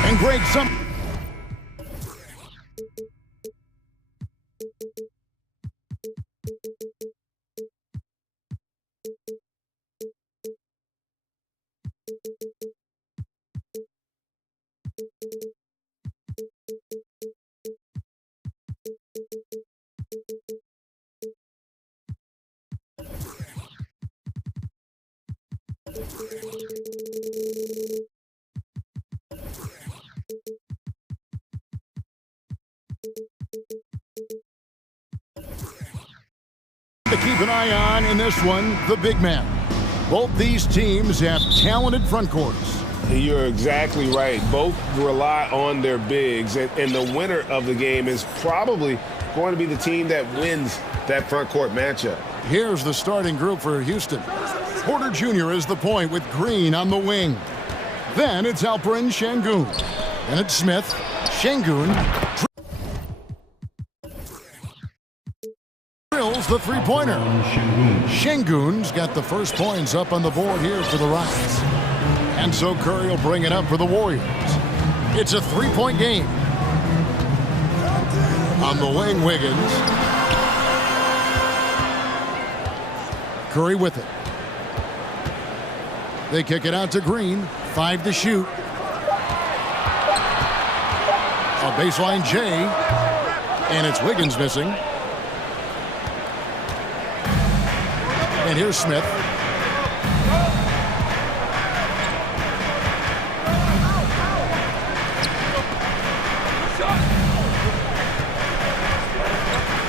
And great some. To keep an eye on in this one, the big man. Both these teams have talented front courts. You're exactly right. Both rely on their bigs, and the winner of the game is probably going to be the team that wins that front court matchup. Here's the starting group for Houston. Porter Jr. is the point with Green on the wing. Then it's Alperen Şengün. And it's Smith. Şengün drills the three-pointer. Şengün's got the first points up on the board here for the Rockets. And so Curry will bring it up for the Warriors. It's a three-point game. On the wing, Wiggins. Curry with it. They kick it out to Green. 5 to shoot. A baseline J. And it's Wiggins missing. And here's Smith.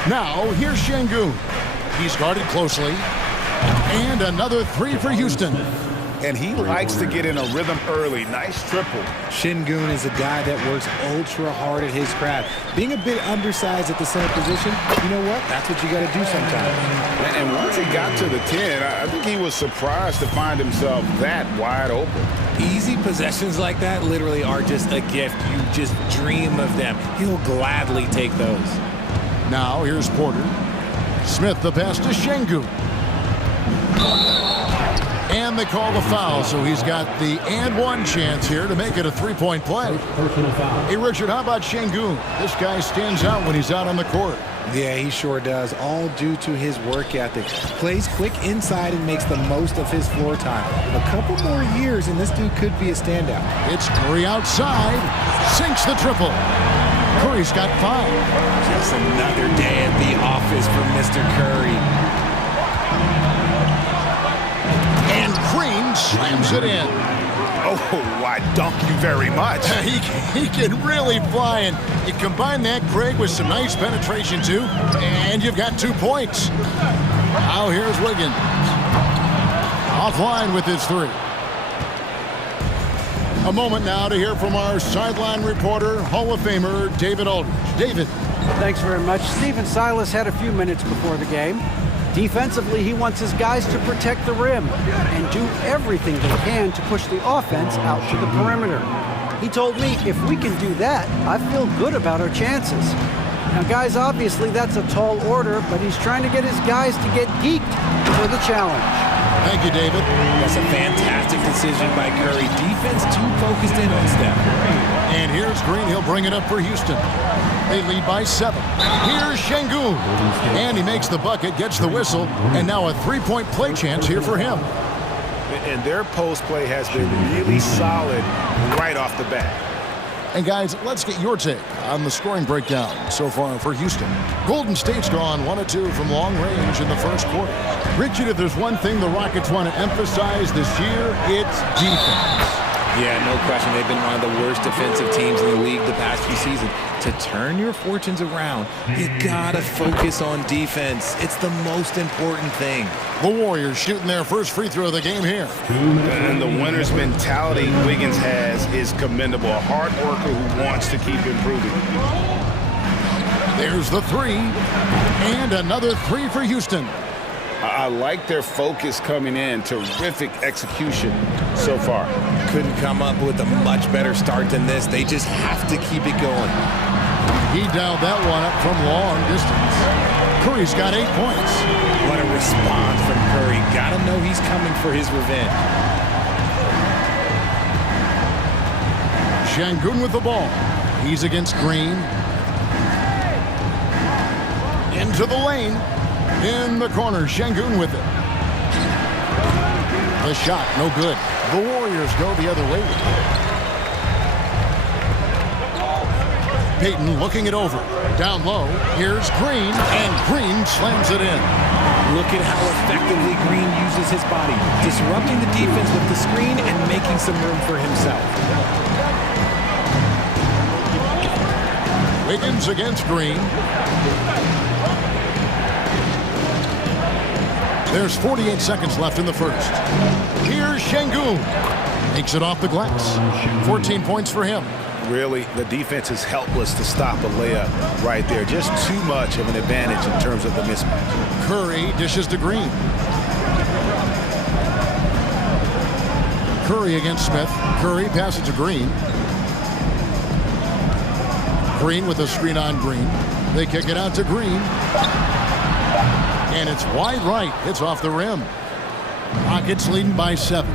Now, here's Şengün. He's guarded closely. And another three for Houston. And he likes to get in a rhythm early. Nice triple. Şengün is a guy that works ultra hard at his craft. Being a bit undersized at the center position, you know what? That's what you got to do sometimes. And once he got to the 10, I think he was surprised to find himself that wide open. Easy possessions like that literally are just a gift. You just dream of them. He'll gladly take those. Now, here's Porter. Smith, the pass to Şengün. And they call the foul, so he's got the and one chance here to make it a three-point play. Hey, Richard, how about Şengün? This guy stands out when he's out on the court. Yeah, he sure does, all due to his work ethic. Plays quick inside and makes the most of his floor time. A couple more years, and this dude could be a standout. It's Curry outside. Sinks the triple. Curry's got 5. Just another day at the office for Mr. Curry. And Green slams it in. Oh, I dunk you very much. He can really fly, and you combine that, Craig, with some nice penetration, too, and you've got 2 points. Now here's Wiggins. Offline with his 3. A moment now to hear from our sideline reporter, Hall of Famer David Aldridge. David. Thanks very much. Stephen Silas had a few minutes before the game. Defensively, he wants his guys to protect the rim and do everything they can to push the offense out to the perimeter. He told me, if we can do that, I feel good about our chances. Now, guys, obviously that's a tall order, but he's trying to get his guys to get geeked for the challenge. Thank you, David. That's a fantastic decision by Curry. Defense too focused in on Steph. And here's Green. He'll bring it up for Houston. They lead by 7. Here's Şengün. And he makes the bucket, gets the whistle, and now a three-point play chance here for him. And their post play has been really solid right off the bat. And guys, let's get your take on the scoring breakdown so far for Houston. Golden State's gone 1 of 2 from long range in the first quarter. Richard, if there's one thing the Rockets want to emphasize this year, it's defense. Yeah, no question. They've been one of the worst defensive teams in the league the past few seasons. To turn your fortunes around, you gotta focus on defense. It's the most important thing. The Warriors shooting their first free throw of the game here. And the winner's mentality Wiggins has is commendable. A hard worker who wants to keep improving. There's the three. And another three for Houston. I like their focus coming in. Terrific execution so far. Couldn't come up with a much better start than this. They just have to keep it going. He dialed that one up from long distance. Curry's got 8 points. What a response from Curry. Gotta know he's coming for his revenge. Şengün with the ball. He's against Green. Into the lane. In the corner, Şengün with it. The shot, no good. The Warriors go the other way with it. Payton looking it over. Down low, here's Green, and Green slams it in. Look at how effectively Green uses his body, disrupting the defense with the screen and making some room for himself. Wiggins against Green. There's 48 seconds left in the first. Here's Şengün. Makes it off the glass. 14 points for him. Really, the defense is helpless to stop a layup right there. Just too much of an advantage in terms of the mismatch. Curry dishes to Green. Curry against Smith. Curry passes to Green. Green with a screen on Green. They kick it out to Green. And it's wide right. It's off the rim. Rockets leading by 7.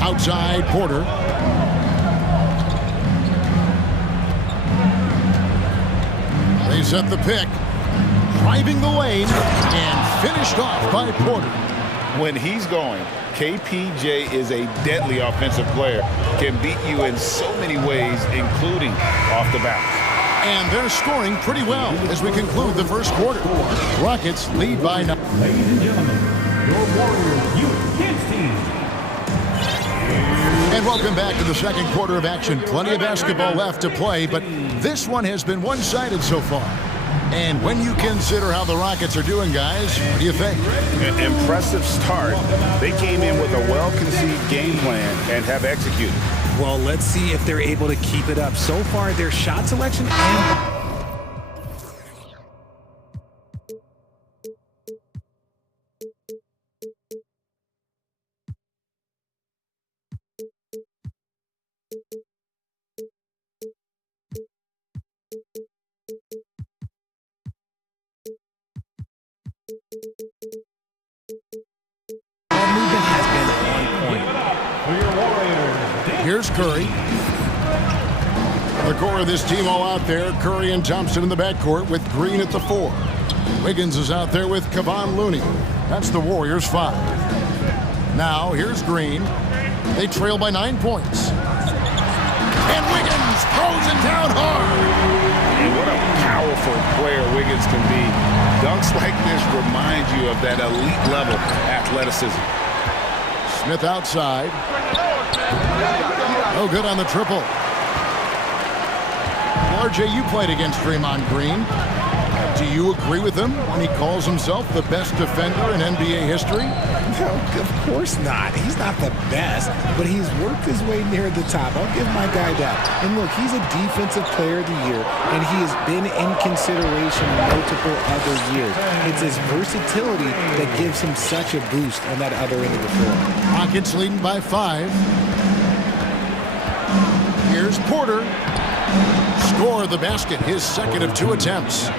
Outside, Porter. They set the pick. Driving the lane and finished off by Porter. When he's going, KPJ is a deadly offensive player. Can beat you in so many ways, including off the bounce. And they're scoring pretty well as we conclude the first quarter. Rockets lead by 9. Ladies and gentlemen, your Warriors Youth Kids team. And welcome back to the second quarter of action. Plenty of basketball left to play, but this one has been one-sided so far. And when you consider how the Rockets are doing, guys, what do you think? An impressive start. They came in with a well-conceived game plan and have executed. Well, let's see if they're able to keep it up. So far, their shot selection and... movement has been on point. Here's Curry. The core of this team all out there. Curry and Thompson in the backcourt with Green at the 4. Wiggins is out there with Kevon Looney. That's the Warriors' 5. Now, here's Green. They trail by 9 points. And Wiggins throws it down hard. And what a powerful player Wiggins can be. Dunks like this remind you of that elite level athleticism. Smith outside. No good on the triple. RJ, you played against Draymond Green. Do you agree with him when he calls himself the best defender in NBA history? No, of course not. He's not the best, but he's worked his way near the top. I'll give my guy that. And look, he's a defensive player of the year, and he has been in consideration multiple other years. It's his versatility that gives him such a boost on that other end of the floor. Rockets leading by 5. Here's Porter. Score the basket, his second of 2 attempts.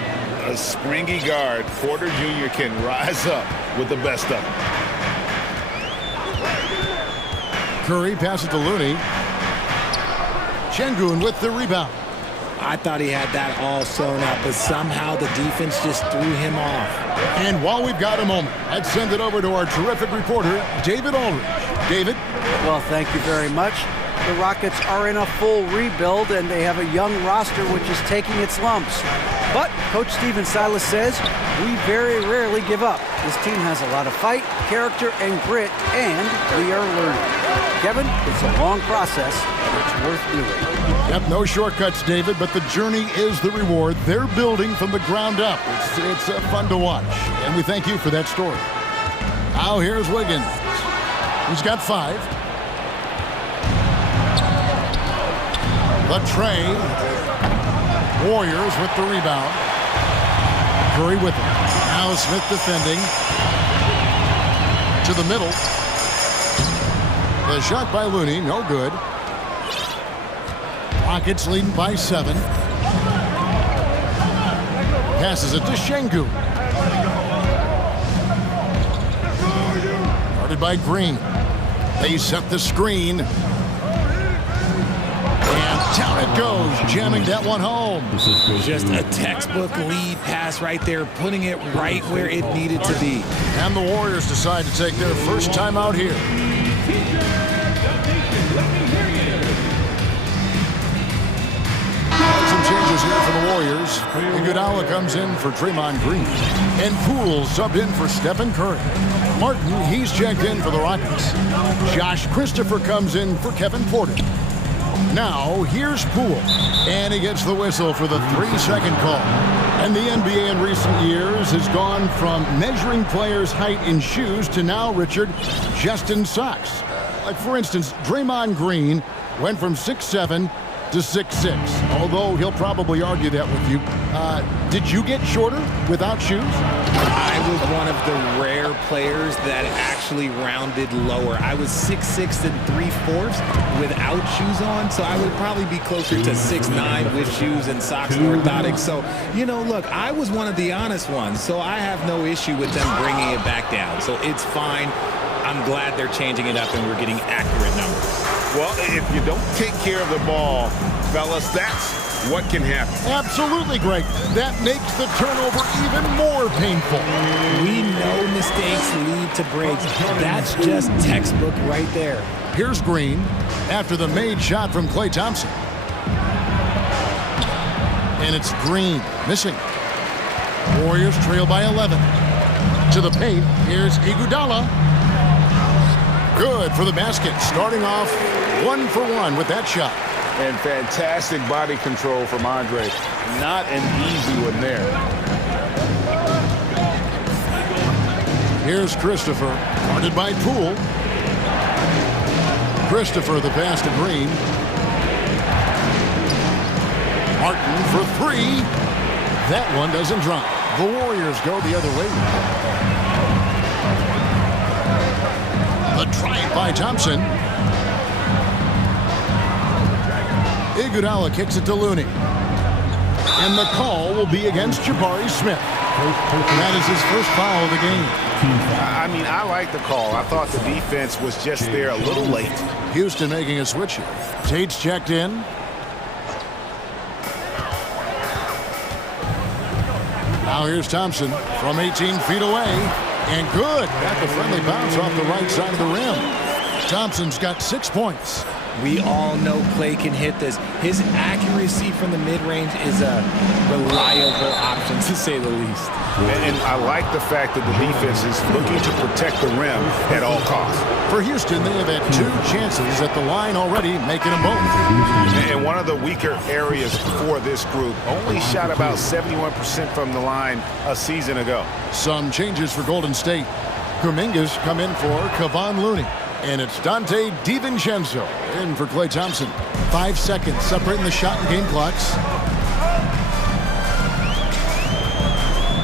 A springy guard, Porter Jr. can rise up with the best of them. Curry passes to Looney. Şengün with the rebound. I thought he had that all sewn up, but somehow the defense just threw him off. And while we've got a moment, let's send it over to our terrific reporter, David Aldridge. David? Well, thank you very much. The Rockets are in a full rebuild, and they have a young roster which is taking its lumps. But Coach Stephen Silas says we very rarely give up. This team has a lot of fight, character, and grit, and we are learning. Kevin, it's a long process, but it's worth doing. Yep, no shortcuts, David, but the journey is the reward. They're building from the ground up. It's fun to watch, and we thank you for that story. Now here's Wiggins. He's got 5. The tray. Warriors with the rebound. Curry with it. Now Smith defending. To the middle. The shot by Looney, no good. Rockets leading by 7. Passes it to Şengün. Guarded by Green. They set the screen. And down it goes, jamming that one home. Just a textbook lead pass right there, putting it right where it needed to be. And the Warriors decide to take their first time out here. Some changes here for the Warriors. Iguodala comes in for Draymond Green. And Poole subbed in for Stephen Curry. Martin, he's checked in for the Rockets. Josh Christopher comes in for Kevin Porter. Now, here's Poole, and he gets the whistle for the 3-second call. And the NBA in recent years has gone from measuring players' height in shoes to now, Richard, just in socks. Like, for instance, Draymond Green went from 6'7" to 6'6", although he'll probably argue that with you. Did you get shorter without shoes? I was one of the rare players that actually rounded lower. I was 6'6" and 3/4 without shoes on, so I would probably be closer to 6'9" with shoes and socks and orthotics. So, you know, look, I was one of the honest ones, so I have no issue with them bringing it back down. So it's fine. I'm glad they're changing it up and we're getting accurate numbers. Well, if you don't take care of the ball, fellas, that's what can happen. Absolutely, Greg. That makes the turnover even more painful. We know mistakes lead to breaks. That's just textbook right there. Here's Green after the made shot from Klay Thompson. And it's Green missing. Warriors trail by 11. To the paint, here's Iguodala. Good for the basket, starting off 1 for 1 with that shot. And fantastic body control from Andre. Not an easy one there. Here's Christopher, guarded by Poole. Christopher, the pass to Green. Martin for 3. That one doesn't drop. The Warriors go the other way. The try by Thompson. Iguodala kicks it to Looney. And the call will be against Jabari Smith. That is his first foul of the game. I mean, I like the call. I thought the defense was just there a little late. Houston making a switch here. Tate's checked in. Now here's Thompson from 18 feet away. And good. Got the friendly bounce off the right side of the rim. Thompson's got 6 points. We all know Klay can hit this. His accuracy from the mid-range is a reliable option, to say the least. And I like the fact that the defense is looking to protect the rim at all costs. For Houston, they have had 2 chances at the line already, making them both. And one of the weaker areas for this group, only shot about 71% from the line a season ago. Some changes for Golden State. Kuminga's come in for Kevon Looney. And it's Dante DiVincenzo in for Klay Thompson. 5 seconds separating the shot and game clocks.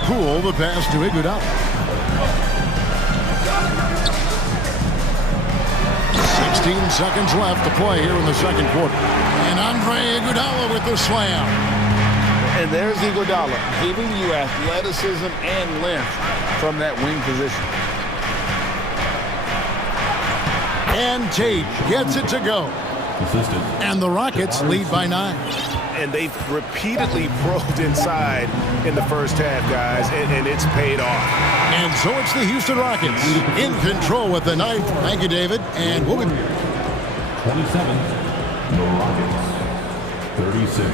Poole, the pass to Iguodala. 16 seconds left to play here in the second quarter. And Andre Iguodala with the slam. And there's Iguodala, giving you athleticism and length from that wing position. And Tate gets it to go. And the Rockets lead by 9. And they've repeatedly probed inside in the first half, guys, and it's paid off. And so it's the Houston Rockets in control with the 9th. Thank you, David. And we'll be 27, the Rockets, 36.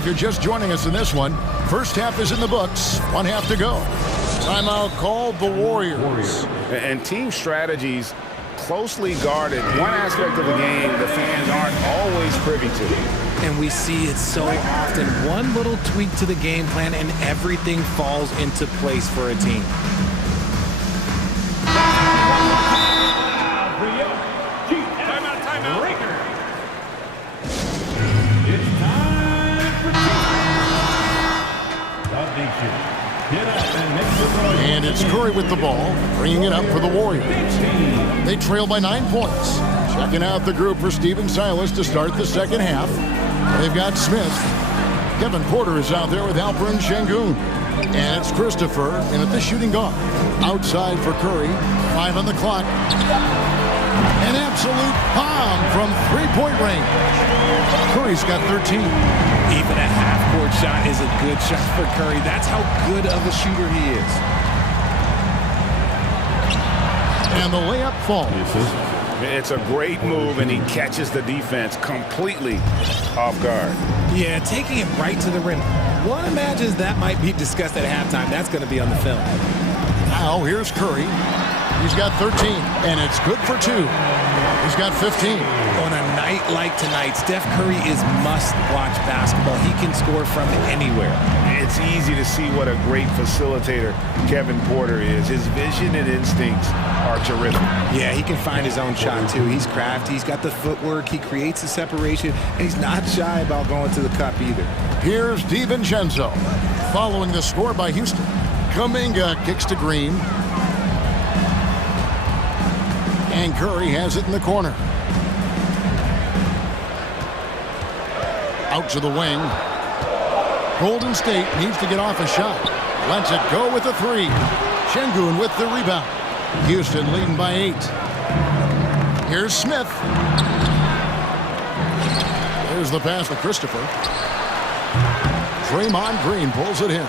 if you're just joining us in this one. First half is in the books. One half to go. Timeout called the Warriors. And team strategies closely guarded. One aspect of the game the fans aren't always privy to. And we see it so often. One little tweak to the game plan and everything falls into place for a team. And it's Curry with the ball, bringing it up for the Warriors. They trail by 9 points. Checking out the group for Stephen Silas to start the second half. They've got Smith. Kevin Porter is out there with Alperen Şengün. And it's Christopher in at the shooting guard. Outside for Curry. 5 on the clock. An absolute bomb from three-point range. Curry's got 13. Even a half-court shot is a good shot for Curry. That's how good of a shooter he is. And the layup falls. It's a great move, and he catches the defense completely off guard. Yeah, taking it right to the rim. One imagines that might be discussed at halftime. That's going to be on the film. Now here's Curry. He's got 13, and it's good for 2. He's got 15. On a night like tonight, Steph Curry is must-watch basketball. He can score from anywhere. It's easy to see what a great facilitator Kevin Porter is. His vision and instincts are terrific. Yeah, he can find his own shot, too. He's crafty. He's got the footwork. He creates the separation, and he's not shy about going to the cup either. Here's DiVincenzo. Following the score by Houston. Kuminga kicks to Green. And Curry has it in the corner. Out to the wing. Golden State needs to get off a shot. Lets it go with a 3. Şengün with the rebound. Houston leading by 8. Here's Smith. There's the pass to Christopher. Draymond Green pulls it in.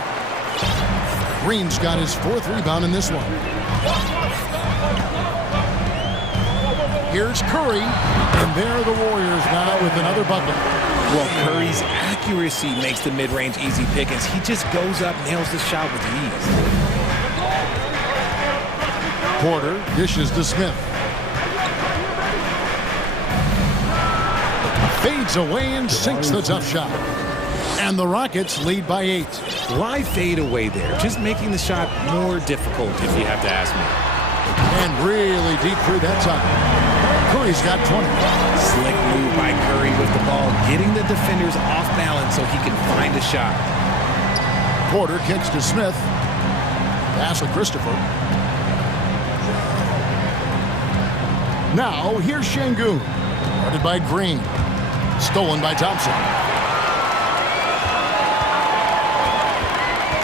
Green's got his 4th rebound in this one. Here's Curry, and there are the Warriors now with another bucket. Well, Curry's accuracy makes the mid-range easy pick as he just goes up, nails the shot with ease. Porter dishes to Smith. Fades away and sinks the tough shot. And the Rockets lead by 8. Why fade away there? Just making the shot more difficult, if you have to ask me. And really deep through that time. Curry's got 20. Slick move by Curry with the ball, getting the defenders off balance so he can find a shot. Porter kicks to Smith. Pass to Christopher. Now, here's Şengün. Guarded by Green. Stolen by Thompson.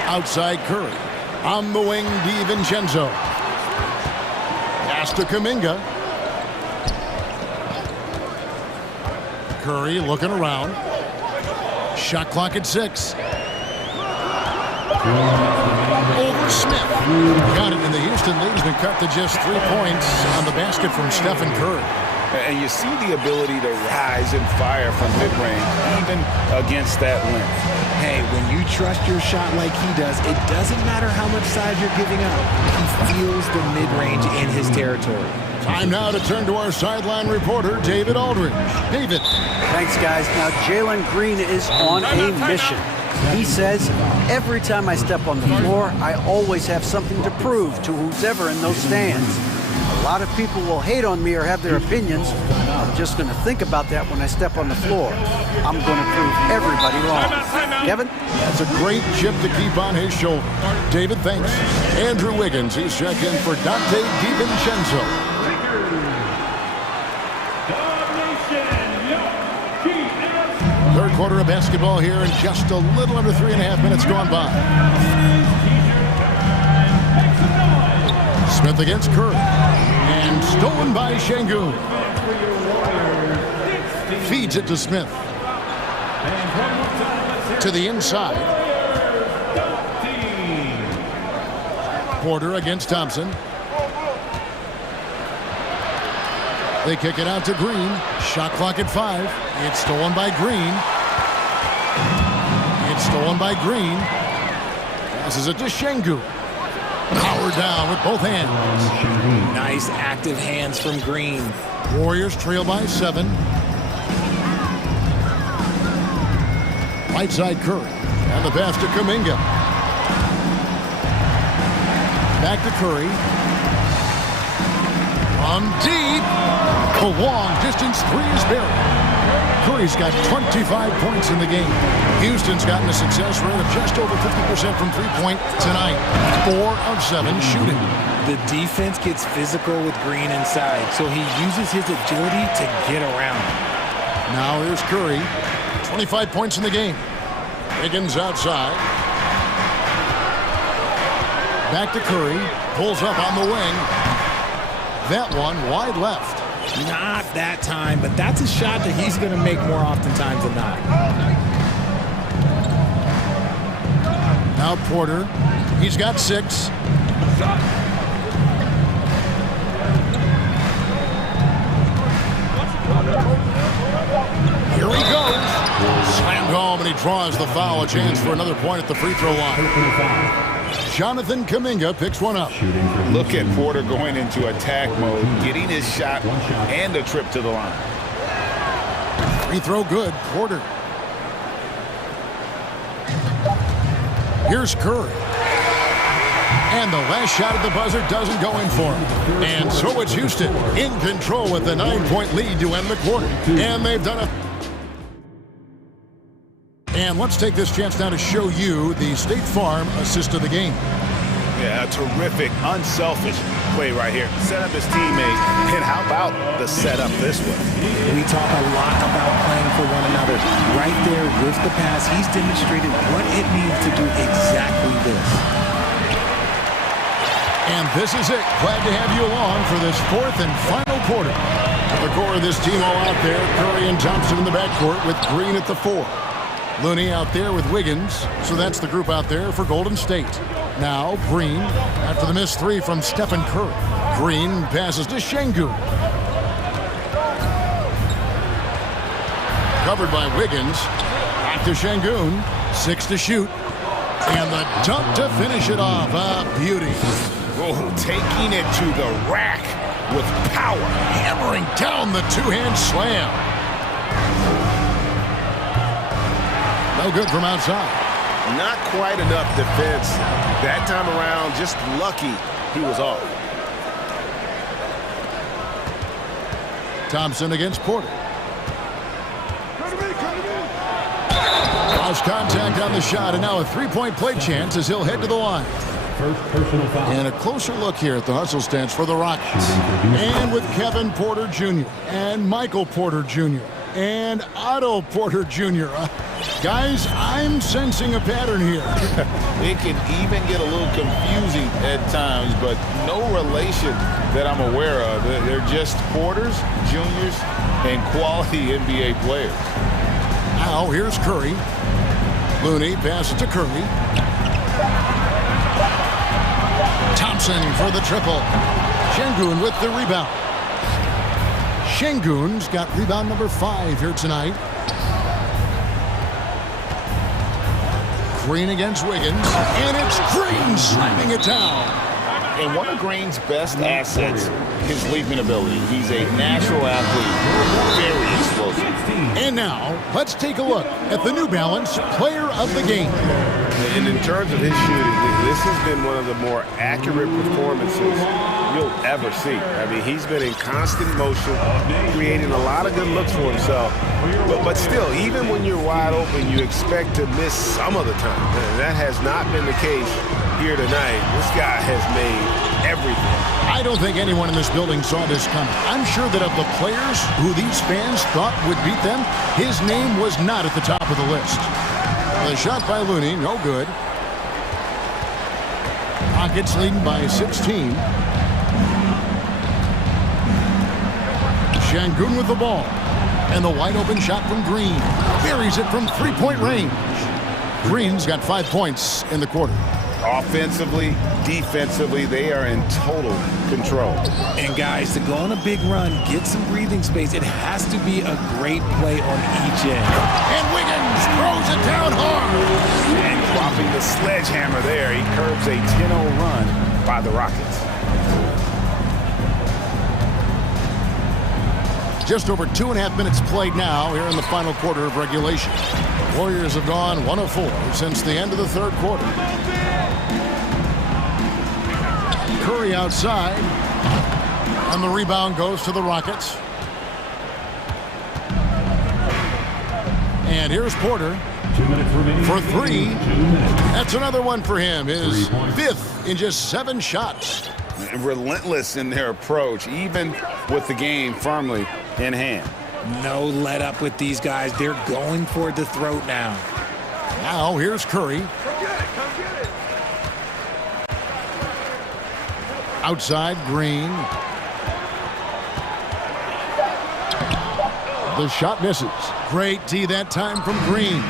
Outside Curry. On the wing, DiVincenzo. Pass to Kuminga. Curry looking around. Shot clock at 6. Over Smith. Got it, and the Houston lead has been cut to just 3 points on the basket from Stephen Curry. And you see the ability to rise and fire from mid-range, even against that length. Hey, when you trust your shot like he does, it doesn't matter how much size you're giving up. He feels the mid-range in his territory. Time now to turn to our sideline reporter, David Aldridge. David. Thanks, guys. Now, Jalen Green is on a mission. He says, every time I step on the floor, I always have something to prove to who's ever in those stands. A lot of people will hate on me or have their opinions. I'm just going to think about that when I step on the floor. I'm going to prove everybody wrong. Kevin? That's a great chip to keep on his shoulder. David, thanks. Andrew Wiggins, he's checked in for Dante DiVincenzo. Third quarter of basketball here, and just a little under 3.5 minutes gone by. Smith against Curry. And stolen by Şengün. Feeds it to Smith. To the inside. Porter against Thompson. They kick it out to Green. Shot clock at 5. It's stolen by Green. It's stolen by Green. Passes it to Şengün. Power down with both hands. Nice active hands from Green. Warriors trail by 7. Right side Curry. And the pass to Kuminga. Back to Curry. From deep. The long distance three is buried. Curry's got 25 points in the game. Houston's gotten a success rate of just over 50% from three-point tonight. 4 of 7 shooting. The defense gets physical with Green inside, so he uses his agility to get around. Now here's Curry. 25 points in the game. Wiggins outside. Back to Curry. Pulls up on the wing. That one wide left. Not that time, but that's a shot that he's going to make more oftentimes than not. Now Porter. He's got 6. Here he goes. Slammed home, and he draws the foul. A chance for another point at the free throw line. Jonathan Kuminga picks one up. Look at Porter going into attack mode, getting his shot and a trip to the line. Free throw good. Porter. Here's Curry. And the last shot at the buzzer doesn't go in for him. And so it's Houston in control with a 9-point lead to end the quarter. And they've done it. And let's take this chance now to show you the State Farm assist of the game. Yeah, a terrific, unselfish play right here. Set up his teammate, and how about the setup this way? We talk a lot about playing for one another. Right there with the pass, he's demonstrated what it means to do exactly this. And this is it. Glad to have you along for this 4th and final quarter. At the core of this team all out there, Curry and Thompson in the backcourt with Green at the 4. Looney out there with Wiggins. So that's the group out there for Golden State. Now Green after the missed 3 from Stephen Curry. Green passes to Şengün. Covered by Wiggins. Back to Şengün. 6 to shoot. And the dunk to finish it off. A beauty. Oh, taking it to the rack with power. Hammering down the two-hand slam. No good from outside. Not quite enough defense. That time around, just lucky he was off. Thompson against Porter. Lost contact on the shot, and now a three-point play chance as he'll head to the line. First personal foul. And a closer look here at the hustle stance for the Rockets. And with Kevin Porter Jr. and Michael Porter Jr. and Otto Porter Jr. Guys, I'm sensing a pattern here. It can even get a little confusing at times, but no relation that I'm aware of. They're just Porters, Juniors, and quality NBA players. Now here's Curry. Looney passes to Curry. Thompson for the triple. Şengün with the rebound. Şengün's got rebound number 5 here tonight. Green against Wiggins, and it's Green slamming it down. And one of Green's best assets, his leaping ability. He's a natural athlete, very explosive. And now, let's take a look at the New Balance Player of the Game. And in terms of his shooting, this has been one of the more accurate performances you'll ever see. I mean, he's been in constant motion, creating a lot of good looks for himself. But still, even when you're wide open, you expect to miss some of the time. And that has not been the case here tonight. This guy has made everything. I don't think anyone in this building saw this coming. I'm sure that of the players who these fans thought would beat them, his name was not at the top of the list. The shot by Looney, no good. Rockets leading by 16. Şengün with the ball. And the wide open shot from Green. Buries it from three-point range. Green's got 5 points in the quarter. Offensively, defensively, they are in total control. And guys, to go on a big run, get some breathing space, it has to be a great play on each end. And Wiggins throws it down hard. And dropping the sledgehammer there, he curbs a 10-0 run by the Rockets. Just over 2.5 minutes played now here in the final quarter of regulation. Warriors have gone 1 of 4 since the end of the third quarter. Curry outside, and the rebound goes to the Rockets. And here's Porter 2 minutes remaining. for 3. 2 minutes. That's another one for him, his 5th in just 7 shots. Relentless in their approach, even with the game firmly in hand. No let up with these guys. They're going for the throat now. Now here's Curry. Outside, Green. The shot misses. Great D that time from Green.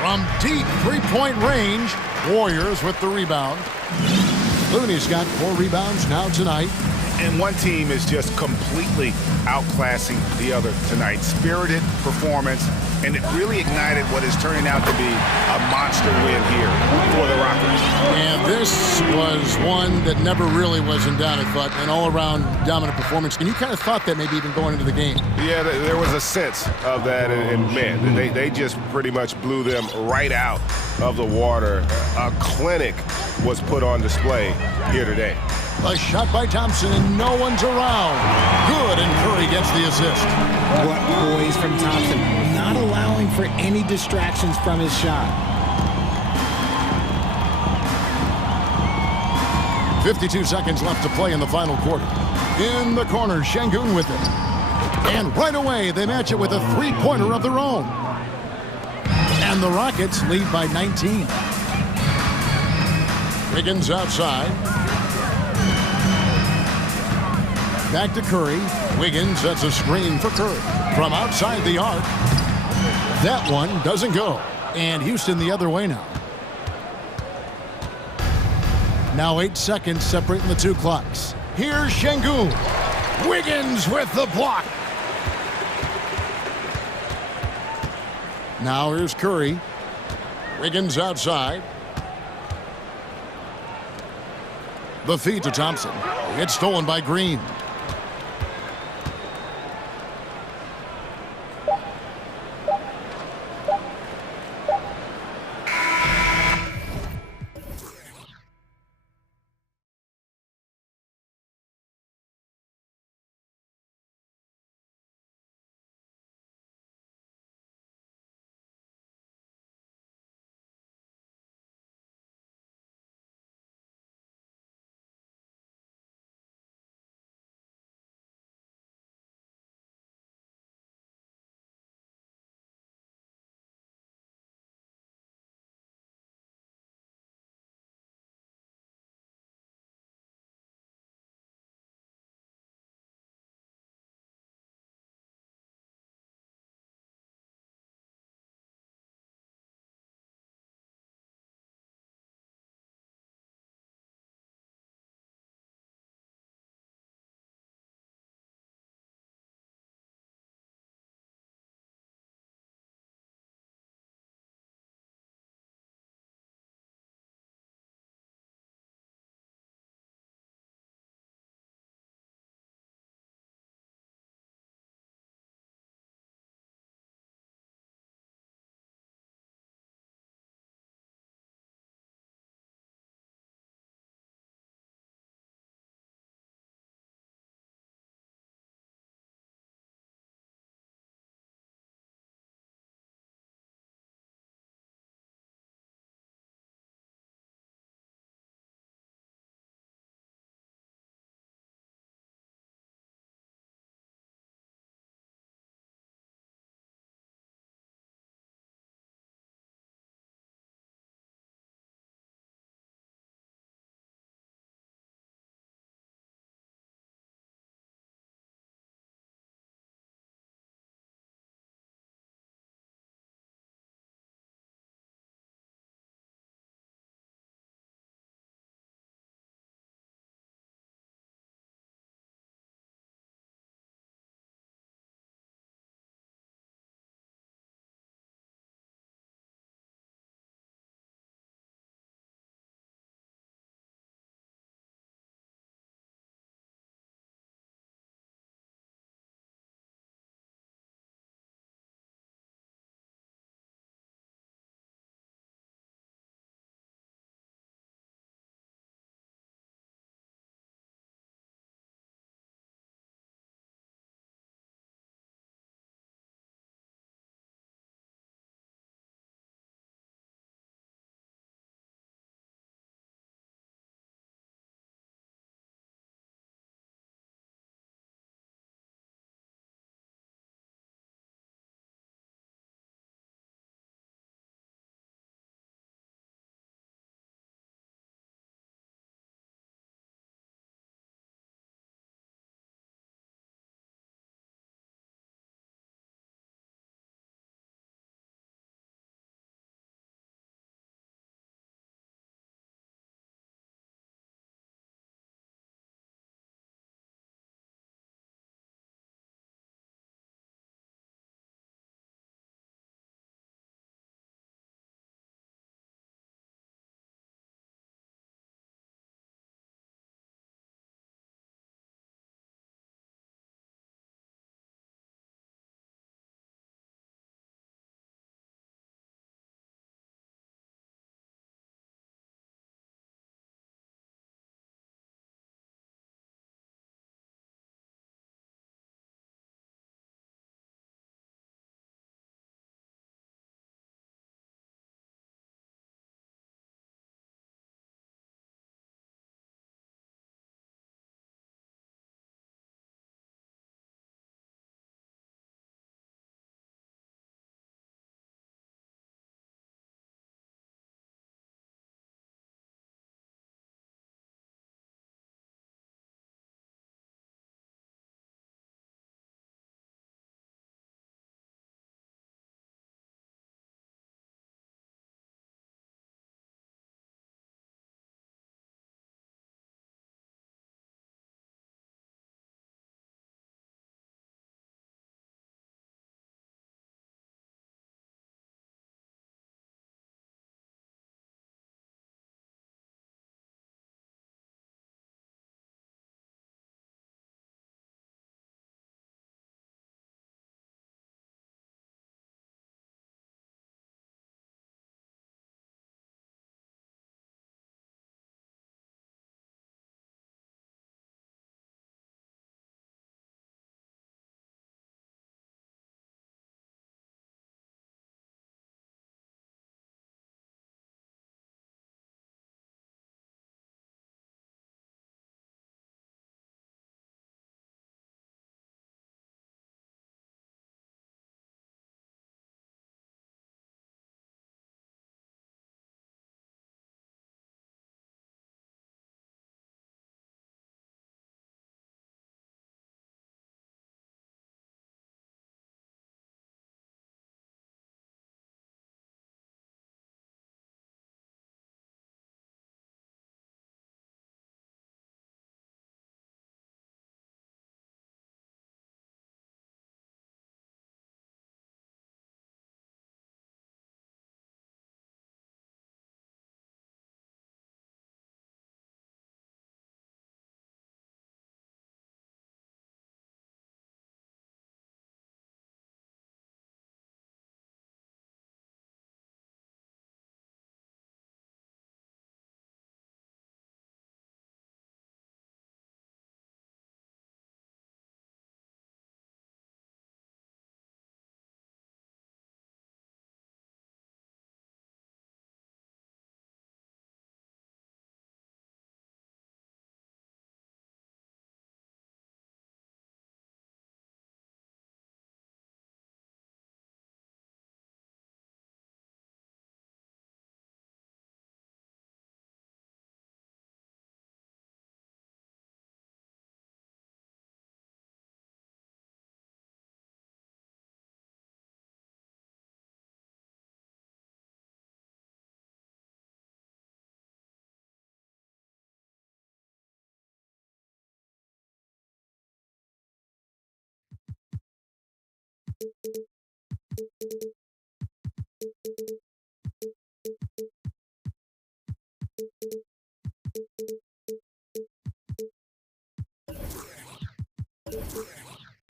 From deep three-point range, Warriors with the rebound. Looney's got 4 rebounds now tonight. And one team is just completely outclassing the other tonight. Spirited performance, and it really ignited what is turning out to be a monster win here for the Rockets. And this was one that never really was in doubt, I thought, an all-around dominant performance. And you kind of thought that maybe even going into the game. Yeah, there was a sense of that, and man, they just pretty much blew them right out of the water. A clinic was put on display here today. A shot by Thompson, and no one's around. Good, and Curry gets the assist. What poise from Thompson, not allowing for any distractions from his shot. 52 seconds left to play in the final quarter. In the corner, Şengün with it. And right away, they match it with a three-pointer of their own. And the Rockets lead by 19. Wiggins outside. Back to Curry. Wiggins sets a screen for Curry. From outside the arc. That one doesn't go. And Houston the other way now. Now 8 seconds separating the 2 clocks. Here's Şengün. Wiggins with the block. Now here's Curry. Wiggins outside. The feed to Thompson. It's stolen by Green.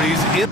He's in.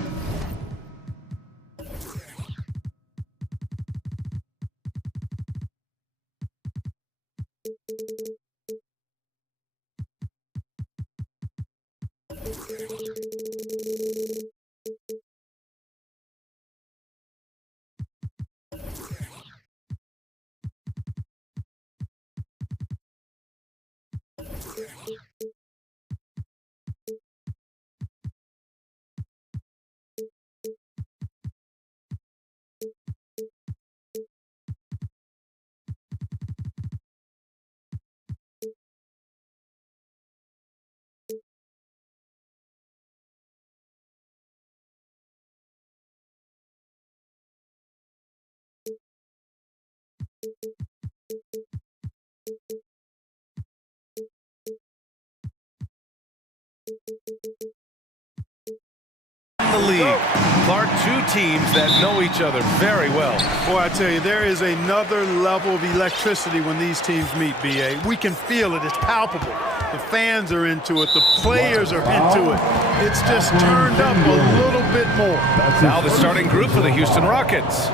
The league. Clark, two teams that know each other very well. Boy, I tell you, there is another level of electricity when these teams meet, B.A. We can feel it. It's palpable. The fans are into it. The players are into it. It's just turned up a little bit more. Now the starting group for the Houston Rockets.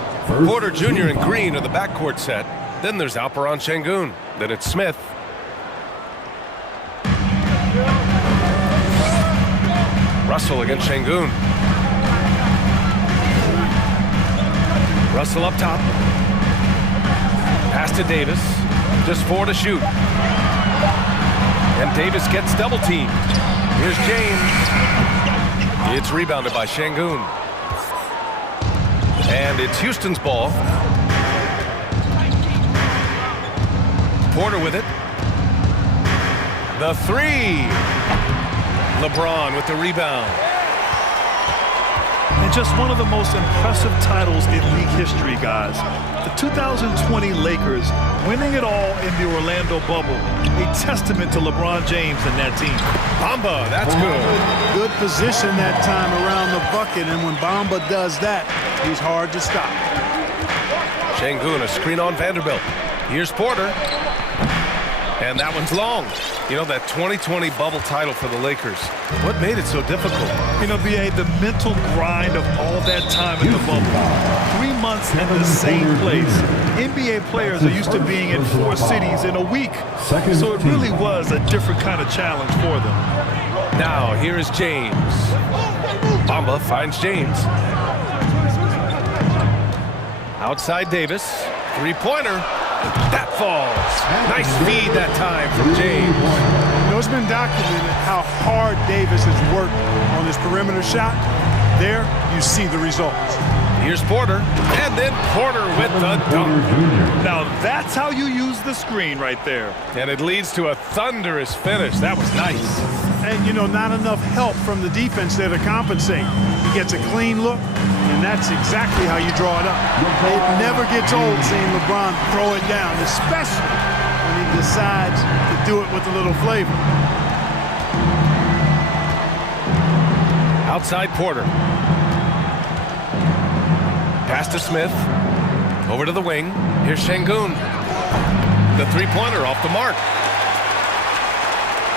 Porter Jr. and Green are the backcourt set. Then there's Alperon Şengün. Then it's Smith. Russell against Şengün. Russell up top. Pass to Davis. Just 4 to shoot. And Davis gets double teamed. Here's James. It's rebounded by Şengün. And it's Houston's ball. Porter with it. The three. LeBron with the rebound. And just one of the most impressive titles in league history, guys. The 2020 Lakers winning it all in the Orlando bubble. A testament to LeBron James and that team. Bamba, that's good. Good position that time around the bucket, and when Bamba does that, he's hard to stop. Şengün, a screen on Vanderbilt. Here's Porter. And that one's long. You know, that 2020 bubble title for the Lakers. What made it so difficult? You know, B.A., the mental grind of all that time in the bubble. 3 months in the same place. NBA players are used to being in 4 cities in a week. So it really was a different kind of challenge for them. Now, here is James. Bamba finds James. Outside Davis. Three-pointer. That falls. Nice feed that time from James. You know, it's been documented how hard Davis has worked on his perimeter shot. There, you see the results. Here's Porter, and then Porter with the dunk. Now that's how you use the screen right there. And it leads to a thunderous finish. That was nice. And, you know, not enough help from the defense there to compensate. He gets a clean look, and that's exactly how you draw it up. It never gets old seeing LeBron throw it down, especially when he decides to do it with a little flavor. Outside Porter. Pass to Smith. Over to the wing. Here's Şengün. The three-pointer off the mark.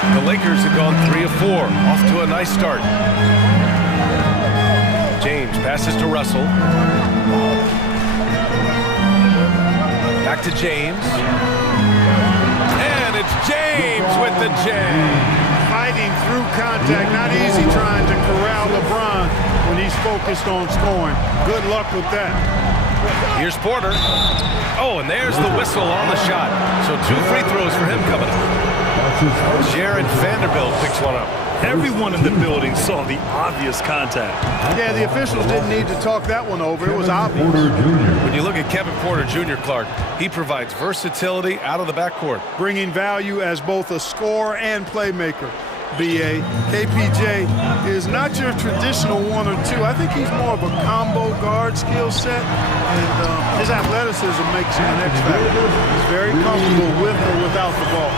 The Lakers have gone 3 of 4. Off to a nice start. James passes to Russell. Back to James. And it's James with the jam. Fighting through contact, not easy trying to corral LeBron when he's focused on scoring. Good luck with that. Here's Porter. Oh, and there's the whistle on the shot. So 2 free throws for him coming up. Jared Vanderbilt picks one up. Everyone in the building saw the obvious contact. Yeah, the officials didn't need to talk that one over. It was obvious. When you look at Kevin Porter Jr., Clark, he provides versatility out of the backcourt. Bringing value as both a scorer and playmaker. B.A. KPJ is not your traditional 1 or 2. I think he's more of a combo guard skill set, and his athleticism makes him an X factor. He's very comfortable with or without the ball.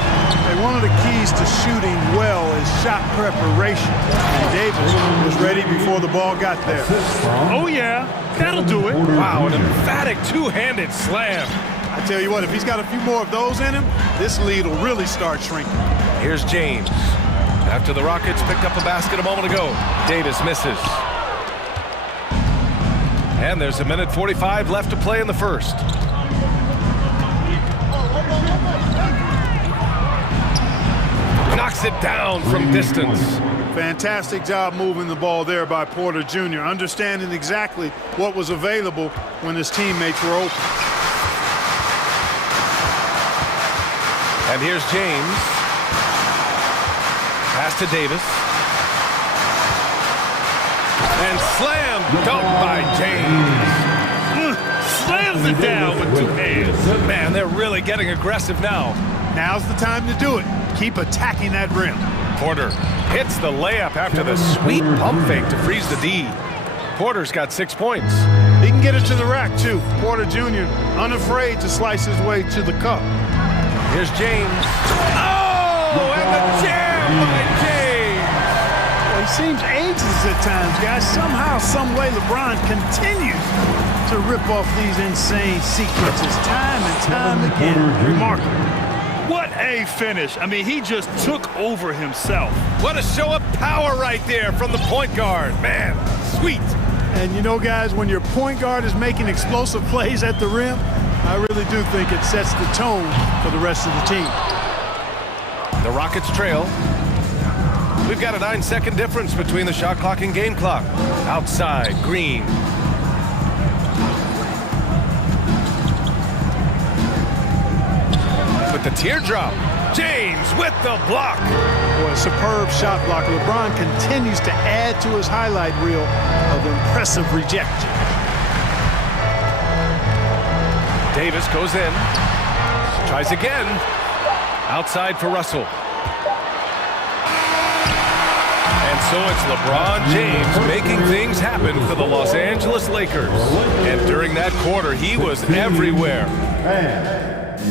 And one of the keys to shooting well is shot preparation. And Davis was ready before the ball got there. Oh, yeah. That'll do it. Wow, an emphatic two-handed slam. I tell you what, if he's got a few more of those in him, this lead will really start shrinking. Here's James. After the Rockets picked up a basket a moment ago, Davis misses. And there's 1:45 left to play in the first. Knocks it down from distance. Fantastic job moving the ball there by Porter Jr., understanding exactly what was available when his teammates were open. And here's James. Pass to Davis. And slam dunk by James. Slams it down with 2 hands. Man, they're really getting aggressive now. Now's the time to do it. Keep attacking that rim. Porter hits the layup after the sweet pump fake to freeze the D. Porter's got 6 points. He can get it to the rack, too. Porter Jr. unafraid to slice his way to the cup. Here's James. Oh, and the jam by James. Well, he seems ageless at times, guys. Somehow, some way, LeBron continues to rip off these insane sequences time and time again. Remarkable. What a finish. I mean, he just took over himself. What a show of power right there from the point guard. Man, sweet. And you know, guys, when your point guard is making explosive plays at the rim, I really do think it sets the tone for the rest of the team. The Rockets trail. We've got a 9-second difference between the shot clock and game clock. Outside, Green. With the teardrop. James with the block. Boy, a superb shot block. LeBron continues to add to his highlight reel of impressive rejection. Davis goes in. Tries again. Outside for Russell. And so it's LeBron James making things happen for the Los Angeles Lakers. And during that quarter, he was everywhere.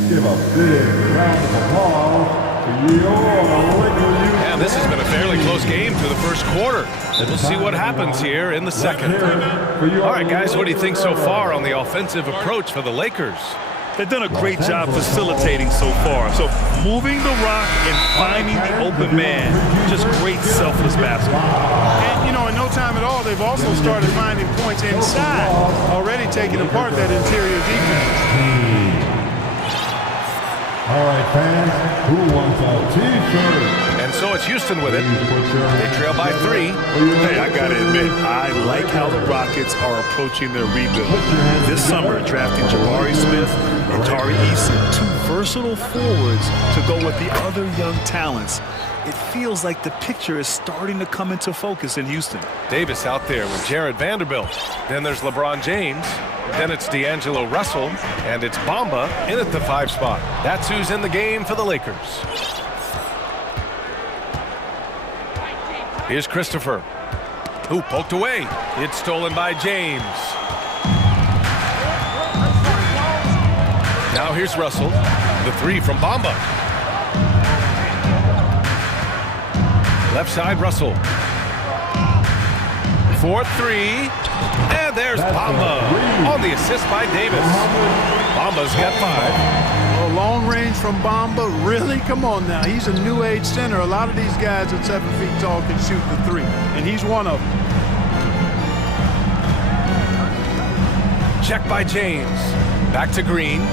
Give a big round of applause to your Lakers. And this has been a fairly close game through the first quarter. We'll see what happens here in the second. All right, guys, what do you think so far on the offensive approach for the Lakers? They've done a great job facilitating so far. So moving the rock and finding the open man, just great selfless basketball. And, you know, in no time at all, they've also started finding points inside, already taking apart that interior defense. All right, fans, who wants a T-shirt? And so it's Houston with it. They trail by 3. Hey, I got to admit, I like how the Rockets are approaching their rebuild. This summer, drafting Jabari Smith and Tari Eason, 2 versatile forwards to go with the other young talents. It feels like the picture is starting to come into focus in Houston. Davis out there with Jared Vanderbilt. Then there's LeBron James. Then it's D'Angelo Russell. And it's Bamba in at the 5 spot. That's who's in the game for the Lakers. Here's Christopher, who poked away. It's stolen by James. Now here's Russell. The 3 from Bamba. Left side, Russell. 4-3. And there's Bamba on the assist by Davis. Bamba's got 5. A long range from Bamba, really? Come on now. He's a new age center. A lot of these guys at 7 feet tall can shoot the 3, and he's one of them. Check by James. Back to Green.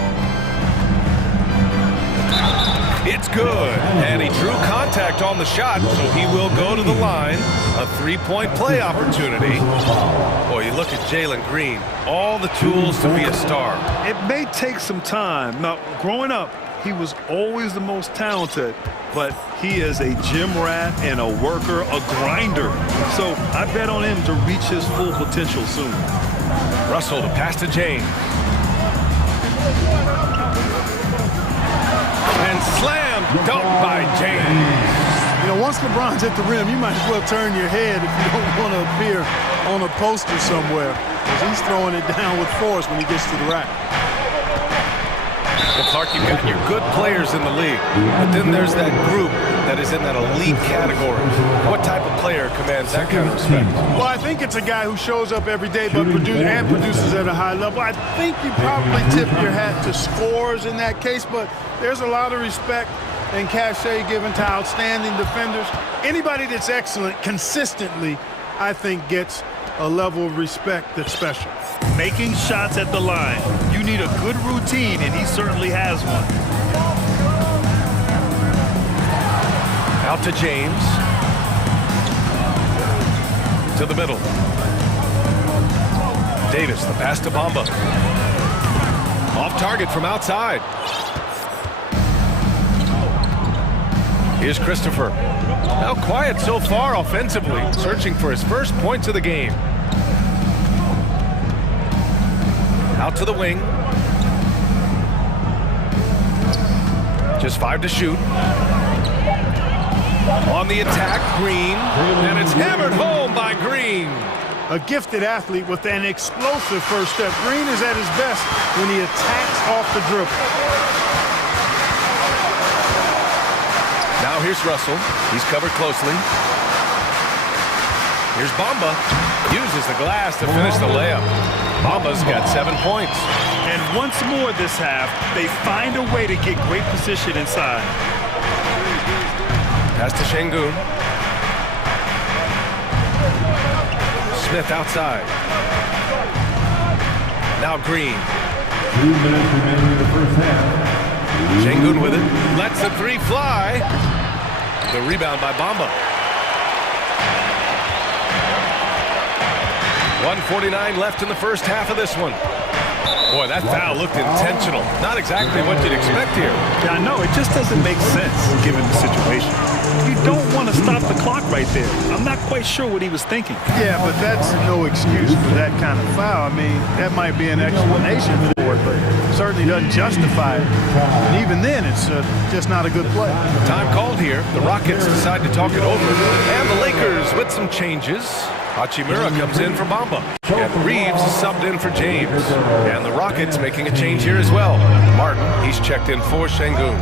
It's good. And he drew contact on the shot, so he will go to the line. A 3-point play opportunity. Boy, you look at Jalen Green. All the tools to be a star. It may take some time. Now, growing up, he was always the most talented, but he is a gym rat and a worker, a grinder. So I bet on him to reach his full potential soon. Russell to pass to James. And slam dunk by James. You know, one once LeBron's at the rim, you might as well turn your head if you don't want to appear on a poster somewhere, because he's throwing it down with force when he gets to the rack. Well, Clark, you've got your good players in the league, but then there's that group that is in that elite category. What type of player commands that kind of respect? Well, I think it's a guy who shows up every day but produces at a high level. I think you probably tip your hat to scorers in that case, but there's a lot of respect and cachet given to outstanding defenders. Anybody that's excellent consistently, I think, gets a level of respect that's special. Making shots at the line. You need a good routine, and he certainly has one. Out to James. To the middle. Davis, the pass to Bamba. Off target from outside. Here's Christopher. Now quiet so far offensively, searching for his first points of the game. Out to the wing. Just 5 to shoot. On the attack, Green. And it's hammered home by Green. A gifted athlete with an explosive first step. Green is at his best when he attacks off the dribble. Now here's Russell. He's covered closely. Here's Bamba. Uses the glass to finish the layup. Bamba's got 7 points. And once more this half, they find a way to get great position inside. Pass to Şengün. Smith outside. Now Green. 2 minutes remaining in the first half. Şengün with it. Lets the three fly. The rebound by Bamba. 1:49 left in the first half of this one. Boy, that foul looked intentional. Not exactly what you'd expect here. Yeah, I know. It just doesn't make sense given the situation. You don't want to stop the clock right there. I'm not quite sure what he was thinking. Yeah, but that's no excuse for that kind of foul. I mean, that might be an explanation for it, but certainly doesn't justify it. And even then, it's just not a good play. Time called here. The Rockets decide to talk it over. And the Lakers with some changes. Hachimura comes in for Bamba. And Reeves is subbed in for James. And the Rockets making a change here as well. Martin, he's checked in for Şengün.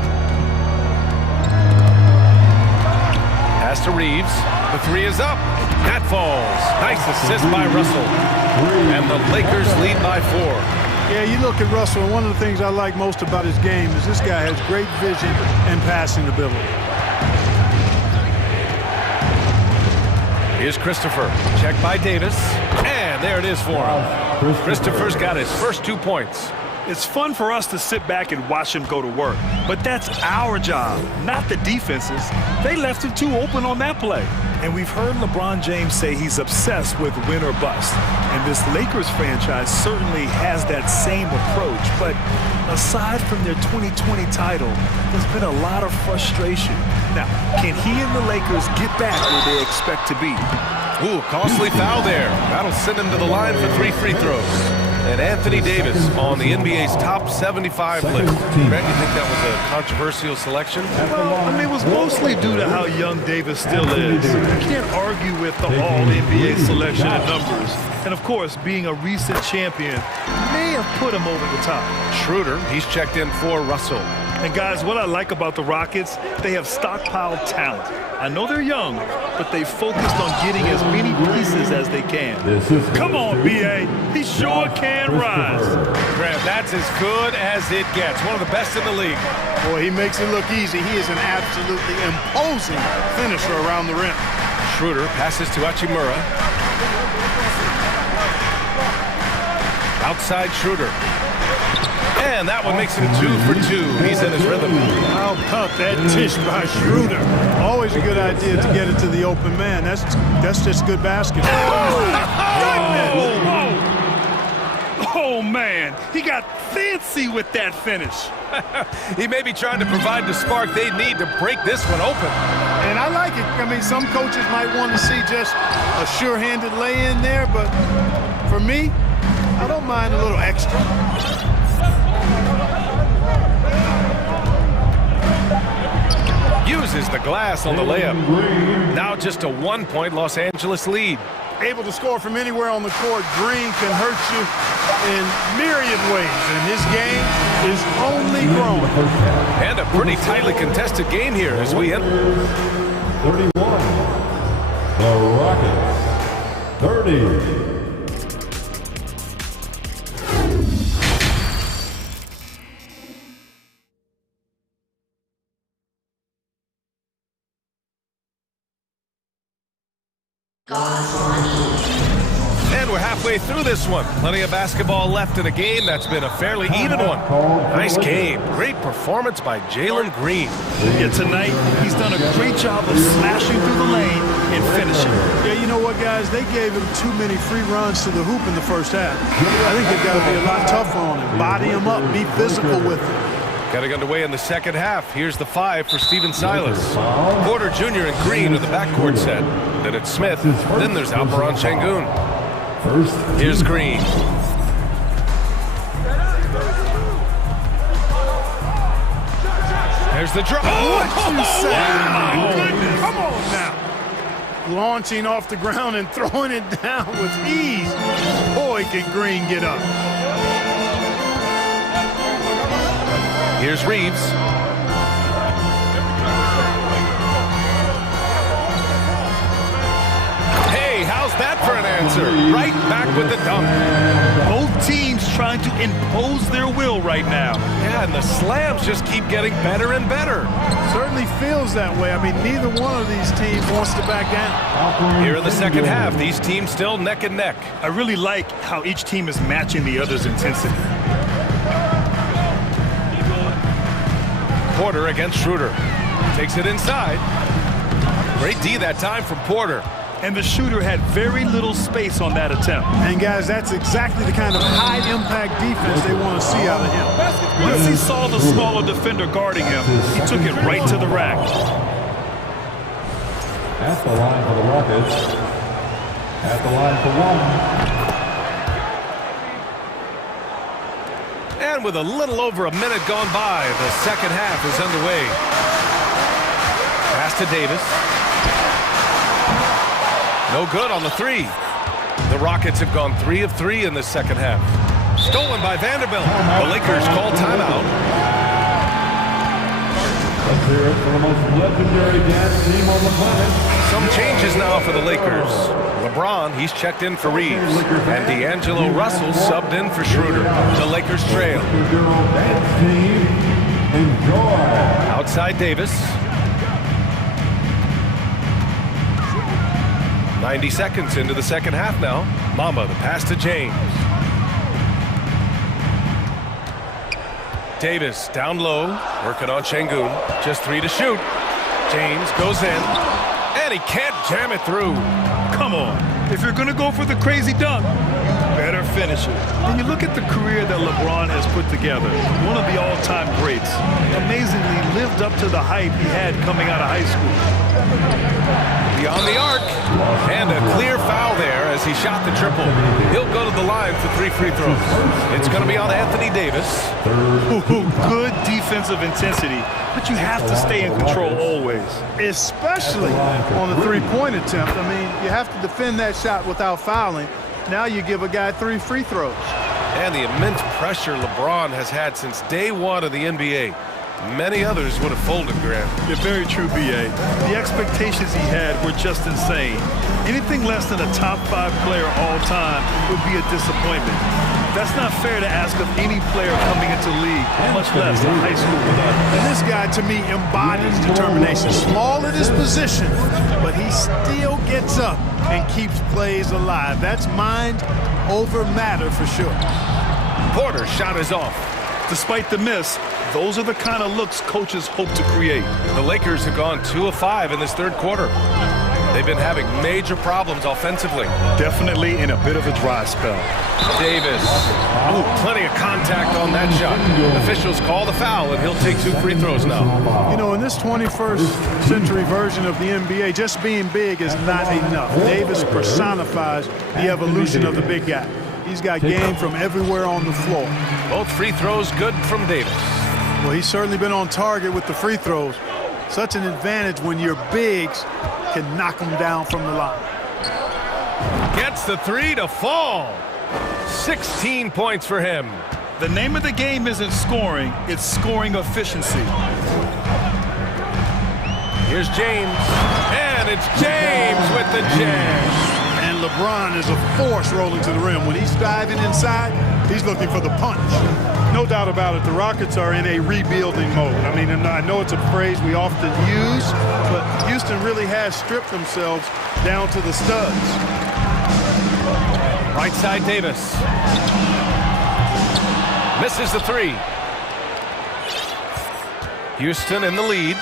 Pass to Reeves. The three is up. That falls. Nice assist by Russell. And the Lakers lead by 4. Yeah, you look at Russell, and one of the things I like most about his game is this guy has great vision and passing ability. Here's Christopher. Checked by Davis. And there it is for him. Christopher's got his first 2 points. It's fun for us to sit back and watch him go to work. But that's our job, not the defense's. They left him too open on that play. And we've heard LeBron James say he's obsessed with win or bust. And this Lakers franchise certainly has that same approach. But aside from their 2020 title, there's been a lot of frustration. Now, can he and the Lakers get back where they expect to be? Ooh, costly foul there. That'll send him to the line for 3 free throws. And Anthony Davis on the NBA's top 75 list. Brent, you think that was a controversial selection? Well, I mean, it was mostly due to how young Davis still is. You can't argue with the all-NBA selection and numbers. And, of course, being a recent champion may have put him over the top. Schroeder, he's checked in for Russell. And, guys, what I like about the Rockets, they have stockpiled talent. I know they're young, but they focused on getting as many pieces as they can. Come on, B.A. He sure can rise. Graham, that's as good as it gets. One of the best in the league. Boy, he makes it look easy. He is an absolutely imposing finisher around the rim. Schroeder passes to Hachimura. Outside Schroeder. And that one makes him 2 for 2. He's in his rhythm. How about that dish by Schroeder? Always a good idea to get it to the open man. That's just good basketball. Oh, man. He got fancy with that finish. He may be trying to provide the spark they need to break this one open. And I like it. I mean, some coaches might want to see just a sure-handed lay-in there, but for me, I don't mind a little extra. Uses the glass on the layup. Now just a 1-point Los Angeles lead. Able to score from anywhere on the court. Green can hurt you in myriad ways, and his game is only growing. And a pretty tightly contested game here as we end. 31. The Rockets. 30. And we're halfway through this one. Plenty of basketball left in a game that's been a fairly even one. Nice game. Great performance by Jalen Green. Yeah, tonight, he's done a great job of smashing through the lane and finishing. Yeah, you know what, guys? They gave him too many free runs to the hoop in the first half. I think they've got to be a lot tougher on him. Body him up. Be physical with him. Getting underway in the second half. Here's the 5 for Stephen Silas. Porter Jr. and Green are the backcourt set. Then it's Smith. Then there's Alperon Şengün. Here's Green. There's the drop. What you say? Wow. Come on now. Launching off the ground and throwing it down with ease. Boy, can Green get up. Here's Reeves. Hey, how's that for an answer? Right back with the dunk. Both teams trying to impose their will right now. Yeah, and the slams just keep getting better and better. Certainly feels that way. I mean, neither one of these teams wants to back down. Here in the second half, these teams still neck and neck. I really like how each team is matching the other's intensity. Porter against Schroeder. Takes it inside. Great D that time from Porter. And the shooter had very little space on that attempt. And guys, that's exactly the kind of high-impact defense they want to see out of him. Once he saw the smaller defender guarding him, he took it right to the rack. At the line for the Rockets. At the line for one. And with a little over a minute gone by, the second half is underway. Pass to Davis. No good on the 3. The Rockets have gone 3 of 3 in this second half. Stolen by Vanderbilt. The Lakers call timeout. Let's hear it for the most legendary dance team on the planet. Some changes now for the Lakers. LeBron, he's checked in for Reeves. And D'Angelo Russell subbed in for Schroeder. The Lakers trail. Dance team, enjoy. Outside Davis. 90 seconds into the second half now. Mama, the pass to James. Davis down low, working on Şengün. Just 3 to shoot. James goes in, and he can't jam it through. Come on. If you're going to go for the crazy dunk, you better finish it. And you look at the career that LeBron has put together, one of the all-time greats. Amazingly lived up to the hype he had coming out of high school. Beyond the arc, and a clear foul there as he shot the triple. He'll go to the line for 3 free throws. It's going to be on Anthony Davis. Good defensive intensity, but you have to stay in control always. Especially on the three-point attempt. I mean, you have to defend that shot without fouling. Now you give a guy 3 free throws. And the immense pressure LeBron has had since day one of the NBA. Many others would have folded, Grant. You're very true, B.A. The expectations he had were just insane. Anything less than a top 5 player all time would be a disappointment. That's not fair to ask of any player coming into league, much less a high school. And this guy, to me, embodies determination. Small at his position, but he still gets up and keeps plays alive. That's mind over matter for sure. Porter's shot is off. Despite the miss, those are the kind of looks coaches hope to create. The Lakers have gone 2 of 5 in this third quarter. They've been having major problems offensively. Definitely in a bit of a dry spell. Davis. Oh, plenty of contact on that shot. Officials call the foul, and he'll take 2 free throws now. You know, in this 21st century version of the NBA, just being big is not enough. Davis personifies the evolution of the big guy. He's got game from everywhere on the floor. Both free throws good from Davis. Well, he's certainly been on target with the free throws. Such an advantage when your bigs can knock them down from the line. Gets the three to fall. 16 points for him. The name of the game isn't scoring, it's scoring efficiency. Here's James, and it's James with the jam. And LeBron is a force rolling to the rim. When he's diving inside, he's looking for the punch. No doubt about it, the Rockets are in a rebuilding mode. I mean, and I know it's a phrase we often use, but Houston really has stripped themselves down to the studs. Right side Davis. Misses the three. Houston in the lead.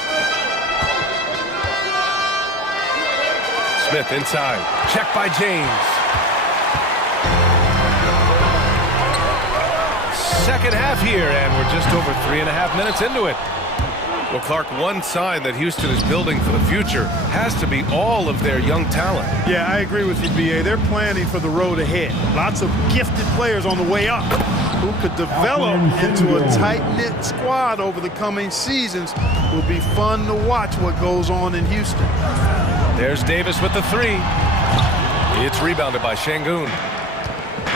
Smith inside. Check by James. Second half here, and we're just over 3.5 minutes into it. Well, Clark, one sign that Houston is building for the future has to be all of their young talent. Yeah, I agree with you, B.A. They're planning for the road ahead. Lots of gifted players on the way up who could develop into a tight-knit squad over the coming seasons. It will be fun to watch what goes on in Houston. There's Davis with the three. It's rebounded by Şengün.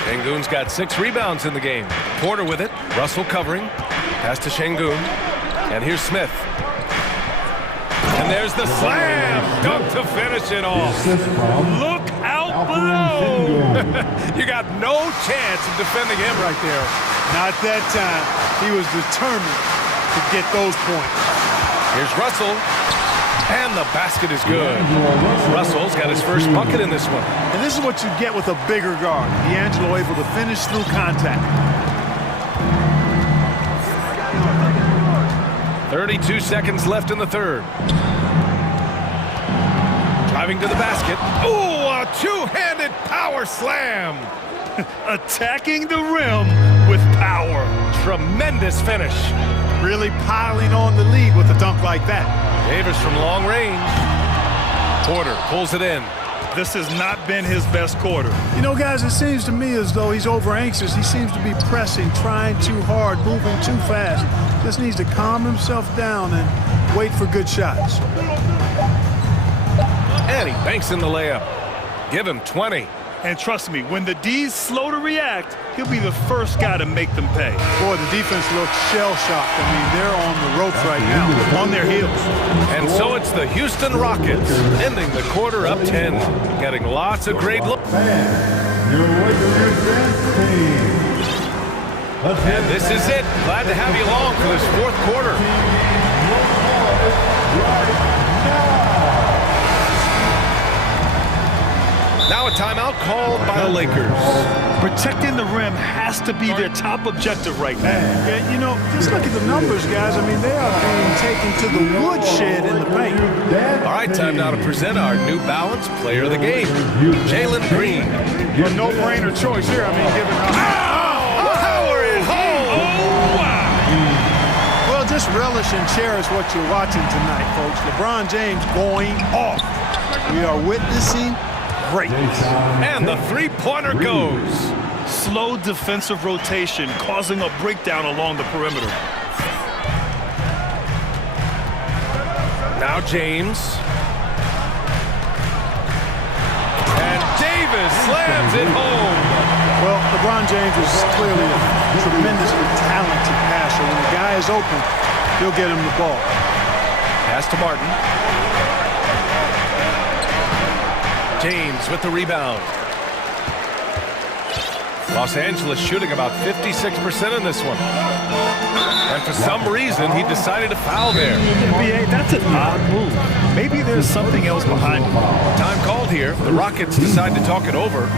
Şengün's got 6 rebounds in the game. Porter with it. Russell covering. Pass to Şengün. And here's Smith. And there's the slam. Dunk to finish it off. Look out below. You got no chance of defending him right there. Not that time. He was determined to get those points. Here's Russell. And the basket is good. Russell's got his first bucket in this one. And this is what you get with a bigger guard. D'Angelo able to finish through contact. 32 seconds left in the third. Driving to the basket. Ooh, a two-handed power slam. Attacking the rim with power. Tremendous finish. Really piling on the lead with a dunk like that. Davis from long range. Porter pulls it in. This has not been his best quarter. You know, guys, it seems to me as though he's over anxious. He seems to be pressing, trying too hard, moving too fast. Just needs to calm himself down and wait for good shots. And he banks in the layup. Give him 20. And trust me, when the D's slow to react, he'll be the first guy to make them pay. Boy, the defense looks shell-shocked. I mean, they're on the ropes right now, on their heels. And so it's the Houston Rockets ending the quarter up 10, getting lots of great looks. And this is it. Glad to have you along for this fourth quarter. Now a timeout called by the Lakers. Protecting the rim has to be their top objective right now. Yeah, you know, just look at the numbers, guys. I mean, they are being taken to the woodshed in the paint. All right, time now to present our New Balance Player of the Game, Jalen Green. A no-brainer choice here. I mean, given how... Power it home! Oh, wow! Well, just relish and cherish what you're watching tonight, folks. LeBron James going off. We are witnessing greatness. And the three-pointer goes. Slow defensive rotation causing a breakdown along the perimeter. Now James. And Davis slams it home. Well, LeBron James is clearly a tremendously talented passer. When the guy is open, he'll get him the ball. Pass to Martin. James with the rebound. Los Angeles shooting about 56% in this one. And for some reason, he decided to foul there. NBA, that's an odd move. Maybe there's something else behind it. Time called here. The Rockets decide to talk it over.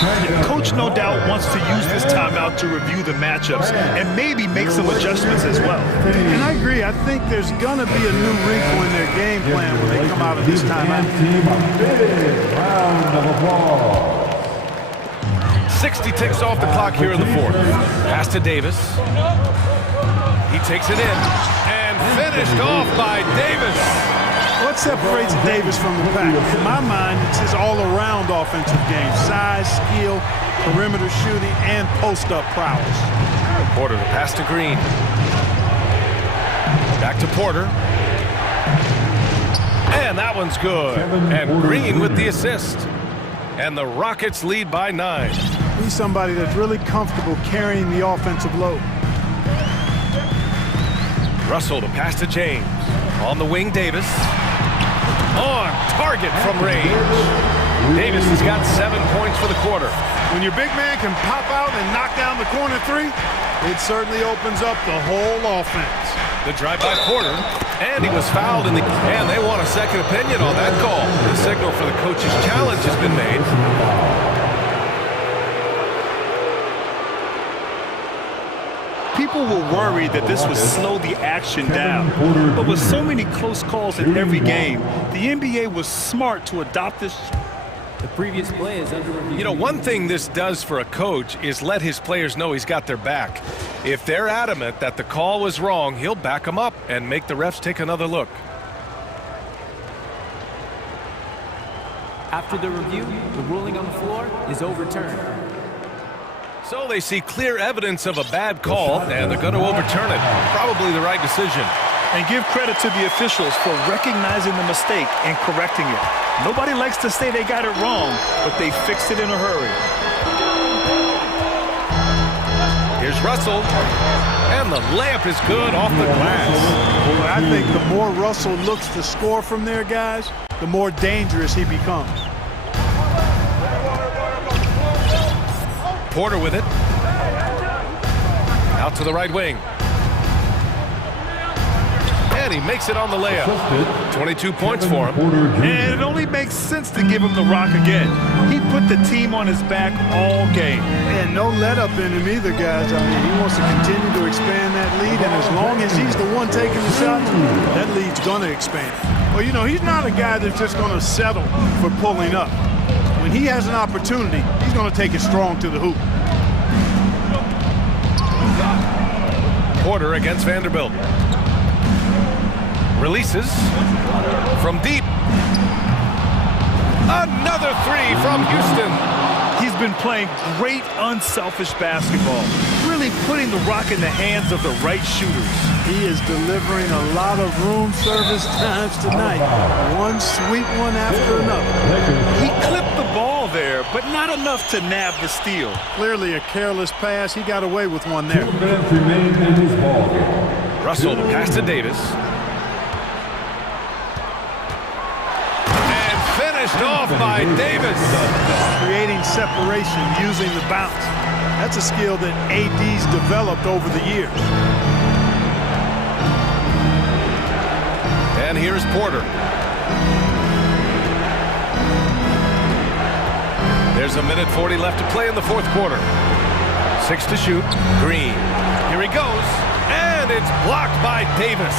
The coach no doubt wants to use this timeout to review the matchups and maybe make some adjustments as well. And I agree. I think there's going to be a new wrinkle in their game plan when they come out of this timeout. 60 ticks off the clock here in the fourth. Pass to Davis. He takes it in. And finished off by Davis. What separates Davis from the pack? In my mind, it's his all-around offensive game. Size, skill, perimeter shooting, and post-up prowess. Porter, the pass to Green. Back to Porter. And that one's good. And Green with the assist. And the Rockets lead by 9. He's somebody that's really comfortable carrying the offensive load. Russell to pass to James. On the wing, Davis. On target from range. Davis has got 7 points for the quarter. When your big man can pop out and knock down the corner three, it certainly opens up the whole offense. The drive by Porter, and he was fouled in the... And they want a second opinion on that call. The signal for the coach's challenge has been made. People were worried that this would slow the action down. But with so many close calls in every game, the NBA was smart to adopt this. The previous play is under review. You know, one thing this does for a coach is let his players know he's got their back. If they're adamant that the call was wrong, he'll back them up and make the refs take another look. After the review, the ruling on the floor is overturned. So they see clear evidence of a bad call, and they're going to overturn it. Probably the right decision. And give credit to the officials for recognizing the mistake and correcting it. Nobody likes to say they got it wrong, but they fixed it in a hurry. Here's Russell, and the layup is good off the glass. Well, I think the more Russell looks to score from there, guys, the more dangerous he becomes. Porter with it. Out to the right wing. And he makes it on the layup. 22 points for him. And it only makes sense to give him the rock again. He put the team on his back all game. And no let-up in him either, guys. I mean, he wants to continue to expand that lead, and as long as he's the one taking the shots, that lead's going to expand. Well, you know, he's not a guy that's just going to settle for pulling up. When he has an opportunity, he's going to take it strong to the hoop. Porter against Vanderbilt. Releases from deep. Another three from Houston. He's been playing great unselfish basketball, really putting the rock in the hands of the right shooters. He is delivering a lot of room service times tonight. One sweet one after another. He clipped the ball there, but not enough to nab the steal. Clearly a careless pass. He got away with one there. 2 minutes remain in this ball game. Russell to pass to Davis. Finished off by Davis. Creating separation using the bounce. That's a skill that AD's developed over the years. And here's Porter. There's a minute 40 left to play in the fourth quarter. 6 to shoot. Green. Here he goes. And it's blocked by Davis.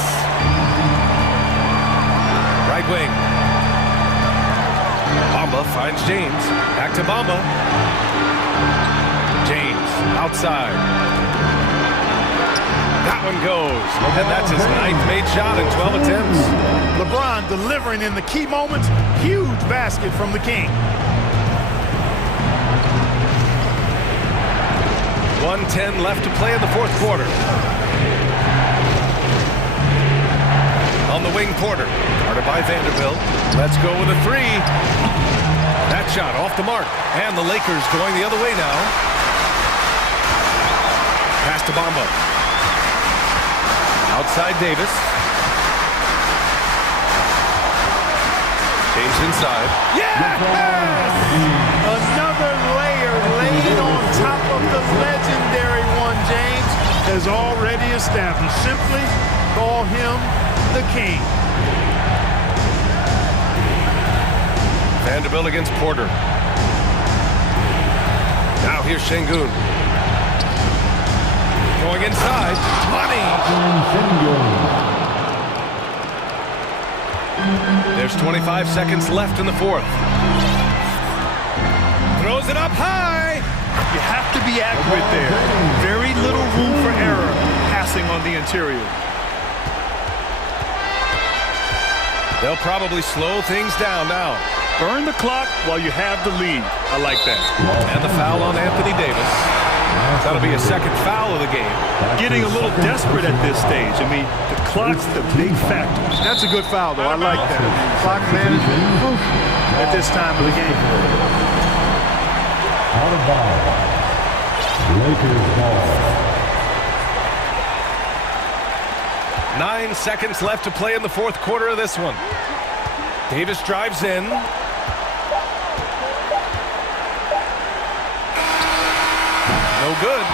Right wing. Bamba finds James. Back to Bamba. James outside. That one goes. And that's his 9th made shot in 12 attempts. LeBron delivering in the key moments. Huge basket from the King. 1:10 left to play in the fourth quarter. On the wing, Porter. Guarded by Vanderbilt. Let's go with a three. That shot off the mark. And the Lakers going the other way now. Pass to Bamba. Outside Davis. James inside. Yes! Another layer laid on top of the legendary one James has already established. Simply call him the King. Vanderbilt against Porter. Now here's Şengün. Going inside. Money. There's 25 seconds left in the fourth. Throws it up high. You have to be accurate there. Very little room for error passing on the interior. They'll probably slow things down now. Burn the clock while you have the lead. I like that. And the foul on Anthony Davis. That'll be a second foul of the game. Getting a little desperate at this stage. I mean, the clock's the big factor. That's a good foul, though. I like that. Clock management crucial at this time of the game. Out of bounds. Lakers ball. 9 seconds left to play in the fourth quarter of this one. Davis drives in. No good.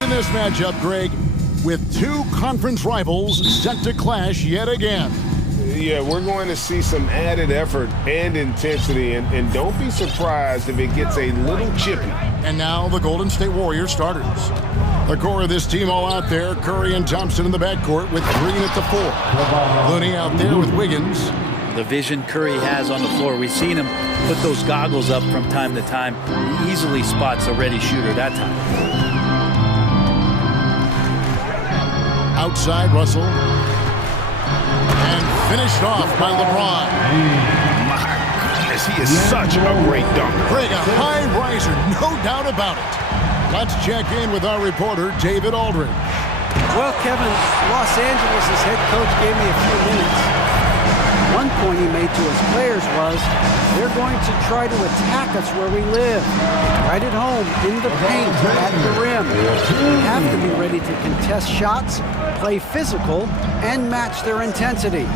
In this matchup, Greg, with two conference rivals set to clash yet again. Yeah, we're going to see some added effort and intensity, and don't be surprised if it gets a little chippy. And now the Golden State Warriors starters. The core of this team all out there, Curry and Thompson in the backcourt with Green at the 4. Looney out there with Wiggins. The vision Curry has on the floor, we've seen him put those goggles up from time to time. He easily spots a ready shooter that time. Outside Russell. And finished off by LeBron. My goodness, he is such a great dunker. Greg, a high riser, no doubt about it. Let's check in with our reporter, David Aldridge. Well, Kevin, Los Angeles' head coach gave me a few minutes. One point he made to his players was, they're going to try to attack us where we live. Right at home, in the paint, at the rim. We have to be ready to contest shots, play physical, and match their intensity.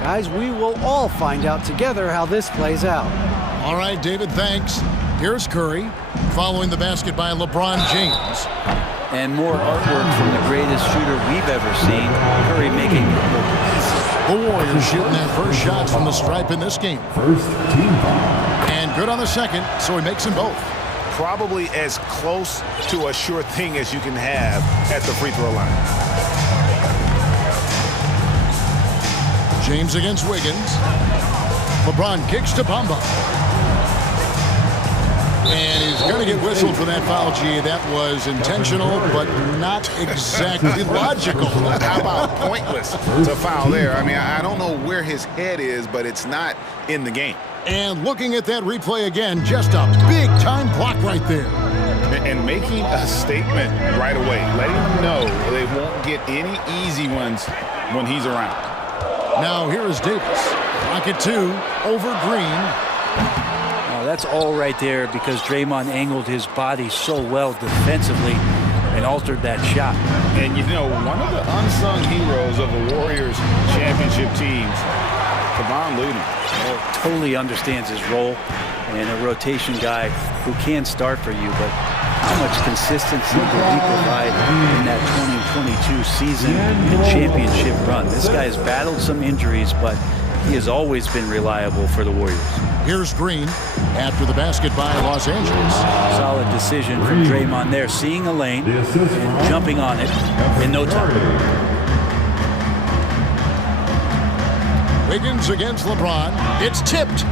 Guys, we will all find out together how this plays out. All right, David, thanks. Here's Curry, following the basket by LeBron James. And more artwork from the greatest shooter we've ever seen. Curry making it look easy. The Warriors shooting their first shots from the stripe in this game. First team foul. And good on the second, so he makes them both. Probably as close to a sure thing as you can have at the free throw line. James against Wiggins. LeBron kicks to Bamba. And he's going to get whistled for that foul, G. That was intentional, but not exactly logical. How about pointless to foul there? I mean, I don't know where his head is, but it's not in the game. And looking at that replay again, just a big-time block right there. And making a statement right away, letting them know they won't get any easy ones when he's around. Now here is Davis. Rocket 2 over Green. That's all right there because Draymond angled his body so well defensively and altered that shot. And you know, one of the unsung heroes of the Warriors championship teams, Well, totally understands his role and a rotation guy who can start for you, but how much consistency did he provide in that 2022 season and championship run? This guy has battled some injuries, but he has always been reliable for the Warriors. Here's Green after the basket by Los Angeles. Solid decision from Draymond there, seeing a lane and jumping on it in no time. Wiggins against LeBron. It's tipped.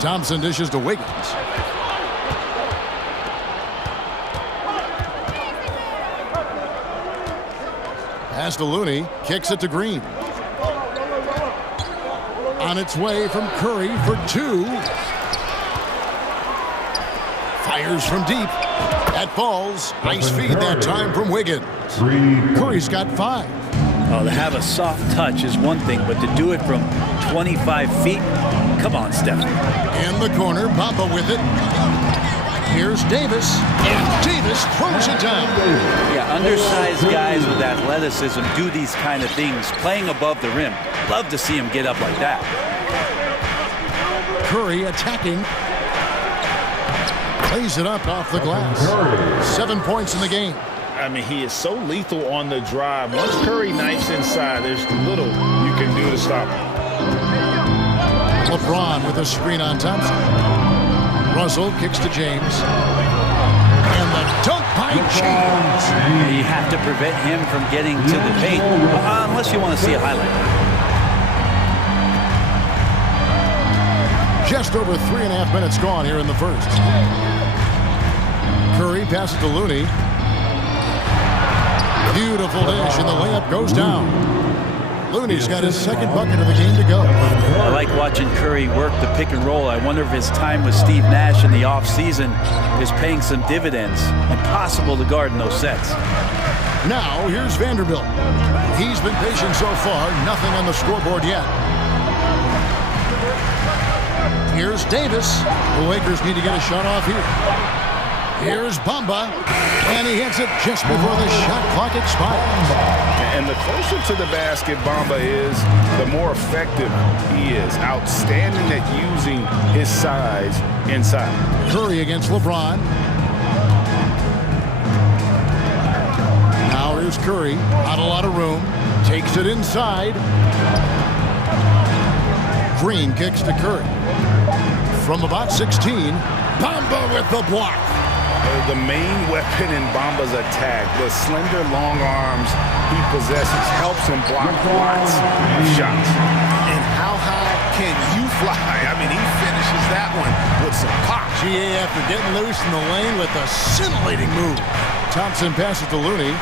Thompson dishes to Wiggins. Pass to Looney. Kicks it to Green. On its way from Curry for 2. Fires from deep. That falls. Nice feed that time from Wiggins. Curry's got 5. To have a soft touch is one thing, but to do it from 25 feet, come on, Steph. In the corner, Bamba with it. Here's Davis, and Davis throws it down. Yeah, undersized guys with athleticism do these kind of things, playing above the rim. Love to see him get up like that. Curry attacking. Plays it up off the glass. 7 points in the game. I mean, he is so lethal on the drive. Once Curry knifes inside, there's little you can do to stop him. LeBron with a screen on Thompson. Russell kicks to James. And the dunk by James. You have to prevent him from getting to the paint, unless you want to see a highlight. Just over 3.5 minutes gone here in the first. Curry passes to Looney. Beautiful dish, and the layup goes down. Looney's got his second bucket of the game to go. I like watching Curry work the pick and roll. I wonder if his time with Steve Nash in the offseason is paying some dividends. Impossible to guard in those sets. Now, here's Vanderbilt. He's been patient so far, nothing on the scoreboard yet. Here's Davis. The Lakers need to get a shot off here. Here's Bamba, and he hits it just before the shot clock expires. And the closer to the basket Bamba is, the more effective he is. Outstanding at using his size inside. Curry against LeBron. Now here's Curry, not a lot of room, takes it inside. Green kicks to Curry. From about 16, Bamba with the block. The main weapon in Bamba's attack, the slender long arms he possesses, helps him block lots of shots. And how high can you fly? I mean, he finishes that one with some pop. GA after getting loose in the lane with a scintillating move. Thompson passes to Looney.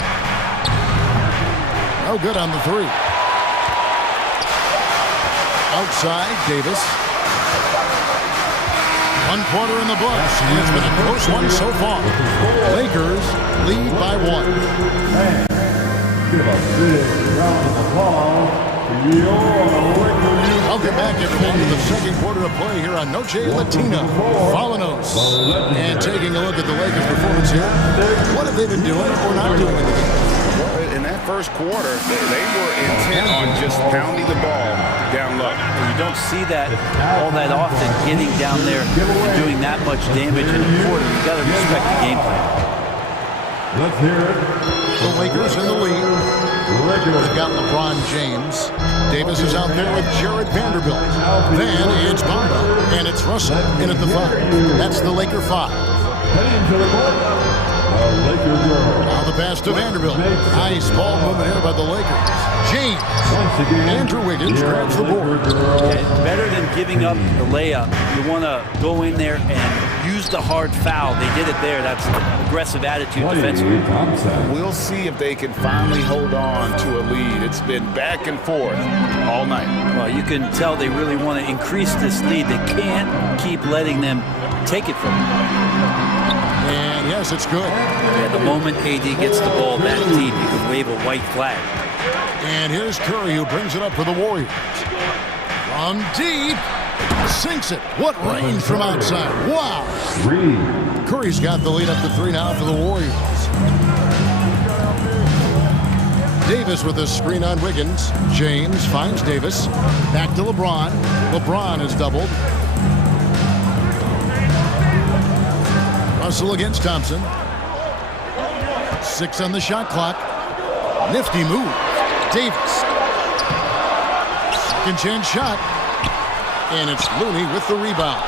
No good on the three. Outside, Davis. 1 quarter in the books, and it's been a close one so far. Lakers lead by 1. Give a big round of applause to your Lakers. Welcome back, everyone, to the second quarter of play here on Noche Latina. Vallanos. And taking a look at the Lakers' performance here. What have they been doing or not doing in the game? Well, in that first quarter, they were intent on just pounding the ball down low. You don't see that all that often, getting down there and doing that much damage in a quarter. You got to respect the game plan. Let's hear it. The Lakers in the lead. They've got LeBron James. Davis is out there with Jared Vanderbilt. Then it's Bamba, and it's Russell in at the 5. That's the Laker 5. Heading to the court, the Lakers are. Now the pass to Vanderbilt. Nice ball movement here by the Lakers. James. Andrew Wiggins grabs the board. Yeah, better than giving up the layup, you want to go in there and use the hard foul. They did it there. That's the aggressive attitude defensively. We'll see if they can finally hold on to a lead. It's been back and forth all night. Well, you can tell they really want to increase this lead. They can't keep letting them take it from them. And yes, it's good. Yeah, the moment AD gets the ball, that team, you can wave a white flag. And here's Curry, who brings it up for the Warriors. From deep, sinks it. What range from outside. Wow. Curry's got the lead up to 3 now for the Warriors. Davis with a screen on Wiggins. James finds Davis. Back to LeBron. LeBron is doubled. Russell against Thompson. 6 on the shot clock. Nifty move. Davis. Second chance shot. And it's Looney with the rebound.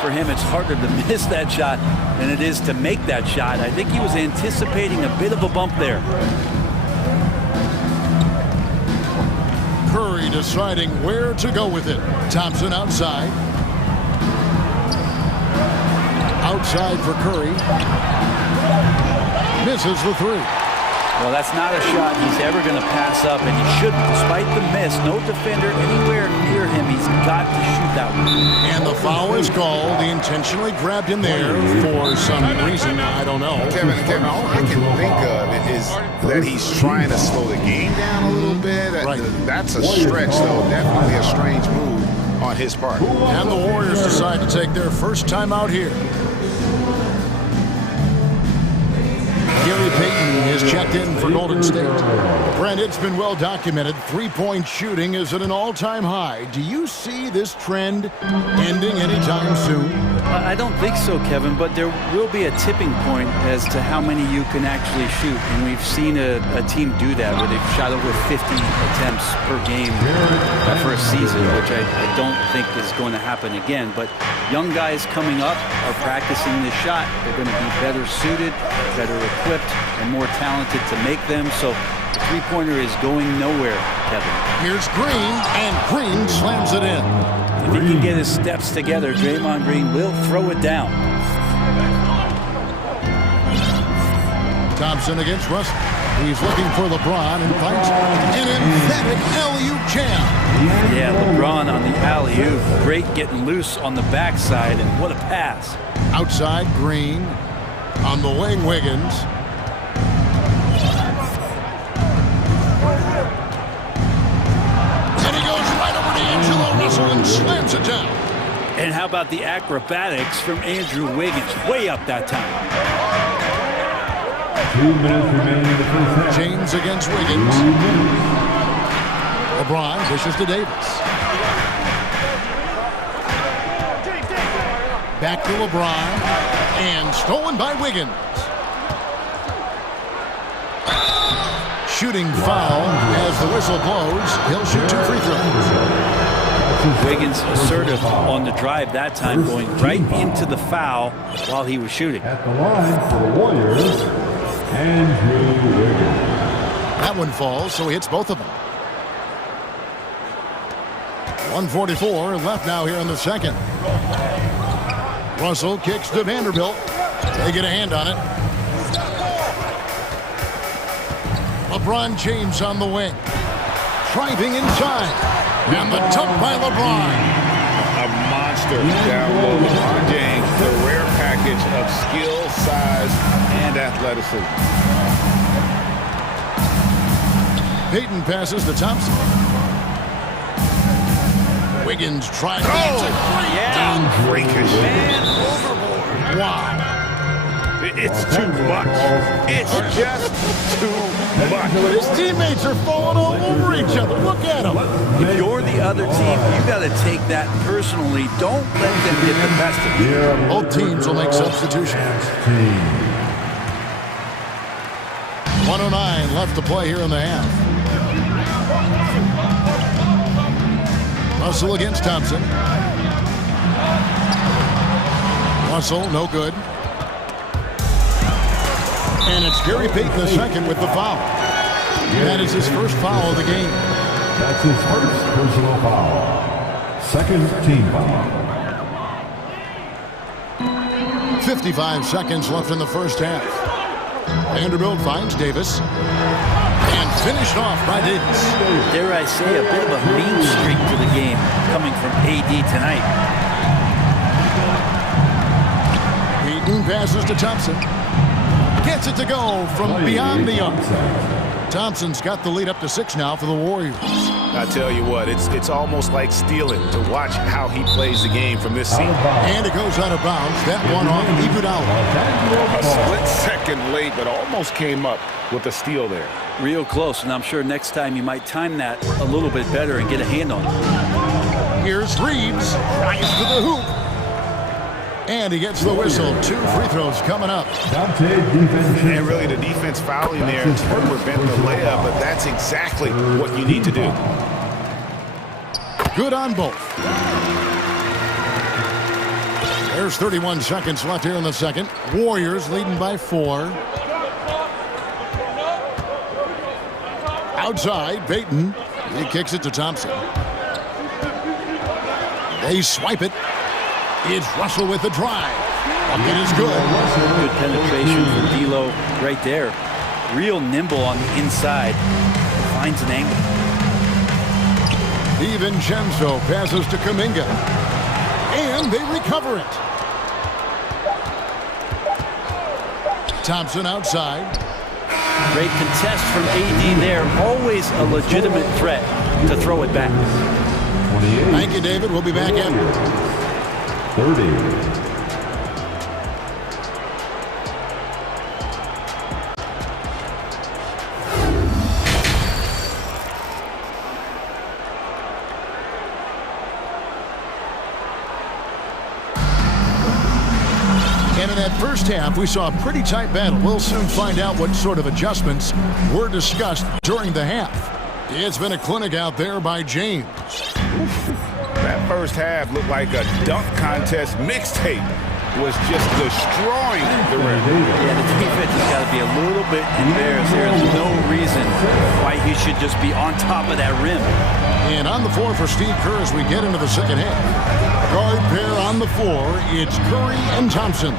For him, it's harder to miss that shot than it is to make that shot. I think he was anticipating a bit of a bump there. Curry deciding where to go with it. Thompson outside. Outside for Curry. Misses the 3. Well, that's not a shot he's ever going to pass up, and he shouldn't. Despite the miss, no defender anywhere near him. He's got to shoot that one. And the foul is called. He intentionally grabbed him there for some reason. I don't know. Kevin, all I can think of is that he's trying to slow the game down a little bit. Right. That's a stretch, though. Definitely a strange move on his part. And the Warriors decide to take their first time out here. Gary Payton is checked in for Golden State. Brent, it's been well documented. Three-point shooting is at an all-time high. Do you see this trend ending anytime soon? I don't think so, Kevin, but there will be a tipping point as to how many you can actually shoot. And we've seen a team do that where they've shot over 50 attempts per game for a season, which I don't think is going to happen again. But young guys coming up are practicing this shot. They're going to be better suited, better equipped, and more talented to make them. So the three-pointer is going nowhere, Kevin. Here's Green, and Green slams it in. If he can get his steps together, Draymond Green will throw it down. Thompson against Russell. He's looking for LeBron and finds an emphatic alley-oop jam. Yeah, LeBron on the alley-oop. Great getting loose on the backside, and what a pass. Outside, Green. On the wing, Wiggins. Russell and slams it down. And how about the acrobatics from Andrew Wiggins? Way up that time. 2 minutes remaining in the first half. James against Wiggins. LeBron dishes to Davis. Back to LeBron. And stolen by Wiggins. Shooting foul as the whistle blows. He'll shoot 2 free throws. Wiggins assertive on the drive that time, going right into the foul while he was shooting. At the line for the Warriors, Andrew Wiggins. That one falls, so he hits both of them. 1:44 left now here in the second. Russell kicks to Vanderbilt. They get a hand on it. LeBron James on the wing. Driving inside. And the dunk by LeBron. A monster down low. LeBron James, the rare package of skill, size, and athleticism. Payton passes to Thompson. Wiggins tries to Dunk. Freakish. Man overboard. Wow. It's too much. It's just too much. His teammates are falling all over each other. Look at them. If you're the other team, you got to take that personally. Don't let them get the best of you. Both teams will make substitutions. 1:09 left to play here in the half. Russell against Thompson. Russell, no good. And it's Gary Payton II with the foul. That is his first foul of the game. That's his first personal foul. Second team foul. 55 seconds left in the first half. Vanderbilt finds Davis. And finished off by Davis. Dare I say, a bit of a mean streak to the game coming from AD tonight. Payton passes to Thompson. Gets it to go from beyond the arc. Thompson's got the lead up to 6 now for the Warriors. I tell you what, it's almost like stealing to watch how he plays the game from this seat. And it goes out of bounds. That one off Iguodala. A split second late, but almost came up with a steal there. Real close, and I'm sure next time you might time that a little bit better and get a hand on it. Here's Reeves. Drives to the hoop. And he gets the whistle. 2 free throws coming up. And really the defense fouling there to prevent the layup, but that's exactly what you need to do. Good on both. There's 31 seconds left here in the second. Warriors leading by 4. Outside, Payton. He kicks it to Thompson. They swipe it. It's Russell with the drive. Bucket is good. Good penetration from D'Lo right there. Real nimble on the inside. Finds an angle. DiVincenzo passes to Kuminga. And they recover it. Thompson outside. Great contest from AD there. Always a legitimate threat to throw it back. Thank you, David. We'll be back after. 30. first half, we saw a pretty tight battle. We'll soon find out what sort of adjustments were discussed during the half. It's been a clinic out there by James. That first half looked like a dunk contest mixtape. Was just destroying the rim. Yeah, the defense has got to be a little bit embarrassed. There is no reason why he should just be on top of that rim. And on the floor for Steve Kerr as we get into the second half. Guard pair on the floor. It's Curry and Thompson.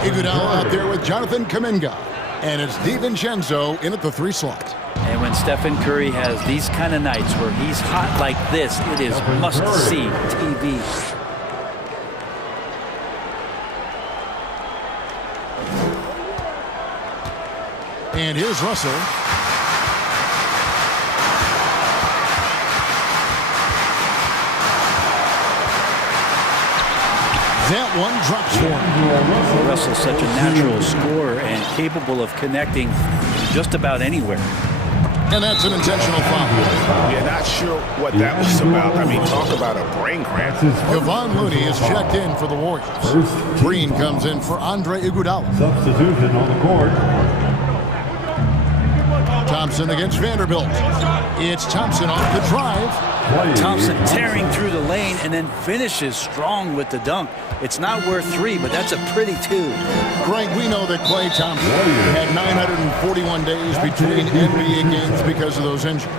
Iguodala out there with Jonathan Kuminga. And it's DiVincenzo in at the 3 slot. And when Stephen Curry has these kind of nights where he's hot like this, it is must-see TV. And here's Russell. That one drops for him. Russell's such a natural scorer and capable of connecting just about anywhere. And that's an intentional foul. Yeah, not sure what that was about. I mean, talk about a brain cramp. Kevon Looney is checked in for the Warriors. Green comes in for Andre Iguodala. Substitution on the court. Thompson against Vanderbilt. It's Thompson off the drive. Thompson tearing through the lane and then finishes strong with the dunk. It's not worth 3, but that's a pretty 2. Greg, we know that Klay Thompson had 941 days between NBA games because of those injuries.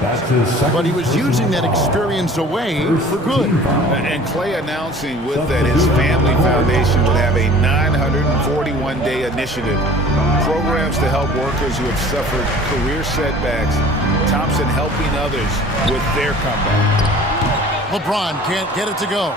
But he was using that experience away for good. And Klay announcing with that his family foundation would have a 941-day initiative. Programs to help workers who have suffered career setbacks. Thompson helping others with their comeback. LeBron can't get it to go.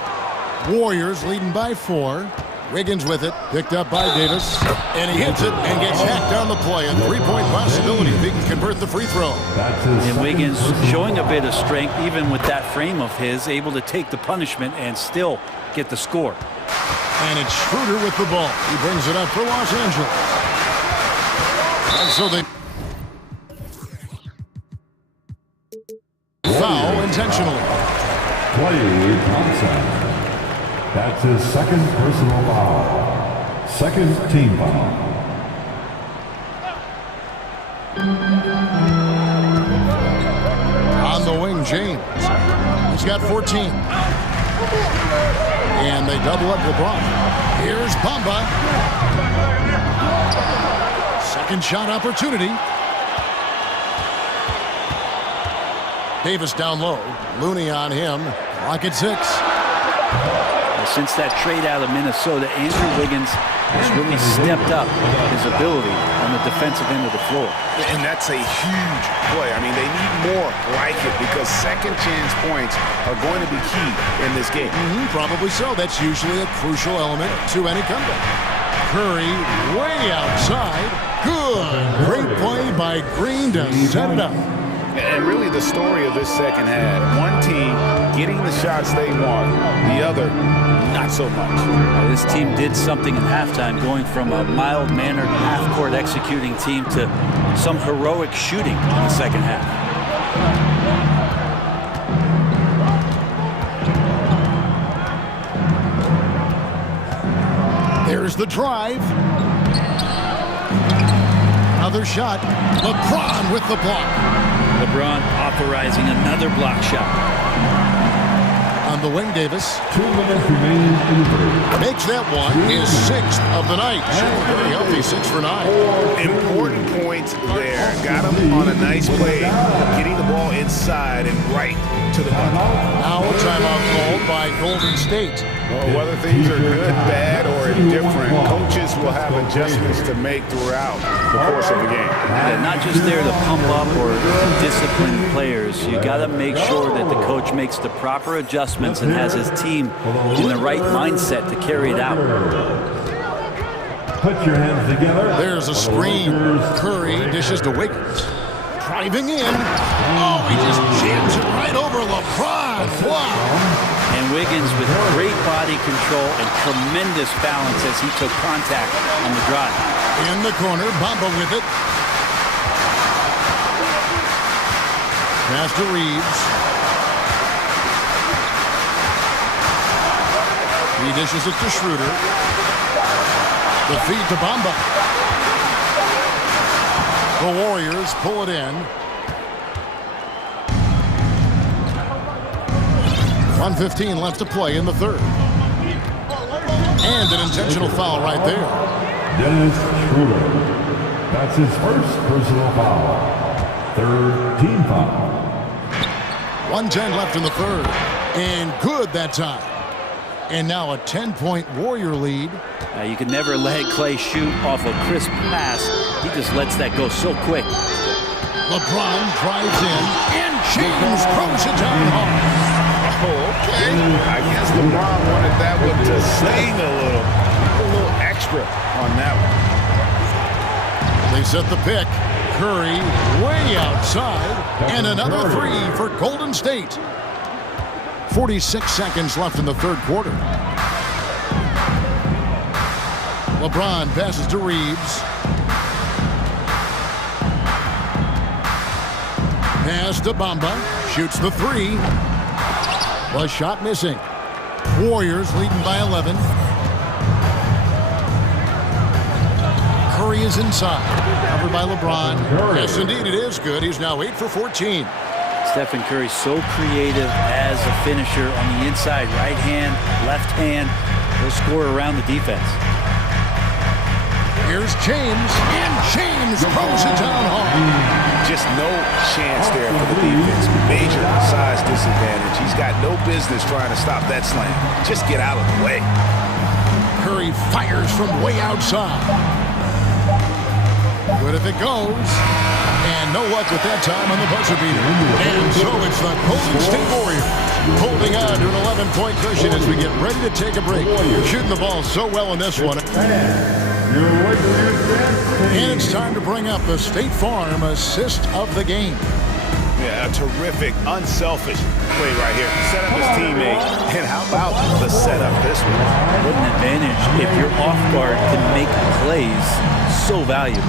Warriors leading by 4. Wiggins with it, picked up by Davis, and he hits it and gets hacked on the play. A 3-point possibility if he can convert the free throw. And Wiggins showing a bit of strength, even with that frame of his, able to take the punishment and still get the score. And it's Schroeder with the ball. He brings it up for Los Angeles. And so they foul intentionally. Klay Thompson. That's his second personal foul. Second team foul. On the wing, James. He's got 14. And they double up LeBron. Here's Bamba. Second shot opportunity. Davis down low. Looney on him. Clock at 6. Since that trade out of Minnesota, Andrew Wiggins has really stepped up his ability on the defensive end of the floor. And that's a huge play. I mean, they need more like it because second chance points are going to be key in this game. Probably so. That's usually a crucial element to any comeback. Curry way outside. Good. Great play by Green to set it up. And really the story of this second half, one team getting the shots they want, the other not so much. This team did something in halftime, going from a mild-mannered half-court executing team to some heroic shooting in the second half. There's the drive. Another shot. LeBron with the block. LeBron authorizing another block shot. On the wing, Davis. 2 minutes remaining in the third. Makes that one his 6th of the night. Very healthy, 6 for 9. Important points there. Got him on a nice play, getting the ball inside and right to the bucket. Now a timeout called by Golden State. Well, whether things are good, bad, or indifferent, coaches will have adjustments to make throughout the course of the game. Yeah, not just there to pump up or discipline players. You got to make sure that the coach makes the proper adjustments and has his team in the right mindset to carry it out. Put your hands together. There's a screen. Curry dishes to Wiggins. Driving in. Oh, he just jams it right over LeBron. Wow. And Wiggins with great body control and tremendous balance as he took contact on the drive. In the corner, Bamba with it. Pass to Reeves. He dishes it to Schroeder. The feed to Bamba. The Warriors pull it in. 1:15 left to play in the third. And an intentional foul right there. Dennis Schroeder. That's his first personal foul. Third team foul. 1:10 left in the third. And good that time. And now a 10-point Warrior lead. You can never let Clay shoot off a crisp pass. He just lets that go so quick. LeBron drives in, and James throws it down hard. Oh, okay. I guess LeBron wanted that one to sting a little extra on that one. They set the pick. Curry way outside, and another three for Golden State. 46 seconds left in the third quarter. LeBron passes to Reeves. Pass to Bamba. Shoots the three. The shot missing. Warriors leading by 11. Curry is inside. Covered by LeBron. Yes, indeed, it is good. He's now 8 for 14. Stephen Curry so creative as a finisher on the inside. Right hand, left hand. He'll score around the defense. Here's James, and James throws it down hard. Just no chance there for the defense. Major size disadvantage. He's got no business trying to stop that slam. Just get out of the way. Curry fires from way outside. But if it goes, and no luck with that time on the buzzer beater. And so it's the Golden State Warriors holding on to an 11-point cushion as we get ready to take a break. Shooting the ball so well in this one. And it's time to bring up the State Farm assist of the game. Yeah, a terrific, unselfish play right here. Set up his teammate. And how about the setup this one? What an advantage if your off guard can make plays so valuable.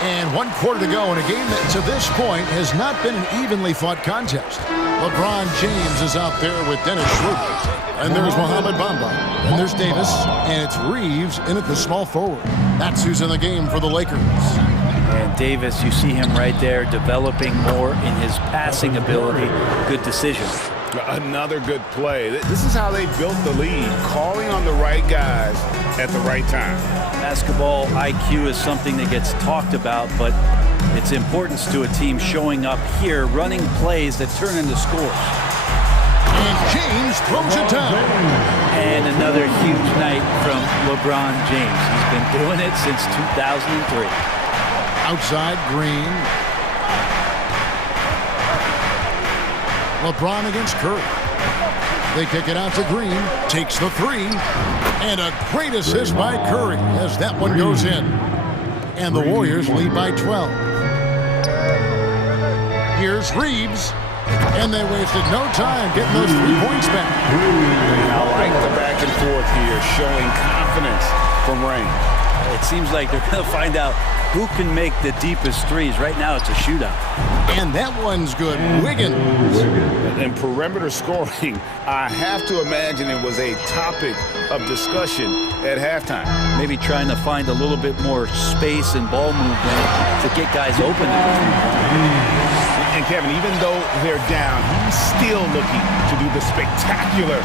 And 1 quarter to go in a game that to this point has not been an evenly fought contest. LeBron James is out there with Dennis Schroeder. And there's Mohamed Bamba. And there's Davis. And it's Reeves in at the small forward. That's who's in the game for the Lakers. And Davis, you see him right there developing more in his passing ability. Good decision. Another good play. This is how they built the lead. Calling on the right guys at the right time. Basketball IQ is something that gets talked about, but its importance to a team showing up here, running plays that turn into scores. And James throws it down. And another huge night from LeBron James. He's been doing it since 2003. Outside, Green. LeBron against Curry. They kick it out to Green. Takes the three. And a great assist by Curry as that one goes in. And the Warriors lead by 12. Here's Reeves. And they wasted no time getting those 3 points back. I like the back and forth here, showing confidence from range. It seems like they're going to find out who can make the deepest threes. Right now it's a shootout. And that one's good. Wiggins. And perimeter scoring, I have to imagine it was a topic of discussion at halftime. Maybe trying to find a little bit more space and ball movement to get guys open. And Kevin, even though they're down, he's still looking to do the spectacular,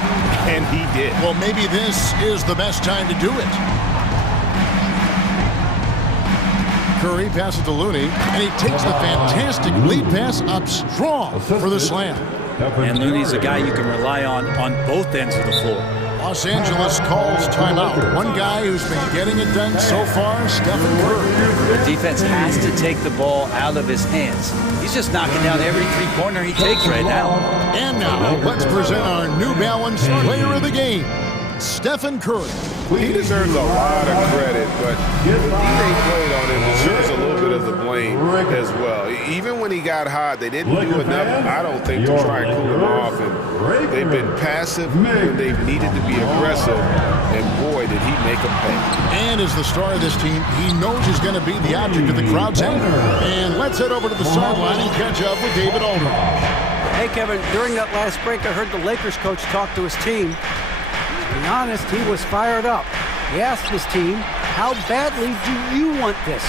and he did. Well, maybe this is the best time to do it. Curry passes to Looney, and he takes the fantastic lead pass up strong for the slam. And Looney's a guy you can rely on both ends of the floor. Los Angeles calls timeout. One guy who's been getting it done so far, Stephen Curry. The defense has to take the ball out of his hands. He's just knocking down every three-pointer he takes right now. And now, let's present our New Balance player of the game, Stephen Curry. He deserves a lot of credit, but the D they played on him deserves a little bit of the blame as well. Even when he got hot, they didn't do enough, I don't think, to try and cool him off. And they've been passive when they've needed to be aggressive, and boy, did he make them pay. And as the star of this team, he knows he's going to be the object of the crowd's anger. And let's head over to the sideline and catch up with David Aldridge. Hey, Kevin, during that last break, I heard the Lakers coach talk to his team. To be honest, he was fired up. He asked his team, how badly do you want this?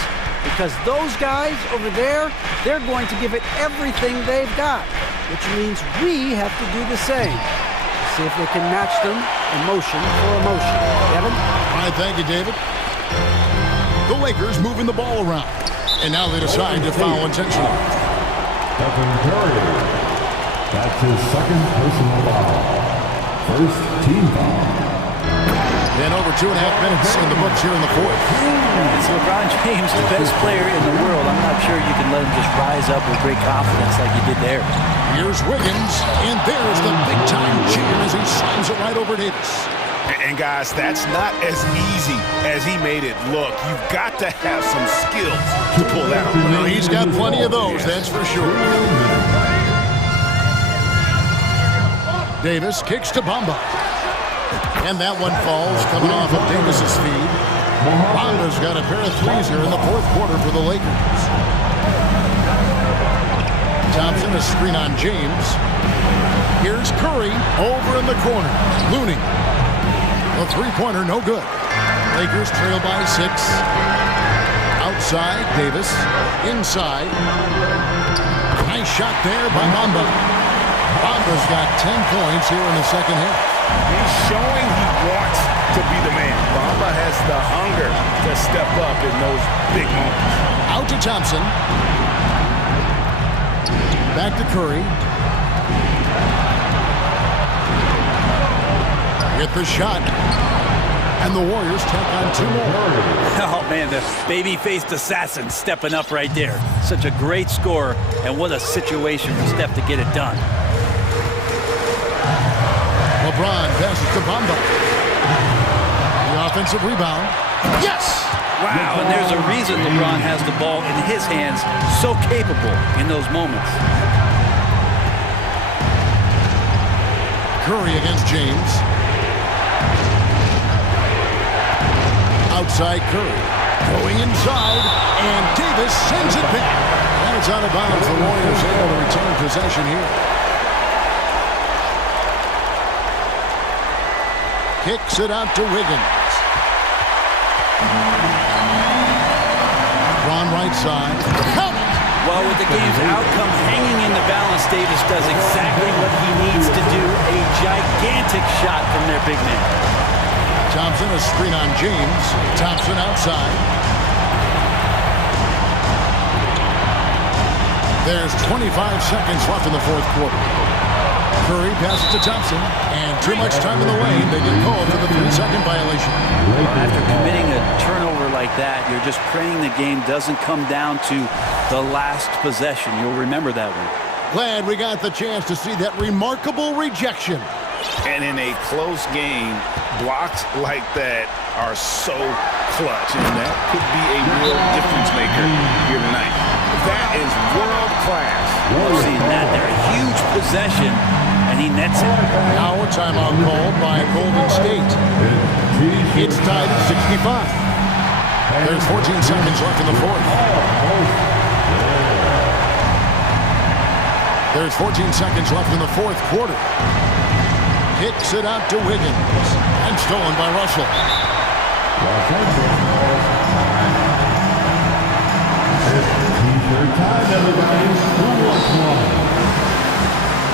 Because those guys over there, they're going to give it everything they've got, which means we have to do the same. See if they can match them emotion for emotion. Kevin? All right, thank you, David. The Lakers moving the ball around. And now they decide to foul intentionally. Stephen Curry. That's his second personal foul. First team foul. And over 2.5 minutes in the books here in the fourth. It's LeBron James, the best player in the world. I'm not sure you can let him just rise up with great confidence like he did there. Here's Wiggins, and there's the big-time cheer as he slams it right over Davis. And guys, that's not as easy as he made it look. You've got to have some skills to pull that off. Well, he's got plenty of those, that's for sure. Davis kicks to Bamba. And that one falls coming off of Davis's feed. Bamba's got a pair of threes here in the fourth quarter for the Lakers. Thompson, a screen on James. Here's Curry over in the corner. Looney. A three-pointer, no good. Lakers trail by 6. Outside, Davis. Inside. Nice shot there by Bamba. Bamba's got 10 points here in the second half. He's showing he wants to be the man. Bamba has the hunger to step up in those big moments. Out to Thompson. Back to Curry. Get the shot. And the Warriors take on 2 more. Oh, man, the baby-faced assassin stepping up right there. Such a great scorer, and what a situation for Steph to get it done. LeBron passes to Bamba. The offensive rebound. Yes! Wow, and there's a reason LeBron has the ball in his hands, so capable in those moments. Curry against James. Outside Curry. Going inside, and Davis sends it back. And it's out of bounds. The Warriors able to retain possession here. Kicks it out to Wiggins. Ron right side. Count it! Well, with the game's outcome hanging in the balance, Davis does exactly what he needs to do. A gigantic shot from their big man. Thompson, a screen on James. Thompson outside. There's 25 seconds left in the fourth quarter. Curry passes to Thompson, and too much time in the lane. They get called for the 3-second violation. After committing a turnover like that, you're just praying the game doesn't come down to the last possession. You'll remember that one. Glad we got the chance to see that remarkable rejection. And in a close game, blocks like that are so clutch, and that could be a real difference maker here tonight. That is world class. We've seen that there. A huge possession, and he nets it. Now a timeout called by Golden State. It's tied at 65. There's 14 seconds left in the fourth. There's 14 seconds left in the fourth quarter. Kicks it out to Wiggins. And stolen by Russell. T-shirt time, everybody. Who wants one?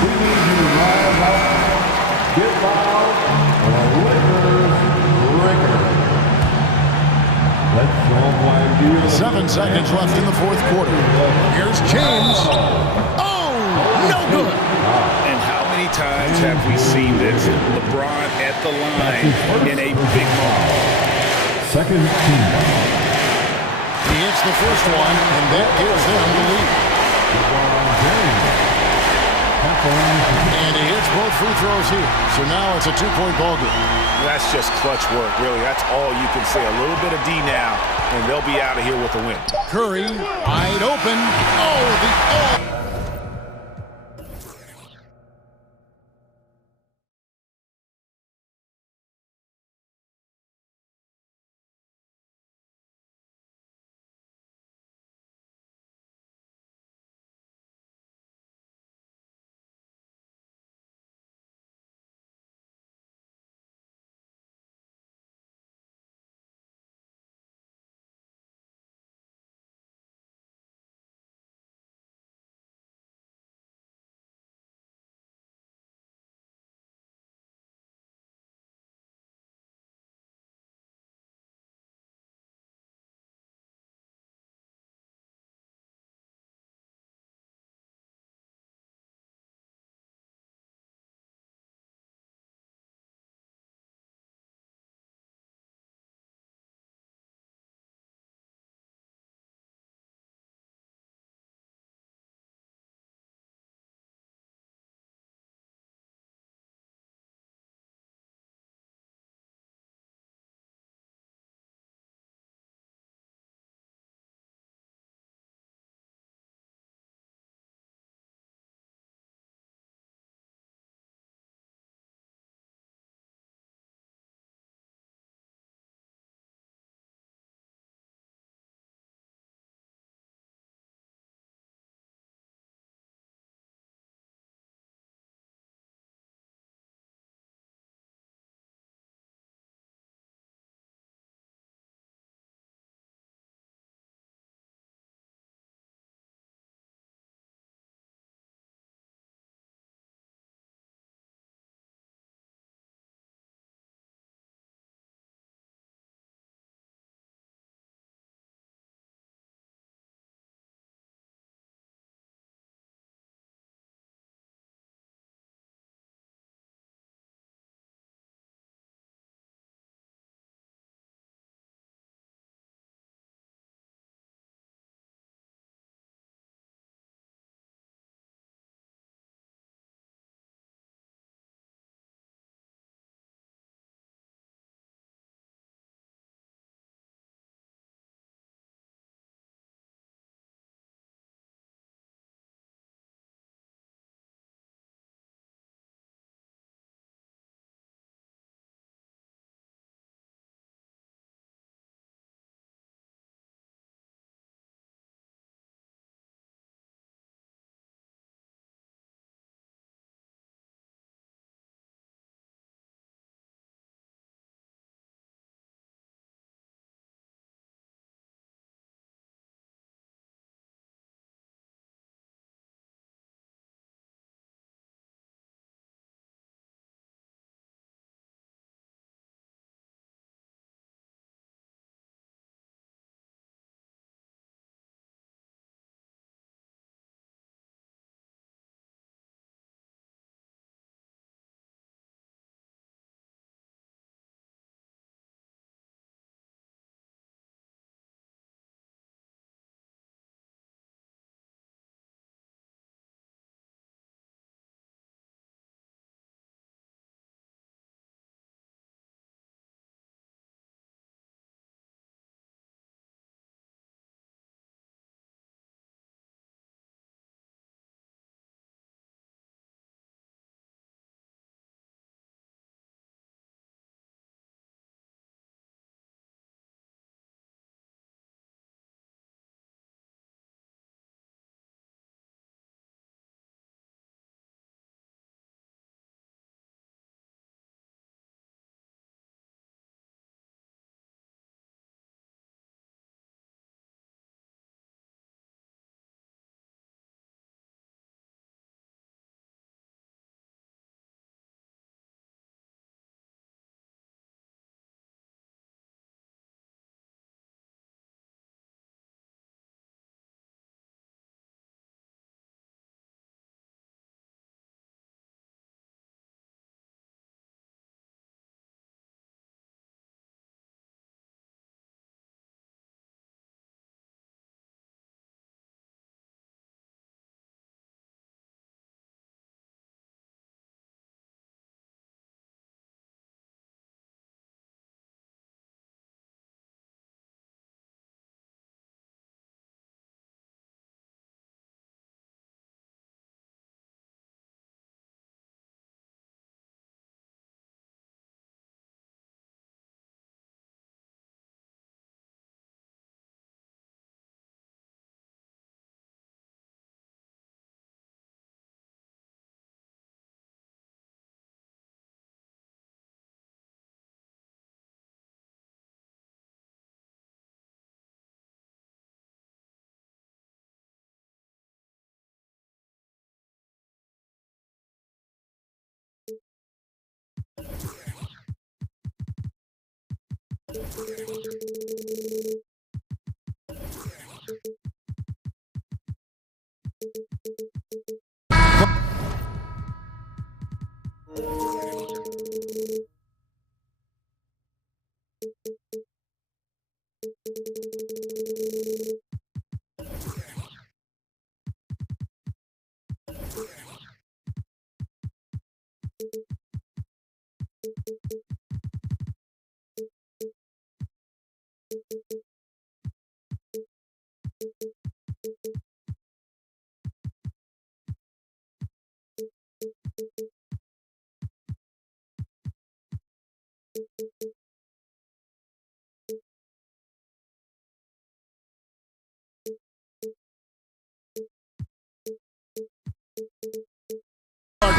We need you to rise up, get loud, or Lakers breaker. Let's show them why you 7 seconds left in the fourth quarter. Here's James. Oh, no good. And how many times have we seen this? LeBron at the line in a big moment. Second team. He hits the first one, and that gives them the lead. And he hits both free throws here. So now it's a 2-point ball game. That's just clutch work, really. That's all you can say. A little bit of D now, and they'll be out of here with a win. Curry, wide open. Oh, the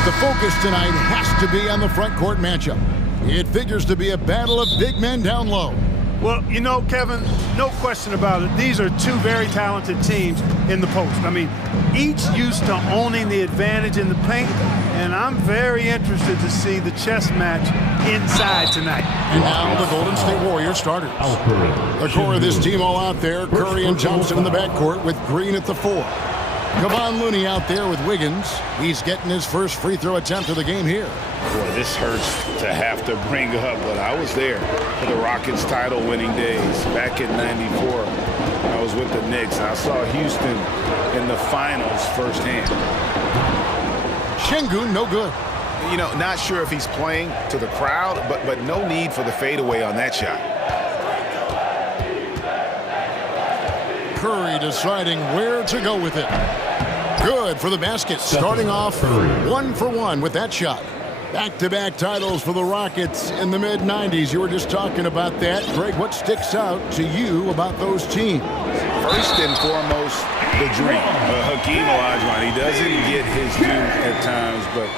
The focus tonight has to be on the front court matchup. It figures to be a battle of big men down low. Well, you know, Kevin, no question about it. These are two very talented teams in the post. I mean, each used to owning the advantage in the paint, and I'm very interested to see the chess match inside tonight. And now the Golden State Warriors starters. The core of this team all out there, Curry and Thompson in the backcourt with Green at the 4. Kevon Looney out there with Wiggins. He's getting his first free throw attempt of the game here. Boy, this hurts to have to bring up, but I was there for the Rockets title-winning days back in '94. I was with the Knicks. I saw Houston in the finals firsthand. Şengün, no good. You know, not sure if he's playing to the crowd, but no need for the fadeaway on that shot. Curry deciding where to go with it. Good for the basket. Starting off 1 for 1 with that shot. Back-to-back titles for the Rockets in the mid-90s. You were just talking about that. Greg, what sticks out to you about those teams? First and foremost, the dream. Hakeem Olajuwon, he doesn't get his due at times, but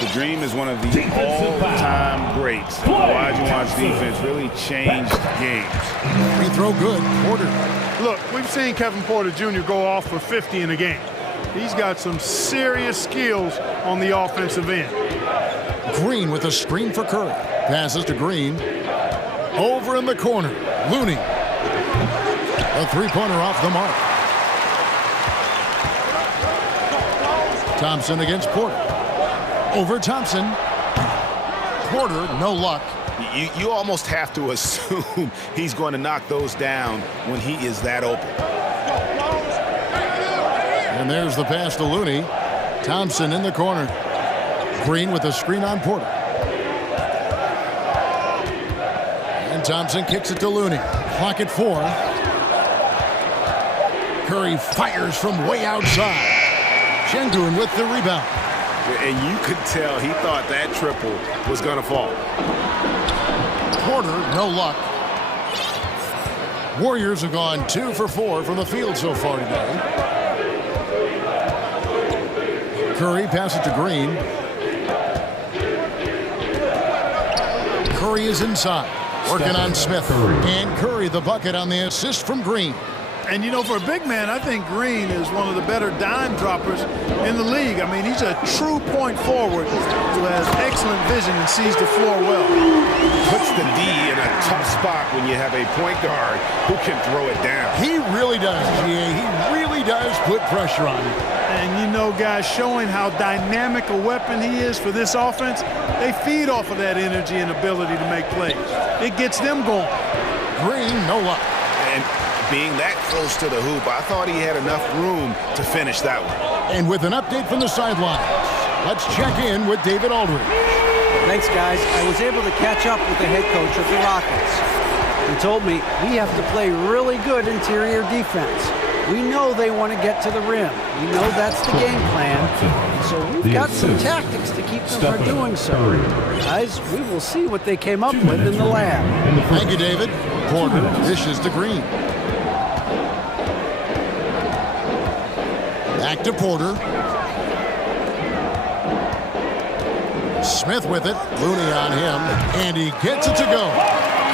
the Dream is one of the all-time greats. Olajuwon's defense really changed games. Free throw good. Porter. Look, we've seen Kevin Porter Jr. go off for 50 in a game. He's got some serious skills on the offensive end. Green with a screen for Curry. Passes to Green. Over in the corner. Looney. A three-pointer off the mark. Thompson against Porter. Over Thompson. Porter, no luck. You almost have to assume he's going to knock those down when he is that open. And there's the pass to Looney. Thompson in the corner. Green with a screen on Porter. And Thompson kicks it to Looney. Clock at 4. Curry fires from way outside. Şengün with the rebound. And you could tell he thought that triple was going to fall. Porter, no luck. Warriors have gone 2 for 4 from the field so far today. Curry passes to Green. Curry is inside, working on Smith. And Curry the bucket on the assist from Green. And, you know, for a big man, I think Green is one of the better dime droppers in the league. I mean, he's a true point forward who has excellent vision and sees the floor well. Puts the D in a tough spot when you have a point guard who can throw it down. He really does, GA. He really does put pressure on him. And, you know, guys, showing how dynamic a weapon he is for this offense, they feed off of that energy and ability to make plays. It gets them going. Green, no luck. And being that close to the hoop, I thought he had enough room to finish that one. And with an update from the sidelines, let's check in with David Aldridge. Thanks, guys. I was able to catch up with the head coach of the Rockets. He told me we have to play really good interior defense. We know they want to get to the rim. We know that's the game plan. So we've got some tactics to keep them from doing so. Guys, we will see what they came up with in the lab. Thank you, David. Porter dishes to Green. Back to Porter. Smith with it. Looney on him. And he gets it to go.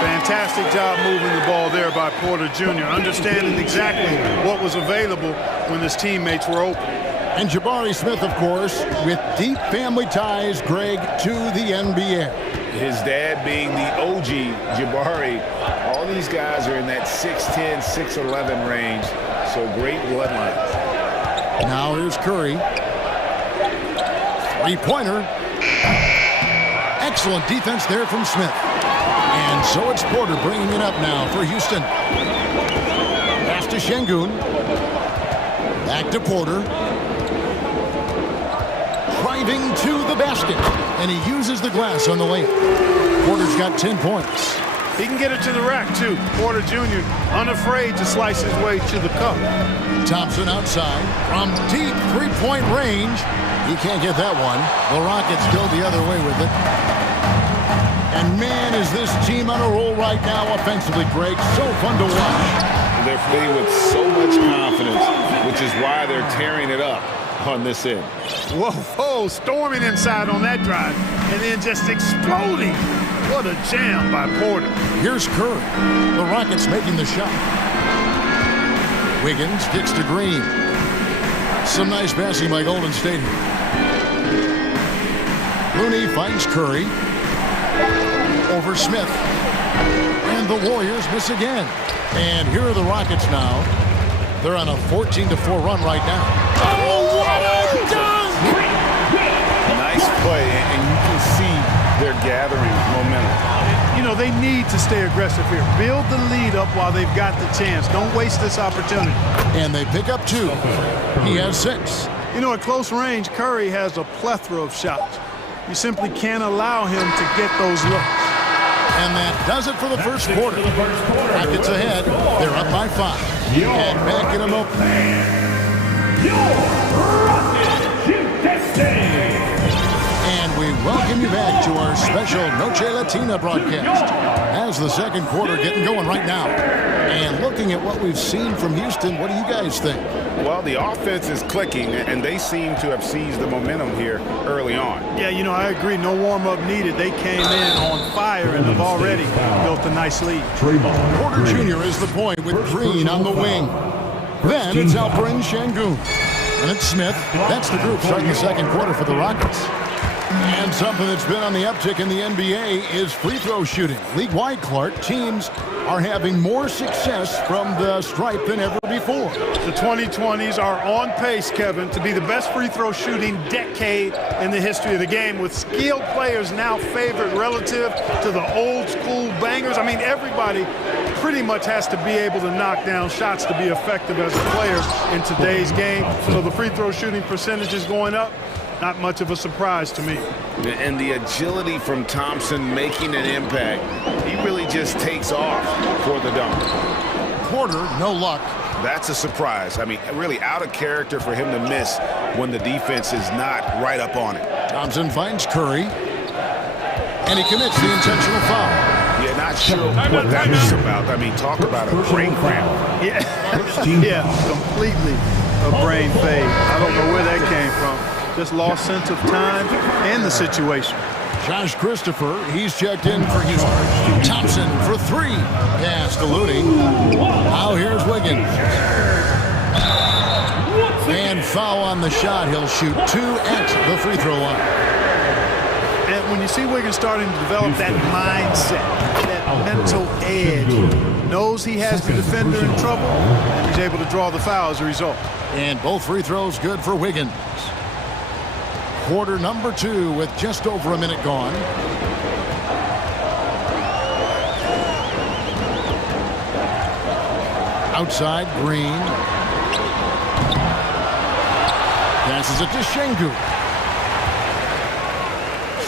Fantastic job moving the ball there by Porter Jr., understanding exactly what was available when his teammates were open. And Jabari Smith, of course, with deep family ties, Greg, to the NBA. His dad being the OG Jabari these guys are in that 6'10", 6'11" range, so great bloodline. Now here's Curry. Three-pointer. Excellent defense there from Smith. And so it's Porter bringing it up now for Houston. Pass to Şengün. Back to Porter. Driving to the basket. And he uses the glass on the lane. Porter's got 10 points. He can get it to the rack, too. Porter Jr. unafraid to slice his way to the cup. Thompson outside from deep three-point range. He can't get that one. The Rockets go the other way with it. And man, is this team on a roll right now offensively, Greg. So fun to watch. They're playing with so much confidence, which is why they're tearing it up on this end. Whoa, storming inside on that drive, and then just exploding. What a jam by Porter. Here's Curry. The Rockets making the shot. Wiggins kicks to Green. Some nice passing by Golden State. Looney finds Curry. Over Smith. And the Warriors miss again. And here are the Rockets now. They're on a 14-4 run right now. Oh, what a dunk! Nice play, and you can see they're gathering momentum. You know, they need to stay aggressive here. Build the lead up while they've got the chance. Don't waste this opportunity. And they pick up 2. He has 6. You know, at close range, Curry has a plethora of shots. You simply can't allow him to get those looks. And that does it for the first quarter. Rockets ahead. They're up by 5. And backing them up. And we welcome you back to our special Noche Latina broadcast. As the second quarter getting going right now. And looking at what we've seen from Houston, what do you guys think? Well, the offense is clicking, and they seem to have seized the momentum here early on. Yeah, you know, I agree. No warm-up needed. They came in on fire and have already built a nice lead. Porter Jr. is the point with Green on the wing. Then it's Alperen Şengün. And it's Smith. That's the group starting the second quarter for the Rockets. And something that's been on the uptick in the NBA is free throw shooting. League-wide, Clark, teams are having more success from the stripe than ever before. The 2020s are on pace, Kevin, to be the best free throw shooting decade in the history of the game, with skilled players now favored relative to the old school bangers. I mean, everybody pretty much has to be able to knock down shots to be effective as a player in today's game. So the free throw shooting percentage is going up. Not much of a surprise to me. And the agility from Thompson making an impact. He really just takes off for the dunk. Porter, no luck. That's a surprise. I mean, really out of character for him to miss when the defense is not right up on it. Thompson finds Curry. And he commits the intentional foul. Yeah, not sure what that was about. I mean, talk about a brain cramp. Yeah, yeah, completely a brain fade. I don't know where that came from. Just lost sense of time and the situation. Josh Christopher, he's checked in for Houston. Thompson for 3. Pass to Looney. Now here's Wiggins. And foul on the shot. He'll shoot 2 at the free throw line. And when you see Wiggins starting to develop that mindset, that mental edge, knows he has the defender in trouble, and he's able to draw the foul as a result. And both free throws good for Wiggins. Quarter number 2 with just over a minute gone. Outside, Green. Passes it to Şengün.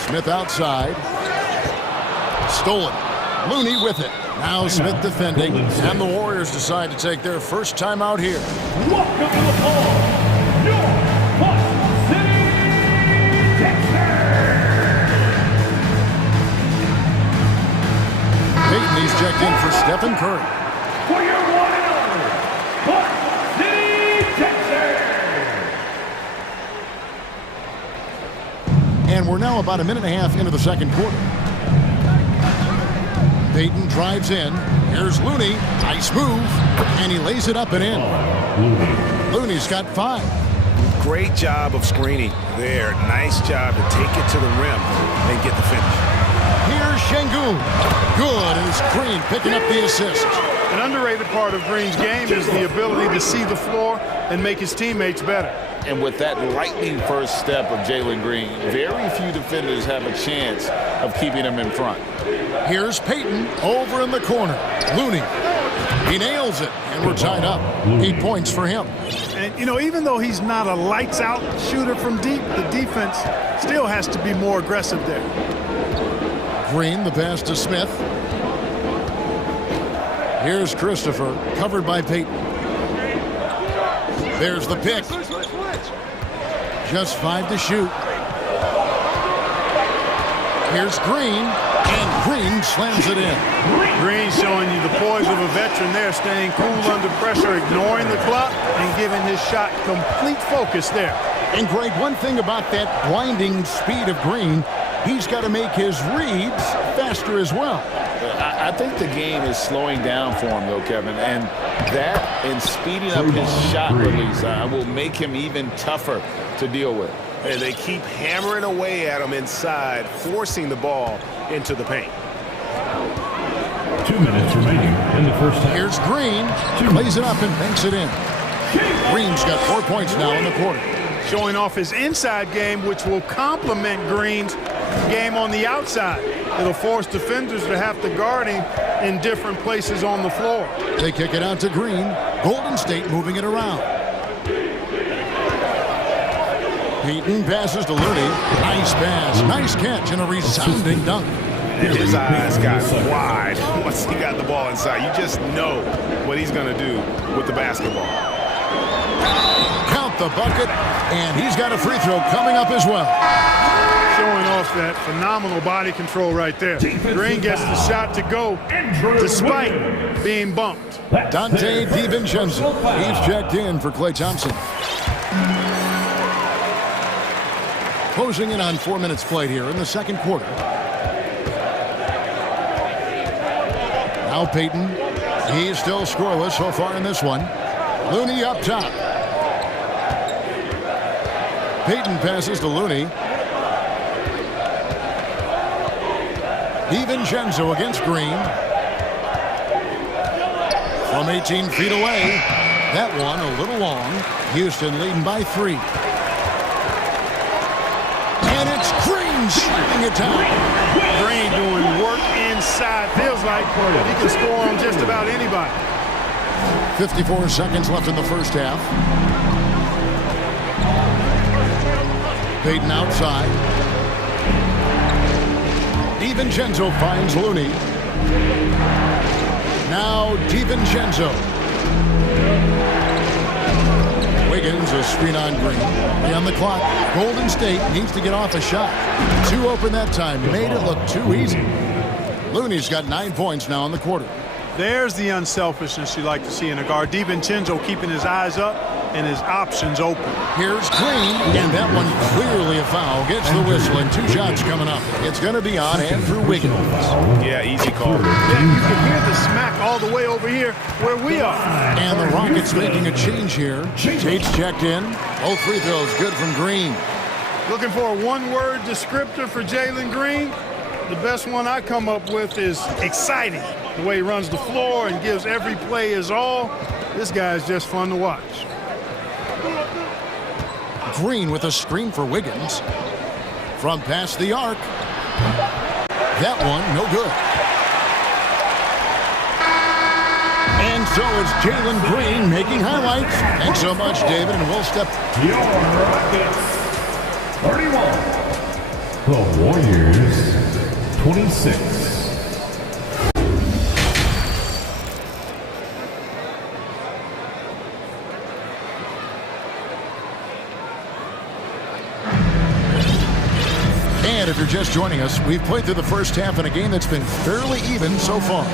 Smith outside. Stolen. Looney with it. Now Smith defending. And the Warriors decide to take their first time out here. Welcome to the ball, your Payton, he's checked in for Stephen Curry. For your one and only, Butt City, Texas. And we're now about a minute and a half into the second quarter. Payton drives in. Here's Looney. Nice move. And he lays it up and in. Looney's got 5. Great job of screening there. Nice job to take it to the rim and get the finish. Here's Şengün. Good, and it's Green picking up the assist. An underrated part of Green's game is the ability to see the floor and make his teammates better. And with that lightning first step of Jalen Green, very few defenders have a chance of keeping him in front. Here's Payton over in the corner. Looney. He nails it, and we're tied up. 8 points for him. And, you know, even though he's not a lights-out shooter from deep, the defense still has to be more aggressive there. Green, the pass to Smith. Here's Christopher, covered by Payton. There's the pick. Just 5 to shoot. Here's Green, and Green slams it in. Green showing you the poise of a veteran there, staying cool under pressure, ignoring the clock, and giving his shot complete focus there. And Greg, one thing about that blinding speed of Green, he's got to make his reads faster as well. I think the game is slowing down for him, though, Kevin, and that and speeding up his shot release will make him even tougher to deal with. And they keep hammering away at him inside, forcing the ball into the paint. 2 minutes remaining in the first half. Here's Green, plays it up and banks it in. Green's got 4 points now in the quarter. Showing off his inside game, which will complement Green's game on the outside. It'll force defenders to have to guard him in different places on the floor. They kick it out to Green. Golden State moving it around. Payton passes to Looney. Nice pass, nice catch, and a resounding dunk. And his eyes got wide once he got the ball inside. You just know what he's going to do with the basketball. Count the bucket, and he's got a free throw coming up as well. Showing off that phenomenal body control right there. Green gets the shot to go despite being bumped. Dante DiVincenzo. He's checked in for Klay Thompson. Closing in on 4 minutes played here in the second quarter. Now Payton. He's still scoreless so far in this one. Looney up top. Payton passes to Looney. DiVincenzo against Green. From 18 feet away. That one a little long. Houston leading by 3. And it's Green shooting it down. Green doing work inside. Feels like he can score on just about anybody. 54 seconds left in the first half. Payton outside. DiVincenzo finds Looney. Now DiVincenzo. Wiggins, a screen on Green. On the clock, Golden State needs to get off a shot. 2 open that time, made it look too easy. Looney's got 9 points now in the quarter. There's the unselfishness you like to see in a guard. DiVincenzo keeping his eyes up and his options open. Here's Green, and that one clearly a foul. Gets the whistle, and 2 shots coming up. It's going to be on Andrew Wiggins. Yeah, easy call. Yeah, you can hear the smack all the way over here where we are. And the Rockets making a change here. Tate's checked in. Both free throws good from Green. Looking for a one-word descriptor for Jalen Green? The best one I come up with is exciting. The way he runs the floor and gives every play his all. This guy is just fun to watch. Green with a screen for Wiggins. From past the arc. That one, no good. And so it's Jalen Green making highlights. Thanks so much, David, and we'll step. Your Rockets, 31. The Warriors, 26. And if you're just joining us, we've played through the first half in a game that's been fairly even so far.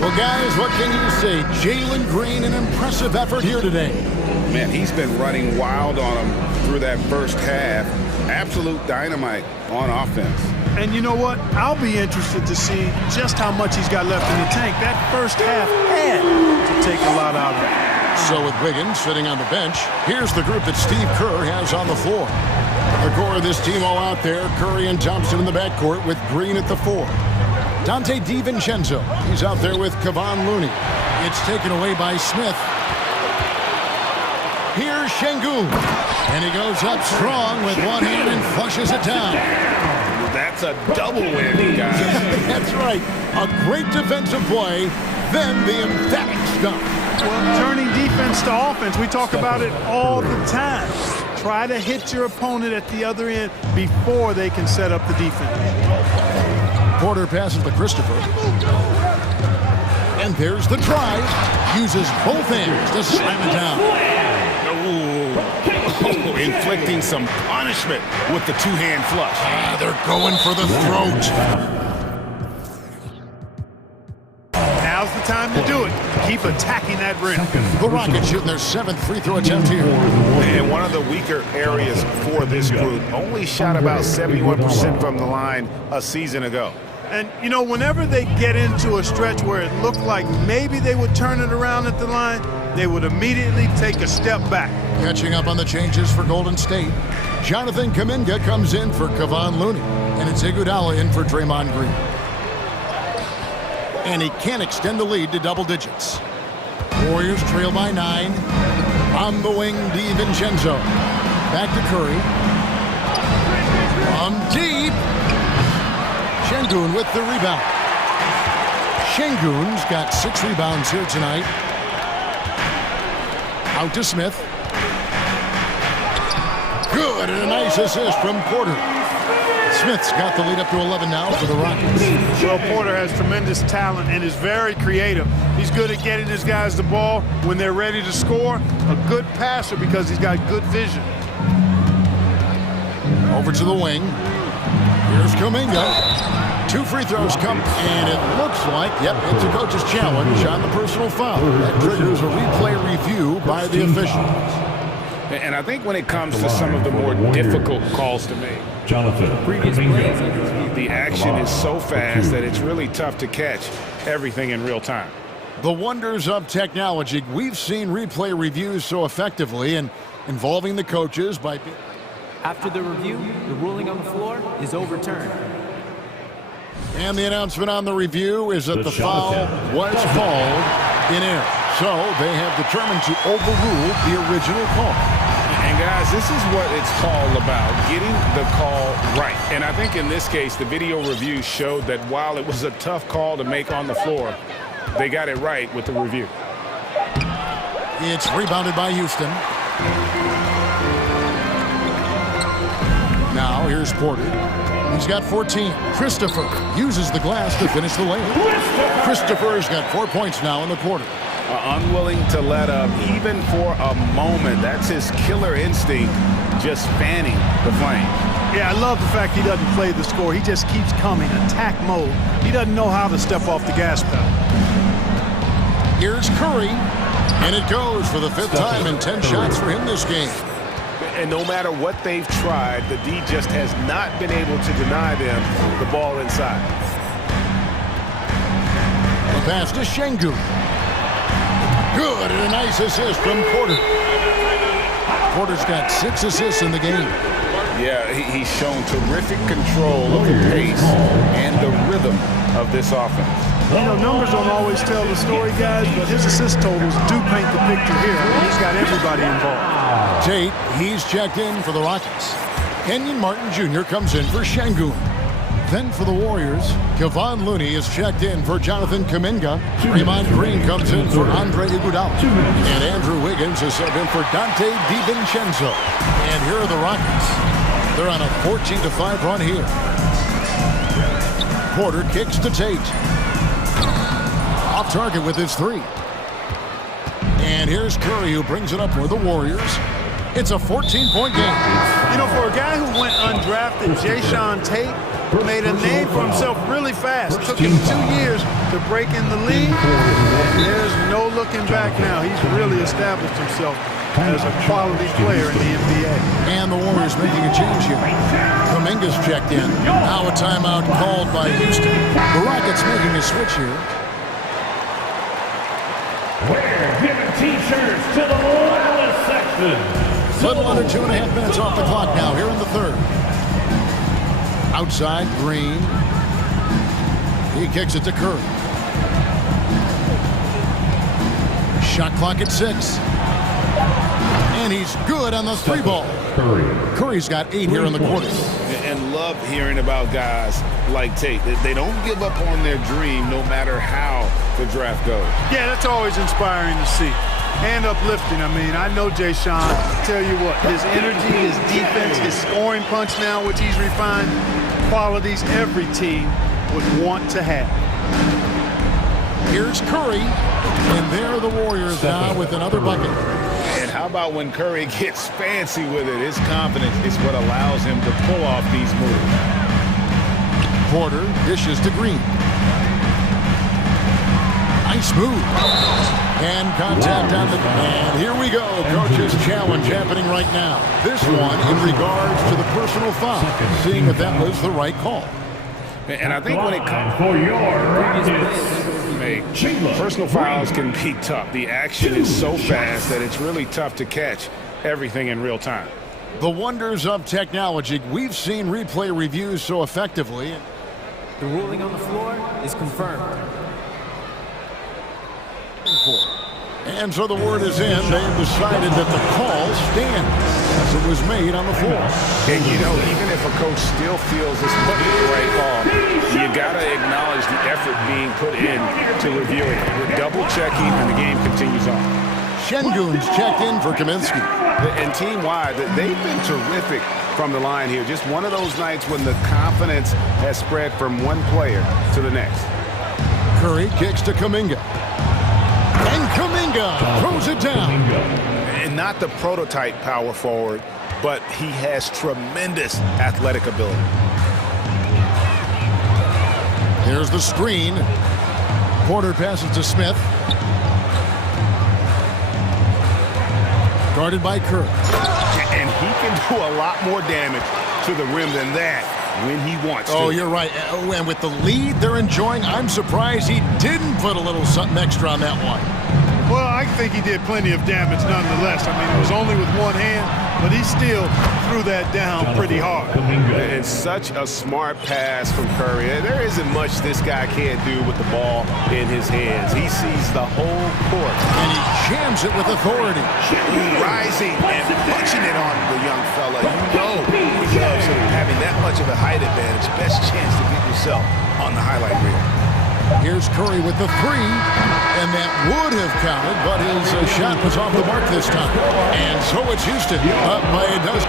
Well, guys, what can you say? Jalen Green, an impressive effort here today. Man, he's been running wild on him through that first half. Absolute dynamite on offense. And you know what? I'll be interested to see just how much he's got left in the tank. That first half had to take a lot out of it. So with Wiggins sitting on the bench, here's the group that Steve Kerr has on the floor. The core of this team all out there, Curry and Thompson in the backcourt with Green at the 4. Dante DiVincenzo, he's out there with Kevon Looney. It's taken away by Smith. Here's Şengün, and he goes up strong with one hand and flushes it down. That's a double win, guys. That's right. A great defensive play, then the emphatic stuff. Well, turning defense to offense, we talk about it all the time. Try to hit your opponent at the other end before they can set up the defense. Porter passes to Christopher. And there's the try. Uses both hands to slam it down. Oh, inflicting some punishment with the two-hand flush. They're going for the throat. Now's the time to do it. Keep attacking that rim. The Rockets shooting their 7th free throw attempt here. And one of the weaker areas for this group, only shot about 71% from the line a season ago. And, you know, whenever they get into a stretch where it looked like maybe they would turn it around at the line, they would immediately take a step back. Catching up on the changes for Golden State, Jonathan Kuminga comes in for Kevon Looney, and it's Iguodala in for Draymond Green. And he can't extend the lead to double digits. Warriors trail by 9. On the wing, DiVincenzo. Back to Curry. From deep. Şengün with the rebound. Şengün's got 6 rebounds here tonight. Out to Smith. Good, and a nice assist from Porter. Smith's got the lead up to 11 now for the Rockets. Well, Porter has tremendous talent and is very creative. He's good at getting his guys the ball when they're ready to score. A good passer because he's got good vision. Over to the wing. Here's Kuminga. 2 free throws come, and it looks like, yep, it's a coach's challenge on the personal foul. That triggers a replay review by the officials. And I think when it comes to some of the more difficult calls to make, the action is so fast that it's really tough to catch everything in real time. The wonders of technology. We've seen replay reviews so effectively and involving the coaches by... After the review, the ruling on the floor is overturned. And the announcement on the review is that the foul was called in error. So they have determined to overrule the original call. And guys, this is what it's all about, getting the call right. And I think in this case, the video review showed that while it was a tough call to make on the floor, they got it right with the review. It's rebounded by Houston. Now here's Porter. He's got 14. Christopher uses the glass to finish the layup. Christopher's got 4 points now in the quarter. Unwilling to let up even for a moment. That's his killer instinct, just fanning the flame. Yeah, I love the fact he doesn't play the score. He just keeps coming, attack mode. He doesn't know how to step off the gas pedal. Here's Curry, and it goes for the 5th time in 10 shots for him this game. And no matter what they've tried, the D just has not been able to deny them the ball inside. The pass to Şengün. Good, and a nice assist from Porter. Porter's got 6 assists in the game. Yeah, he's shown terrific control of the pace and the rhythm of this offense. You know, numbers don't always tell the story, guys, but his assist totals do paint the picture here. He's got everybody involved. Tate, he's checked in for the Rockets. Kenyon Martin Jr. comes in for Şengün. Then for the Warriors, Kevon Looney is checked in for Jonathan Kuminga. Draymond Green comes in for Andre Iguodala. And Andrew Wiggins is subbed in for Dante DiVincenzo. And here are the Rockets. They're on a 14-5 run here. Porter kicks to Tate. Off target with his 3. And here's Curry, who brings it up for the Warriors. It's a 14-point game. You know, for a guy who went undrafted, Jae'Sean Tate made a name for himself really fast. It took him 2 years to break in the league. There's no looking back now. He's really established himself as a quality player in the NBA. And the Warriors making a change here. Kuminga's checked in. Now a timeout called by Houston. The Rockets making a switch here. t-shirts to the loyalist section. Little under 2.5 minutes off the clock now here in the third. Outside, Green. He kicks it to Curry. Shot clock at 6. And he's good on the 3 ball. Curry's got 8 here in the quarter. And love hearing about guys like Tate. They don't give up on their dream no matter how the draft goes. Yeah, that's always inspiring to see. And uplifting. I mean, I know Jay Sean. Tell you what, his energy, his defense, his scoring punch now, which he's refined, qualities every team would want to have. Here's Curry, and there are the Warriors now with another bucket. And how about when Curry gets fancy with it? His confidence is what allows him to pull off these moves. Porter dishes to Green. Nice move. And contact on the... And here we go. Coach's challenge happening right now. This one in regards to the personal foul. Seeing if that was the right call. And I think when it comes for your personal fouls can be tough. The action is so fast that it's really tough to catch everything in real time. The wonders of technology. We've seen replay reviews so effectively. The ruling on the floor is confirmed. And so the word is in. They have decided that the call stands as it was made on the floor. And you know, even if a coach still feels this put the right call, you got to acknowledge the effort being put in to reviewing it. We're double checking and the game continues on. Şengün's checked in for Kaminsky. And team-wide, they've been terrific from the line here. Just one of those nights when the confidence has spread from one player to the next. Curry kicks to Kuminga. And Kuminga throws it down. And not the prototype power forward, but he has tremendous athletic ability. Here's the screen. Porter passes to Smith. Guarded by Curry. And he can do a lot more damage to the rim than that when he wants to. Oh, you're right. And with the lead they're enjoying, I'm surprised he didn't put a little something extra on that one. Well, I think he did plenty of damage nonetheless. I mean, it was only with one hand, but he still threw that down pretty hard. And such a smart pass from Curry. There isn't much this guy can't do with the ball in his hands. He sees the whole court. And he jams it with authority. Rising and punching it on the young fella. You know he loves having that much of a height advantage. Best chance to get yourself on the highlight reel. Here's Curry with the 3, and that would have counted, but his shot was off the mark this time. And so it's Houston, but it does.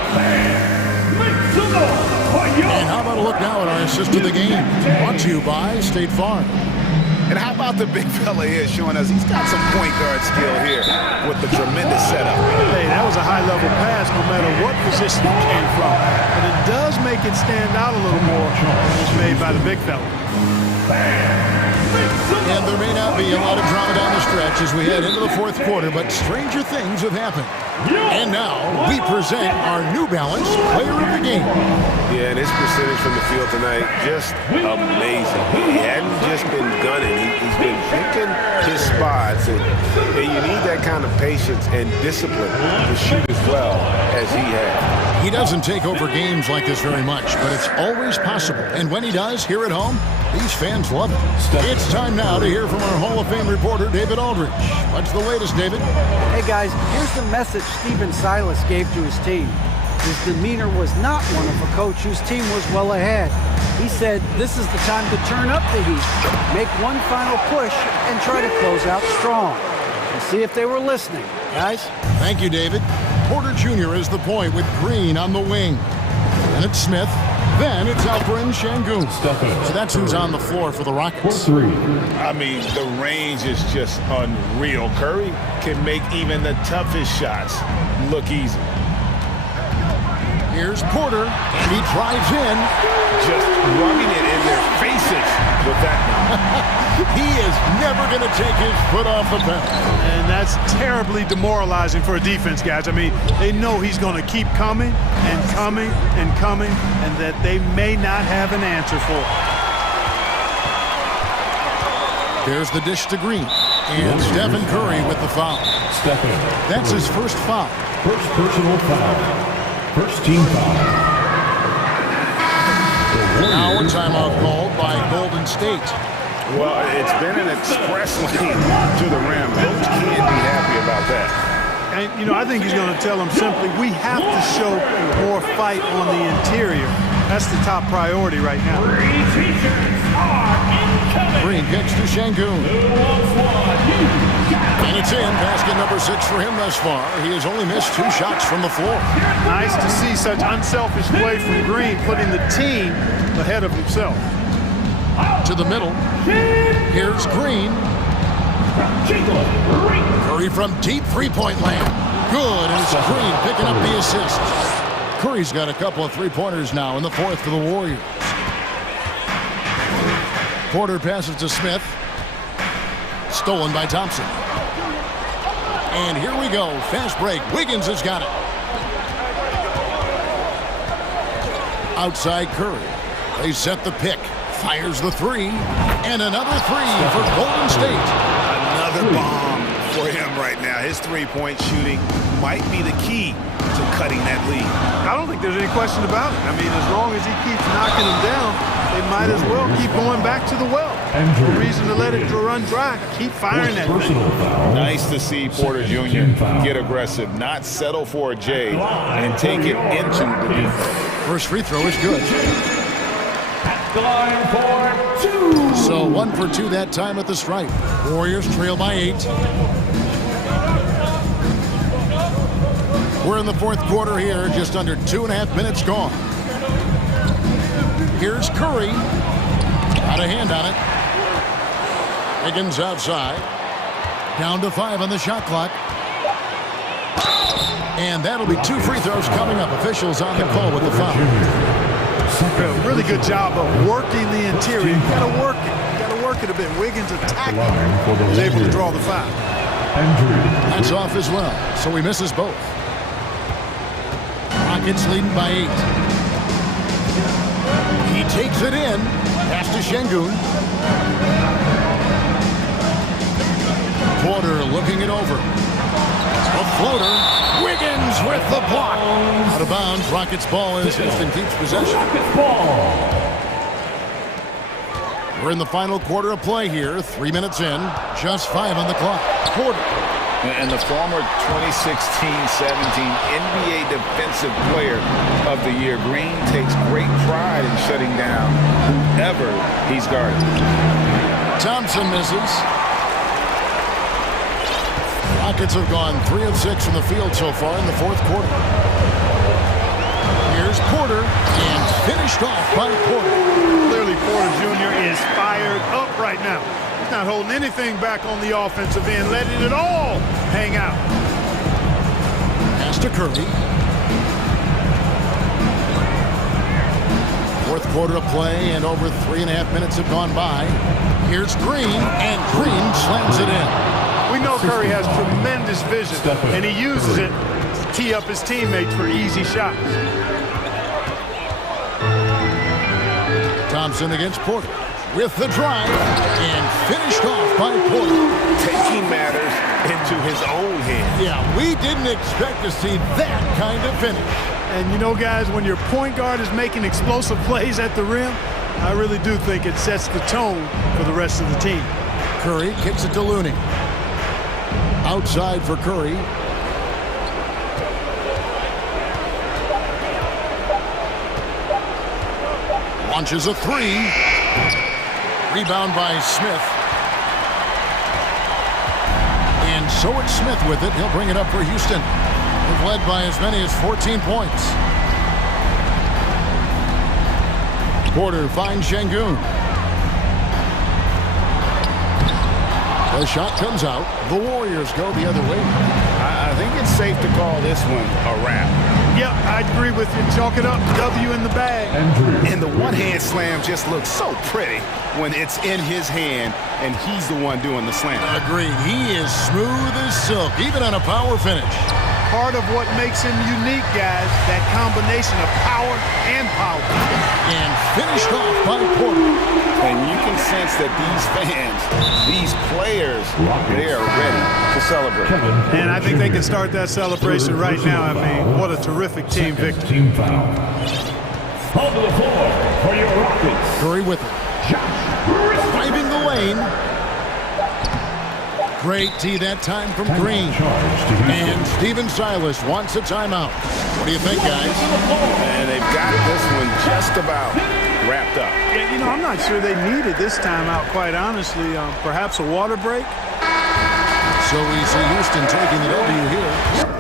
And how about a look now at our assist of the game? Brought to you by State Farm. And how about the big fella here showing us he's got some point guard skill here with the tremendous setup. Hey, that was a high-level pass no matter what position it came from. But it does make it stand out a little more when it's made by the big fella. And there may not be a lot of drama down the stretch as we head into the fourth quarter, but stranger things have happened. And now we present our New Balance Player of the Game. Yeah, and his percentage from the field tonight, just amazing. He hadn't just been gunning. He's been picking his spots. And you need that kind of patience and discipline to shoot as well as he has. He doesn't take over games like this very much, but it's always possible. And when he does, here at home, these fans love it. It's time now to hear from our Hall of Fame reporter, David Aldridge. What's the latest, David? Hey, guys, here's the message Stephen Silas gave to his team. His demeanor was not one of a coach whose team was well ahead. He said, this is the time to turn up the heat, make one final push, and try to close out strong. We'll see if they were listening, guys. Thank you, David. Porter Jr. is the point with Green on the wing. Then it's Smith. Then it's Alperen Şengün. So that's who's on the floor for the Rockets. I mean, the range is just unreal. Curry can make even the toughest shots look easy. Here's Porter, and he drives in. Just rubbing it in their faces with that. He is never going to take his foot off the pedal. And that's terribly demoralizing for a defense, guys. I mean, they know he's going to keep coming and coming and coming, and that they may not have an answer for it. There's the dish to Green. And Stephen Curry with the foul. That's his first foul. First personal foul. First team foul. Now a timeout called by Golden State. Well, it's been an express lane to the rim. Coach can't be happy about that. And, you know, I think he's going to tell them simply, we have to show more fight on the interior. That's the top priority right now. Green kicks to Şengün. And it's in. Basket number 6 for him thus far. He has only missed 2 shots from the floor. Nice to see such unselfish play from Green, putting the team ahead of himself. To the middle. Here's Green. Curry from deep three-point land. Good, and it's Green picking up the assist. Curry's got a couple of three-pointers now in the fourth for the Warriors. Porter passes to Smith. Stolen by Thompson. And here we go. Fast break. Wiggins has got it. Outside Curry. They set the pick. Fires the three. And another three for Golden State. Another bomb for him right now. His three-point shooting might be the key to cutting that lead. I don't think there's any question about it. I mean, as long as he keeps knocking them down, they might as well keep going back to the well. No reason to let it run dry. Keep firing that thing. Nice to see Porter Jr. get aggressive, not settle for a J, and take it into the defense. First free throw is good. So 1 for 2 that time at the stripe. Warriors trail by 8. We're in the fourth quarter here, just under 2.5 minutes gone. Here's Curry. Got a hand on it. Wiggins outside. Down to 5 on the shot clock. And that'll be 2 free throws coming up. Officials on the call with the foul. Really good job of working the interior. You got to work it. You got to work it a bit. Wiggins attacking. Was able to draw the foul. That's off as well, so he misses both. Rockets leading by 8. He takes it in. Pass to Şengün. Porter looking it over. A floater. Wiggins with the block. Out of bounds. Rockets ball as Houston keeps possession. We're in the final quarter of play here. 3 minutes in. Just 5 on the clock. Porter. And the former 2016-17 NBA Defensive Player of the Year, Green takes great pride in shutting down whoever he's guarding. Thompson misses. Rockets have gone 3 of 6 from the field so far in the fourth quarter. Here's Porter, and finished off by Porter. Clearly, Porter Jr. is fired up right now. He's not holding anything back on the offensive end, letting it all hang out. Pass to Curry. Fourth quarter of play, and over 3.5 minutes have gone by. Here's Green, and Green slams it in. We know Curry has tremendous vision, and he uses it to tee up his teammates for easy shots. Thompson against Porter with the drive, and finished off by Porter. Taking matters into his own hands. Yeah, we didn't expect to see that kind of finish. And you know, guys, when your point guard is making explosive plays at the rim, I really do think it sets the tone for the rest of the team. Curry kicks it to Looney. Outside for Curry. Launches a three. Rebound by Smith. And so it's Smith with it. He'll bring it up for Houston. They've led by as many as 14 points. Porter finds Şengün. The shot comes out. The Warriors go the other way. I think it's safe to call this one a wrap. Yep, I agree with you. Chalk it up. W in the bag. And the one-hand slam just looks so pretty when it's in his hand and he's the one doing the slam. Agreed. He is smooth as silk, even on a power finish. Part of what makes him unique, guys, that combination of power and power. And finished off by Porter. And you can sense that these fans, these players, they are ready to celebrate. And I think they can start that celebration right now. I mean, what a terrific team victory. Team foul. On the floor for your Rockets. Curry with it. Driving the lane. Great tee that time from Green. And Steven Silas wants a timeout. What do you think, guys? And they've got this one just about wrapped up. Yeah, you know, I'm not sure they needed this timeout, quite honestly. Perhaps a water break? So we see Houston taking the W here.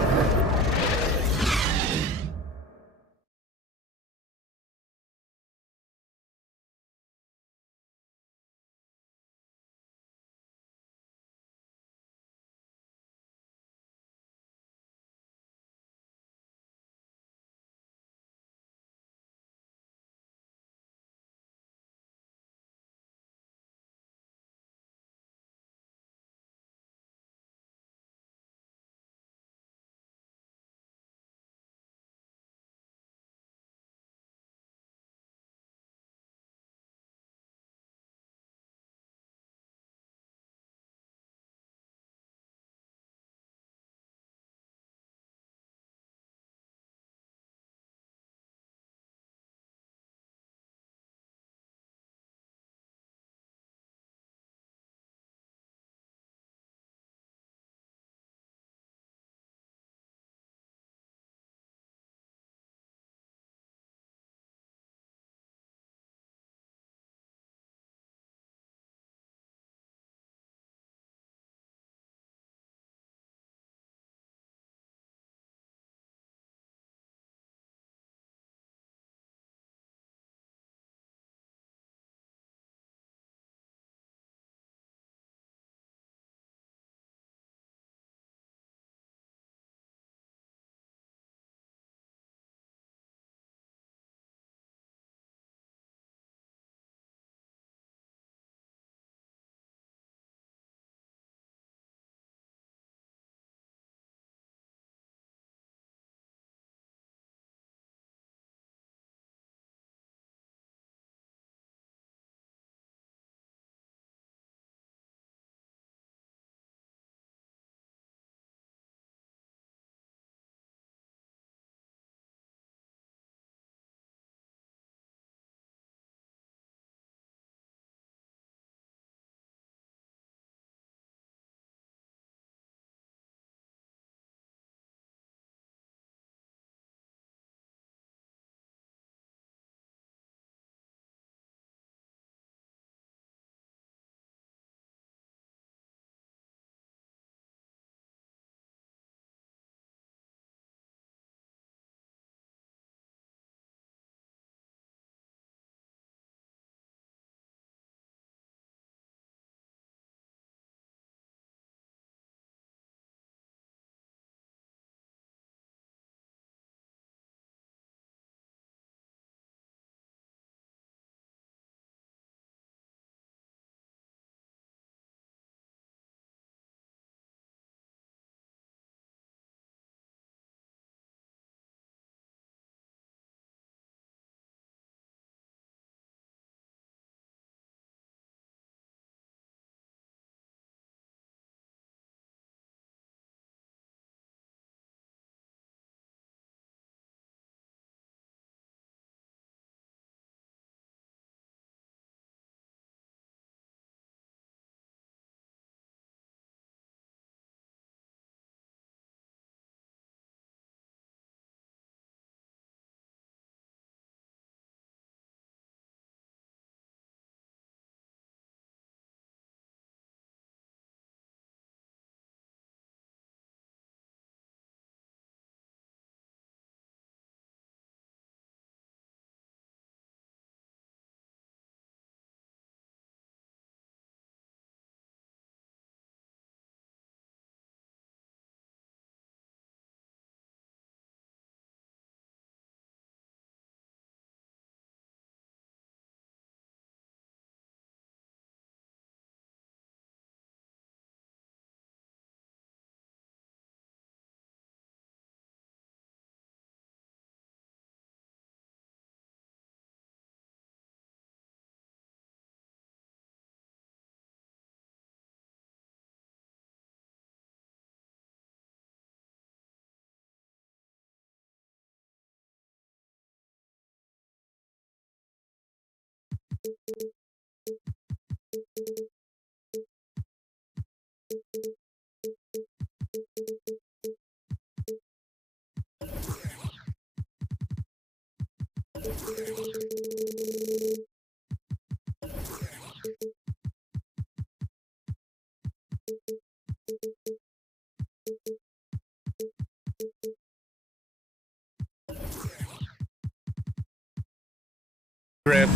Grip.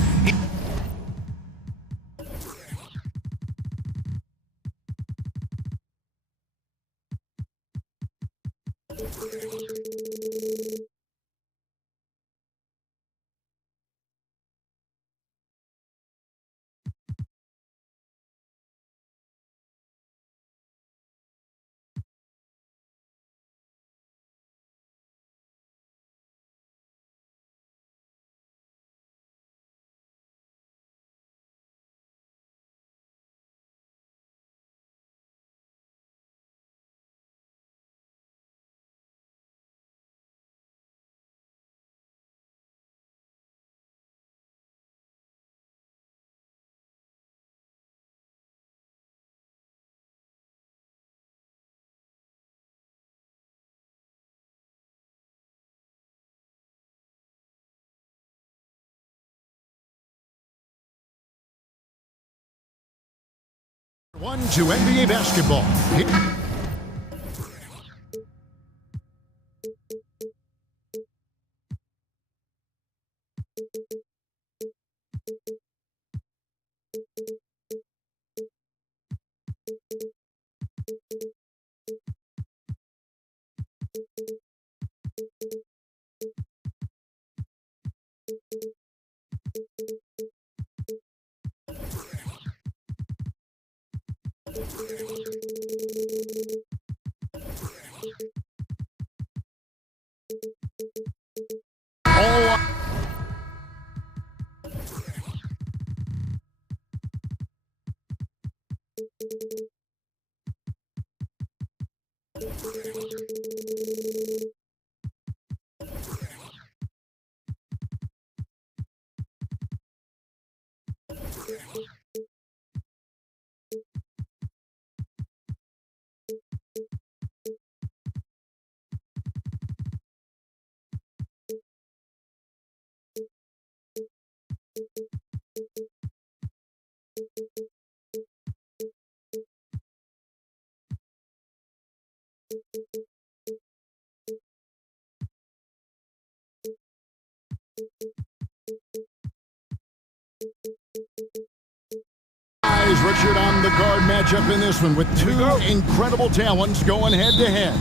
One to NBA basketball. Richard on the guard matchup in this one with two incredible talents going head-to-head.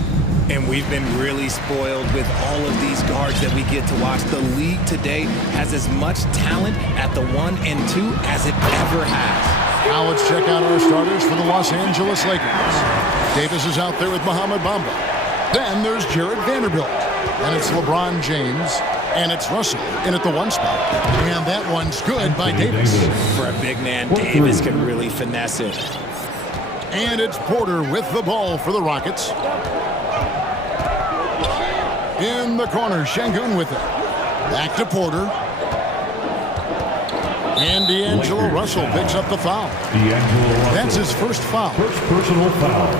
And we've been really spoiled with all of these guards that we get to watch. The league today has as much talent at the 1 and 2 as it ever has. Now let's check out our starters for the Los Angeles Lakers. Davis is out there with Mohamed Bamba. Then there's Jared Vanderbilt. And it's LeBron James. And it's Russell in at the 1 spot. And that one's good by Davis. For a big man, Davis can really finesse it. And it's Porter with the ball for the Rockets. In the corner, Şengün with it. Back to Porter. And D'Angelo Russell picks up the foul. That's his first foul. First personal foul.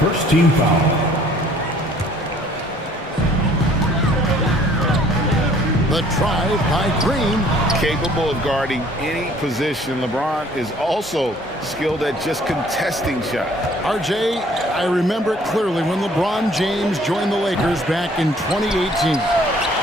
First team foul. The drive by Green. Capable of guarding any position. LeBron is also skilled at just contesting shots. RJ, I remember it clearly when LeBron James joined the Lakers back in 2018.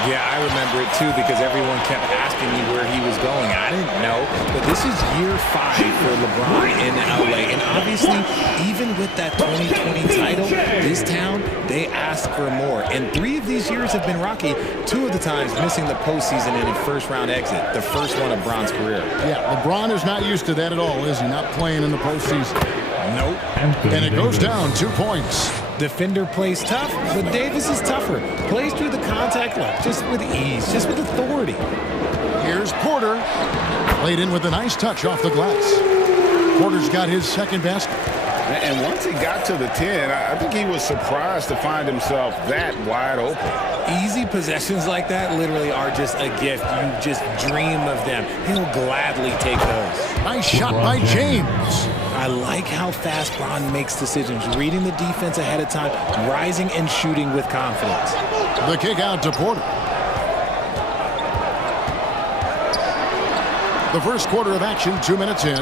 Yeah, I remember it too because everyone kept asking me where he was going. I didn't know, but this is year 5 for LeBron in LA. And obviously, even with that 2020 title, this town, they asked for more. And 3 of these years have been rocky. 2 of the times missing the postseason in a first-round exit. The first one of Bron's career. Yeah, LeBron is not used to that at all, is he? Not playing in the postseason. Nope. And it goes down 2 points. Defender plays tough, but Davis is tougher. Plays through the contact line, just with ease, just with authority. Here's Porter. Played in with a nice touch off the glass. Porter's got his second basket. And once he got to the 10, I think he was surprised to find himself that wide open. Easy possessions like that literally are just a gift. You just dream of them. He'll gladly take those. Nice shot by James. I like how fast Bron makes decisions, reading the defense ahead of time, rising and shooting with confidence. The kick out to Porter. The first quarter of action, 2 minutes in.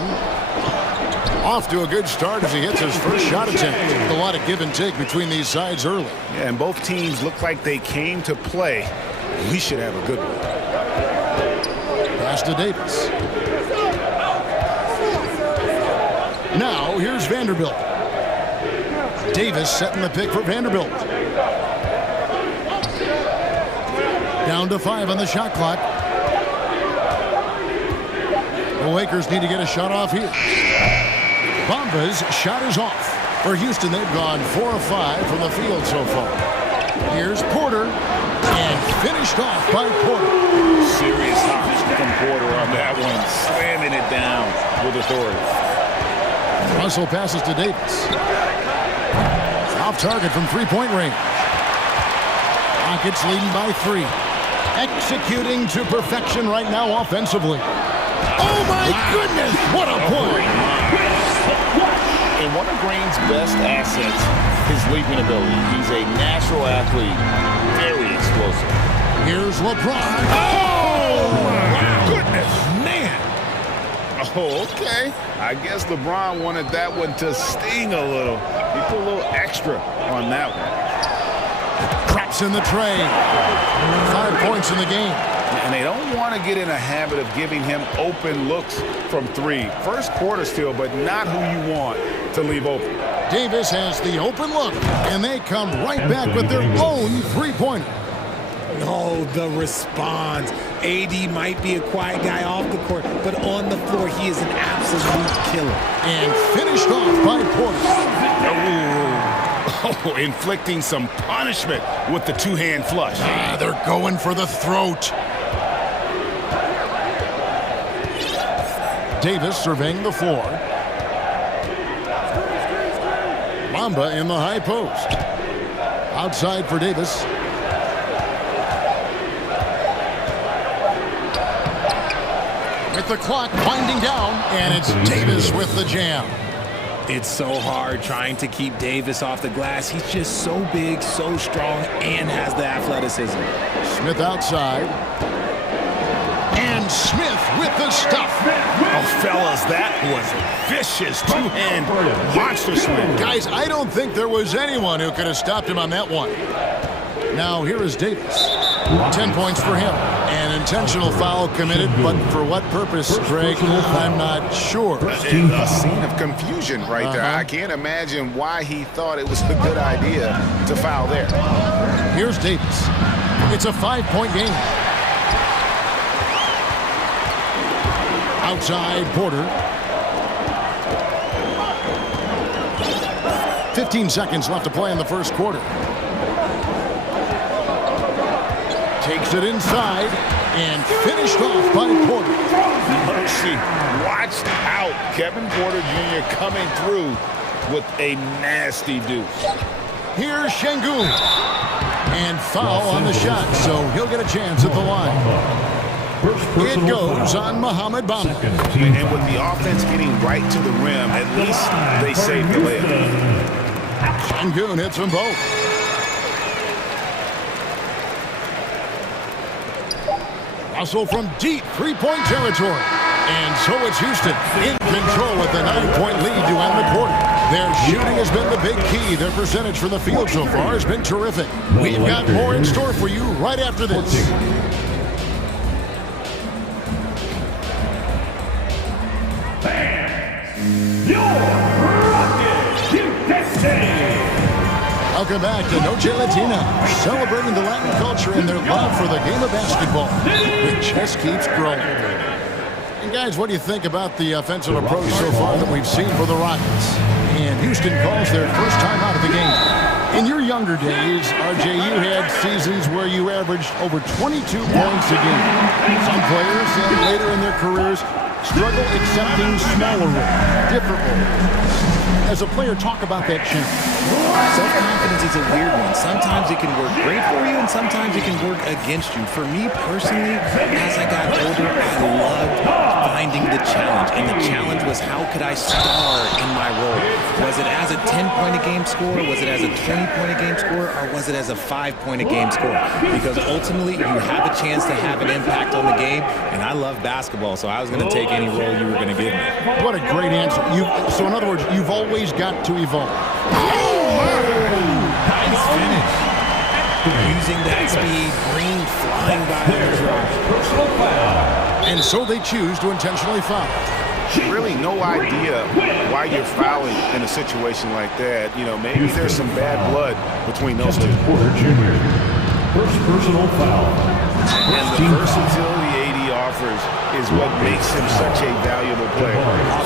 Off to a good start as he hits his first shot attempt. A lot of give and take between these sides early. Yeah, and both teams look like they came to play. We should have a good one. Pass to Davis. Now, here's Vanderbilt. Davis setting the pick for Vanderbilt. Down to 5 on the shot clock. The Lakers need to get a shot off here. Bamba's shot is off. For Houston, they've gone 4 of 5 from the field so far. Here's Porter, and finished off by Porter. Serious hops from Porter on that one, slamming it down with authority. Russell passes to Davis. Off target from three-point range. Rockets leading by 3. Executing to perfection right now offensively. Oh my goodness, what a point! And one of Green's best assets, his leaping ability. He's a natural athlete, very explosive. Here's LeBron. Oh, my goodness, man. Oh, okay. I guess LeBron wanted that one to sting a little. He put a little extra on that one. Traps in the tray. 5 points in the game. And they don't want to get in a habit of giving him open looks from 3. First quarter still, but not who you want to leave open. Davis has the open look, and they come right back with their own three-pointer. No, the response. AD might be a quiet guy off the court, but on the floor, he is an absolute killer. And finished off by Porter. Oh, inflicting some punishment with the two-hand flush. They're going for the throat. Davis surveying the floor. Bamba in the high post. Outside for Davis. With the clock winding down, and it's Davis with the jam. It's so hard trying to keep Davis off the glass. He's just so big, so strong, and has the athleticism. Smith outside. And Smith with the stuff. Oh, fellas, that was a vicious two-hand monster swing. Guys, I don't think there was anyone who could have stopped him on that one. Now, here is Davis. 10 points for him. An intentional foul committed, but for what purpose, Greg? I'm not sure. A scene of confusion right there. I can't imagine why he thought it was a good idea to foul there. Here's Davis. It's a 5-point game. Outside, Porter. 15 seconds left to play in the first quarter. Takes it inside and finished off by Porter. Mercy, watched out. Kevin Porter Jr. coming through with a nasty deuce. Here's Şengün. And foul on the shot, so he'll get a chance at the line. It goes on Mohamed Bamba. And with the offense getting right to the rim, at least they saved the layup. Şengün hits them both. Russell from deep three-point territory. And so it's Houston in control with the 9-point lead to end the quarter. Their shooting has been the big key. Their percentage from the field so far has been terrific. We've got more in store for you right after this. Welcome back to Noche Latina, celebrating the Latin culture and their love for the game of basketball. It just keeps growing. And guys, what do you think about the offensive approach so far that we've seen for the Rockets? And Houston calls their first time out of the game. In your younger days, RJ, you had seasons where you averaged over 22 points a game. Some players, later in their careers, struggle accepting smaller roles, different roles. As a player, talk about that challenge. Self-confidence is a weird one. Sometimes it can work great for you, and sometimes it can work against you. For me personally, as I got older, I loved finding the challenge. And the challenge was, how could I star in my role? Was it as a 10-point-a-game scorer? Was it as a 20-point-a-game scorer? Or was it as a 5-point-a-game scorer? Because ultimately, you have a chance to have an impact on the game. And I love basketball, so I was going to take any role you were going to give me. What a great answer. So in other words, you've always got to evolve. Nice finish. Using that speed, Green flying by their drive. And so they choose to intentionally foul. Really no idea why you're fouling in a situation like that. You know, maybe there's some bad blood between those two. Porter Jr. First personal foul. And the versatility AD offers is what makes him such a valuable player.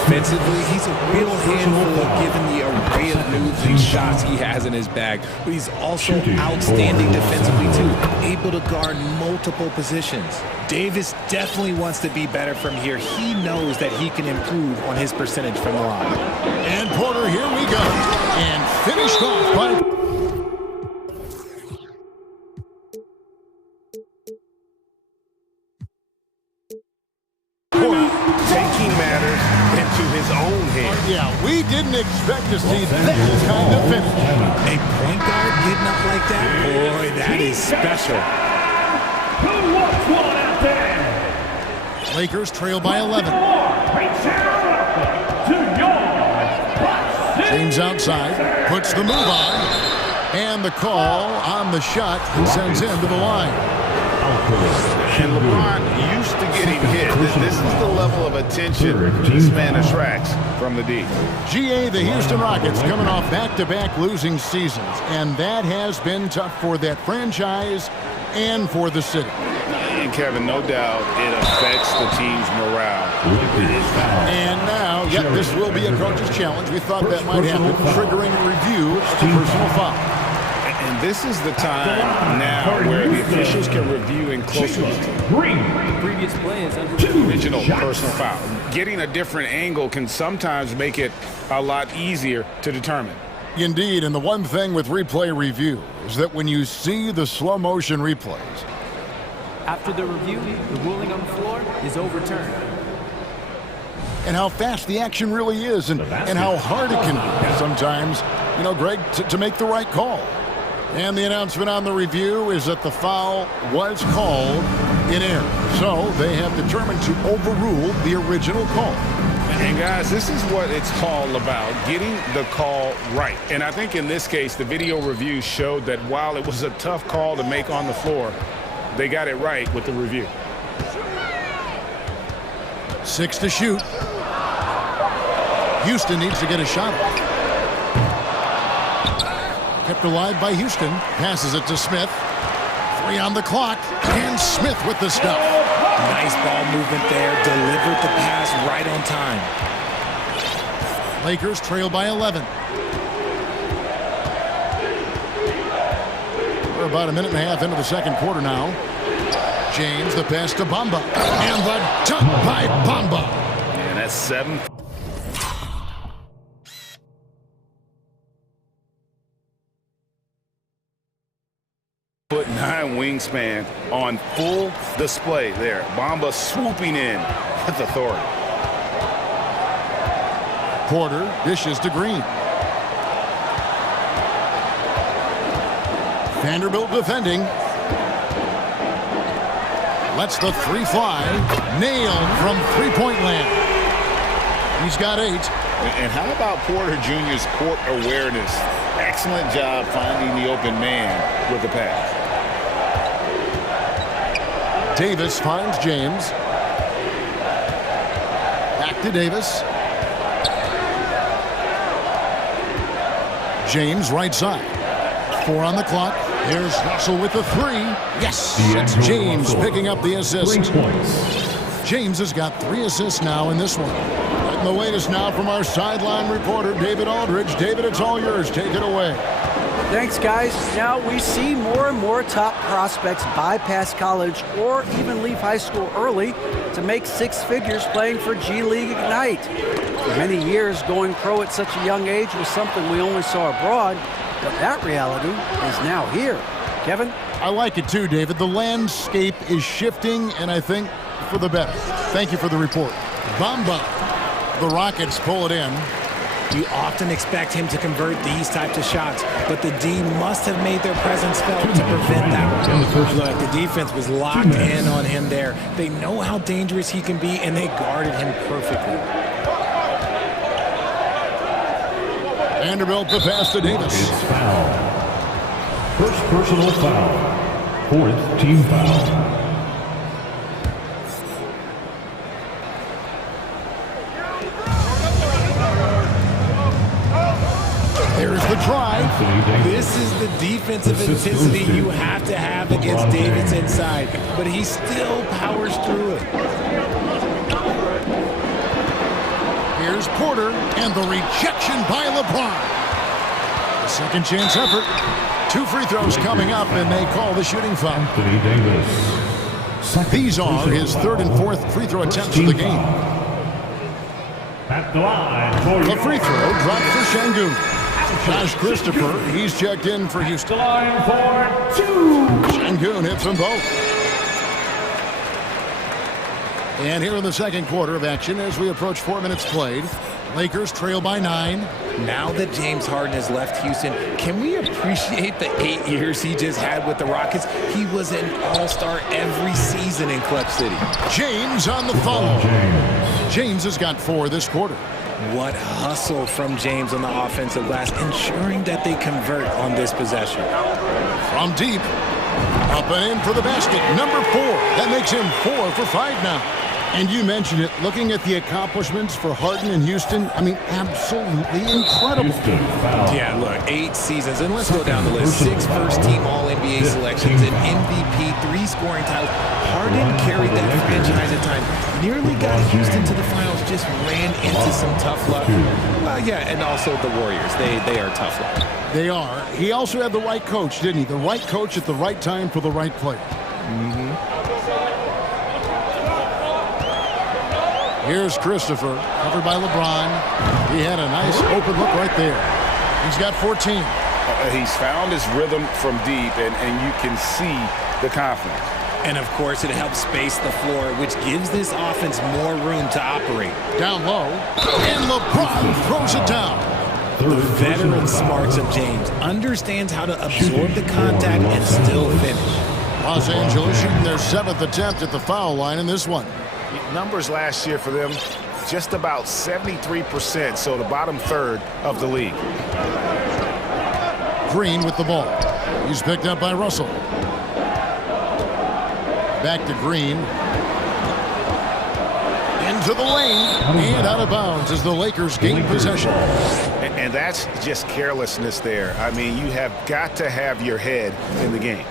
Offensively, he's a real handful given the array of moves and shots he has in his bag. But he's also outstanding defensively, too, able to guard multiple positions. Davis definitely wants to be better from here. He knows that he can improve on his percentage from the line. And Porter, here we go. And finished off by... Taking matters into his own hands. Yeah, we didn't expect to see that kind of finish. A point guard getting up like that? Boy, that is special. Lakers trail by 11. James outside, puts the move on, and the call on the shot sends him to the line. And LeBron used to getting hit. This is the level of attention this man attracts from the D. GA, the Houston Rockets, coming off back-to-back losing seasons, and that has been tough for that franchise and for the city. And Kevin, no doubt it affects the team's morale. And now, yep, this will be a coach's challenge. We thought that might happen, triggering a review of the personal foul. And this is the time now where the officials can review in closer Previous play is under original personal foul. Getting a different angle can sometimes make it a lot easier to determine. Indeed, and the one thing with replay review is that when you see the slow motion replays, After the review, the ruling on the floor is overturned. And how fast the action really is, and how hard it can be sometimes, you know, Greg, to make the right call. And the announcement on the review is that the foul was called in error. So they have determined to overrule the original call. And guys, this is what it's all about, getting the call right. And I think in this case, the video review showed that while it was a tough call to make on the floor, they got it right with the review. 6 to shoot. Houston needs to get a shot off. Kept alive by Houston. Passes it to Smith. 3 on the clock. And Smith with the stuff. Nice ball movement there. Delivered the pass right on time. Lakers trail by 11. We're about a minute and a half into the second quarter now. James, the pass to Bamba. And the dunk by Bamba. And that's 7. Foot 9 wingspan on full display there. Bamba swooping in with authority. Porter dishes to Green. Vanderbilt defending. Lets the 3 fly. Nailed from three-point land. He's got 8. And how about Porter Jr.'s court awareness? Excellent job finding the open man with the pass. Davis finds James. Back to Davis. James right side. 4 on the clock. Here's Russell with the 3. Yes, it's James picking up the assist. James has got 3 assists now in this one. And the latest now from our sideline reporter, David Aldridge. David, it's all yours. Take it away. Thanks, guys. Now we see more and more top prospects bypass college or even leave high school early to make six figures playing for G League Ignite. For many years, going pro at such a young age was something we only saw abroad, but that reality is now here. Kevin? I like it too, David. The landscape is shifting, and I think for the better. Thank you for the report. Bamba. The Rockets pull it in. You often expect him to convert these types of shots, but the D must have made their presence felt to prevent that. Look, the defense was locked in on him there. They know how dangerous he can be, and they guarded him perfectly. Vanderbilt the pass to Davis. It's foul. First personal foul. Fourth team foul. There's the try. This is the defensive intensity you have to have against Davis inside, but he still powers through it. Here's Porter, and the rejection by LeBron. A second chance effort. 2 free throws coming up, and they call the shooting foul. Anthony Davis. These are his 3rd and 4th free throw attempts of the game. At the line. The free throw dropped for Şengün. Josh Christopher, he's checked in for Houston. Line for 2. Şengün hits them both. And here in the second quarter of action, as we approach 4 minutes played, Lakers trail by 9. Now that James Harden has left Houston, can we appreciate the 8 years he just had with the Rockets? He was an all-star every season in Clutch City. James on the follow. James has got 4 this quarter. What hustle from James on the offensive glass, ensuring that they convert on this possession. From deep, up and in for the basket, number 4. That makes him 4 for 5 now. And you mentioned it, looking at the accomplishments for Harden in Houston, I mean, absolutely incredible. Yeah, look, 8 seasons, and let's go down the list. 6 first-team All-NBA selections, an MVP, 3 scoring titles. Harden carried that franchise at times. Nearly got Houston to the finals, just ran into some tough luck. Yeah, and also the Warriors. They are tough luck. They are. He also had the right coach, didn't he? The right coach at the right time for the right player. Here's Christopher, covered by LeBron. He had a nice open look right there. He's got 14. He's found his rhythm from deep, and you can see the confidence. And, of course, it helps space the floor, which gives this offense more room to operate. Down low, and LeBron throws it down. The veteran smarts of James understands how to absorb the contact and still finish. Los Angeles shooting their 7th attempt at the foul line in this one. Numbers last year for them, just about 73%, so the bottom third of the league. Green with the ball. He's picked up by Russell. Back to Green. Into the lane, and out of bounds as the Lakers gain possession. And that's just carelessness there. I mean, you have got to have your head in the game.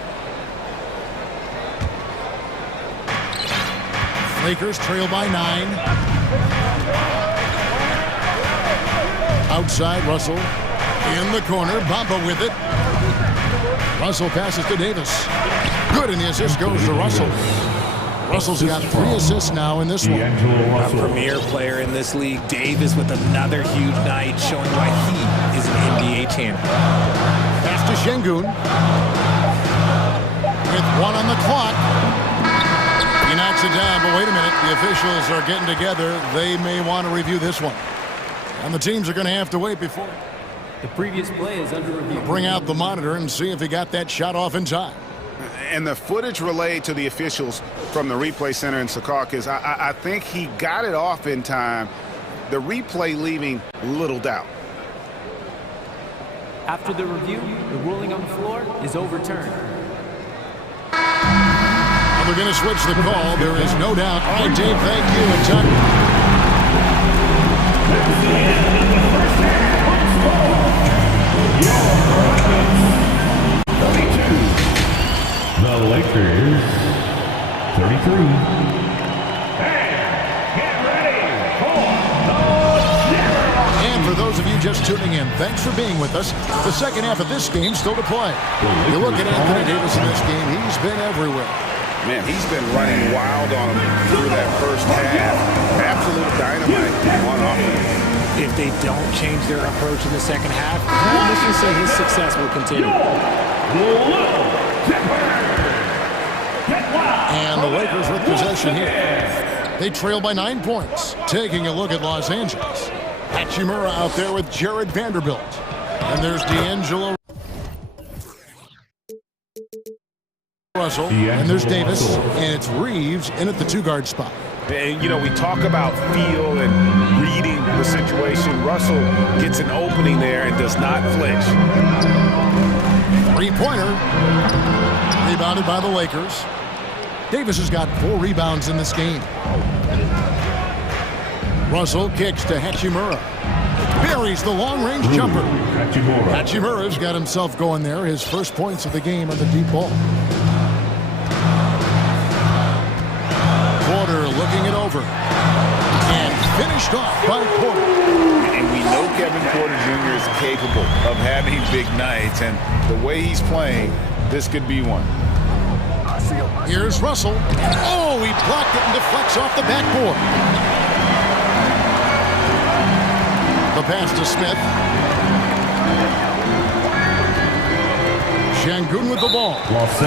Lakers trail by 9. Outside, Russell. In the corner, Bamba with it. Russell passes to Davis. Good, and the assist goes to Russell. Russell's got 3 assists now in this one. A premier player in this league, Davis with another huge night, showing why he is an NBA champion. Pass to Şengün. With 1 on the clock. He knocks it down, but wait a minute. The officials are getting together. They may want to review this one. And the teams are going to have to wait before the previous play is under review. Bring out the monitor and see if he got that shot off in time. And the footage relayed to the officials from the replay center in Secaucus, I think he got it off in time. The replay leaving little doubt. After the review, the ruling on the floor is overturned. They're going to switch the call. There is no doubt. All right, Dave, thank you. And Chuck. The Lakers, 33. And for those of you just tuning in, thanks for being with us. The second half of this game still to play. You look at Anthony Davis in this game, he's been everywhere. Man, he's been running wild on him through that first half. Absolute dynamite on offense. If they don't change their approach in the second half, let's just say his success will continue. And the Lakers with possession here. They trail by 9 points. Taking a look at Los Angeles. Hachimura out there with Jared Vanderbilt. And there's D'Angelo Russell. And there's Davis. And it's Reeves in at the 2-guard spot. And, you know, we talk about feel and reading the situation. Russell gets an opening there and does not flinch. Three-pointer. Rebounded by the Lakers. Davis has got 4 rebounds in this game. Russell kicks to Hachimura. Buries the long-range jumper. Hachimura's got himself going there. His first points of the game on the deep ball. Porter looking it over. And finished off by Porter. And we know Kevin Porter Jr. is capable of having big nights. And the way he's playing, this could be one. Here's Russell. Oh, he blocked it and deflects off the backboard. The pass to Smith. Şengün with the ball.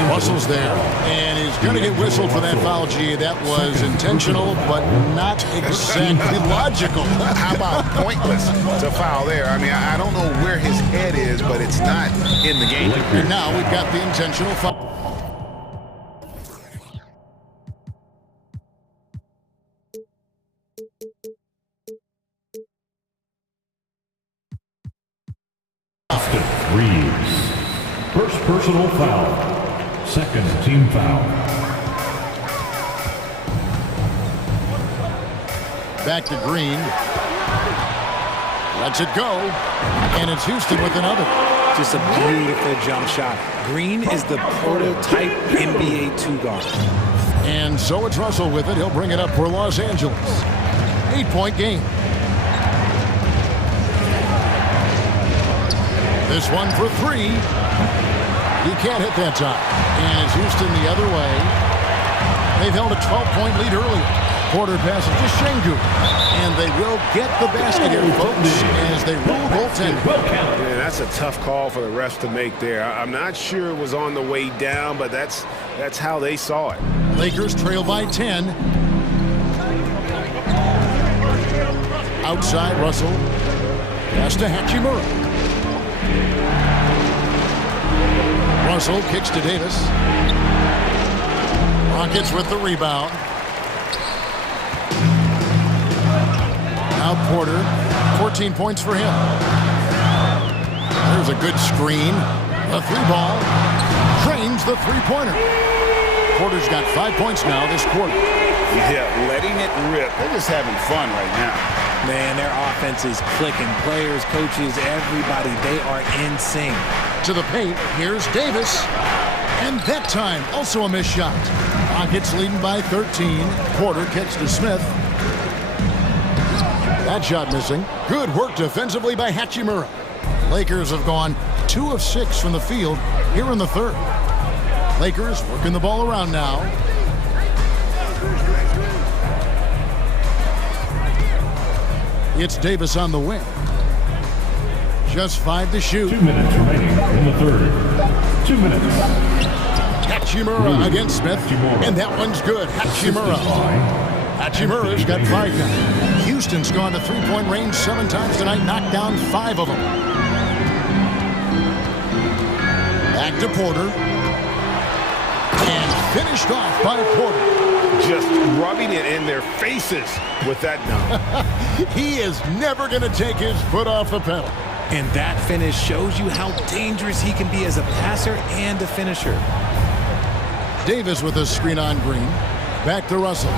Russell's there, and he's going to get whistled for that foul. G. That was intentional, but not exactly logical. How about pointless to foul there? I mean, I don't know where his head is, but it's not in the game. And now we've got the intentional foul. Reeves. First personal foul. Second team foul. Back to Green. Lets it go. And it's Houston with another. Just a beautiful jump shot. Green is the prototype NBA 2-guard. And so it's Russell with it. He'll bring it up for Los Angeles. 8-point game. This one for 3. He can't hit that time. And it's Houston the other way. They've held a 12-point lead earlier. Porter passes to Şengün. And they will get the basket here, folks, as they rule goaltending. Yeah, that's a tough call for the refs to make there. I'm not sure it was on the way down, but that's how they saw it. Lakers trail by 10. Outside, Russell. Pass to Hachimura. Russell kicks to Davis. Rockets with the rebound. Now Porter, 14 points for him. There's a good screen. The 3-ball. Drains the 3-pointer. Porter's got 5 points now this quarter. Yeah, letting it rip. They're just having fun right now. Man, their offense is clicking. Players, coaches, everybody, they are in sync. To the paint, here's Davis. And that time, also a missed shot. Rockets leading by 13. Porter kicks to Smith. That shot missing. Good work defensively by Hachimura. Lakers have gone 2 of 6 from the field here in the third. Lakers working the ball around now. It's Davis on the wing. Just 5 to shoot. 2 minutes remaining in the third. 2 minutes. Hachimura against Smith. And that one's good. Hachimura. Hachimura's got 5 now. Houston's gone to 3-point range 7 times tonight, knocked down 5 of them. Back to Porter. And finished off by Porter. Just rubbing it in their faces with that dunk. He is never going to take his foot off the pedal. And that finish shows you how dangerous he can be as a passer and a finisher. Davis with a screen on Green. Back to Russell.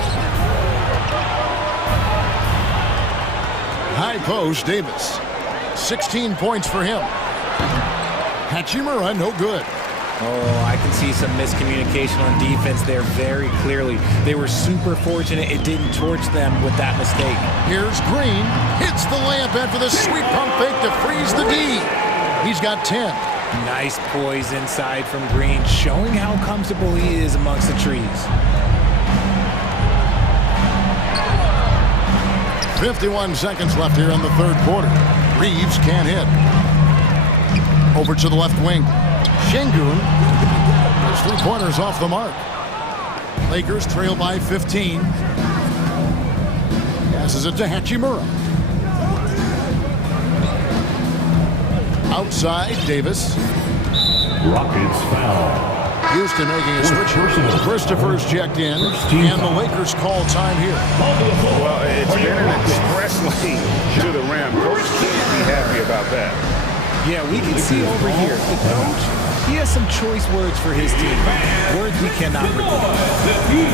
High post, Davis. 16 points for him. Hachimura, no good. Oh, I can see some miscommunication on defense there very clearly. They were super fortunate it didn't torch them with that mistake. Here's Green. Hits the layup after the sweet pump fake to freeze the D. He's got 10. Nice poise inside from Green, showing how comfortable he is amongst the trees. 51 seconds left here in the third quarter. Reeves can't hit. Over to the left wing. Şengün. His three-pointers off the mark. Lakers trail by 15. Passes it to Hachimura. Outside, Davis. Rockets foul. Houston making a switch. Christopher's checked in, and the Lakers call time here. Well, it's been an express lane to the rim. Coach can't be happy about that. Yeah, we can see over here. The coach, he has some choice words for his team. Words we cannot repeat.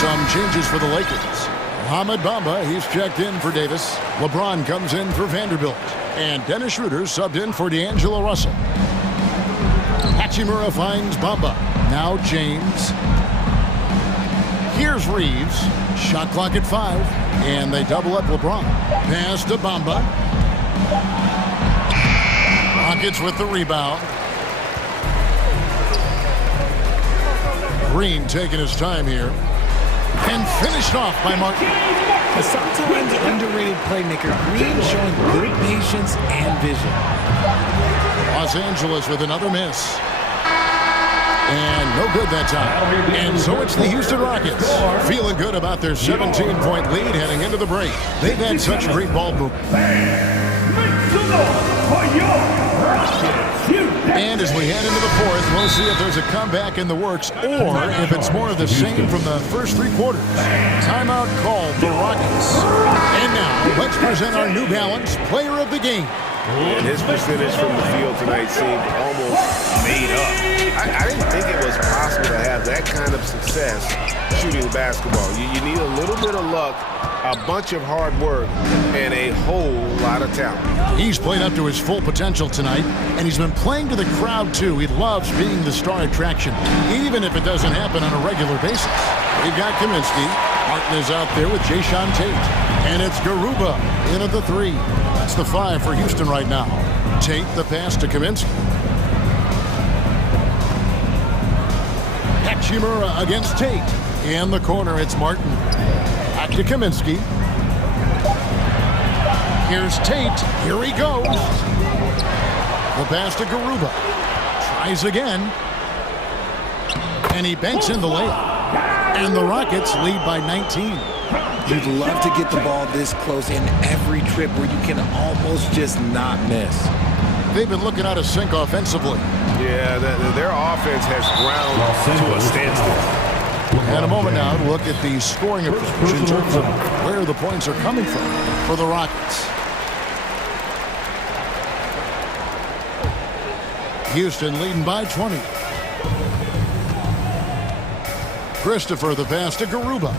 Some changes for the Lakers. Mohamed Bamba, he's checked in for Davis. LeBron comes in for Vanderbilt. And Dennis Schroeder subbed in for D'Angelo Russell. Hachimura finds Bamba. Now James. Here's Reeves. Shot clock at 5. And they double up LeBron. Pass to Bamba. Rockets with the rebound. Green taking his time here. And finished off by Martin. A sometimes underrated playmaker, Green showing good patience and vision. Los Angeles with another miss. And no good that time. And so it's the Houston Rockets. Feeling good about their 17-point lead heading into the break. They've had such great ball movement. And as we head into the fourth, we'll see if there's a comeback in the works or if it's more of the same from the first three quarters. Timeout called the Rockets. And now, let's present our New Balance Player of the Game. And his percentage from the field tonight seemed almost made up. I didn't think it was possible to have that kind of success shooting the basketball. You need a little bit of luck, a bunch of hard work, and a whole lot of talent. He's played up to his full potential tonight, and he's been playing to the crowd, too. He loves being the star attraction, even if it doesn't happen on a regular basis. We've got Kaminsky. Martin is out there with Jayshawn Tate. And it's Garuba in at the 3. That's the 5 for Houston right now. Tate the pass to Kaminsky. Hachimura against Tate. In the corner, it's Martin. Back to Kaminsky. Here's Tate. Here he goes. The pass to Garuba. Tries again. And he banks in the layup. And the Rockets lead by 19. You'd love to get the ball this close in every trip where you can almost just not miss. They've been looking out of sync offensively. Yeah, their offense has ground to a standstill. And a moment now to look at the scoring approach in terms of where the points are coming from for the Rockets. Houston leading by 20. Christopher the pass to Garuba.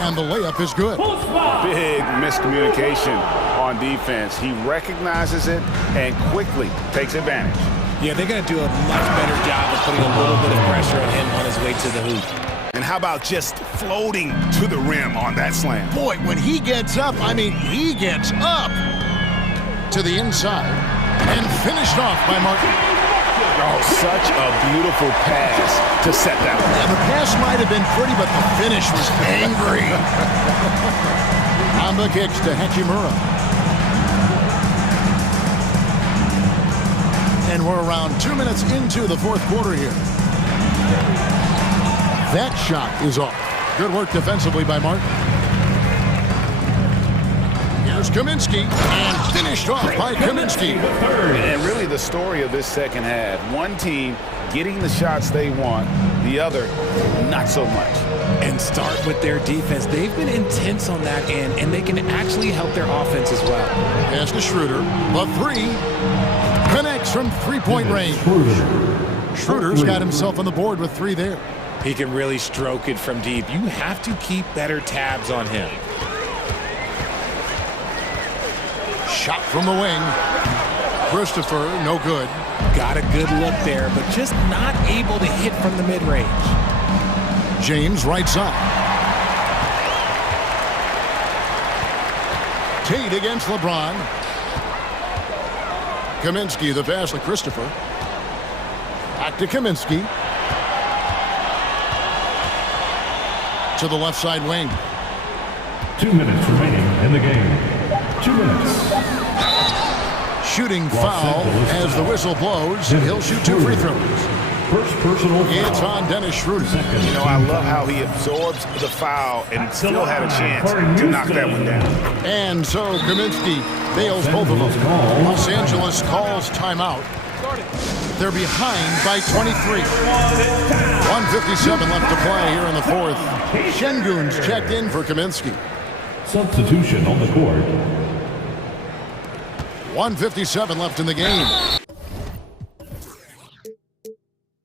And the layup is good. Big miscommunication on defense. He recognizes it and quickly takes advantage. Yeah, they're going to do a much better job of putting a little bit of pressure on him on his way to the hoop. And how about just floating to the rim on that slam? Boy, when he gets up, I mean, he gets up to the inside and finished off by Martin. Oh, such a beautiful pass to set that one. Yeah, the pass might have been pretty, but the finish was angry. Bamba kicks to Hachimura. And we're around 2 minutes into the fourth quarter here. That shot is off. Good work defensively by Martin. Here's Kaminsky, and finished off by Kaminsky. And really the story of this second half, one team getting the shots they want, the other not so much. And start with their defense. They've been intense on that end, and they can actually help their offense as well. Pass to Schroeder. The 3 connects from three-point range. Schroeder's got himself on the board with 3 there. He can really stroke it from deep. You have to keep better tabs on him. Shot from the wing. Christopher, no good. Got a good look there, but just not able to hit from the mid-range. James, right side. Tate against LeBron. Kaminsky, the pass to Christopher. Back to Kaminsky. To the left side wing. 2 minutes remaining in the game. 2 minutes. Shooting foul as the whistle blows. He'll shoot 2 free throws. First personal foul. It's on Dennis Schroeder. You know, I love how he absorbs the foul and still had a chance to knock that one down. And so Kaminsky bails both of them. Los Angeles calls timeout. They're behind by 23. 1:57 left to play here in the fourth. Şengün's checked in for Kaminsky. Substitution on the court. 1:57 left in the game.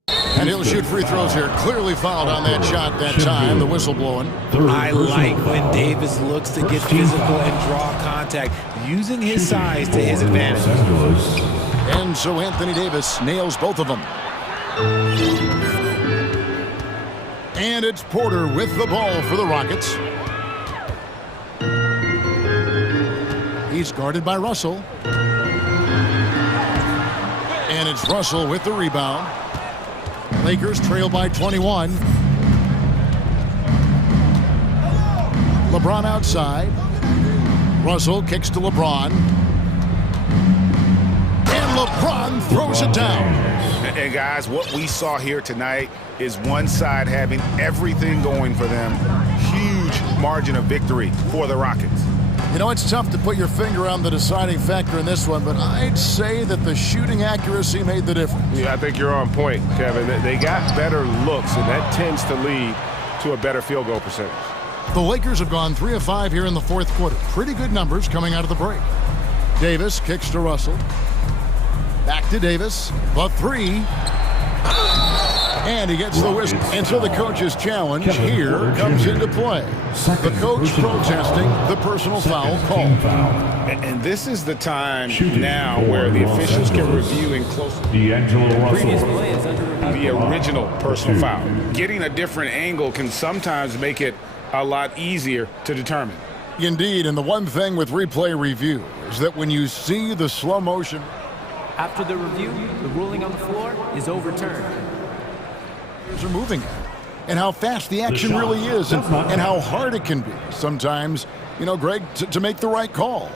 And he'll shoot free throws here. Clearly fouled on that shot that time. The whistle blowing. I like when Davis looks to get physical and draw contact, using his size to his advantage. And so Anthony Davis nails both of them. And it's Porter with the ball for the Rockets. He's guarded by Russell. And it's Russell with the rebound. Lakers trail by 21. LeBron outside. Russell kicks to LeBron. And LeBron throws it down. And guys, what we saw here tonight is one side having everything going for them. Huge margin of victory for the Rockets. You know, it's tough to put your finger on the deciding factor in this one, but I'd say that the shooting accuracy made the difference. Yeah, I think you're on point, Kevin. They got better looks, and that tends to lead to a better field goal percentage. The Lakers have gone 3 of 5 here in the fourth quarter. Pretty good numbers coming out of the break. Davis kicks to Russell. Back to Davis. The three. And he gets the whistle. And so the coach's challenge here comes into play. The coach protesting the personal foul call. And this is the time now where the officials can review in close the original personal foul. Getting a different angle can sometimes make it a lot easier to determine. Indeed, and the one thing with replay review is that when you see the slow motion. After the review, the ruling on the floor is overturned. Are moving at, and how fast the action really is, and how hard it can be sometimes, you know, Greg, to make the right call.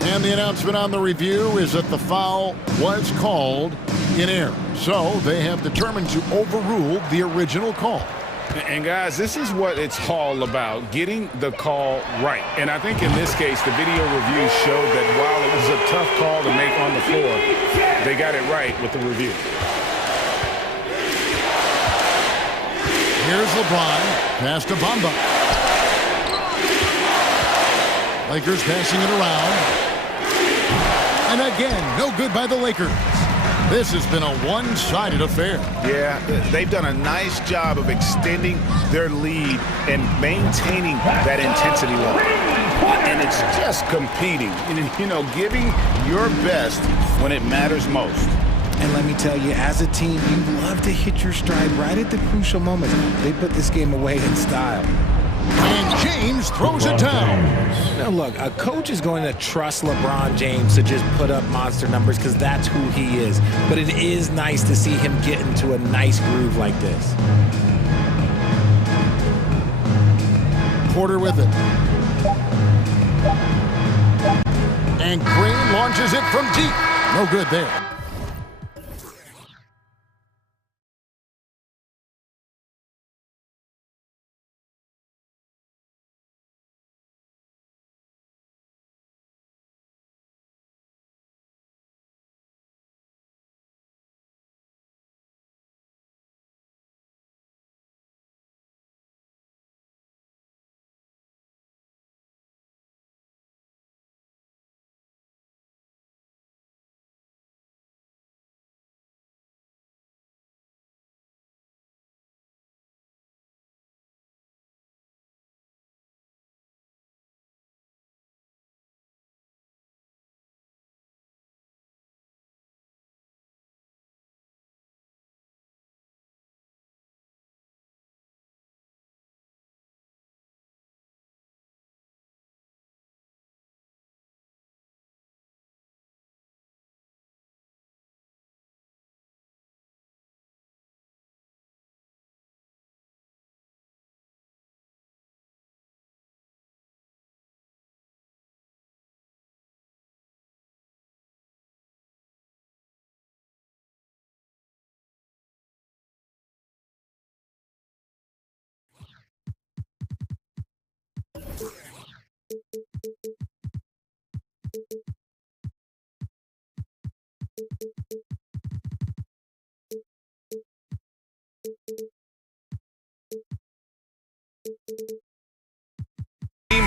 And the announcement on the review is that the foul was called in error. So they have determined to overrule the original call. And guys, this is what it's all about, getting the call right. And I think in this case, the video review showed that while it was a tough call to make on the floor, they got it right with the review. Here's LeBron, pass to Bamba. Lakers passing it around. And again, no good by the Lakers. This has been a one-sided affair. Yeah, they've done a nice job of extending their lead and maintaining that intensity level. And it's just competing, you know, giving your best when it matters most. And let me tell you, as a team, you love to hit your stride right at the crucial moments. They put this game away in style. And James throws it down. Now look, a coach is going to trust LeBron James to just put up monster numbers because that's who he is. But it is nice to see him get into a nice groove like this. Porter with it. And Green launches it from deep. No good there.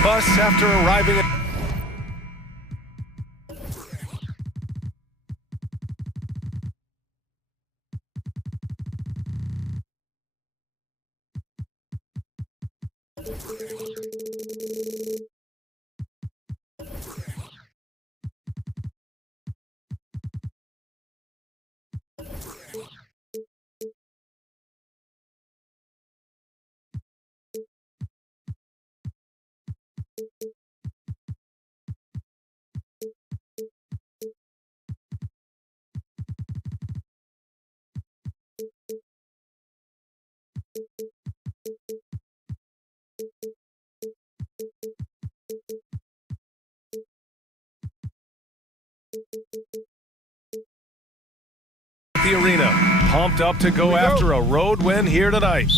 bus after arriving at the arena, pumped up to go after a road win here tonight.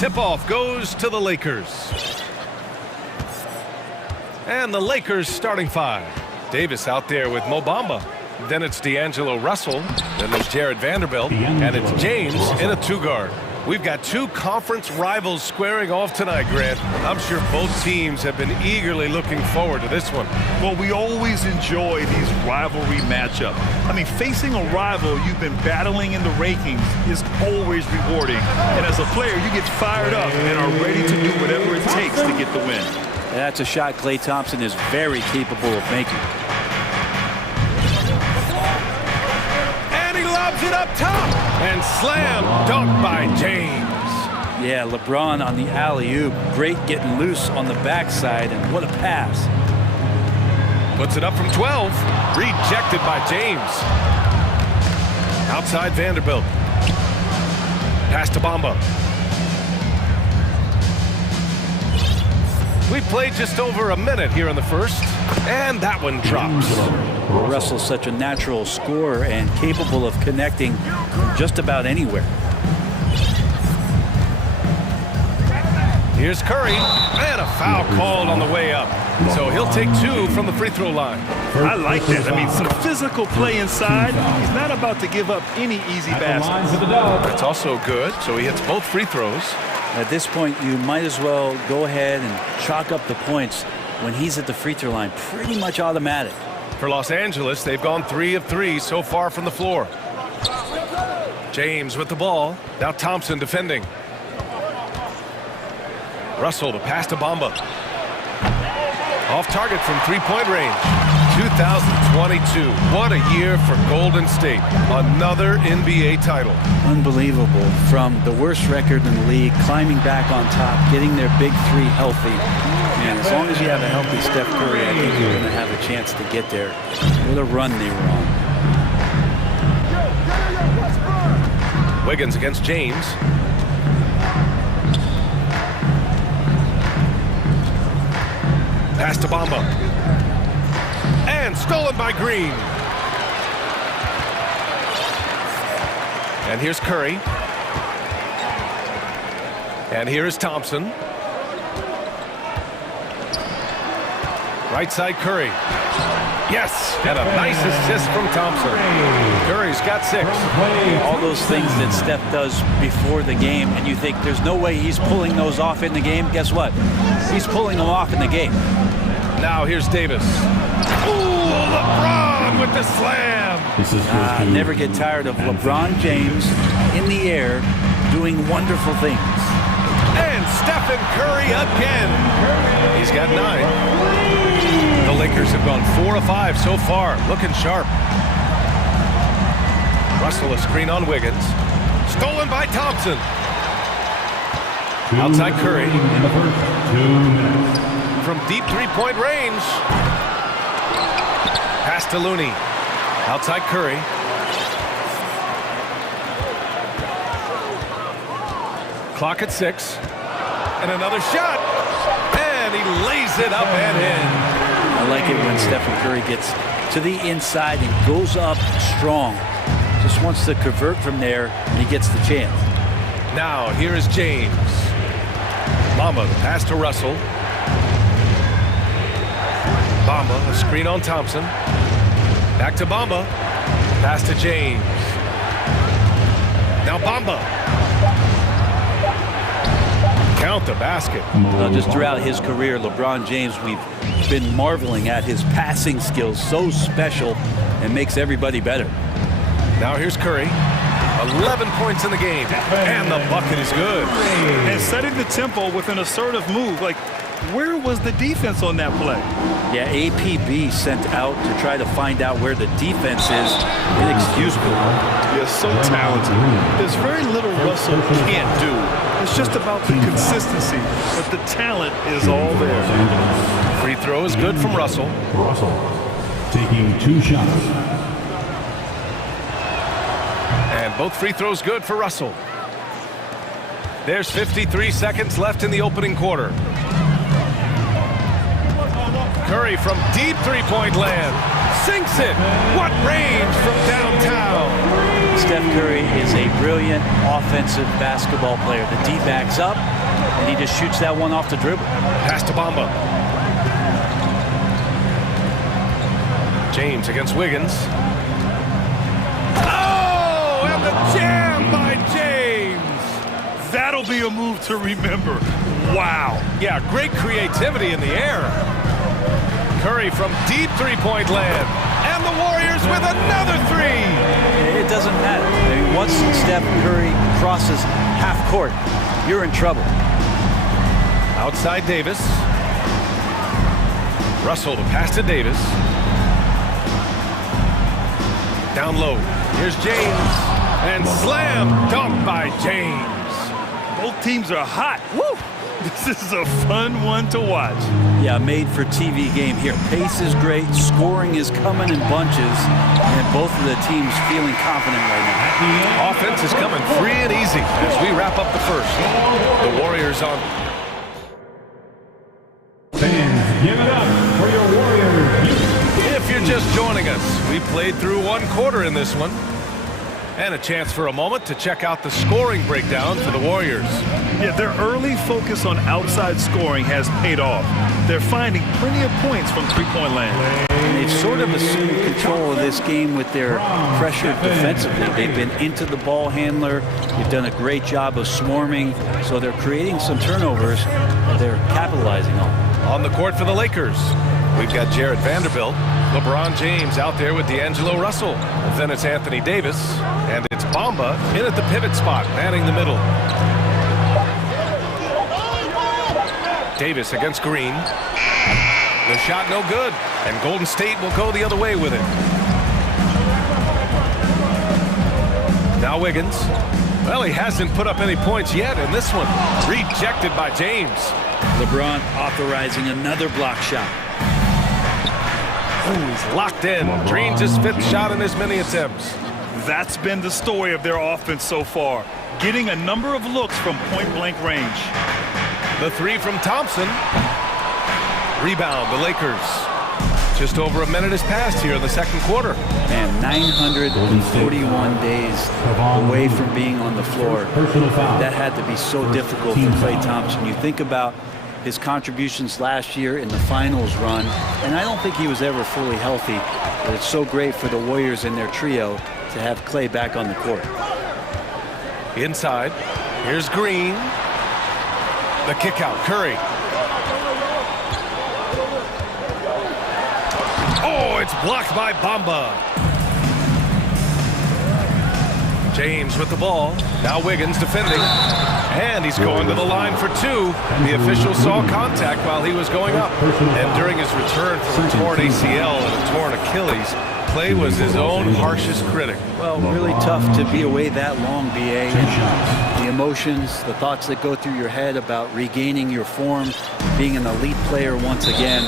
Tip-off goes to the Lakers. And the Lakers starting five. Davis out there with Mo Bamba. Then it's D'Angelo Russell. Then there's Jared Vanderbilt. And it's James in a two-guard. We've got two conference rivals squaring off tonight, Grant. I'm sure both teams have been eagerly looking forward to this one. Well, we always enjoy these rivalry matchups. I mean, facing a rival you've been battling in the rankings is always rewarding. And as a player, you get fired up and are ready to do whatever it takes to get the win. That's a shot Klay Thompson is very capable of making. And he lobs it up top. And slam dunk by James. Yeah, LeBron on the alley-oop. Great getting loose on the backside, and what a pass. Puts it up from 12. Rejected by James. Outside Vanderbilt. Pass to Bamba. We played just over a minute here in the first, and that one drops. Russell's such a natural scorer and capable of connecting from just about anywhere. Here's Curry, and a foul called on the way up. So he'll take two from the free throw line. I like that. I mean, some physical play inside. He's not about to give up any easy baskets. That's also good, so he hits both free throws. At this point, you might as well go ahead and chalk up the points when he's at the free throw line. Pretty much automatic. For Los Angeles, they've gone 3 of 3 so far from the floor. James with the ball. Now Thompson defending. Russell, the pass to Bamba. Off target from three-point range. 2022. What a year for Golden State. Another NBA title. Unbelievable. From the worst record in the league, climbing back on top, getting their big three healthy. And as long as you have a healthy Steph Curry, I think you're going to have a chance to get there. What a run they were on. Wiggins against James. Pass to Bamba. And stolen by Green. And here's Curry. And here is Thompson. Right side Curry. Yes, and a nice assist from Thompson. Curry's got 6. All those things that Steph does before the game, and you think there's no way he's pulling those off in the game. Guess what? He's pulling them off in the game. Now here's Davis. Ooh, LeBron with the slam. Never get tired of LeBron James in the air doing wonderful things. And Stephen Curry again. He's got 9. The Lakers have gone 4 of 5 so far, looking sharp. Russell a screen on Wiggins. Stolen by Thompson. Outside Curry. In the first 2 minutes. From deep three-point range. Pass to Looney. Outside Curry. Clock at 6. And another shot. And he lays it up and in. I like it when Stephen Curry gets to the inside and goes up strong. Just wants to convert from there, and he gets the chance. Now, here is James. Bamba, the pass to Russell. Bamba, a screen on Thompson. Back to Bamba. Pass to James. Now Bamba. count the basket. Just throughout his career, LeBron James, we've been marveling at his passing skills. So special and makes everybody better. Now here's Curry. 11 points in the game, and the bucket is good. And setting the tempo with an assertive move. Like, where was the defense on that play? Yeah, APB sent out to try to find out where the defense is. Inexcusable. You're so talented. There's very little Russell can't do. It's just about the consistency, but the talent is all there. Free throw is good from Russell. Russell taking 2 shots. And both free throws good for Russell. There's 53 seconds left in the opening quarter. Curry from deep three-point land. Sinks it. What range from downtown. Steph Curry is a brilliant offensive basketball player. The D backs up, and he just shoots that one off the dribble. Pass to Bamba. James against Wiggins. Oh, and the jam by James. That'll be a move to remember. Wow. Yeah, great creativity in the air. Curry from deep three-point land. And the Warriors with another three. It doesn't matter. I mean, once Steph Curry crosses half court, you're in trouble. Outside Davis. Russell to pass to Davis. Down low. Here's James. And slam dunk by James. Both teams are hot. Woo! This is a fun one to watch. Yeah, made for TV game here. Pace is great, scoring is coming in bunches, and both of the teams feeling confident right now. Offense is coming free and easy as we wrap up the first. The Warriors on. Fans, give it up for your Warriors. If you're just joining us, we played through 1 quarter in this one. And a chance for a moment to check out the scoring breakdown for the Warriors. Yeah, their early focus on outside scoring has paid off. They're finding plenty of points from three-point land. They've sort of assumed control of this game with their pressure defensively. They've been into the ball handler. They've done a great job of swarming. So they're creating some turnovers that they're capitalizing on. On the court for the Lakers, we've got Jared Vanderbilt. LeBron James out there with D'Angelo Russell. Then it's Anthony Davis. And it's Bamba in at the pivot spot, manning the middle. Davis against Green. The shot no good. And Golden State will go the other way with it. Now Wiggins. Well, he hasn't put up any points yet in this one. Rejected by James. LeBron authorizing another block shot. Ooh, he's locked in. Drains his 5th shot in as many attempts. That's been the story of their offense so far. Getting a number of looks from point-blank range. The three from Thompson. Rebound, the Lakers. Just over a minute has passed here in the second quarter. And 941 days away from being on the floor. That had to be so difficult for Klay Thompson. You think about his contributions last year in the finals run, and I don't think he was ever fully healthy, but it's so great for the Warriors and their trio to have Klay back on the court. Inside, here's Green. The kick out, Curry. Oh, it's blocked by Bamba. James with the ball. Now Wiggins defending. And he's going to the line for 2. The official saw contact while he was going up. And during his return from a torn ACL and a torn Achilles, Klay was his own harshest critic. Well, really tough to be away that long, B.A. The emotions, the thoughts that go through your head about regaining your form, being an elite player once again,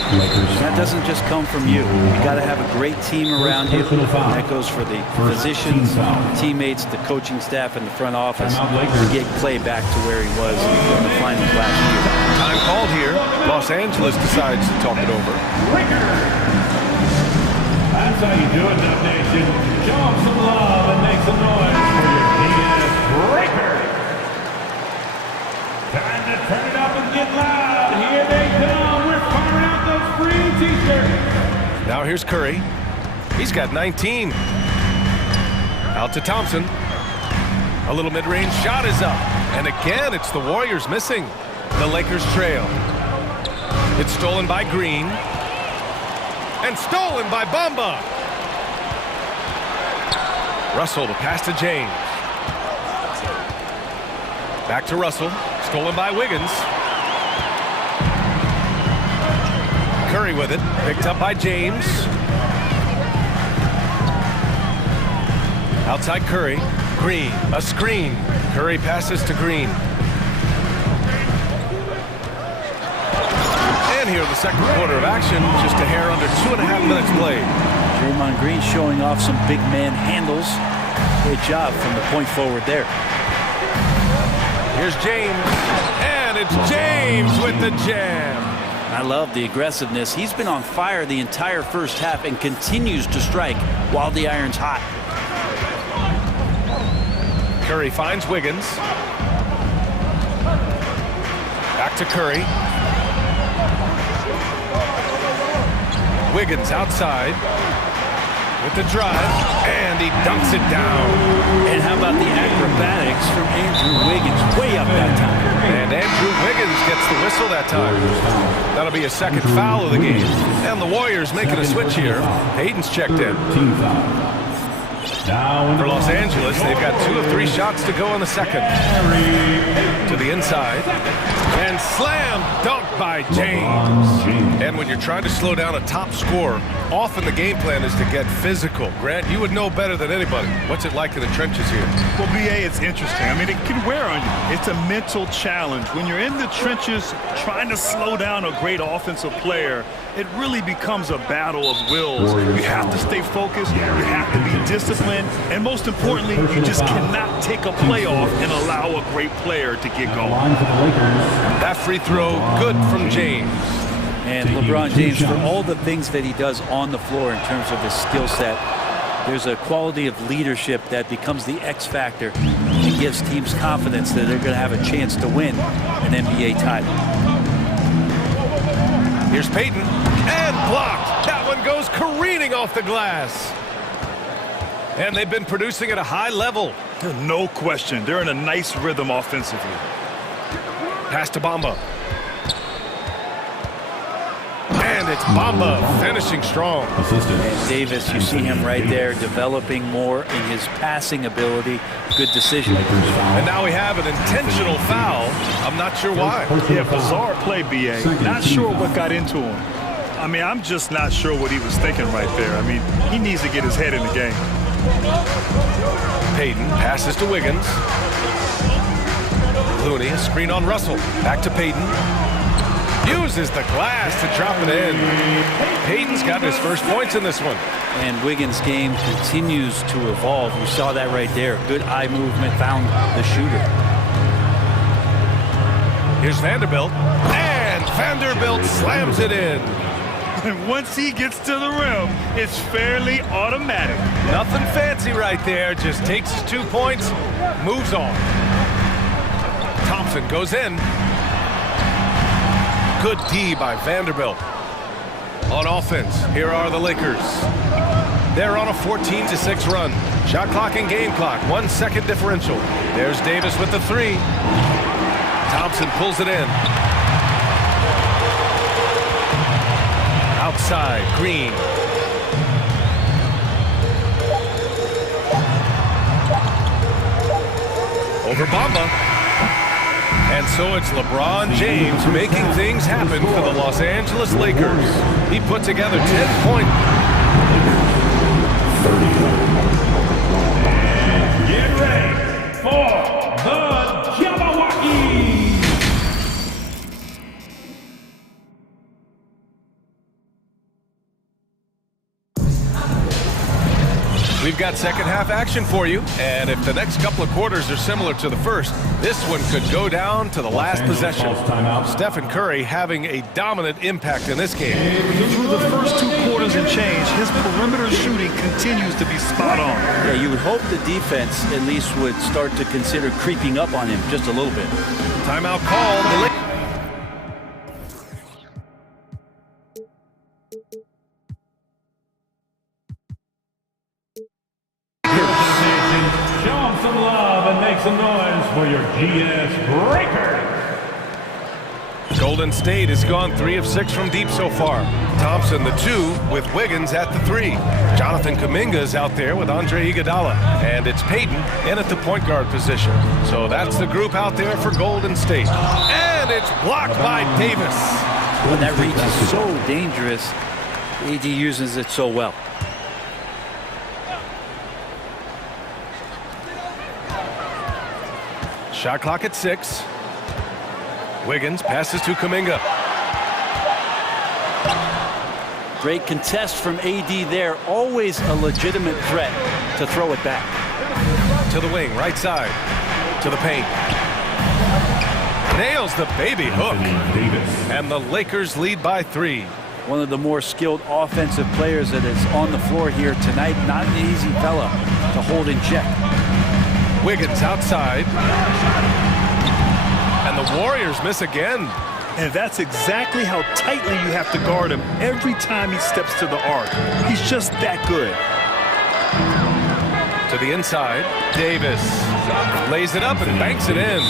that doesn't just come from you. You got to have a great team around you. And that goes for the physicians, teammates, the coaching staff, and the front office to get Klay back to where he was in the finals last year. Time called here. Los Angeles decides to talk it over. That's how you do it, Dub Nation. Show them some love and make some noise for your biggest breaker. Time to turn it up and get loud. Here they come. We're firing out those free t-shirts. Now here's Curry. He's got 19. Out to Thompson. A little mid-range shot is up. And again, it's the Warriors missing. The Lakers trail. It's stolen by Green. And stolen by Bamba. Russell, the pass to James. Back to Russell. Stolen by Wiggins. Curry with it. Picked up by James. Outside Curry. Green. A screen. Curry passes to Green. And here in the second quarter of action, just a hair under 2.5 minutes played. Draymond Green showing off some big man handles. Great job from the point forward there. Here's James. And it's James with the jam. I love the aggressiveness. He's been on fire the entire first half and continues to strike while the iron's hot. Curry finds Wiggins. Back to Curry. Wiggins outside with the drive, and he dunks it down. And how about the acrobatics from Andrew Wiggins? Way up that time. And Andrew Wiggins gets the whistle that time. That'll be a second foul of the game. And the Warriors making a switch here. Hayden's checked in. For Los Angeles, they've got 2 of 3 shots to go in the second. To the inside. And slam dunk by James. And when you're trying to slow down a top scorer, often the game plan is to get physical. Grant, you would know better than anybody. What's it like in the trenches here? Well, BA, it's interesting. I mean, it can wear on you. It's a mental challenge. When you're in the trenches trying to slow down a great offensive player, it really becomes a battle of wills. You have to stay focused. You have to be disciplined. And most importantly, you just cannot take a play off and allow a great player to get going. That free throw, good from James. And LeBron James, for all the things that he does on the floor in terms of his skill set, there's a quality of leadership that becomes the X factor and gives teams confidence that they're going to have a chance to win an NBA title. Here's Payton, and blocked. That one goes careening off the glass. And they've been producing at a high level. No question. They're in a nice rhythm offensively. Pass to Bamba. And it's Bamba finishing strong. And Davis, you see him right there developing more in his passing ability. Good decision. And now we have an intentional foul. I'm not sure why. Yeah, bizarre play, BA. Not sure what got into him. I mean, I'm just not sure what he was thinking right there. I mean, he needs to get his head in the game. Payton passes to Wiggins. Looney, a screen on Russell. Back to Payton. Uses the glass to drop it in. Payton's got his first points in this one. And Wiggins' game continues to evolve. You saw that right there. Good eye movement, found the shooter. Here's Vanderbilt. And Vanderbilt slams it in. And once he gets to the rim, it's fairly automatic. Nothing fancy right there. Just takes his 2 points, moves on. Thompson goes in. Good D by Vanderbilt. On offense, here are the Lakers. They're on a 14-6 run. Shot clock and game clock, 1 second differential. There's Davis with the 3. Thompson pulls it in. Outside, Green. Over Bamba. And so it's LeBron James making things happen for the Los Angeles Lakers. He put together 10 points. Get ready for the Jabberwocky! We've got second half action for you, and if the next couple of quarters are similar to the first, this one could go down to the last possession. Stephen Curry having a dominant impact in this game. Through the first 2 quarters and change, his perimeter shooting continues to be spot on. Yeah, you would hope the defense at least would start to consider creeping up on him just a little bit. Timeout called. Show them some love and make some noise for your GS Breakers. Golden State has gone 3 of 6 from deep so far. Thompson, the 2, with Wiggins at the 3. Jonathan Kuminga is out there with Andre Iguodala. And it's Payton in at the point guard position. So that's the group out there for Golden State. And it's blocked by Davis. When that reach is so dangerous, AD uses it so well. Shot clock at 6. Wiggins passes to Kuminga. Great contest from AD there. Always a legitimate threat to throw it back. To the wing, right side. To the paint. Nails the baby hook. And the Lakers lead by 3. One of the more skilled offensive players that is on the floor here tonight. Not an easy fella to hold in check. Wiggins outside. And the Warriors miss again. And that's exactly how tightly you have to guard him every time he steps to the arc. He's just that good. To the inside, Davis lays it up and banks it in.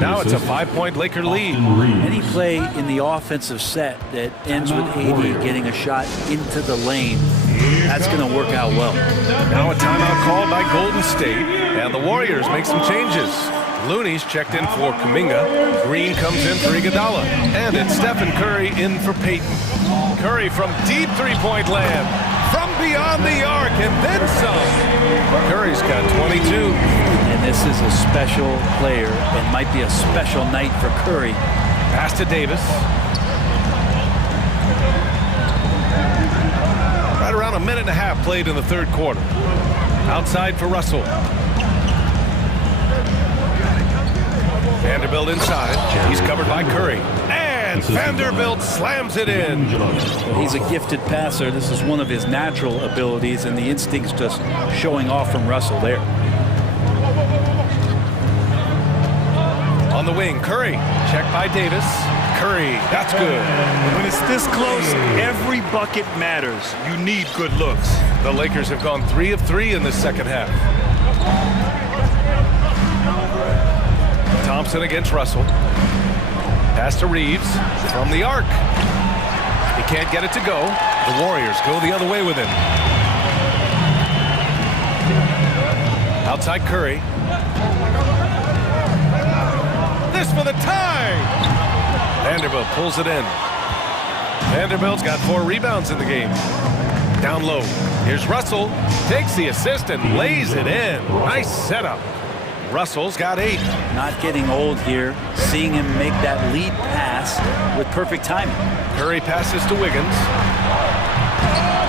Now it's a 5-point Laker lead. Any play in the offensive set that ends with AD getting a shot into the lane, that's going to work out well. Now a timeout called by Golden State, and the Warriors make some changes. Looney's checked in for Kuminga. Green comes in for Iguodala. And it's Stephen Curry in for Payton. Curry from deep three-point land. From beyond the arc, and then some. Curry's got 22. And this is a special player and might be a special night for Curry. Pass to Davis. Right around a minute and a half played in the third quarter. Outside for Russell. Vanderbilt inside. He's covered by Curry. And Vanderbilt slams it in. He's a gifted passer. This is one of his natural abilities, and the instinct's just showing off from Russell there. On the wing, Curry. Check by Davis. Curry, that's good. When it's this close, every bucket matters. You need good looks. The Lakers have gone 3 of 3 in the second half. Thompson against Russell. Pass to Reeves from the arc. He can't get it to go. The Warriors go the other way with it. Outside Curry. This for the tie. Vanderbilt pulls it in. Vanderbilt's got 4 rebounds in the game. Down low. Here's Russell. Takes the assist and lays it in. Nice setup. Russell's got 8. Not getting old here. Seeing him make that lead pass with perfect timing. Curry passes to Wiggins.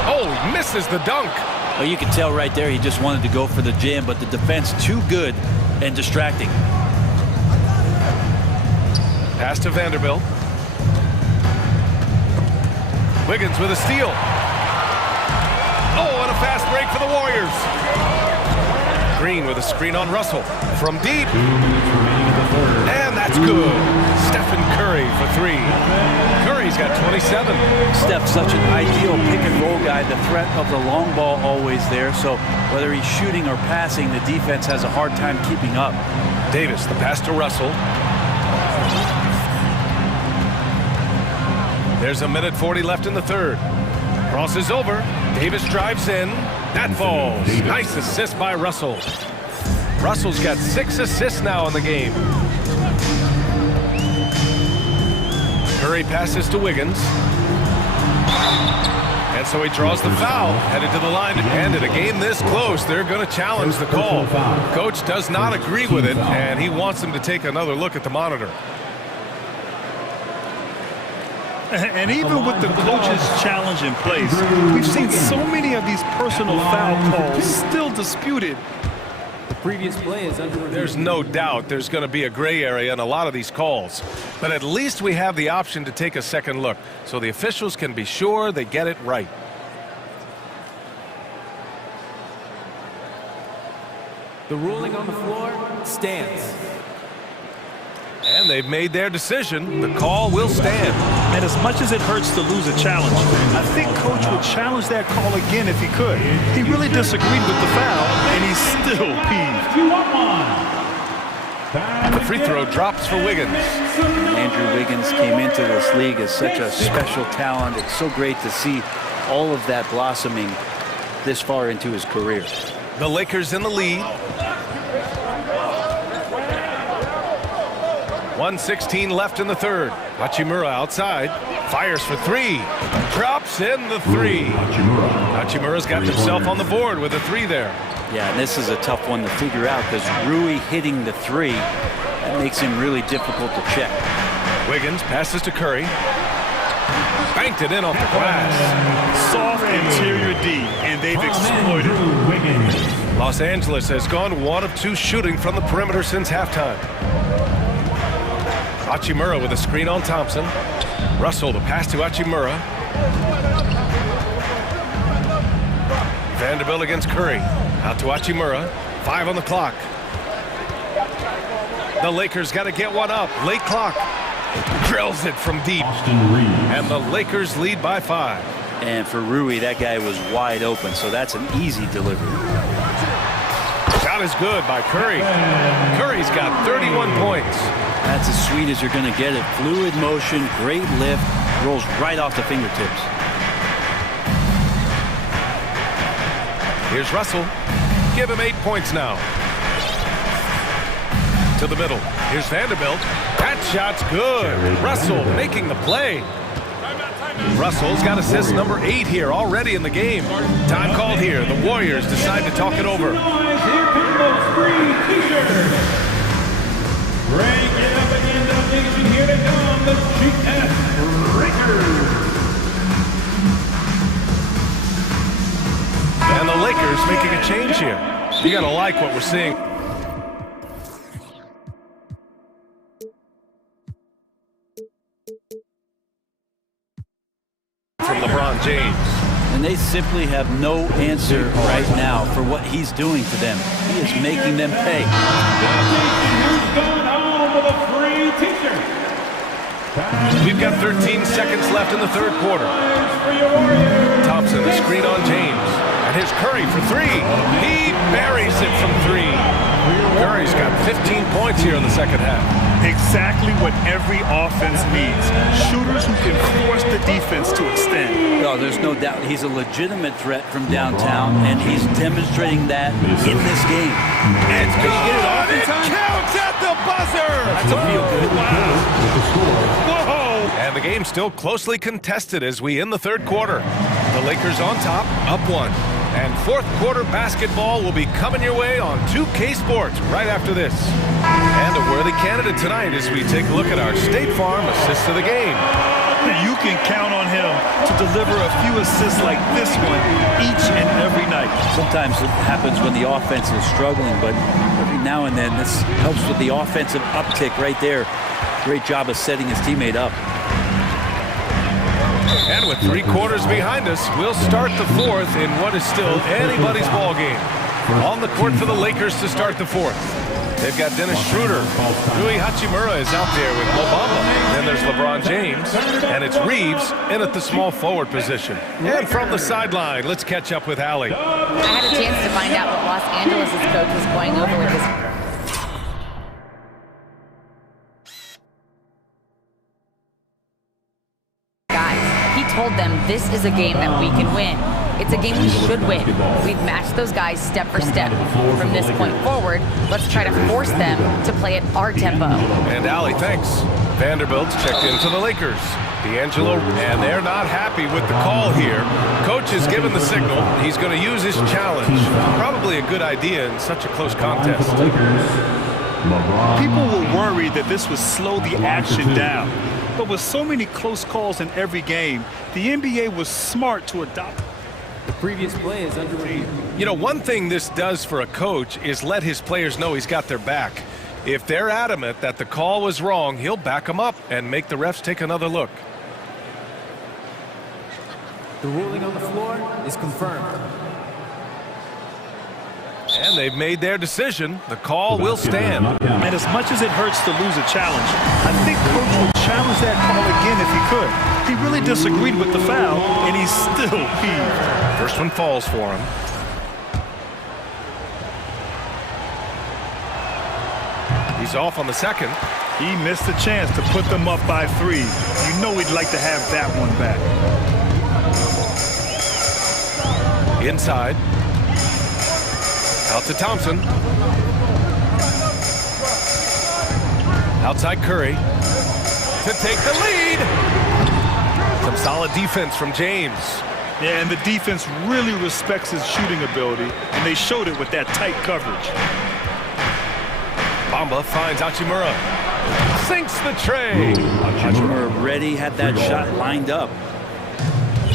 Oh, misses the dunk. Well, you can tell right there he just wanted to go for the jam, but the defense too good and distracting. Pass to Vanderbilt. Wiggins with a steal. Oh, and a fast break for the Warriors. Green with a screen on Russell from deep. And that's good. Stephen Curry for 3. Curry's got 27. Steph's such an ideal pick-and-roll guy. The threat of the long ball always there. So whether he's shooting or passing, the defense has a hard time keeping up. Davis, the pass to Russell. There's a minute 40 left in the third. Crosses over. Davis drives in. That falls. Nice assist by Russell. Russell's got 6 assists now in the game. Curry passes to Wiggins. And so he draws the foul, headed to the line. And in a game this close, they're going to challenge the call. Coach does not agree with it, and he wants them to take another look at the monitor. And even with the coach's challenge in place, we've seen so many of these personal foul calls still disputed. The previous play is under review. There's no doubt there's going to be a gray area in a lot of these calls. But at least we have the option to take a second look, so the officials can be sure they get it right. The ruling on the floor stands. And they've made their decision. The call will stand. And as much as it hurts to lose a challenge, I think Coach would challenge that call again if he could. He really disagreed with the foul, and he's still peeved. The free throw drops for Wiggins. Andrew Wiggins came into this league as such a special talent. It's so great to see all of that blossoming this far into his career. The Lakers in the lead. 1:16 left in the third. Hachimura outside. Fires for three. Drops in the three. Hachimura's got himself on the board with a three there. Yeah, and this is a tough one to figure out because Rui hitting the three, that makes him really difficult to check. Wiggins passes to Curry. Banked it in off the glass. Soft interior D, and they've exploited. Los Angeles has gone 1 of 2 shooting from the perimeter since halftime. Hachimura with a screen on Thompson. Russell to pass to Hachimura. Vanderbilt against Curry. Out to Hachimura. 5 on the clock. The Lakers got to get one up. Late clock. Drills it from deep. And the Lakers lead by 5. And for Rui, that guy was wide open, so that's an easy delivery. Shot is good by Curry. Curry's got 31 points. That's as sweet as you're going to get it. Fluid motion, great lift, rolls right off the fingertips. Here's Russell. Give him 8 points now. To the middle. Here's Vanderbilt. That shot's good. Russell making the play. Russell's got assist number 8 here already in the game. Time called here. The Warriors decide to talk it over. Here to come, the GS Breakers. And the Lakers making a change here. You gotta like what we're seeing. From LeBron James. And they simply have no answer right now for what he's doing to them. He is making them pay. We've got 13 seconds left in the third quarter. Thompson, the screen on James. And here's Curry for 3. He buries it from 3. Curry's got 15 points here in the second half. Exactly what every offense needs. Shooters who can force the defense to extend. No, there's no doubt he's a legitimate threat from downtown, and he's demonstrating that in this game. And can he get it off in time? Counts at the buzzer! That's a feel good. Wow. Whoa! And the game's still closely contested as we end the third quarter. The Lakers on top, up 1. And fourth quarter basketball will be coming your way on 2K Sports right after this. And a worthy candidate tonight as we take a look at our State Farm assist of the game. You can count on him to deliver a few assists like this one each and every night. Sometimes it happens when the offense is struggling, but every now and then this helps with the offensive uptick right there. Great job of setting his teammate up. And with 3 quarters behind us, we'll start the fourth in what is still anybody's ball game. On the court for the Lakers to start the fourth. They've got Dennis Schroeder. Rui Hachimura is out there with Mobamba. Then there's LeBron James. And it's Reeves in at the small forward position. And from the sideline, let's catch up with Allie. I had a chance to find out what Los Angeles' coach was going over with his... told them this is a game that we can win. It's a game we should win. We've matched those guys step for step. From this point forward, let's try to force them to play at our tempo. And Allie, thanks. Vanderbilt's checked into the Lakers. D'Angelo, and they're not happy with the call here. Coach has given the signal. He's going to use his challenge. Probably a good idea in such a close contest. People were worried that this would slow the action down. But with so many close calls in every game, the NBA was smart to adopt. The previous play is under review. You know, one thing this does for a coach is let his players know he's got their back. If they're adamant that the call was wrong, he'll back them up and make the refs take another look. The ruling on the floor is confirmed. And they've made their decision. The call will stand. And as much as it hurts to lose a challenge, I think Coach would challenge that call again if he could. He really disagreed with the foul, and he's still peeved. First one falls for him. He's off on the second. He missed a chance to put them up by 3. You know he'd like to have that one back. Inside. Out to Thompson. Outside Curry to take the lead. Some solid defense from James. Yeah, and the defense really respects his shooting ability, and they showed it with that tight coverage. Bamba finds Hachimura. Sinks the tray. Hachimura ready, had that shot lined up.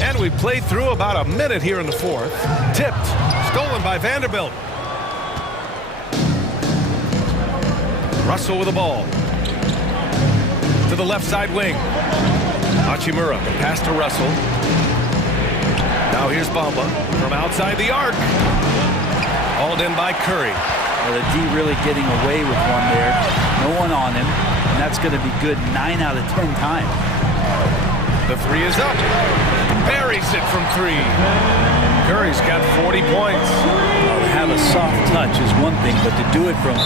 And we played through about a minute here in the fourth. Tipped. Stolen by Vanderbilt. Russell with the ball. To the left side wing. Hachimura, pass to Russell. Now here's Bamba from outside the arc. Hauled in by Curry. Well, the D really getting away with one there. No one on him. And that's going to be good 9 out of 10 times. The three is up. Buries it from 3. Curry's got 40 points. Well, to have a soft touch is one thing, but to do it from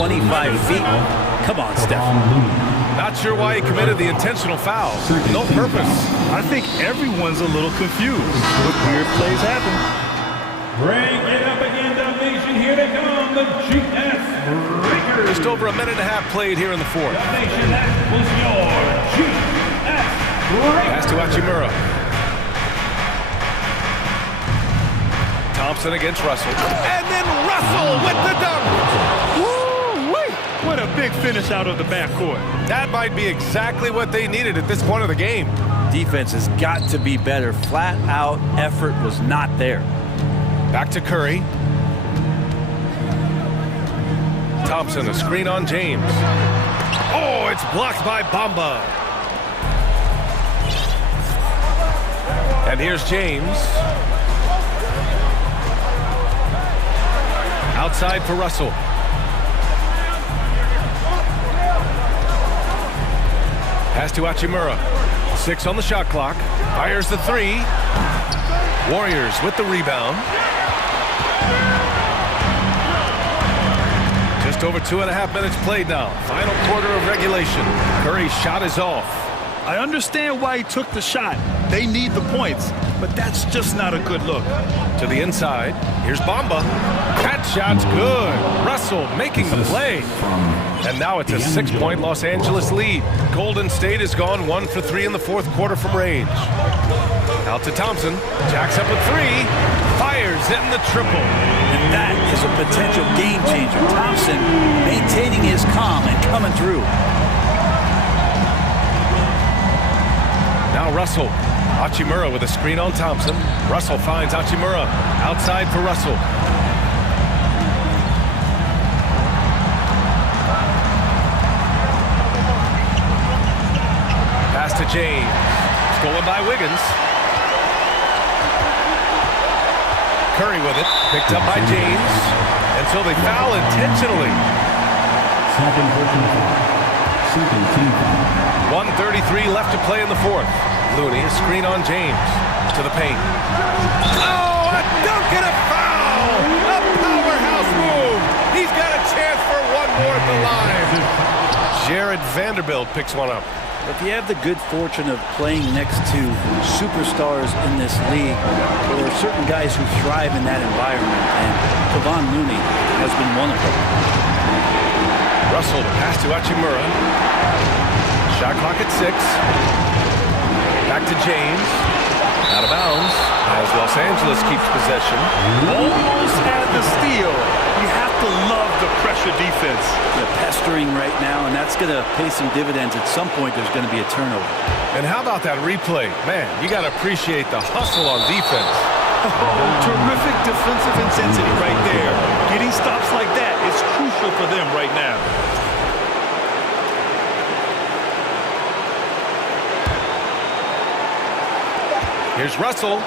25 feet, come on, Steph. Not sure why he committed the intentional foul. No purpose. I think everyone's a little confused. What weird plays happen? Bring it up again, Nation. Here they come, the GS Breakers. Just over a minute and a half played here in the fourth. Nation, that was your GS Breakers. Pass to Hachimura. Thompson against Russell. And then Russell with the dunk. What a big finish out of the backcourt. That might be exactly what they needed at this point of the game. Defense has got to be better. Flat out effort was not there. Back to Curry. Thompson, a screen on James. Oh, it's blocked by Bamba. And here's James. Outside for Russell. Pass to Hachimura. 6 on the shot clock. Fires the 3. Warriors with the rebound. Just over 2.5 minutes played now. Final quarter of regulation. Curry's shot is off. I understand why he took the shot. They need the points, but that's just not a good look. To the inside. Here's Bamba. That shot's good. Russell making the play. And now it's a 6-point Los Angeles lead. Golden State has gone 1 for 3 in the fourth quarter from range. Out to Thompson. Jacks up a 3. Fires in the triple. And that is a potential game changer. Thompson maintaining his calm and coming through. Now Russell. Hachimura with a screen on Thompson. Russell finds Hachimura. Outside for Russell. Pass to James. Stolen by Wiggins. Curry with it. Picked up by James. And so they foul intentionally. 1:33 left to play in the fourth. Looney, a screen on James. To the paint. Oh, a dunk and a foul! A powerhouse move! He's got a chance for one more at the line. Jared Vanderbilt picks one up. If you have the good fortune of playing next to superstars in this league, there are certain guys who thrive in that environment, and Kevon Looney has been one of them. Russell, the pass to Hachimura. Shot clock at 6. Back to James. Out of bounds as Los Angeles keeps possession. Almost had the steal. You have to love the pressure defense. They're pestering right now, and that's going to pay some dividends. At some point, there's going to be a turnover. And how about that replay? Man, you got to appreciate the hustle on defense. Terrific defensive intensity right there. Getting stops like that is crucial for them right now. Here's Russell.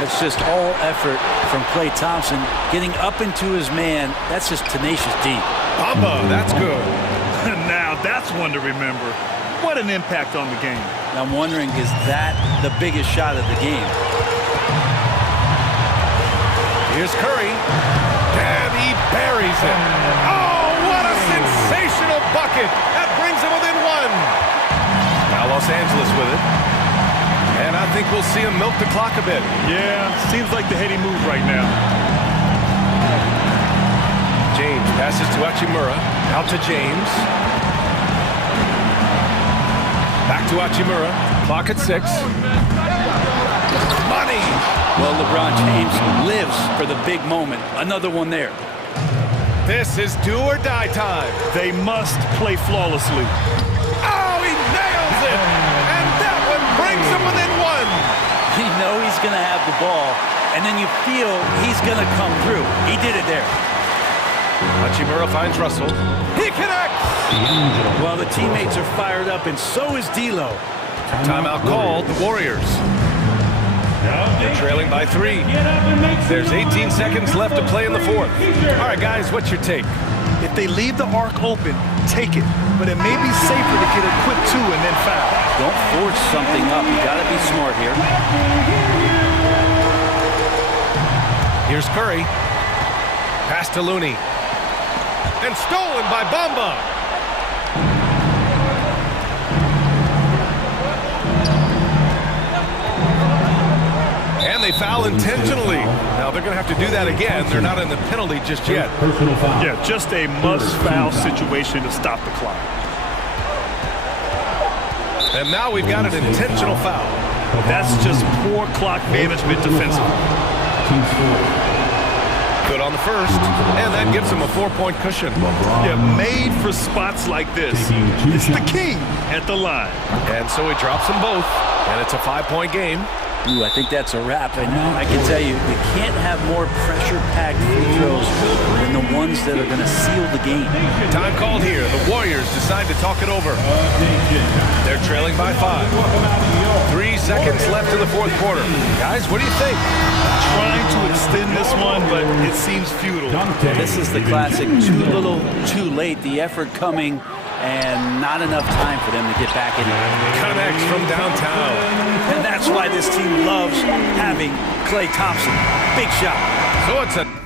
It's just all effort from Klay Thompson. Getting up into his man, that's just tenacious D. Bamba, that's good. Now that's one to remember. What an impact on the game. I'm wondering, is that the biggest shot of the game? Here's Curry. And he buries it. Oh, what a bucket. That brings them within one. Now Los Angeles with it. And I think we'll see him milk the clock a bit. Yeah, seems like the heady move right now. James passes to Hachimura. Out to James. Back to Hachimura. Clock at 6. Money! Well, LeBron James lives for the big moment. Another one there. This is do or die time. They must play flawlessly. Oh, he nails it! And that one brings him within one. You know he's going to have the ball, and then you feel he's going to come through. He did it there. Hachimura finds Russell. He connects! Well, the teammates are fired up, and so is D'Lo. Timeout called, the Warriors. They're trailing by 3. There's 18 seconds left to play in the fourth. All right, guys, what's your take? If they leave the arc open, take it. But it may be safer to get a quick 2 and then foul. Don't force something up. You got to be smart here. Here's Curry. Pass to Looney. And stolen by Bamba. And they foul intentionally. Now they're going to have to do that again. They're not in the penalty just yet. Yeah, just a must-foul situation to stop the clock. And now we've got an intentional foul. That's just poor clock management defensively. Good on the first, and that gives him a 4-point cushion. Yeah, made for spots like this. It's the king at the line. And so he drops them both, and it's a 5-point game. Ooh, I think that's a wrap. And I can tell you, you can't have more pressure-packed free throws than the ones that are going to seal the game. Time called here. The Warriors decide to talk it over. They're trailing by 5. 3 seconds left in the fourth quarter. Guys, what do you think? Trying to extend this one, but it seems futile. This is the classic too little, too late. The effort coming, and not enough time for them to get back in it. Connects from downtown. And that's why this team loves having Klay Thompson. Big shot. So it's a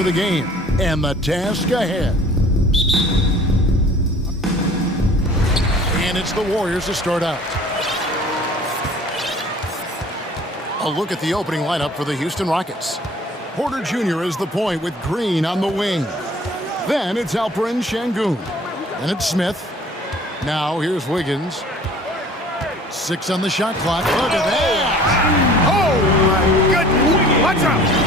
for the game and the task ahead. And it's the Warriors to start out. A look at the opening lineup for the Houston Rockets. Porter Jr. is the point with Green on the wing. Then it's Alperen Şengün. And it's Smith. Now here's Wiggins. 6 on the shot clock. Look at that! Oh, my goodness! Watch out!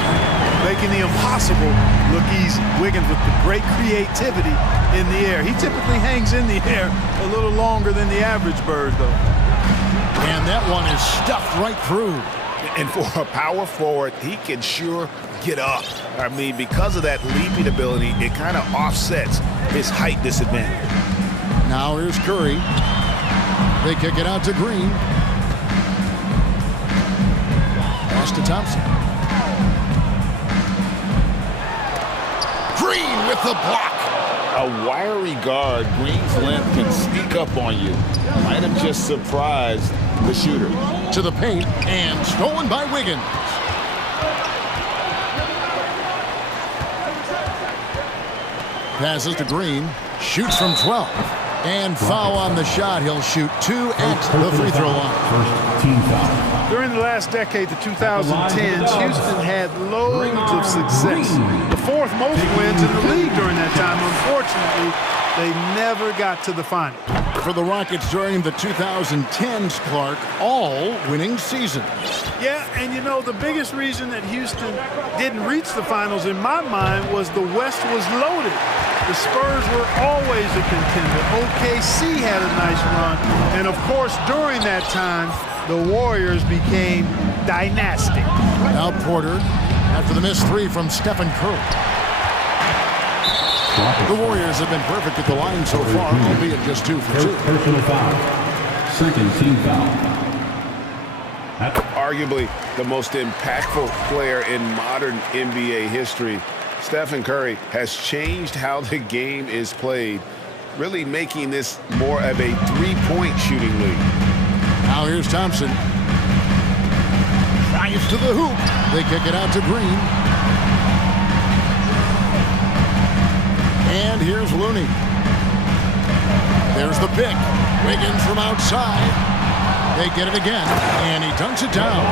Making the impossible look easy. Wiggins with the great creativity in the air. He typically hangs in the air a little longer than the average bird, though. And that one is stuffed right through. And for a power forward, he can sure get up. I mean, because of that leaping ability, it kind of offsets his height disadvantage. Now here's Curry. They kick it out to Green. Pass to Thompson. Green with the block. A wiry guard, Green's length can sneak up on you. Might have just surprised the shooter. To the paint and stolen by Wiggins. Passes to Green. Shoots from 12. And foul on the shot. He'll shoot 2 at the free throw line. First team foul. During the last decade, the 2010s, Houston had loads of success. The 4th most wins in the league during that time. Unfortunately, they never got to the final. For the Rockets during the 2010s, Clark, all winning seasons. Yeah, and you know, the biggest reason that Houston didn't reach the finals, in my mind, was the West was loaded. The Spurs were always a contender. OKC had a nice run. And, of course, during that time, the Warriors became dynastic. Now Porter, after the missed 3 from Stephen Curry. The Warriors have been perfect at the line so far, albeit just 2 for 2. Personal foul. Second team foul. Arguably the most impactful player in modern NBA history, Stephen Curry has changed how the game is played, really making this more of a 3-point shooting league. Now here's Thompson. Drives to the hoop. They kick it out to Green. And here's Looney. There's the pick. Wiggins from outside. They get it again, and he dunks it down.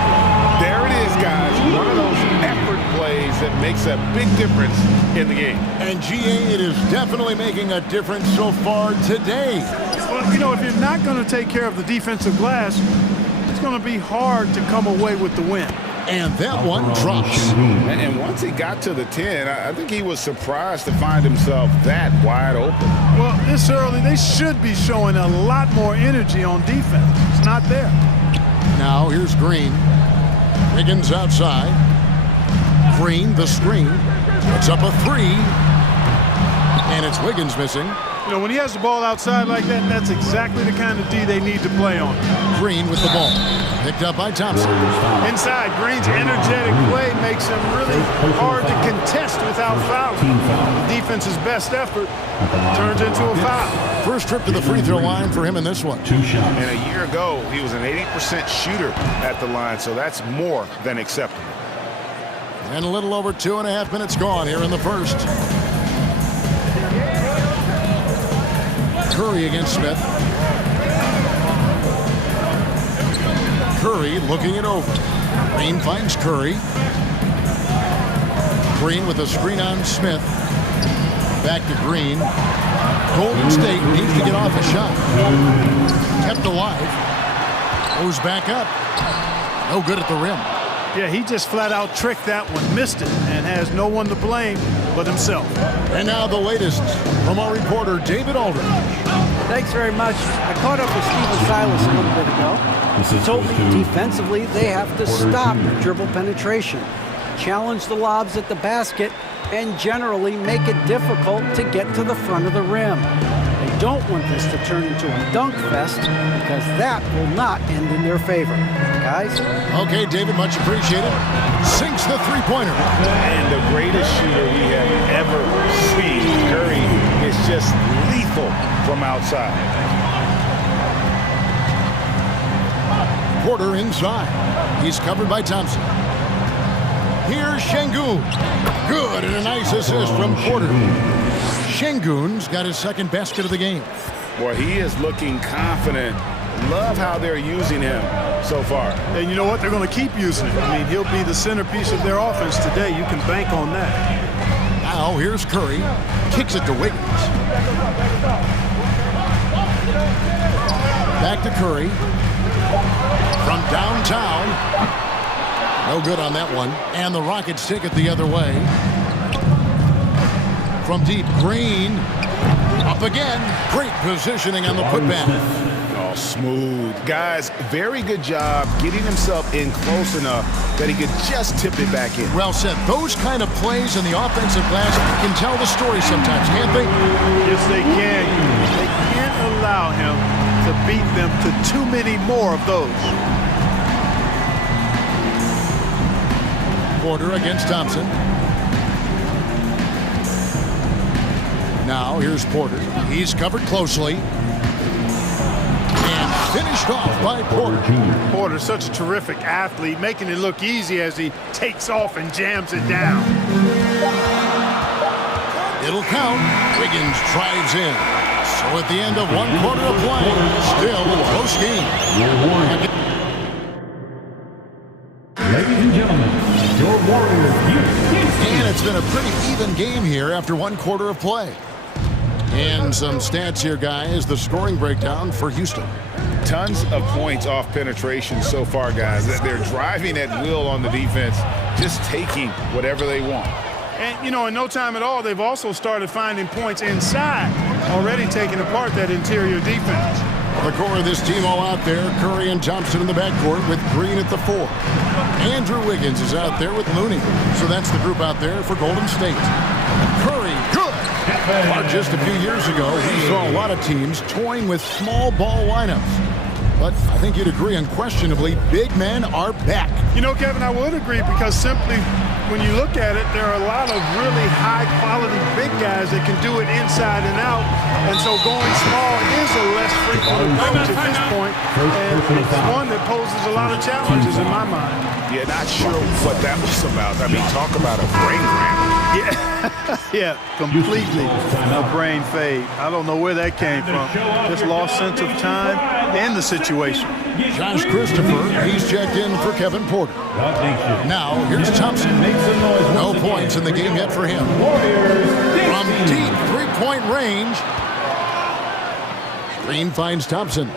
There it is, guys. One of those effort plays that makes a big difference in the game. And GA, it is definitely making a difference so far today. Well, you know, if you're not going to take care of the defensive glass, it's going to be hard to come away with the win. And that one drops. And once he got to the 10, I think he was surprised to find himself that wide open. Well, this early, they should be showing a lot more energy on defense. It's not there. Now here's Green. Wiggins outside. Green, the screen. Puts up a 3. And it's Wiggins missing. You know, when he has the ball outside like that, that's exactly the kind of D they need to play on. Green with the ball. Picked up by Thompson. Inside, Green's energetic play makes him really hard to contest without fouling. The defense's best effort turns into a foul. First trip to the free throw line for him in this one. 2 shots. And a year ago, he was an 80% shooter at the line, so that's more than acceptable. And a little over 2.5 minutes gone here in the first. Curry against Smith. Curry looking it over. Green finds Curry. Green with a screen on Smith. Back to Green. Golden State needs to get off a shot. Kept alive. Goes back up. No good at the rim. Yeah, he just flat out tricked that one, missed it, and has no one to blame but himself. And now the latest from our reporter, David Aldridge. Thanks very much. I caught up with Stephen Silas a little bit ago. He told me defensively they have to stop dribble penetration, challenge the lobs at the basket, and generally make it difficult to get to the front of the rim. They don't want this to turn into a dunk fest because that will not end in their favor. Guys? Okay, David, much appreciated. Sinks the three-pointer. And the greatest shooter we have ever seen. Curry is just lethal from outside. Porter inside. He's covered by Thompson. Here's Şengün. Good, and a nice assist from Porter. Şengün's got his second basket of the game. Boy, he is looking confident. Love how they're using him so far. And you know what? They're going to keep using him. I mean, he'll be the centerpiece of their offense today. You can bank on that. Now here's Curry. Kicks it to Wiggins. Back to Curry. From downtown. No good on that one. And the Rockets take it the other way. From deep, Green. Up again. Great positioning on the putback. Oh, smooth. Guys, very good job getting himself in close enough that he could just tip it back in. Well said. Those kind of plays in the offensive glass can tell the story sometimes, can't they? Yes, they can. They can't allow him to beat them to too many more of those. Porter against Thompson. Now here's Porter. He's covered closely. And finished off by Porter. Porter's such a terrific athlete, making it look easy as he takes off and jams it down. It'll count. Wiggins drives in. So at the end of one quarter of play, still a close game. Ladies and gentlemen, your Warriors. And it's been a pretty even game here after one quarter of play. And some stats here, guys. The scoring breakdown for Houston. Tons of points off penetration so far, guys. They're driving at will on the defense, just taking whatever they want. And, you know, in no time at all, they've also started finding points inside, already taking apart that interior defense. The core of this team all out there. Curry and Thompson in the backcourt with Green at the 4. Andrew Wiggins is out there with Looney. So that's the group out there for Golden State. Curry, good. But just a few years ago, we saw a lot of teams toying with small ball lineups. But I think you'd agree unquestionably, big men are back. You know, Kevin, I would agree because simply when you look at it, there are a lot of really high-quality big guys that can do it inside and out. And so going small is a less frequent approach at this point. And it's one that poses a lot of challenges in my mind. Yeah, not sure what that was about. I mean, talk about a brain cramp. Yeah, completely a brain fade. I don't know where that came from. Just lost sense of time and the situation. Josh Christopher, he's checked in for Kevin Porter. Now, here's Thompson. No points in the game yet for him. From deep three-point range, Green finds Thompson.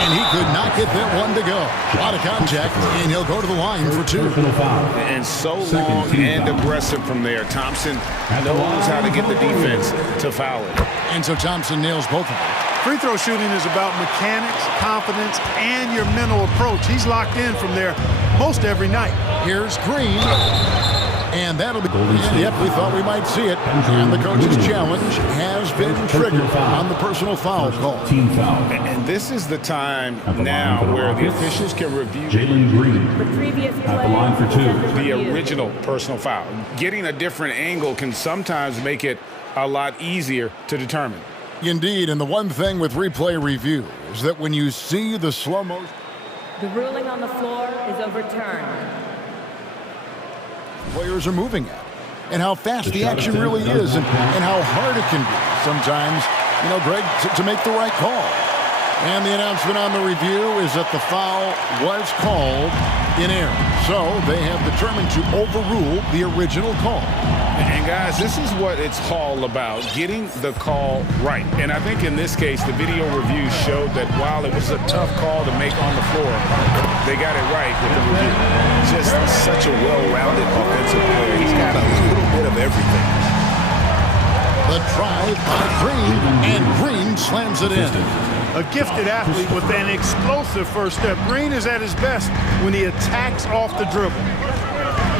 And he could not get that one to go. A lot of contact, and he'll go to the line for 2. And so long and aggressive from there. Thompson knows how to get the defense to foul it. And so Thompson nails both of them. Free throw shooting is about mechanics, confidence, and your mental approach. He's locked in from there most every night. Here's Green. And that'll be, yep, we thought we might see it. And the coach's challenge has been triggered on the personal foul call. Team foul. And this is the time now where the officials can review Jalen Green at the line for 2. the original personal foul. Getting a different angle can sometimes make it a lot easier to determine. Indeed, and the one thing with replay review is that when you see the slow motion, the ruling on the floor is overturned. Players are moving at, and how fast the action really is, and how hard it can be sometimes, you know, Greg, to make the right call. And the announcement on the review is that the foul was called in error. So they have determined to overrule the original call. And guys, this is what it's all about, getting the call right. And I think in this case, the video review showed that while it was a tough call to make on the floor, they got it right with the review. Just such a well-rounded offensive player. He's got a little bit of everything. The drive by Green, and Green slams it in. A gifted athlete with an explosive first step. Green is at his best when he attacks off the dribble.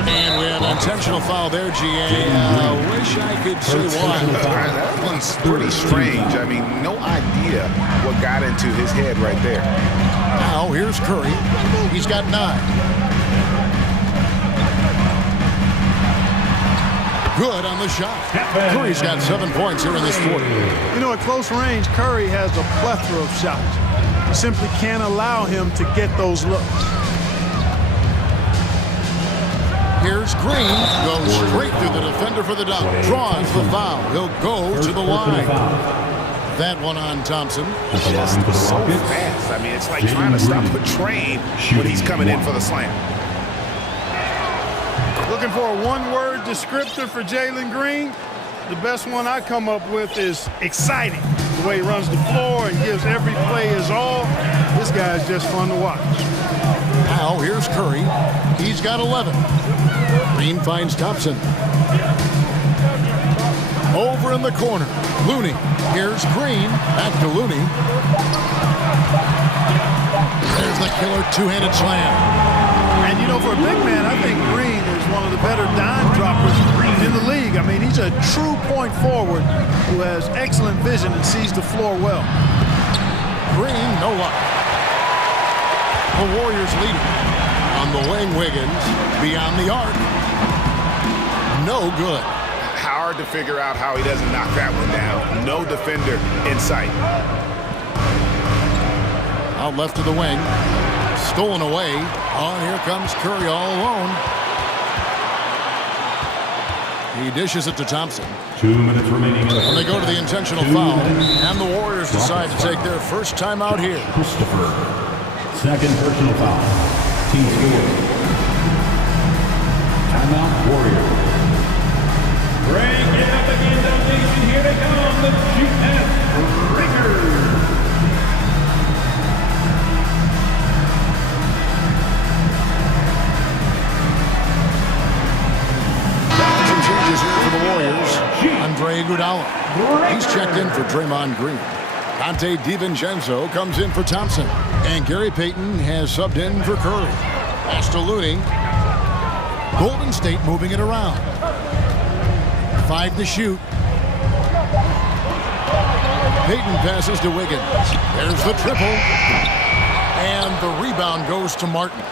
And we have an intentional foul there, GA. Wish I could say why. That one's pretty strange. I mean, no idea what got into his head right there. Now, here's Curry. He's got 9. Good on the shot. Curry's got 7 points here in this quarter. You know, at close range, Curry has a plethora of shots. You simply can't allow him to get those looks. Here's Green. Goes straight through the defender for the dunk. Draws the foul. He'll go to the line. That one on Thompson. Just so fast. I mean, it's like trying to stop a train when he's coming in for the slam. Looking for a one-word descriptor for Jalen Green? The best one I come up with is exciting. The way he runs the floor and gives every play his all. This guy's just fun to watch. Now here's Curry. He's got 11. Green finds Thompson. Over in the corner. Looney. Here's Green. Back to Looney. There's the killer two-handed slam. And, you know, for a big man, I think Green is one of the better dime droppers in the league. I mean, he's a true point forward who has excellent vision and sees the floor well. Green, no luck. The Warriors leading. On the wing, Wiggins. Beyond the arc. No good. Hard to figure out how he doesn't knock that one down. No defender in sight. Out left to the wing. Stolen away. Oh, and here comes Curry all alone. He dishes it to Thompson. 2 minutes remaining. And they go to the intentional foul. And the Warriors decide to take their first time out here. Christopher. Second personal foul. Team score. Timeout, Warriors. Break it up again, Nation. Here they come, the GS Breakers. Some changes here for the Warriors. Andre Iguodala. He's checked in for Draymond Green. Dante DiVincenzo comes in for Thompson. And Gary Payton has subbed in for Curry. Pass to Looney. Golden State moving it around. 5 to shoot. Payton passes to Wiggins. There's the triple. And the rebound goes to Martin.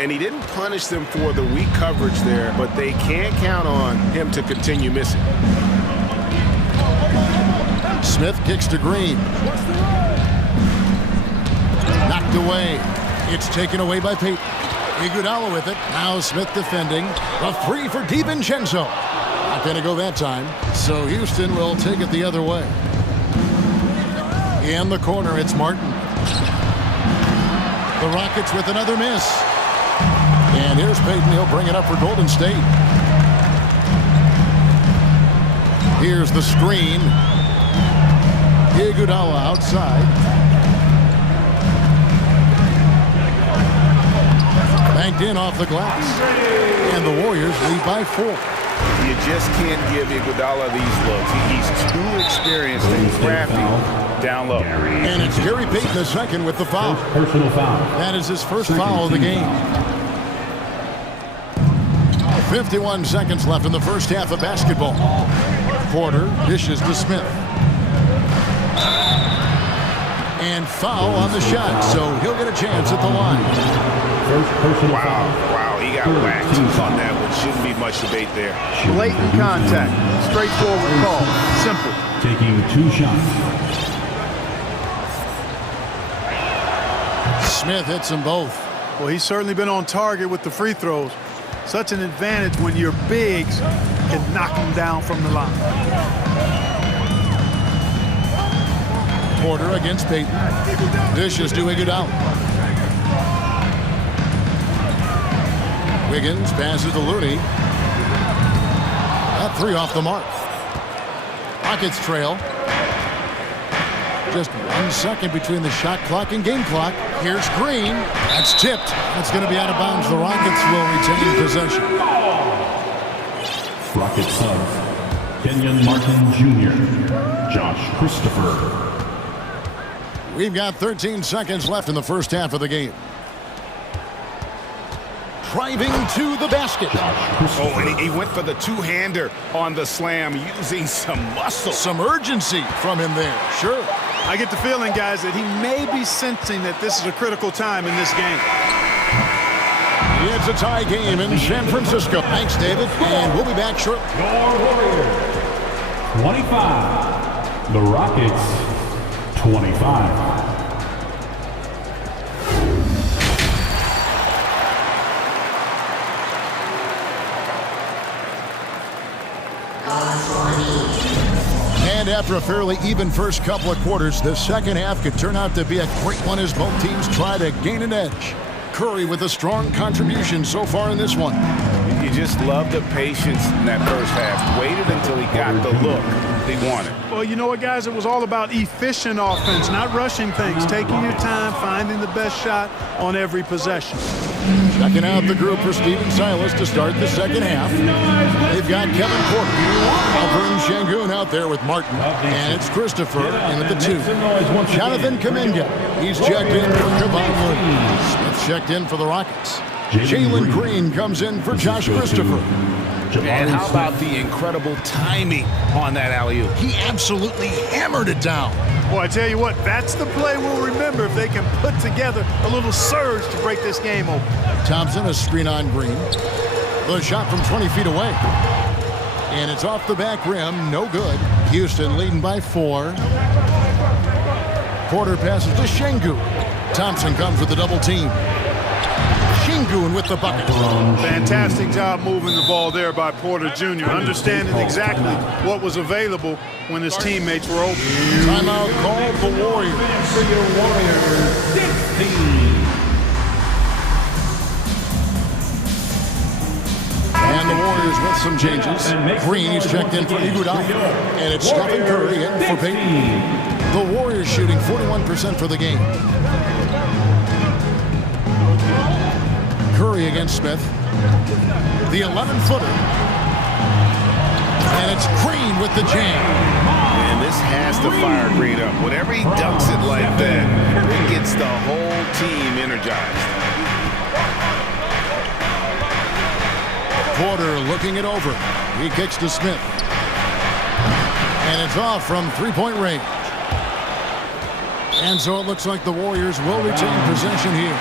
And he didn't punish them for the weak coverage there, but they can't count on him to continue missing. Smith kicks to Green. Knocked away. It's taken away by Payton. Iguodala with it. Now Smith defending. A three for DiVincenzo. Not going to go that time. So Houston will take it the other way. In the corner, it's Martin. The Rockets with another miss. And here's Payton. He'll bring it up for Golden State. Here's the screen. Iguodala outside. Banked in off the glass. And the Warriors lead by 4. You just can't give Iguodala these looks. He's too experienced and crafty down low. And it's Gary Payton the second with the foul. Personal foul. That is his first foul of the game. 51 seconds left in the first half of basketball. Porter dishes to Smith. And foul on the shot, so he'll get a chance at the line. Wow, he got whacked on that one. Shouldn't be much debate there. Blatant contact. Straightforward call. Simple. Taking 2 shots. Smith hits them both. Well, he's certainly been on target with the free throws. Such an advantage when your bigs can knock them down from the line. Porter against Payton. Dishes to Iguodala. Wiggins passes to Looney. That three off the mark. Rockets trail. Just 1 second between the shot clock and game clock. Here's Green. That's tipped. That's going to be out of bounds. The Rockets will retain possession. Rocket subs. Kenyon Martin Jr. Josh Christopher. We've got 13 seconds left in the first half of the game. Driving to the basket. Oh, and he went for the two-hander on the slam, using some muscle. Some urgency from him there. Sure. I get the feeling, guys, that he may be sensing that this is a critical time in this game. It's a tie game in San Francisco. Thanks, David. And we'll be back shortly. Your Warriors, 25. The Rockets, 25. after a fairly even first couple of quarters, the second half could turn out to be a great one as both teams try to gain an edge. Curry with a strong contribution so far in this one. You just love the patience in that first half. Waited until he got the look he wanted. Well, you know what, guys? It was all about efficient offense, not rushing things, taking your time, finding the best shot on every possession. Checking out the group for Stephen Silas to start the second half. They've got Kevin Porter, Alvin Shangoon out there with Martin, and it's Christopher in at the 2. Jonathan Kuminga, he's checked in for Kevon. Smith checked in for the Rockets. Jalen Green comes in for Josh Christopher. And how about the incredible timing on that alley-oop? He absolutely hammered it down. Boy, I tell you what, that's the play we'll remember if they can put together a little surge to break this game open. Thompson, a screen on Green. The shot from 20 feet away. And it's off the back rim, no good. Houston leading by 4. Porter passes to Shengu. Thompson comes with the double team. Shingun with the bucket. Fantastic job moving the ball there by Porter Jr., understanding exactly what was available when his teammates were open. Timeout called the Warriors. And the Warriors with some changes. Green is checked in for Iguodala. And it's Stephen Curry in for Payton. The Warriors shooting 41% for the game. Curry against Smith. The 11-footer. And it's Green with the jam. And this has to fire Green up. Whenever he dunks it like that, it gets the whole team energized. Porter looking it over. He kicks to Smith. And it's off from three-point range. And so it looks like the Warriors will retain possession here.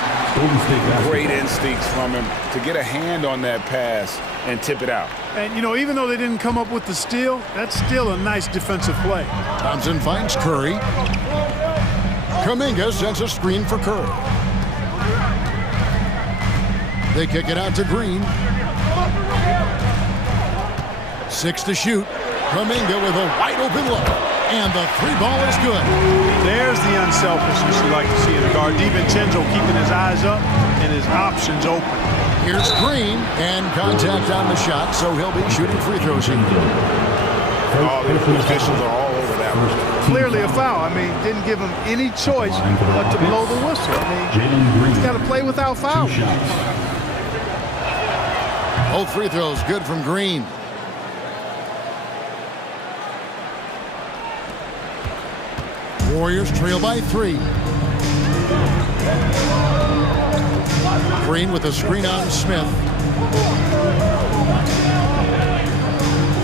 Great instincts from him to get a hand on that pass and tip it out. And, you know, even though they didn't come up with the steal, that's still a nice defensive play. Thompson finds Curry. Kuminga sends a screen for Curry. They kick it out to Green. 6 to shoot. Kuminga with a wide-open look. And the 3-ball is good. There's the unselfishness you like to see in a guard. DiVincenzo keeping his eyes up and his options open. Here's Green, and contact on the shot, so he'll be shooting free throws here. Oh, the officials are all over that one. Clearly a foul. I mean, didn't give him any choice but to blow the whistle. I mean, he's got to play without foul. Both free throws good from Green. Warriors trail by 3. Green with a screen on Smith.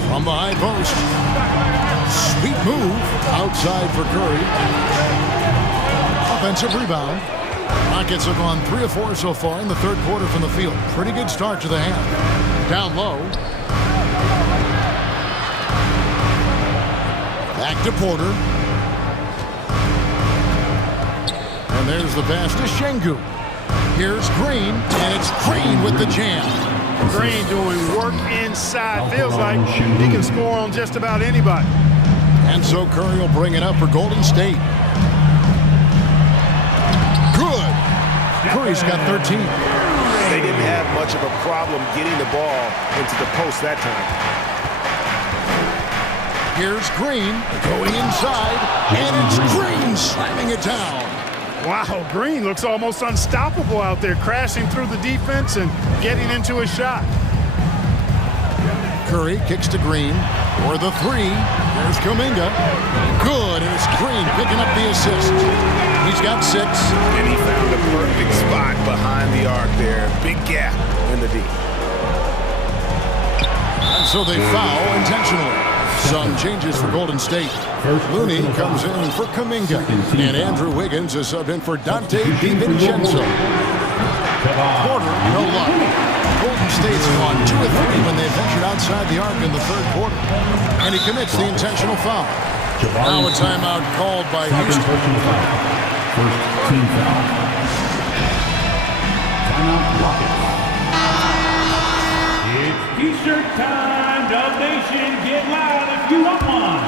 From the high post. Sweet move outside for Curry. Offensive rebound. Rockets have gone 3 of 4 so far in the third quarter from the field. Pretty good start to the half. Down low. Back to Porter. And there's the pass to Shengu. Here's Green, and it's Green with the jam. Green doing work inside. Feels like he can score on just about anybody. And so Curry will bring it up for Golden State. Good. Curry's got 13. They didn't have much of a problem getting the ball into the post that time. Here's Green going inside, and it's Green slamming it down. Wow, Green looks almost unstoppable out there, crashing through the defense and getting into his shot. Curry kicks to Green for the 3. There's Kuminga. Good, and it's Green picking up the assist. He's got 6. And he found a perfect spot behind the arc there. Big gap in the D. And so they foul intentionally. Some changes for Golden State. Looney comes in for Kuminga. And Andrew Wiggins is subbed in for Dante DiVincenzo. Porter, no luck. Golden State's gone 2 of 3 when they ventured outside the arc in the third quarter. And he commits the intentional foul. Now a timeout called by Houston. First team foul. Timeout Rockets. It's t-shirt time. Dub Nation, get loud if you want one.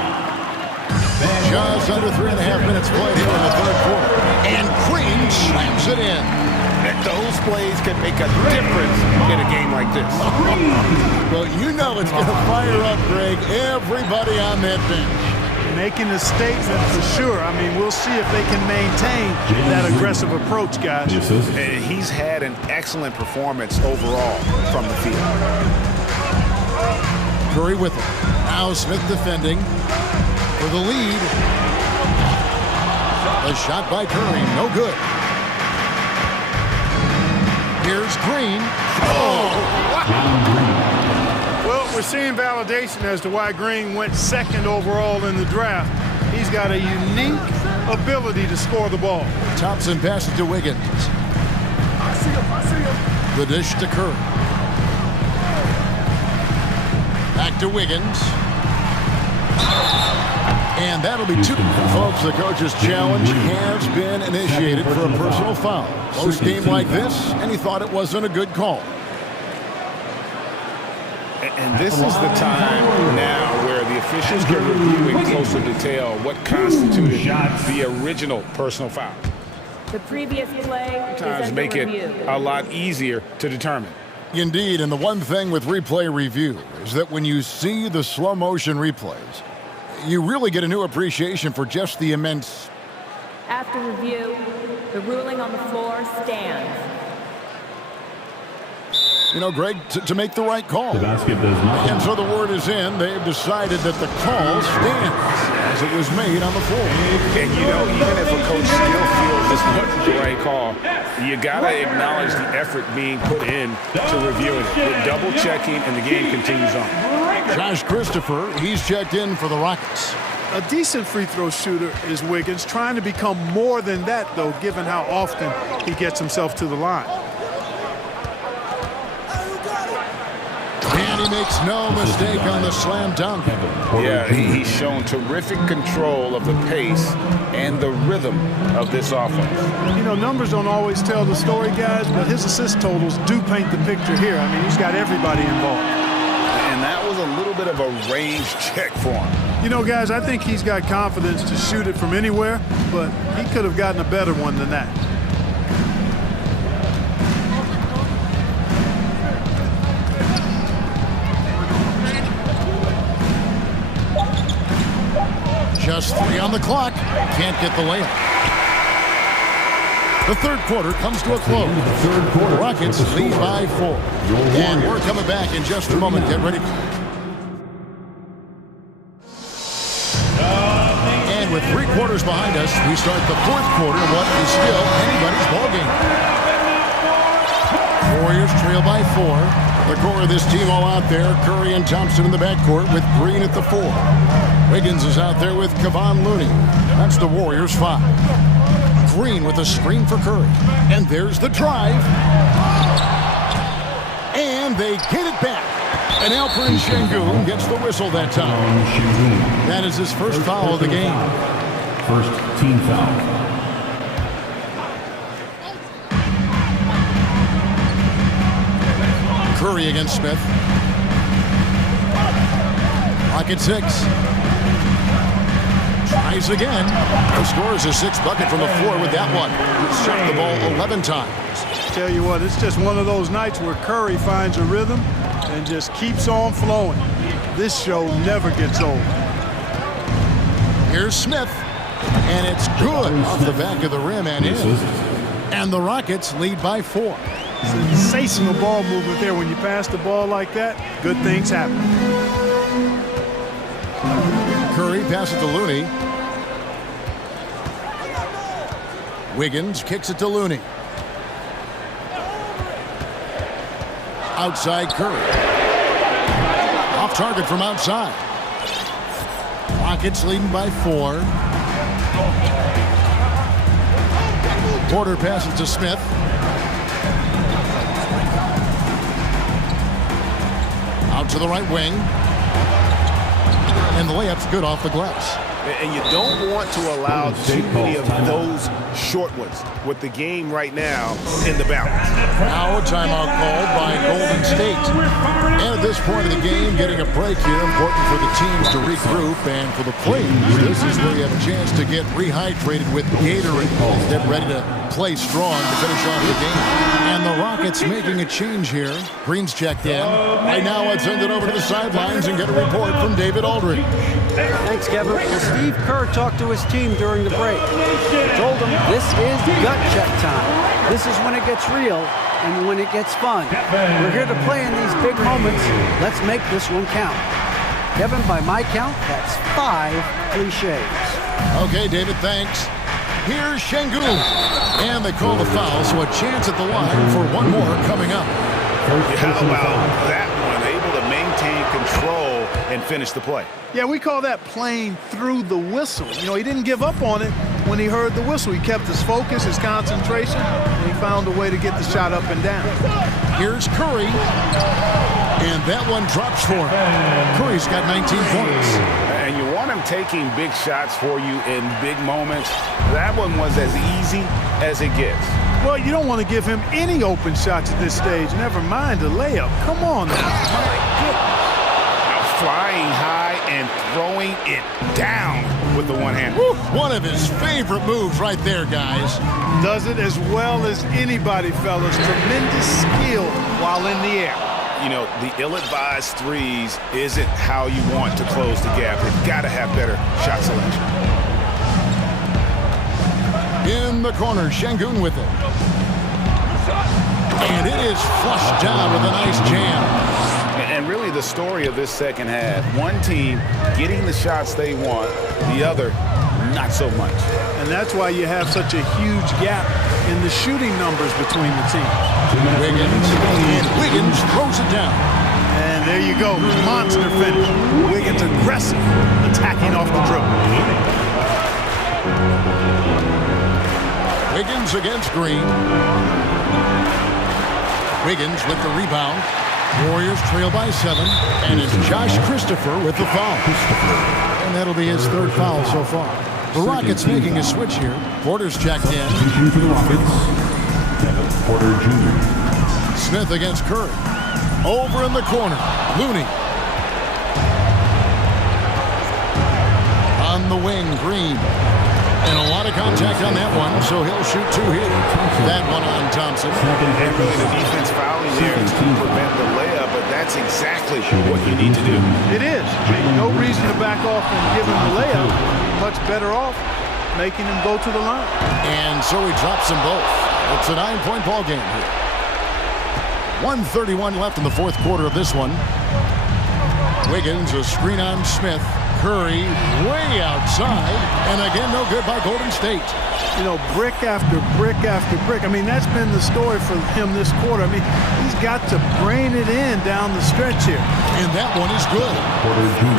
Just under 3.5 minutes played here in the third quarter. And Green slams it in. And those plays can make a difference in a game like this. Well, you know it's going to fire up, Greg, everybody on that bench. Making a statement for sure. I mean, we'll see if they can maintain that aggressive approach, guys. And he's had an excellent performance overall from the field. Curry with it. Now Smith defending for the lead. A shot by Curry, no good. Here's Green. Oh! Well, we're seeing validation as to why Green went second overall in the draft. He's got a unique ability to score the ball. Thompson passes to Wiggins. The dish to Curry. Back to Wiggins. And that'll be two. Folks, the coach's challenge has been initiated for a personal foul. Close game like this, and he thought it wasn't a good call. And this is the time now where the officials can review in closer detail what constituted the original personal foul. The previous play Sometimes make it a lot easier to determine. Indeed, and the one thing with replay review is that when you see the slow motion replays, you really get a new appreciation for just the immense. After review, the ruling on the floor stands. You know, Greg, to make the right call. And so the word is in. They've decided that the call stands as it was made on the floor. And, you know, even if a coach still feels this wasn't the right call, you got to acknowledge the effort being put in to reviewing it. You're double-checking, and the game continues on. Josh Christopher, he's checked in for the Rockets. A decent free throw shooter is Wiggins, trying to become more than that, though, given how often he gets himself to the line. And he makes no mistake on the slam dunk. Yeah, he's shown terrific control of the pace and the rhythm of this offense. You know, numbers don't always tell the story, guys, but his assist totals do paint the picture here. I mean, he's got everybody involved. And that was a little bit of a range check for him. You know, guys, I think he's got confidence to shoot it from anywhere, but he could have gotten a better one than that. Just 3 on the clock. Can't get the layup. The third quarter comes to a close. The Rockets lead by 4. And we're coming back in just a moment. Get ready. And with 3 quarters behind us, we start the fourth quarter of what is still anybody's ballgame. Warriors trail by 4. The core of this team all out there. Curry and Thompson in the backcourt with Green at the 4. Wiggins is out there with Kevon Looney. That's the Warriors 5. Green with a screen for Curry. And there's the drive. And they get it back. And Alperen Sengun gets the whistle that time. That is his first foul of the game. First team foul. Curry against Smith. Rocket 6. Tries again. He scores a 6th bucket from the floor with that one. He's shot the ball 11 times. Tell you what, it's just one of those nights where Curry finds a rhythm and just keeps on flowing. This show never gets old. Here's Smith. And it's good off the back of the rim and in. And the Rockets lead by 4. Sensational ball movement there. When you pass the ball like that, good things happen. Curry passes to Looney. Wiggins kicks it to Looney. Outside Curry. Off target from outside. Rockets leading by 4. Porter passes to Smith. Out to the right wing. And the layup's good off the glass. And you don't want to allow too many of those short ones with the game right now in the balance. Now a timeout called by Golden State. And at this point of the game, getting a break here, important for the teams to regroup, and for the players, this is where you have a chance to get rehydrated with Gatorade. Get ready to play strong to finish off the game. And the Rockets making a change here. Green's checked in. Right now, let's send it over to the sidelines and get a report from David Aldridge. Thanks, Kevin. Well, Steve Kerr talked to his team during the break. Told them this is gut check time. This is when it gets real and when it gets fun. We're here to play in these big moments. Let's make this one count. Kevin, by my count, that's 5 cliches. Okay, David, thanks. Here's Şengün. And they call the foul, so a chance at the line for one more coming up. How about that one? Able to maintain control and finish the play. Yeah, we call that playing through the whistle. You know, he didn't give up on it when he heard the whistle. He kept his focus, his concentration, and he found a way to get the shot up and down. Here's Curry. And that one drops for him. Curry's got 19 points. And you want him taking big shots for you in big moments. That one was as easy as it gets. Well, you don't want to give him any open shots at this stage. Never mind a layup. Come on now. My goodness. Flying high and throwing it down with the one hand. One of his favorite moves right there, guys. Does it as well as anybody, fellas. Tremendous skill while in the air. You know, the ill-advised threes isn't how you want to close the gap. You've got to have better shot selection. In the corner, Şengün with it. And it is flushed down with a nice jam. And really the story of this second half, one team getting the shots they want, the other not so much. And that's why you have such a huge gap in the shooting numbers between the teams. Wiggins throws it down. And there you go, monster finish. Wiggins aggressive, attacking off the dribble. Wiggins against Green. Wiggins with the rebound. Warriors trail by 7, and it's Josh Christopher with the foul. And that'll be his third foul so far. The Rockets making a switch here. Porter's checked in. For the Rockets, Kevin Porter Jr. Smith against Curry. Over in the corner, Looney. On the wing, Green. And a lot of contact on that one, so he'll shoot 2 here. That one on Thompson. And really the defense fouling there to prevent the layup, but that's exactly what you need to do. It is. No reason to back off and give him the layup. Much better off making him go to the line. And so he drops them both. It's a 9-point ball game here. 1:31 left in the fourth quarter of this one. Wiggins, a screen on Smith. Curry way outside, and again no good by Golden State. You know, brick after brick after brick. I mean, that's been the story for him this quarter. I mean, he's got to brain it in down the stretch here. And that one is good.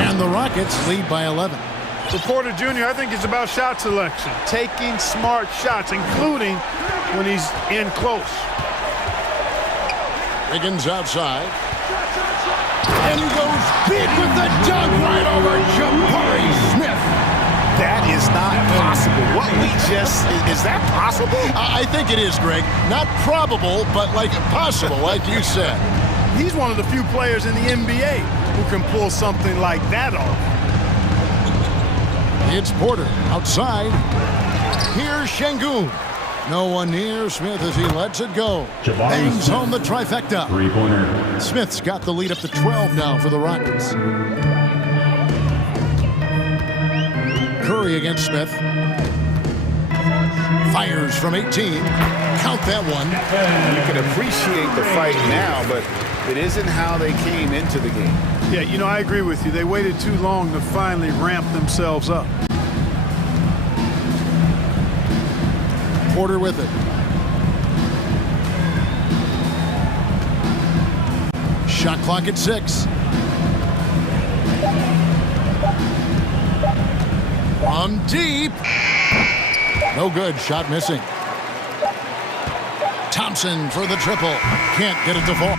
And the Rockets lead by 11. For Porter Jr., I think it's about shot selection, taking smart shots, including when he's in close. Wiggins outside. And goes big with the dunk right over Jabari Smith. That is not possible. What we just, is that possible? I think it is, Greg. Not probable, but like possible, like you said. He's one of the few players in the NBA who can pull something like that off. It's Porter outside. Here's Şengün. No one near Smith as he lets it go. Bangs home the trifecta. Three-pointer. Smith's got the lead up to 12 now for the Rockets. Curry against Smith. Fires from 18. Count that one. You can appreciate the fight now, but it isn't how they came into the game. Yeah, you know, I agree with you. They waited too long to finally ramp themselves up. Porter with it. Shot clock at 6. From deep. No good. Shot missing. Thompson for the triple. Can't get it to fall.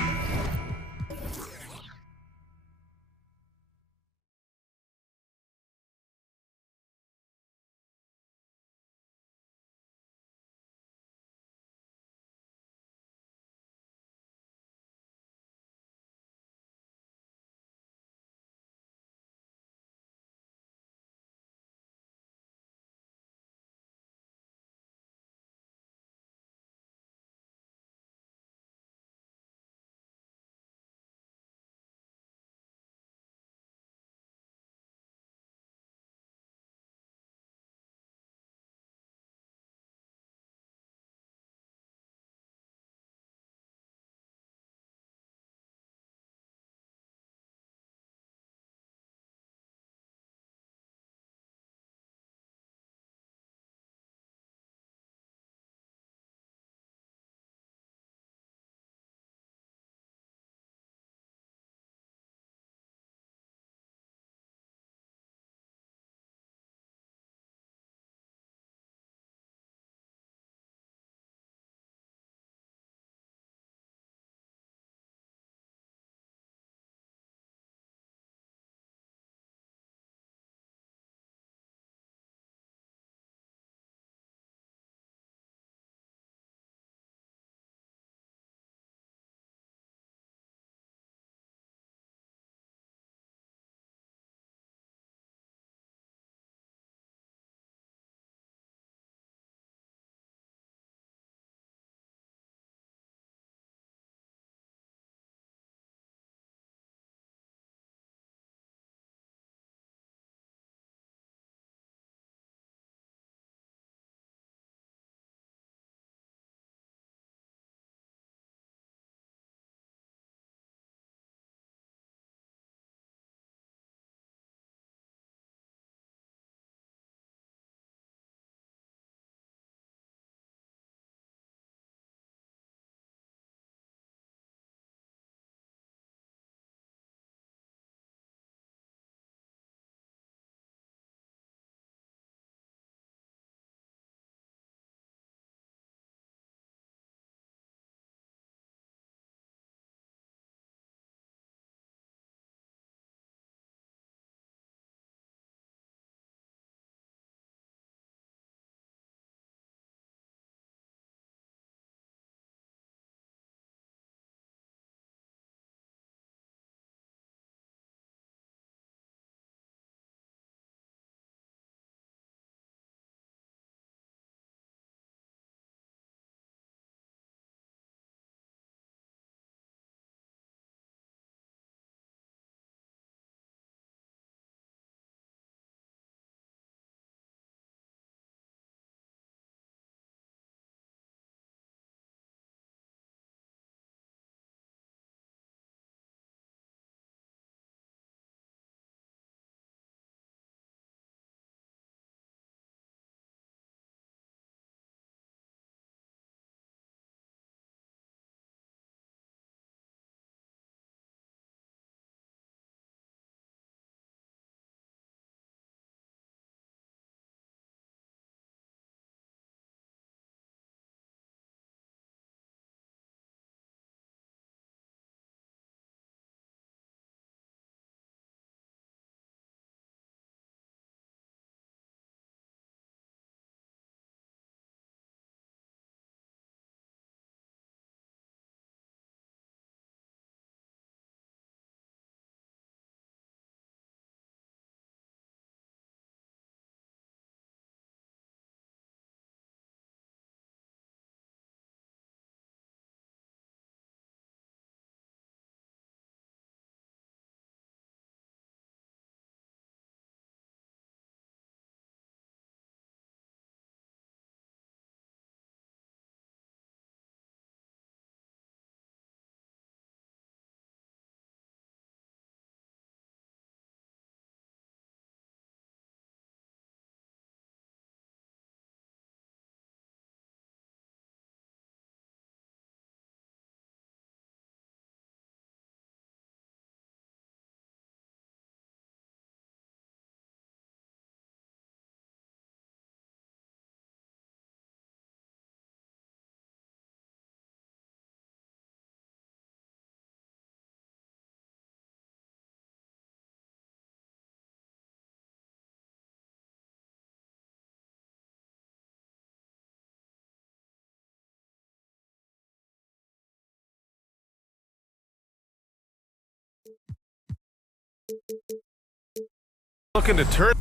Looking to turn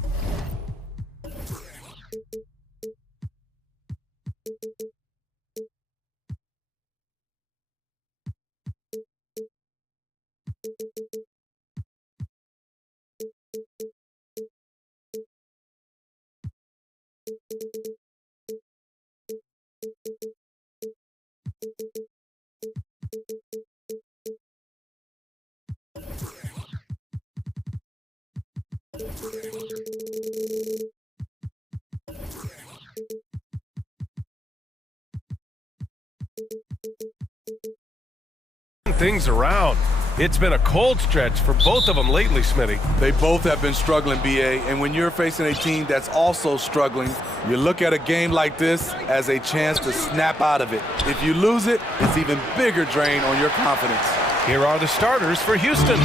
things around. It's been a cold stretch for both of them lately, Smitty. They both have been struggling, BA, and when you're facing a team that's also struggling, you look at a game like this as a chance to snap out of it. If you lose it, it's even bigger drain on your confidence. Here are the starters for Houston.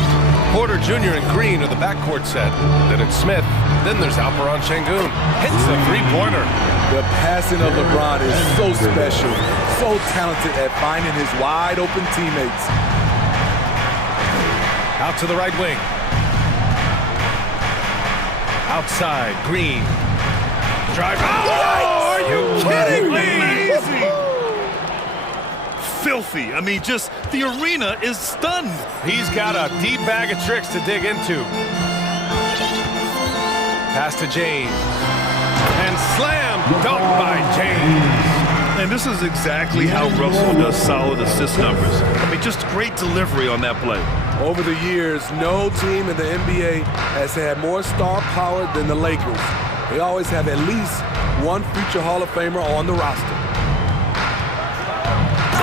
Porter Jr. and Green are the backcourt set. Then it's Smith. Then there's Alperon Şengün. Hits the three-pointer. The passing of LeBron is so special, so talented at finding his wide-open teammates. Out to the right wing. Outside, Green. Drive. Oh, are you kidding me? Amazing. Filthy. I mean, just the arena is stunned. He's got a deep bag of tricks to dig into. Pass to James. And slam dunk by James. And this is exactly how Russell does solid assist numbers. I mean, just great delivery on that play. Over the years, no team in the NBA has had more star power than the Lakers. They always have at least one future Hall of Famer on the roster.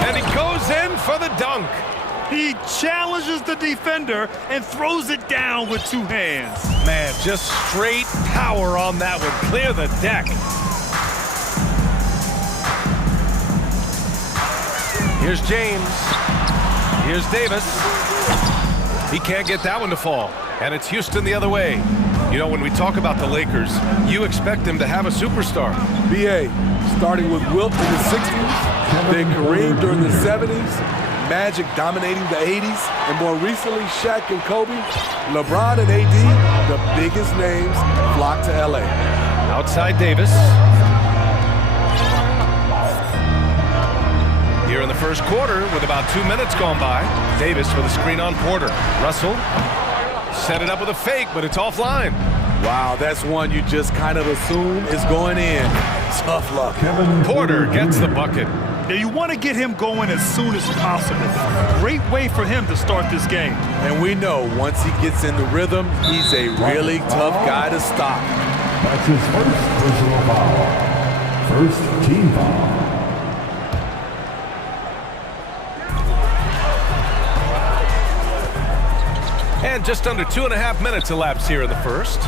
And he goes in for the dunk. He challenges the defender and throws it down with two hands. Man, just straight power on that one. Clear the deck. Here's James. Here's Davis. He can't get that one to fall. And it's Houston the other way. You know, when we talk about the Lakers, you expect them to have a superstar. BA, starting with Wilt in the 60s, then Kareem during the 70s, Magic dominating the 80s, and more recently Shaq and Kobe, LeBron and AD, the biggest names, flocked to LA. Outside Davis. Here in the first quarter, with about 2 minutes gone by, Davis with a screen on Porter. Russell set it up with a fake, but it's offline. Wow, that's one you just kind of assume is going in. Tough luck. Porter gets the bucket. Yeah, you want to get him going as soon as possible. Great way for him to start this game. And we know once he gets in the rhythm, he's a really tough guy to stop. That's his first personal foul. First team foul. And just under 2.5 minutes elapsed here in the first.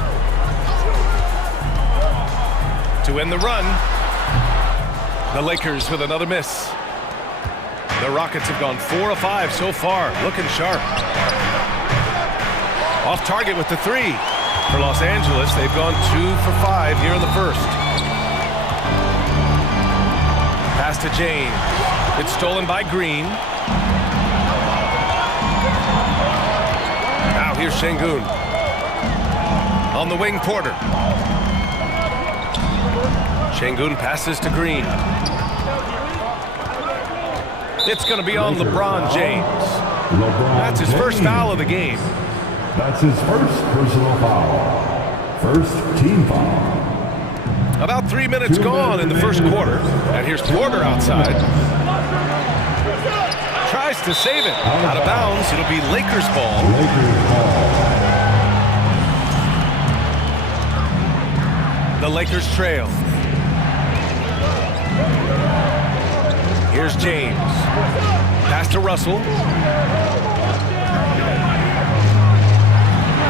To end the run, the Lakers with another miss. The Rockets have gone 4 of 5 so far, looking sharp. Off target with the three. For Los Angeles, they've gone 2 for 5 here in the first. Pass to James. It's stolen by Green. Now here's Şengün. On the wing, Porter. Şengün passes to Green. It's going to be on LeBron James. That's his first foul of the game. That's his first personal foul. First team foul. About 3 minutes gone in the first quarter. And here's Porter outside. Tries to save it. Out of bounds. It'll be Lakers ball. The Lakers trail. Here's James. Pass to Russell.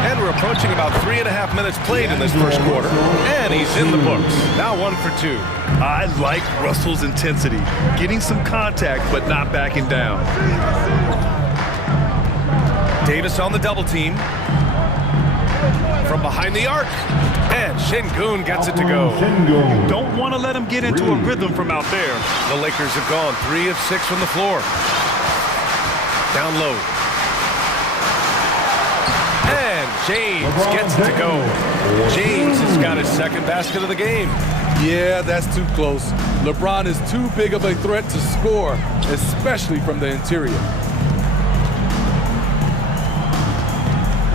And we're approaching about 3.5 minutes played in this first quarter. And he's in the books. Now 1 for 2. I like Russell's intensity. Getting some contact, but not backing down. Davis on the double team. From behind the arc. And Şengün gets it to go. You don't want to let him get into a rhythm from out there. The Lakers have gone 3 of 6 from the floor. Down low. James gets it to go. James has got his second basket of the game. Yeah, that's too close. LeBron is too big of a threat to score, especially from the interior.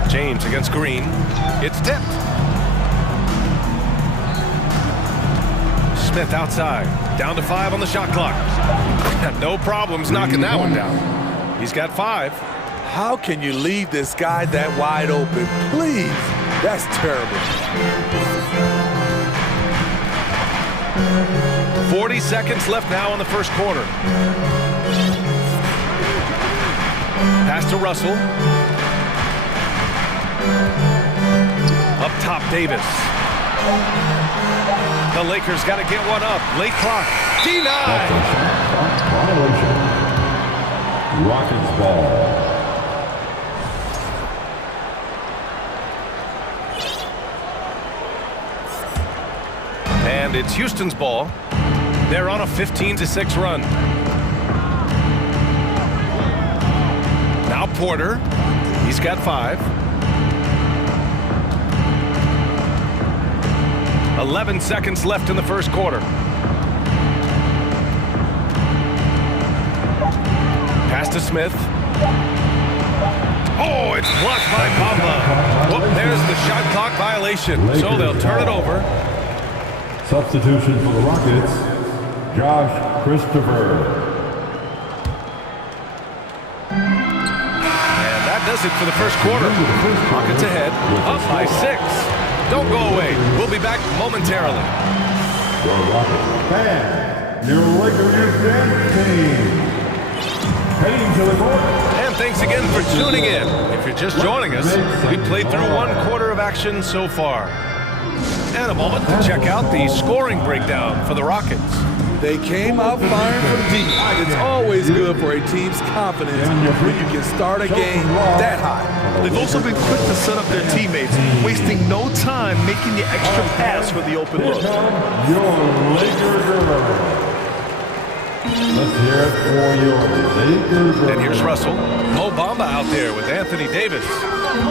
James against Green. It's tipped. Smith outside. Down to 5 on the shot clock. No problems knocking that one down. He's got 5. How can you leave this guy that wide open? Please. That's terrible. 40 seconds left now in the first quarter. Pass to Russell. Up top, Davis. The Lakers got to get one up. Late clock. Denied. Violation. Rockets ball. And it's Houston's ball. They're on a 15-6 run. Now Porter. He's got 5. 11 seconds left in the first quarter. Pass to Smith. Oh, it's blocked by Bamba. Whoop, there's the shot clock violation. So they'll turn it over. Substitution for the Rockets, Josh Christopher. And that does it for the first quarter. Rockets ahead, up by 6. Don't go away. We'll be back momentarily. The Rockets fans, your Lakers dance team. Heading to the court. And thanks again for tuning in. If you're just joining us, we've played through 1 quarter of action so far. And a moment to check out the scoring breakdown for the Rockets. They came out firing from deep. It's always good for a team's confidence when you can start a game that high. They've also been quick to set up their teammates, wasting no time making the extra pass for the open look. Your Lakers are. Let's hear it for your Lakers. And here's Russell. Mo Bamba out there with Anthony Davis.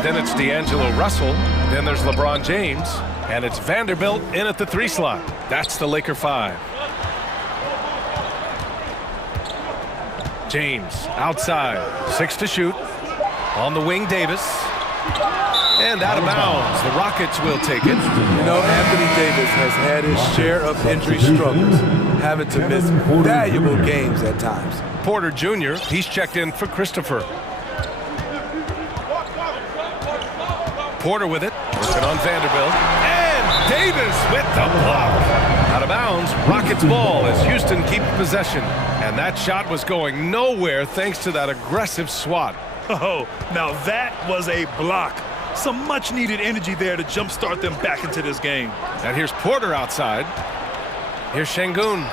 Then it's D'Angelo Russell. Then there's LeBron James. And it's Vanderbilt in at the 3 slot. That's the Laker 5. James outside. 6 to shoot. On the wing, Davis. And out of bounds. The Rockets will take it. You know, Anthony Davis has had his share of injury struggles, having to miss valuable games at times. Porter Jr., he's checked in for Christopher. Porter with it. Working on Vanderbilt. And Davis with the block. Out of bounds. Rockets ball as Houston keeps possession. And that shot was going nowhere thanks to that aggressive swat. Oh, now that was a block. Some much-needed energy there to jumpstart them back into this game. And here's Porter outside. Here's Şengün.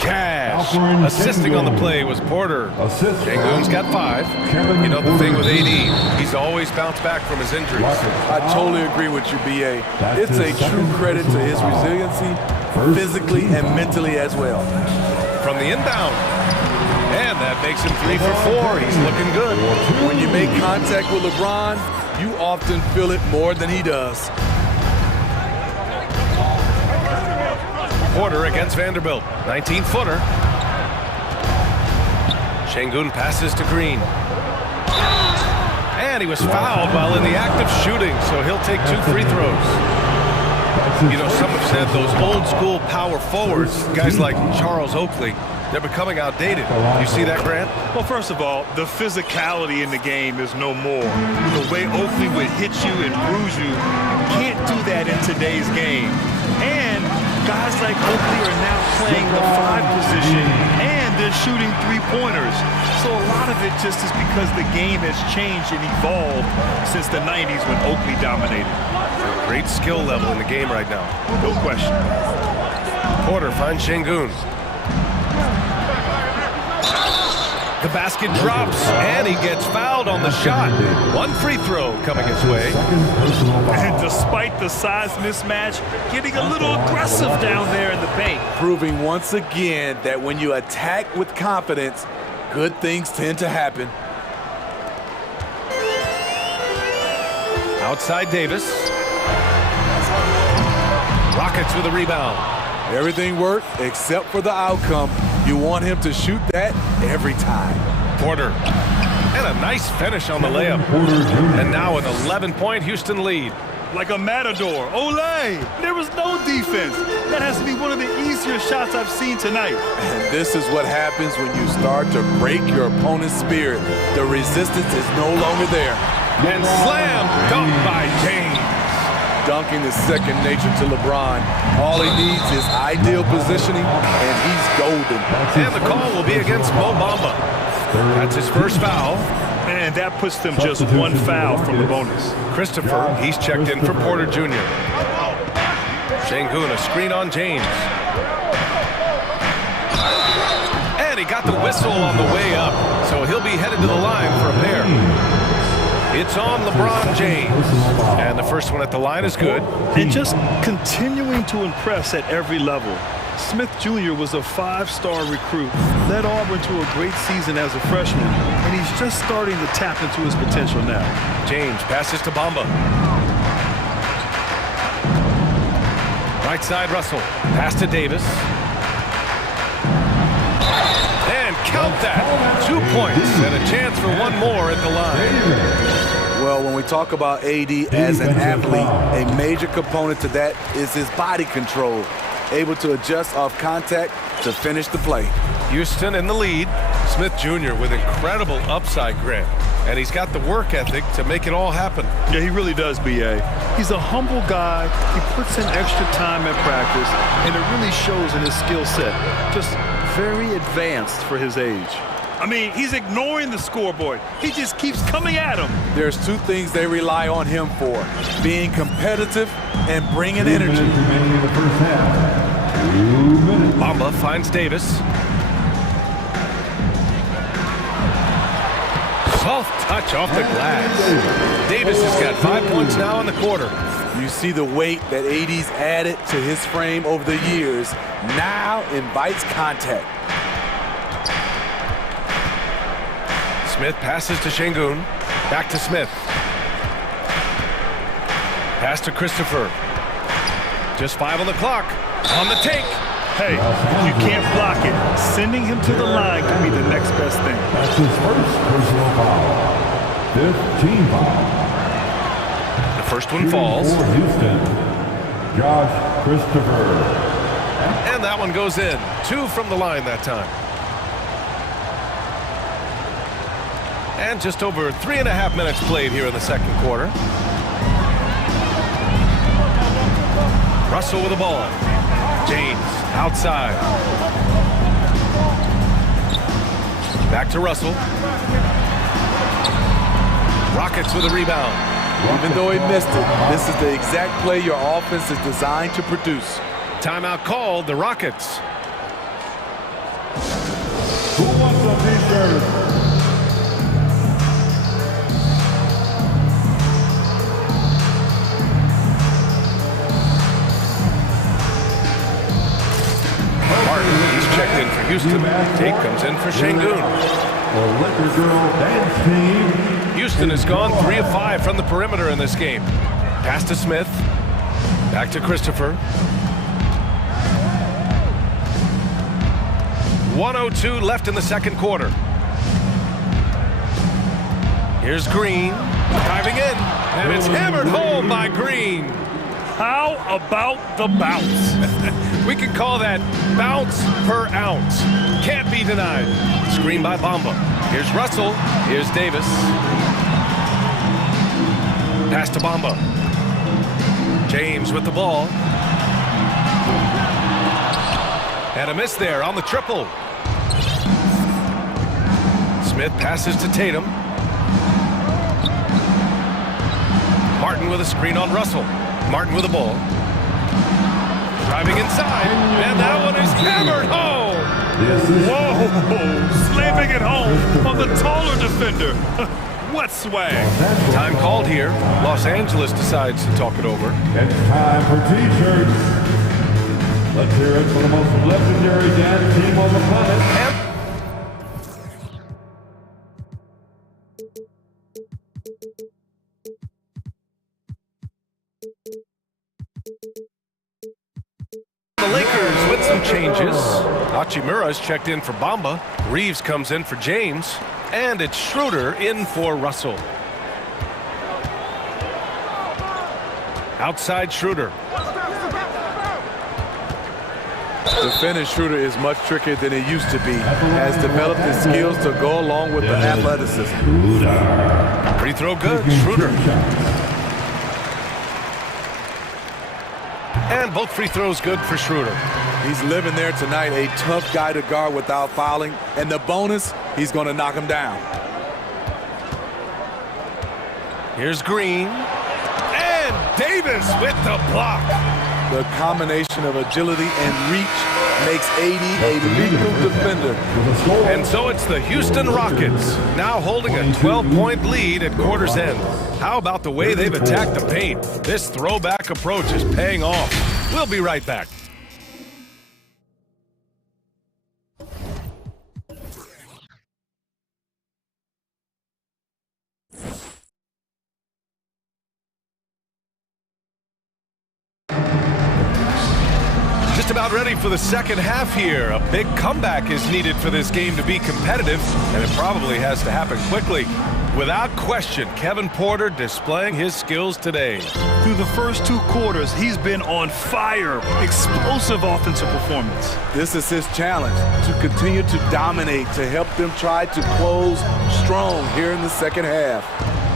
Cash. Assisting on the play was Porter. Şengün's got 5. You know the thing with AD, he's always bounced back from his injuries. I totally agree with you, B.A. It's a true credit to his resiliency, physically and mentally as well. From the inbound. And that makes him 3 for 4. He's looking good. When you make contact with LeBron, you often feel it more than he does. Porter against Vanderbilt. 19-footer. Şengün passes to Green. And he was fouled while in the act of shooting, so he'll take 2 free throws. You know, some have said those old-school power forwards, guys like Charles Oakley, they're becoming outdated. You see that, Grant? Well, first of all, the physicality in the game is no more. The way Oakley would hit you and bruise you, can't do that in today's game. And guys like Oakley are now playing the 5 position, and they're shooting 3-pointers. So a lot of it just is because the game has changed and evolved since the 90s when Oakley dominated. Great skill level in the game right now. No question. Porter finds Şengün. The basket drops, and he gets fouled on the shot. 1 free throw coming his way. And despite the size mismatch, getting a little aggressive down there in the paint. Proving once again that when you attack with confidence, good things tend to happen. Outside Davis. Rockets with a rebound. Everything worked except for the outcome. You want him to shoot that every time. Porter. And a nice finish on the layup. And now an 11-point Houston lead. Like a matador. Olé! There was no defense. That has to be one of the easier shots I've seen tonight. And this is what happens when you start to break your opponent's spirit. The resistance is no longer there. And slam dunk by James. Dunking is second nature to LeBron. All he needs is ideal positioning, and he's golden. And the call will be against Mo Bamba. That's his first foul. And that puts them just one foul from the bonus. Christopher, he's checked in for Porter Jr. Şengün, a screen on James. And he got the whistle on the way up, so he'll be headed to the line for a pair. It's on LeBron James. And the first one at the line is good. And just continuing to impress at every level. Smith Jr. was a 5-star recruit, led Auburn to a great season as a freshman, and he's just starting to tap into his potential now. James passes to Bamba. Right side Russell. Pass to Davis. And count that. 2 points and a chance for one more at the line. Well, when we talk about AD as an athlete, a major component to that is his body control. Able to adjust off contact to finish the play. Houston in the lead. Smith Jr. with incredible upside grip. And he's got the work ethic to make it all happen. Yeah, he really does, B.A. He's a humble guy. He puts in extra time in practice, and it really shows in his skill set. Just very advanced for his age. I mean, he's ignoring the scoreboard. He just keeps coming at him. There's two things they rely on him for: being competitive and bringing energy. Bamba finds Davis. Soft touch off the glass. Davis has got 5 points now in the quarter. You see the weight that AD's added to his frame over the years. Now invites contact. Smith passes to Şengün. Back to Smith. Pass to Christopher. Just 5 on the clock. On the take. Hey, if you can't block it, sending him to the line could be the next best thing. That's his first personal foul. 5th team foul. The first one falls. For Houston, Josh Christopher. And that one goes in. 2 from the line that time. And just over 3.5 minutes played here in the second quarter. Russell with the ball. James outside. Back to Russell. Rockets with a rebound. Even though he missed it, this is the exact play your offense is designed to produce. Timeout called, the Rockets. Who wants a t-shirt? He's checked in for Houston. Tate comes in for Şengün. Houston has gone 3 of 5 from the perimeter in this game. Pass to Smith. Back to Christopher. 1:02 left in the second quarter. Here's Green. Driving in. And it's hammered home by Green. How about the bounce? We can call that bounce per ounce. Can't be denied. Screen by Bamba. Here's Russell. Here's Davis. Pass to Bamba. James with the ball. And a miss there on the triple. Smith passes to Tatum. Martin with a screen on Russell. Martin with the ball. Driving inside, and that one is hammered home. Whoa, slamming it home on the taller defender. What swag. Time called here. Los Angeles decides to talk it over. It's time for t-shirts. Let's hear it for the most legendary dance team on the planet. changes. Hachimura's checked in for Bamba. Reeves comes in for James. And it's Schroeder in for Russell. Outside Schroeder. Defending Schroeder is much trickier than it used to be. Has developed the skills to go along with the athleticism. Free throw good, Schroeder. And both free throws good for Schroeder. He's living there tonight, a tough guy to guard without fouling. And the bonus, he's going to knock him down. Here's Green. And Davis with the block. The combination of agility and reach makes AD a lethal defender. And so it's the Houston Rockets, now holding a 12-point lead at quarter's end. How about the way they've attacked the paint? This throwback approach is paying off. We'll be right back. Just about ready for the second half here. A big comeback is needed for this game to be competitive, and it probably has to happen quickly. Without question, Kevin Porter displaying his skills today. Through the first 2 quarters, he's been on fire. Explosive offensive performance. This is his challenge, to continue to dominate, to help them try to close strong here in the second half.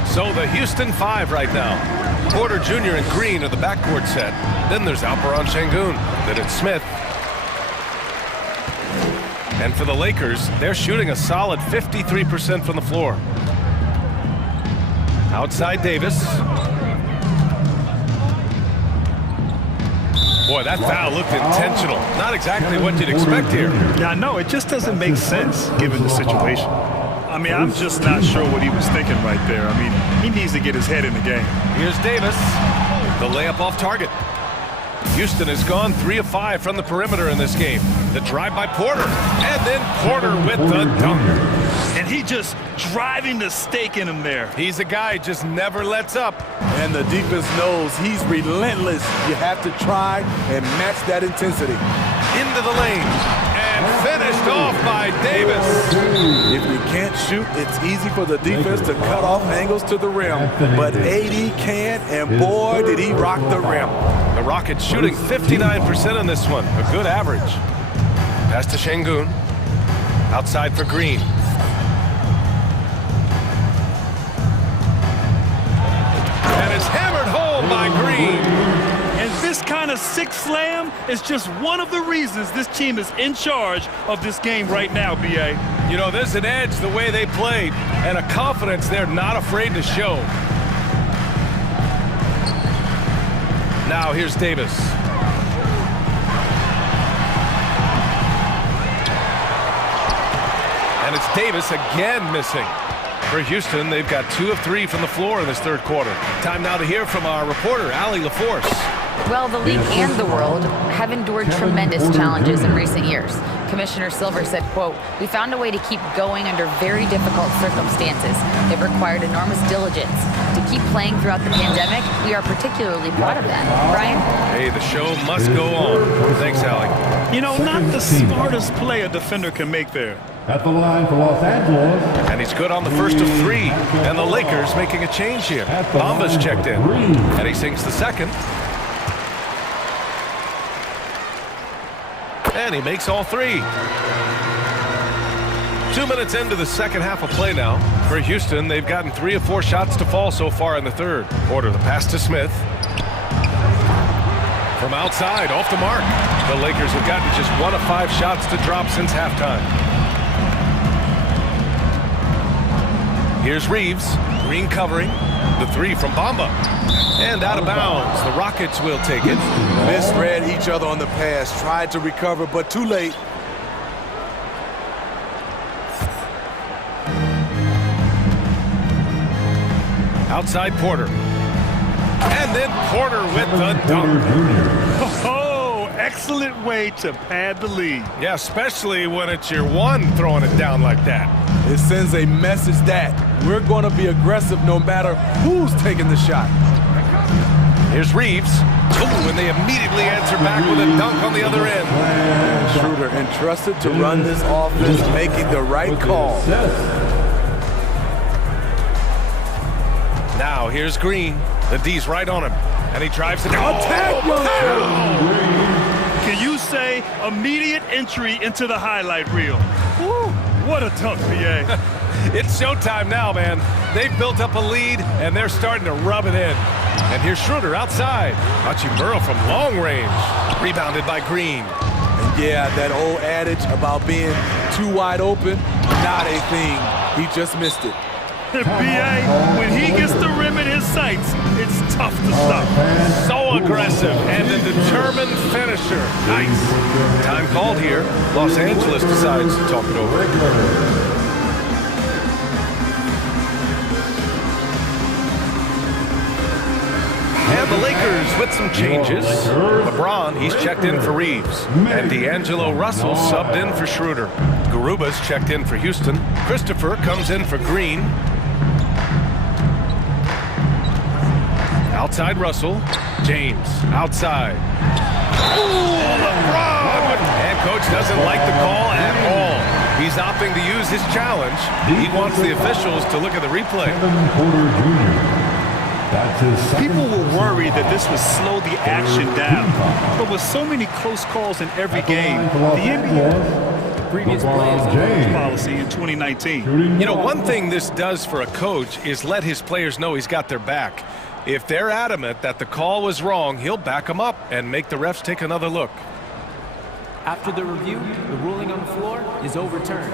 So the Houston 5 right now. Porter Jr. and Green are the backcourt set. Then there's Alperon Şengün. Then it's Smith. And for the Lakers, they're shooting a solid 53% from the floor. Outside Davis. Boy, that foul looked intentional. Not exactly what you'd expect here. Yeah, no, it just doesn't make sense given the situation. I mean, I'm just not sure what he was thinking right there. I mean, he needs to get his head in the game. Here's Davis. The layup off target. Houston has gone 3 of 5 from the perimeter in this game. The drive by Porter. And then Porter with the dunk. And he just driving the stake in him there. He's a guy who just never lets up. And the defense knows he's relentless. You have to try and match that intensity. Into the lane. And finished off by Davis. If you can't shoot, it's easy for the defense to cut off angles to the rim. But AD can, and boy, did he rock the rim. The Rockets shooting 59% on this one. A good average. Pass to Şengün. Outside for Green. And it's hammered home by Green. And this kind of sick slam is just one of the reasons this team is in charge of this game right now, B.A. You know, there's an edge the way they played and a confidence they're not afraid to show. Now here's Davis. And it's Davis again missing. For Houston, they've got 2 of 3 from the floor in this third quarter. Time now to hear from our reporter, Allie LaForce. Well, the league and the world have endured tremendous challenges in recent years. Commissioner Silver said, quote, "We found a way to keep going under very difficult circumstances. It required enormous diligence. To keep playing throughout the pandemic, we are particularly proud of that." Brian? Hey, the show must go on. Thanks, Allie. You know, not the smartest play a defender can make there. At the line for Los Angeles. And he's good on the first of 3. And the Lakers making a change here. Bamba's checked in. And he sinks the second. And he makes all 3. 2 minutes into the second half of play now. For Houston, they've gotten 3 of 4 shots to fall so far in the third. Porter, the pass to Smith. From outside, off the mark. The Lakers have gotten just 1 of 5 shots to drop since halftime. Here's Reeves. Green covering. The 3 from Bamba. And out of bounds. The Rockets will take it. Misread each other on the pass. Tried to recover, but too late. Outside Porter. And then Porter with the dunk. Oh, excellent way to pad the lead. Yeah, especially when it's your one throwing it down like that. It sends a message that we're going to be aggressive no matter who's taking the shot. Here's Reeves. Oh, and they immediately answer back with a dunk on the other end. Schroeder entrusted to run this offense, making the right call. Now here's Green. The D's right on him, and he drives it. Can you say immediate entry into the highlight reel? Woo, what a dunk, PA. It's showtime now, man. They've built up a lead, and they're starting to rub it in. And here's Schroeder outside. Hachimura from long range. Rebounded by Green. And yeah, that old adage about being too wide open, not a thing. He just missed it. PA, when he gets the rim in his sights, it's tough to stop. So aggressive and a determined finisher. Nice. Time called here. Los Angeles decides to talk it over. And the Lakers with some changes. LeBron, he's checked in for Reeves. And D'Angelo Russell subbed in for Schroeder. Garuba's checked in for Houston. Christopher comes in for Green. Outside Russell. James outside. Ooh, LeBron! And coach doesn't like the call at all. He's opting to use his challenge. He wants the officials to look at the replay. People were worried that this would slow the action down. But with so many close calls in every game, the NBA previous policy in 2019. You know, one thing this does for a coach is let his players know he's got their back. If they're adamant that the call was wrong, he'll back them up and make the refs take another look. After the review, the ruling on the floor is overturned.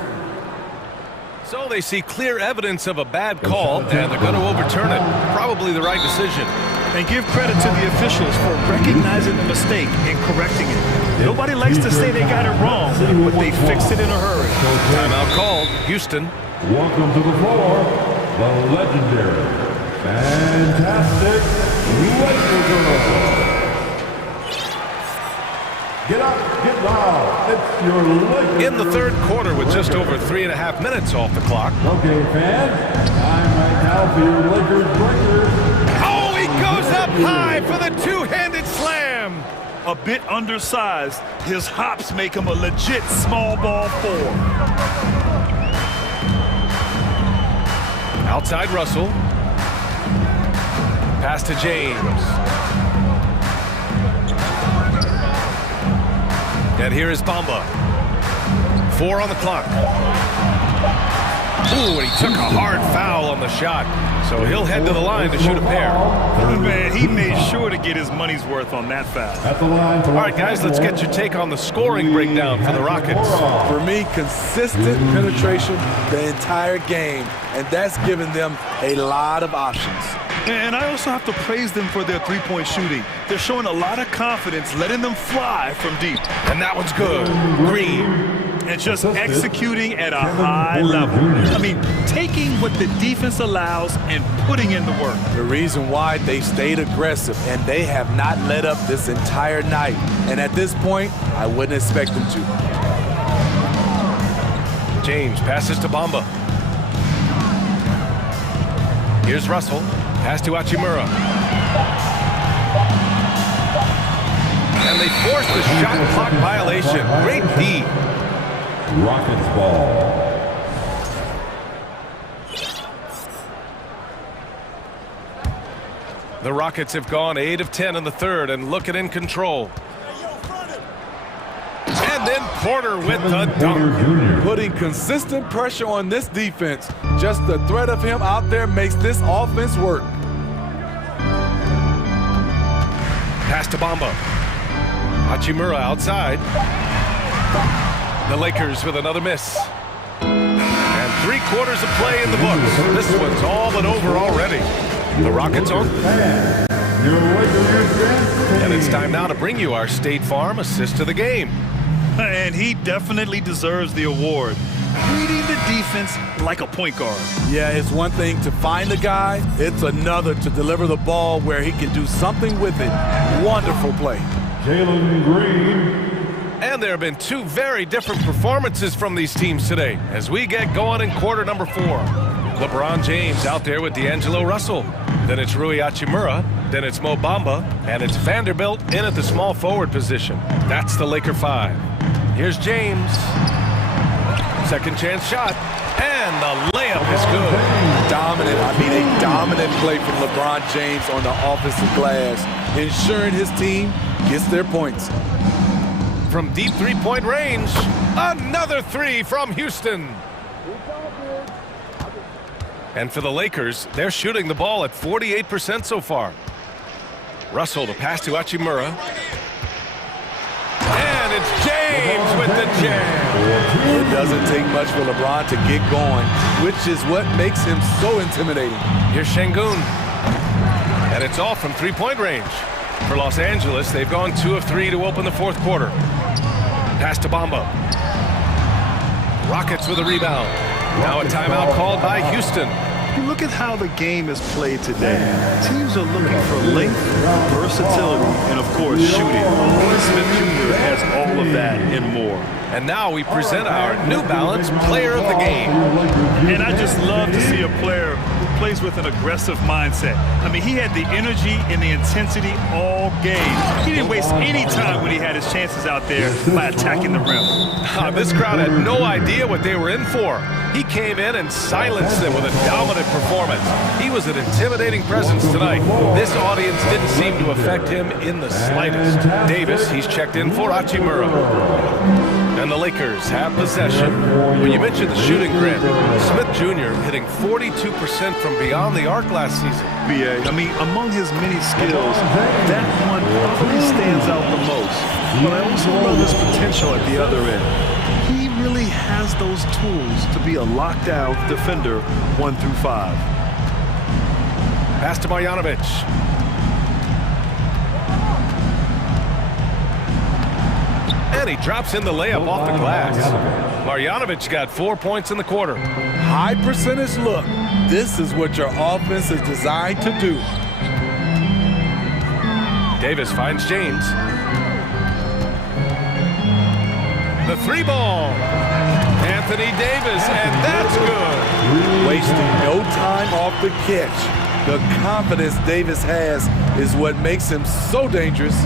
So they see clear evidence of a bad call, and they're going to overturn it. Probably the right decision. And give credit to the officials for recognizing the mistake and correcting it. Nobody likes to say they got it wrong, but they fixed it in a hurry. Timeout called. Houston. Welcome to the floor, the legendary, fantastic Lakers. Get up, get loud. It's your Lakers. In the third quarter with just over 3.5 minutes off the clock. Okay, fans, time right now for your Lakers breakers. Oh, he goes up high for the two-handed slam. A bit undersized, his hops make him a legit small ball four. Outside Russell. Pass to James. And here is Bamba. 4 on the clock. Ooh, and he took a hard foul on the shot. So he'll head to the line to shoot a pair. Man, he made sure to get his money's worth on that foul. All right, guys, let's get your take on the scoring breakdown for the Rockets. For me, consistent penetration the entire game, and that's given them a lot of options. And I also have to praise them for their three-point shooting. They're showing a lot of confidence, letting them fly from deep. And that one's good. Green. And just executing at a high level. I mean, taking what the defense allows and putting in the work. The reason why they stayed aggressive, and they have not let up this entire night. And at this point, I wouldn't expect them to. James passes to Bamba. Here's Russell. Pass to Hachimura. And they force the shot clock violation. Great D. Rockets ball. The Rockets have gone 8 of 10 in the third and looking in control. And then Porter with the dunk. Putting consistent pressure on this defense. Just the threat of him out there makes this offense work. Pass to Bamba. Hachimura outside. The Lakers with another miss. And 3 quarters of play in the books. This one's all but over already. The Rockets on. And it's time now to bring you our State Farm assist of the game. And he definitely deserves the award. Reading the defense like a point guard. Yeah, it's one thing to find the guy. It's another to deliver the ball where he can do something with it. Wonderful play. Jalen Green. And there have been 2 very different performances from these teams today as we get going in quarter number 4. LeBron James out there with D'Angelo Russell. Then it's Rui Hachimura. Then it's Mo Bamba. And it's Vanderbilt in at the small forward position. That's the Laker 5. Here's James. Second chance shot. And the layup is good. Dominant, a dominant play from LeBron James on the offensive glass, ensuring his team gets their points. From deep three-point range, another three from Houston. And for the Lakers, they're shooting the ball at 48% so far. Russell to pass to Hachimura. And it's James with the jam. It doesn't take much for LeBron to get going, which is what makes him so intimidating. Here's Şengün. And it's all from three-point range. For Los Angeles, they've gone 2 of 3 to open the fourth quarter. Pass to Bamba. Rockets with a rebound. Now a timeout called by Houston. You look at how the game is played today. Teams are looking for length, versatility, and of course shooting. Smith Jr. has all of that and more. And now we present our New Balance Player of the Game. And I just love to see a player who plays with an aggressive mindset. I mean, he had the energy and the intensity all game. He didn't waste any time when he had his chances out there by attacking the rim. This crowd had no idea what they were in for. He came in and silenced them with a dominant performance. He was an intimidating presence tonight. This audience didn't seem to affect him in the slightest. Davis, he's checked in for Hachimura. And the Lakers have possession. When you mentioned the shooting grid, Smith Jr. hitting 42% from beyond the arc last season. BA, I mean, among his many skills, that one probably stands out the most. But I also love his potential at the other end. He really has those tools to be a lockdown defender 1 through 5. Pass to Marjanovic. And he drops in the layup off the glass. Marjanovic got 4 points in the quarter. High percentage look. This is what your offense is designed to do. Davis finds James. The three ball. Anthony Davis, and that's good. Wasting no time off the catch. The confidence Davis has is what makes him so dangerous.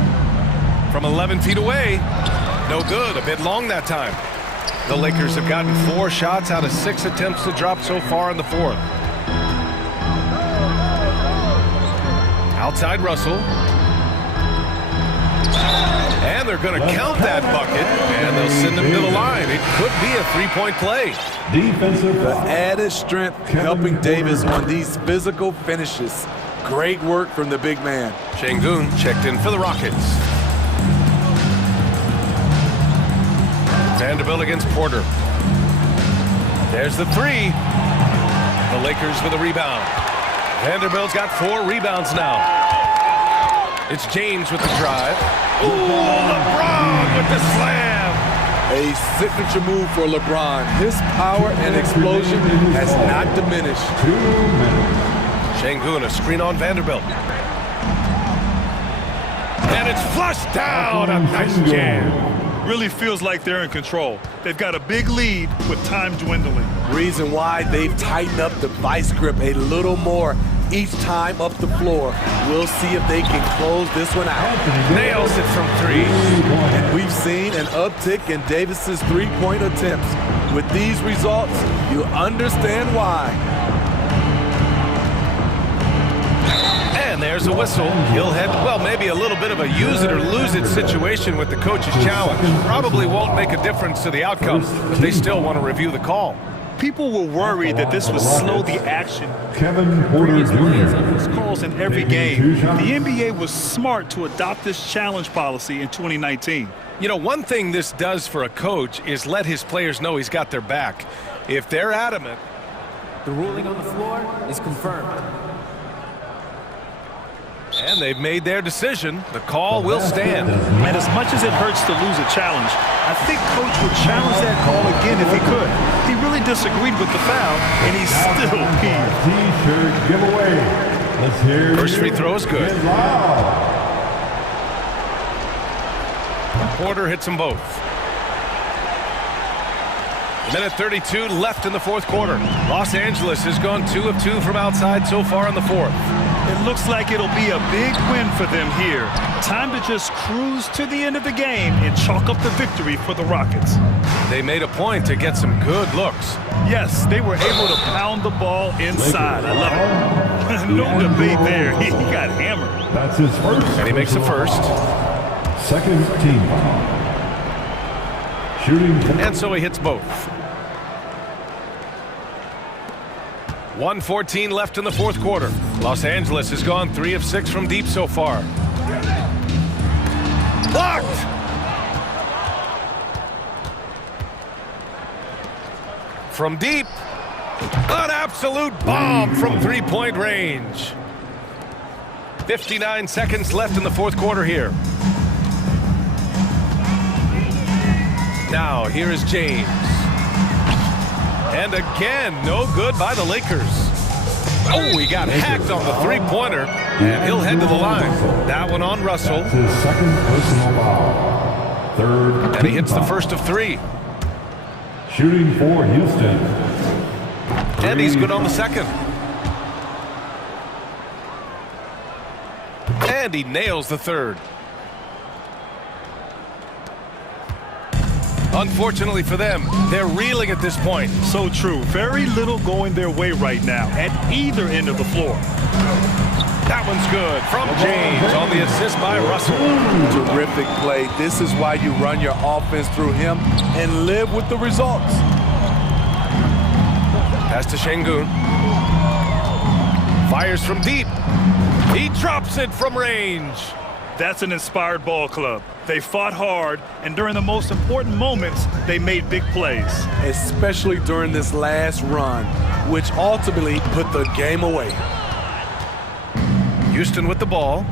From 11 feet away. No good, a bit long that time. The Lakers have gotten 4 shots out of 6 attempts to drop so far in the fourth. Outside Russell. And they're going to count that bucket, and they'll send him to the line. It could be a three-point play. The added strength helping Davis on these physical finishes. Great work from the big man. Şengün checked in for the Rockets. Vanderbilt against Porter. There's the three. The Lakers with a rebound. Vanderbilt's got 4 rebounds now. It's James with the drive. Ooh, LeBron with the slam. A signature move for LeBron. His power and explosion has not diminished. Şengün, a screen on Vanderbilt. And it's flushed down. A nice jam. Really feels like they're in control. They've got a big lead with time dwindling. Reason why they've tightened up the vice grip a little more each time up the floor. We'll see if they can close this one out. Nails it from 3. And we've seen an uptick in Davis's three-point attempts. With these results, you understand why. And there's a whistle. He'll head, well, maybe a little bit of a use it or lose it situation with the coach's challenge. Probably won't make a difference to the outcome, but they still want to review the call. People were worried that this would slow the action. Kevin Porter Jr. These calls in every game. The NBA was smart to adopt this challenge policy in 2019. You know, one thing this does for a coach is let his players know he's got their back. If they're adamant. The ruling on the floor is confirmed. And they've made their decision. The call will stand. And as much as it hurts to lose a challenge, I think Coach would challenge that call again if he could. He really disagreed with the foul, and he's still peeved. T-shirt giveaway. Let's hear First free throw is good. Porter hits them both. Minute 32 left in the fourth quarter. Los Angeles has gone 2 of 2 from outside so far in the fourth. It looks like it'll be a big win for them here. Time to just cruise to the end of the game and chalk up the victory for the Rockets. They made a point to get some good looks. Yes, they were able to pound the ball inside. I love it. No debate there. He got hammered. That's his first. And he makes the first. Second team. Shooting. And so he hits both. 1:14 left in the fourth quarter. Los Angeles has gone 3 of 6 from deep so far. Blocked! From deep, an absolute bomb from three-point range. 59 seconds left in the fourth quarter here. Now, here is James. And again, no good by the Lakers. Oh, he got hacked on the three-pointer, and he'll head to the line. That one on Russell. His second personal foul. Third. And he hits the first of 3. Shooting for Houston. And he's good on the second. And he nails the third. Unfortunately for them, they're reeling at this point. So true. Very little going their way right now at either end of the floor. That one's good from James on the assist by Russell. Terrific play. This is why you run your offense through him and live with the results. Pass to Şengün. Fires from deep. He drops it from range. That's an inspired ball club. They fought hard, and during the most important moments, they made big plays. Especially during this last run, which ultimately put the game away. Houston with the ball.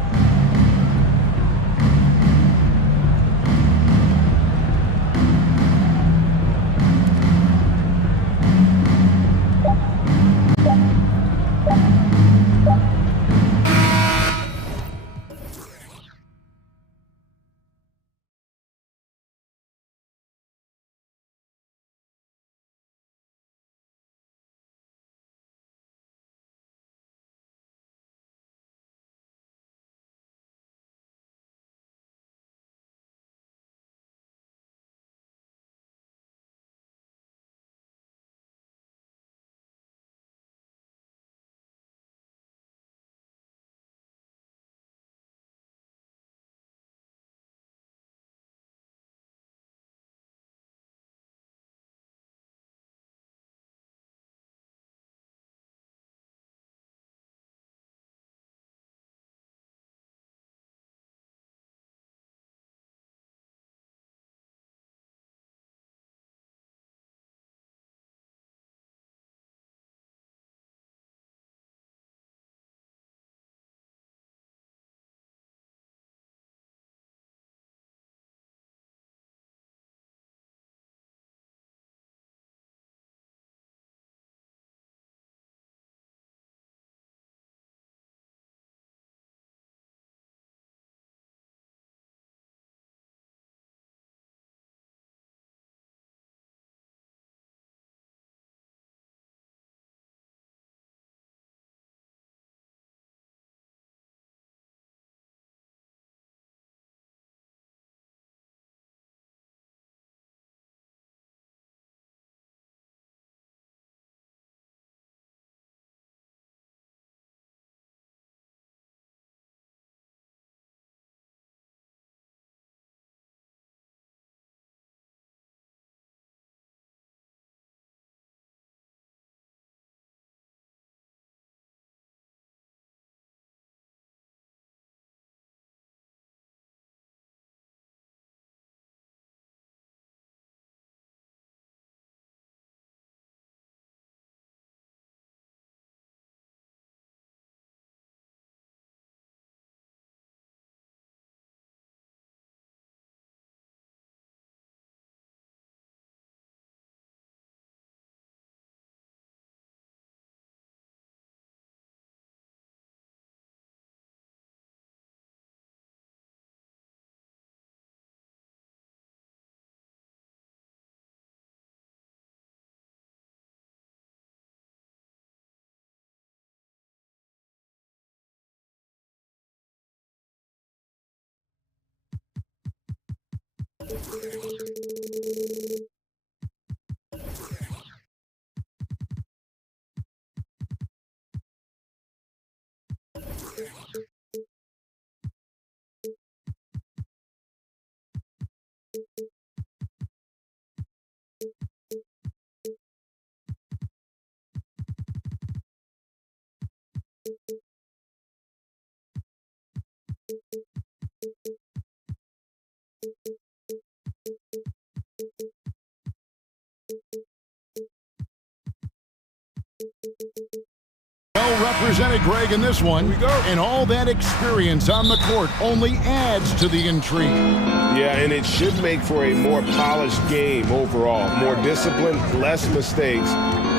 Well represented, Greg, in this one. And all that experience on the court only adds to the intrigue. Yeah, and it should make for a more polished game overall. More discipline, less mistakes,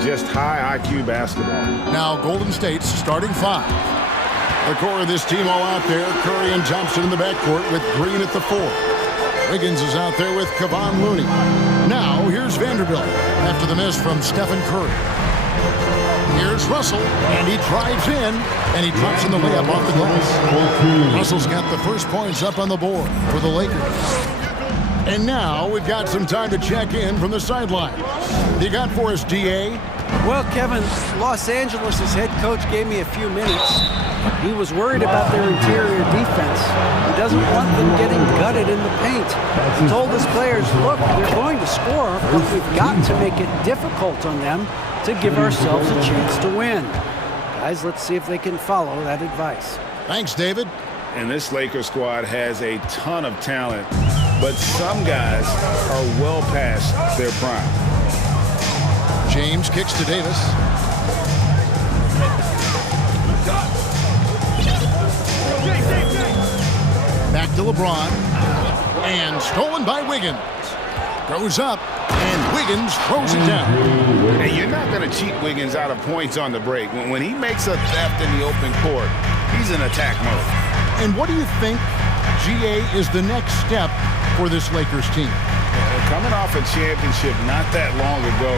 just high IQ basketball. Now Golden State's starting five. The core of this team all out there. Curry and Thompson in the backcourt with Green at the 4. Wiggins is out there with Kevon Looney. Now here's Vanderbilt after the miss from Stephen Curry. Here's Russell, and he drives in, and he drops in the layup off the glass. Russell's got the first points up on the board for the Lakers. And now we've got some time to check in from the sideline. You got for us, D.A.? Well, Kevin, Los Angeles' head coach gave me a few minutes. He was worried about their interior defense. He doesn't want them getting gutted in the paint. He told his players, look, they're going to score, but we've got to make it difficult on them to give ourselves a chance to win. Guys, let's see if they can follow that advice. Thanks, David. And this Lakers squad has a ton of talent, but some guys are well past their prime. James kicks to Davis. Back to LeBron. And stolen by Wiggins. Goes up, and Wiggins throws it down. And you're not going to cheat Wiggins out of points on the break. When he makes a theft in the open court, he's in attack mode. And what do you think, GA, is the next step for this Lakers team? Coming off a championship not that long ago,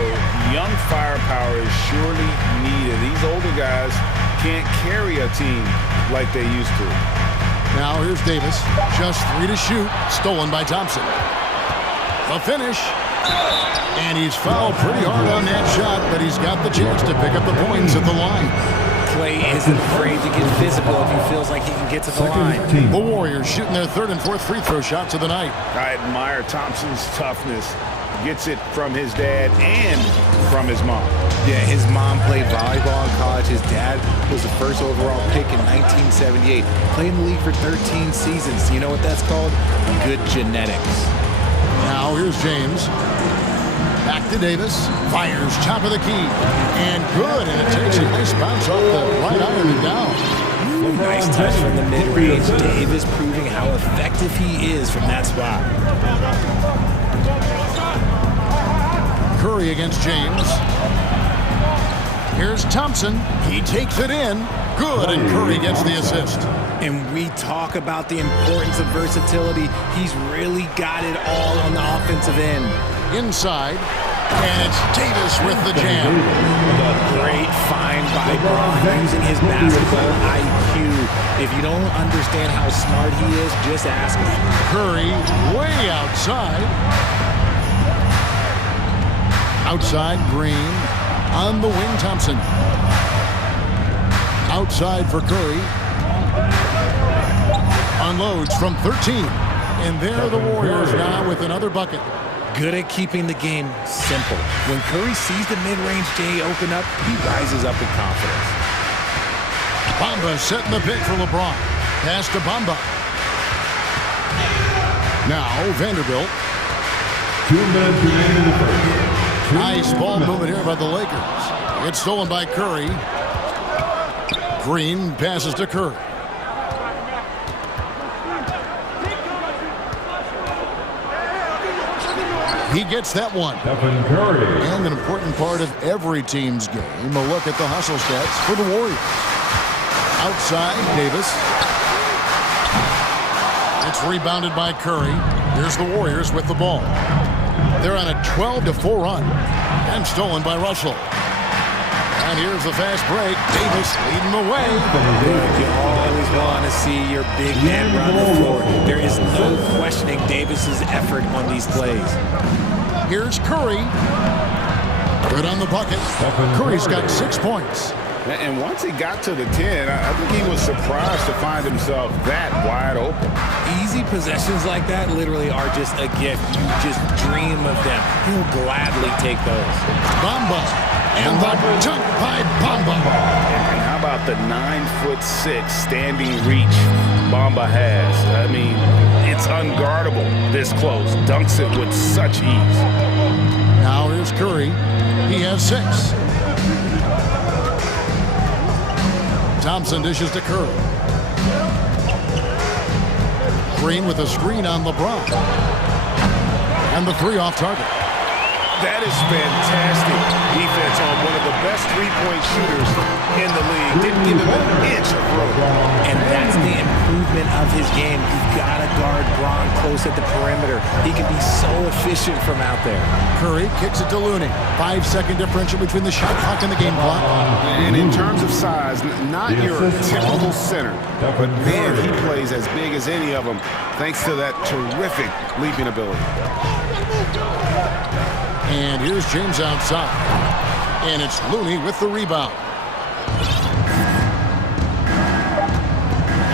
young firepower is surely needed. These older guys can't carry a team like they used to. Now here's Davis. Just 3 to shoot. Stolen by Thompson. The finish. And he's fouled pretty hard on that shot, but he's got the chance to pick up the points at the line. Clay isn't afraid to get physical if he feels like he can get to the line. The Warriors shooting their 3rd and 4th free throw shots of the night. I admire Thompson's toughness. Gets it from his dad and from his mom. Yeah, his mom played volleyball in college. His dad was the first overall pick in 1978. Played in the league for 13 seasons. You know what that's called? Good genetics. Now here's James. Back to Davis. Fires top of the key. And good. And it takes a nice bounce off the right iron and down. Nice touch from the mid-range. Davis proving how effective he is from that spot. Curry against James. Here's Thompson. He takes it in. Good, and Curry gets the assist. And we talk about the importance of versatility. He's really got it all on the offensive end. Inside, and it's Davis with the jam. Great find by Braun using his basketball IQ. If you don't understand how smart he is, just ask him. Curry way outside. Outside, Green. On the wing, Thompson. Outside for Curry. Unloads from 13. And there are the Warriors now with another bucket. Good at keeping the game simple. When Curry sees the mid-range J open up, he rises up with confidence. Bamba setting the pick for LeBron. Pass to Bamba. Now Vanderbilt. 2 minutes remaining in the first. Nice ball movement here by the Lakers. It's stolen by Curry. Green passes to Curry. He gets that one. And an important part of every team's game, a look at the hustle stats for the Warriors. Outside, Davis. It's rebounded by Curry. Here's the Warriors with the ball. They're on a 12-4 run. And stolen by Russell. And here's the fast break. Davis leading the way. You always want to see your big man run the floor. There is no questioning Davis's effort on these plays. Here's Curry. Good on the bucket. Curry's got 6 points. And once he got to the 10, I think he was surprised to find himself that wide open. Easy possessions like that literally are just a gift. You just dream of them. He'll gladly take those. Bamba. And the dunk by Bamba. And how about the 9'6" standing reach Bamba has? I mean, it's unguardable this close. Dunks it with such ease. Now here's Curry. He has 6. Thompson dishes to Curry. Green with a screen on LeBron. And the 3 off target. That is fantastic defense on one of the best three-point shooters in the league. Didn't give him an inch of room. And that's the improvement of his game. You've got to guard Bron close at the perimeter. He can be so efficient from out there. Curry kicks it to Looney. 5-second differential between the shot clock and the game clock. And in terms of size, not your typical center, but man, he plays as big as any of them thanks to that terrific leaping ability. And here's James outside. And it's Looney with the rebound.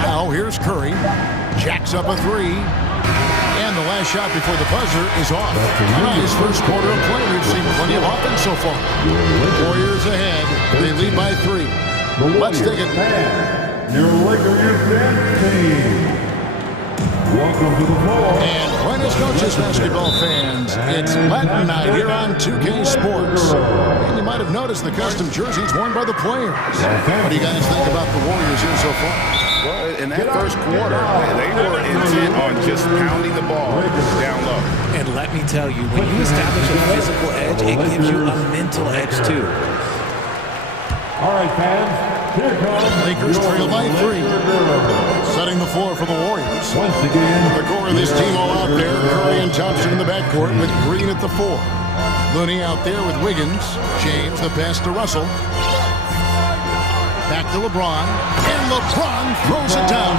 Now here's Curry. Jacks up a 3. And the last shot before the buzzer is off. Nice first quarter of play. We've seen plenty of offense so far. Warriors ahead. They lead by 3. Let's take it. Your Lakers team. Welcome to the floor. And buenas noches, basketball fans. It's Latin night here on 2K Sports. And you might have noticed the custom jerseys worn by the players. What do you guys think about the Warriors here so far? Well, in that first quarter, they were intent on just pounding the ball down low. And let me tell you, when you establish a physical edge, it gives you a mental edge too. All right, fans. Lakers trail by 3. Setting the floor for the Warriors. Once again, the core of this team all out there. Curry and Thompson in the backcourt with Green at the 4. Looney out there with Wiggins. James, the pass to Russell. Back to LeBron. And LeBron throws it down.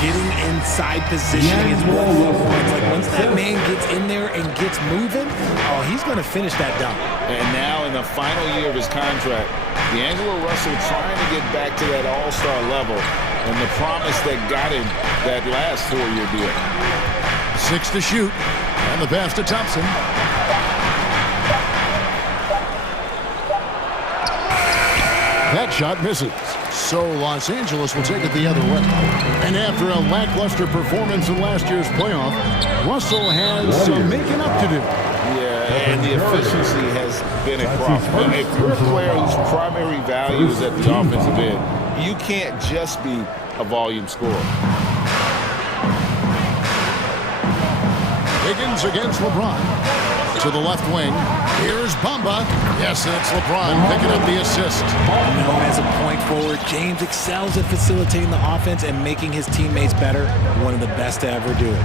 Getting inside position is what he wants. Like once that man gets in there and gets moving, oh, he's going to finish that dunk. And now in the final year of his contract, D'Angelo Russell trying to get back to that all-star level and the promise that got him that last 4-year deal. 6 to shoot. And the pass to Thompson. That shot misses. So Los Angeles will take it the other way. And after a lackluster performance in last year's playoff, Russell has some making up to do. Yeah, and the efficiency has been a problem. If you're a player whose primary value is at the offensive end, you can't just be a volume scorer. Higgins against LeBron. To the left wing. Here's Bamba. Yes, and it's LeBron picking up the assist. Known as a point forward, James excels at facilitating the offense and making his teammates better. One of the best to ever do it.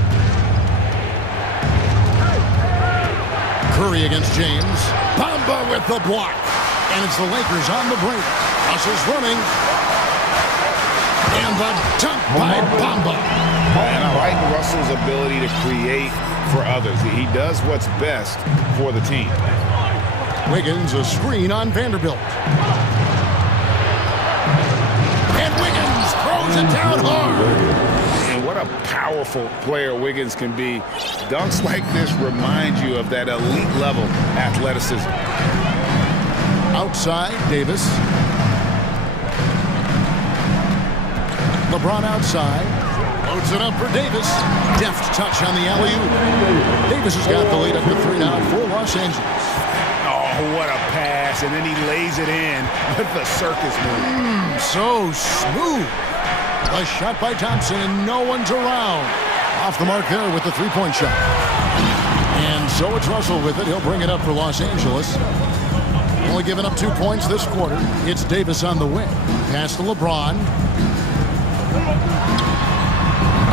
Curry against James. Bamba with the block. And it's the Lakers on the break. Russell's running. And the dunk by Bamba. And I like Russell's ability to create for others. He does what's best for the team. Wiggins, a screen on Vanderbilt. And Wiggins throws it down hard. And what a powerful player Wiggins can be. Dunks like this remind you of that elite level athleticism. Outside, Davis. LeBron outside. Loads it up for Davis. Deft touch on the alley-oop. Davis has got the lead up to 3 now for Los Angeles. Oh, what a pass. And then he lays it in with the circus move. So smooth. A shot by Thompson, and no one's around. Off the mark there with the three-point shot. And so it's Russell with it. He'll bring it up for Los Angeles. Only giving up 2 points this quarter. It's Davis on the wing. Pass to LeBron.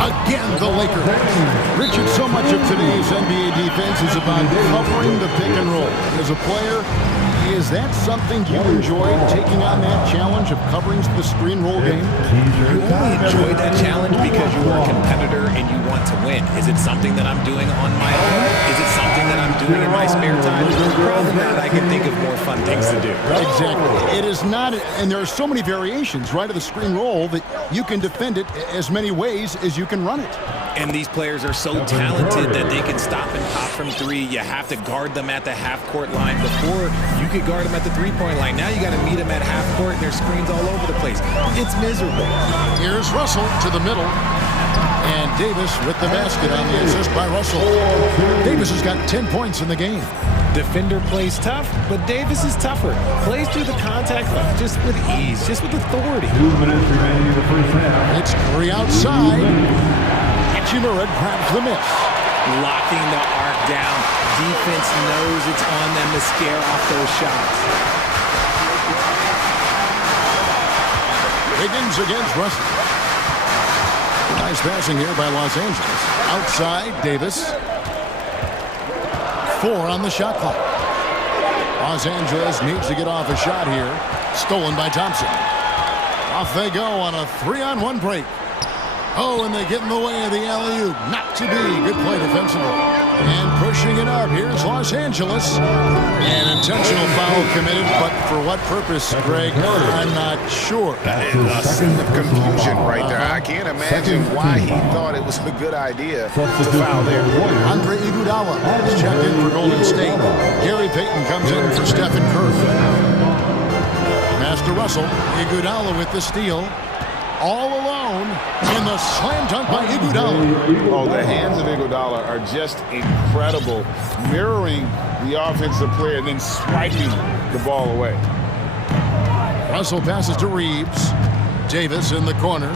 Again, the Lakers. Richard, so much of today's NBA defense is about covering the pick and roll. As a player, Is that something you enjoyed, taking on that challenge of covering the screen roll game? You only enjoy that challenge because you are a competitor and you want to win. Is it something that I'm doing on my own? Is it something that I'm doing in my spare time? Probably not. I can think of more fun things to do. Exactly. It is not, and there are so many variations, right, of the screen roll that you can defend it as many ways as you can run it. And these players are so talented that they can stop and pop from three. You have to guard them at the half-court line. Before, you could guard them at the three-point line. Now you got to meet them at half-court, and there's screens all over the place. It's miserable. Here's Russell to the middle. And Davis with the basket on the assist by Russell. Davis has got 10 points in the game. Defender plays tough, but Davis is tougher. Plays through the contact line just with ease, just with authority. 2 minutes remaining in the first half. It's Curry outside. Hachimura grabs the miss. Locking the arc down. Defense knows it's on them to scare off those shots. Wiggins against Russell. Nice passing here by Los Angeles. Outside, Davis. 4 on the shot clock. Los Angeles needs to get off a shot here. Stolen by Thompson. Off they go on a 3-on-1 break. Oh, and they get in the way of the alley-oop. Not to be. Good play defensively. And pushing it up. Here's Los Angeles. An intentional foul committed, but for what purpose, Greg? I'm not sure. That is a scene of confusion right there. I can't imagine why he thought it was a good idea to foul there. Andre Iguodala is checked in for Golden State. Gary Payton comes in for Stephen Curry. Master Russell, Iguodala with the steal. All alone in the slam dunk by Iguodala. Oh, the hands of Iguodala are just incredible, mirroring the offensive player and then swiping the ball away. Russell passes to Reeves. Davis in the corner.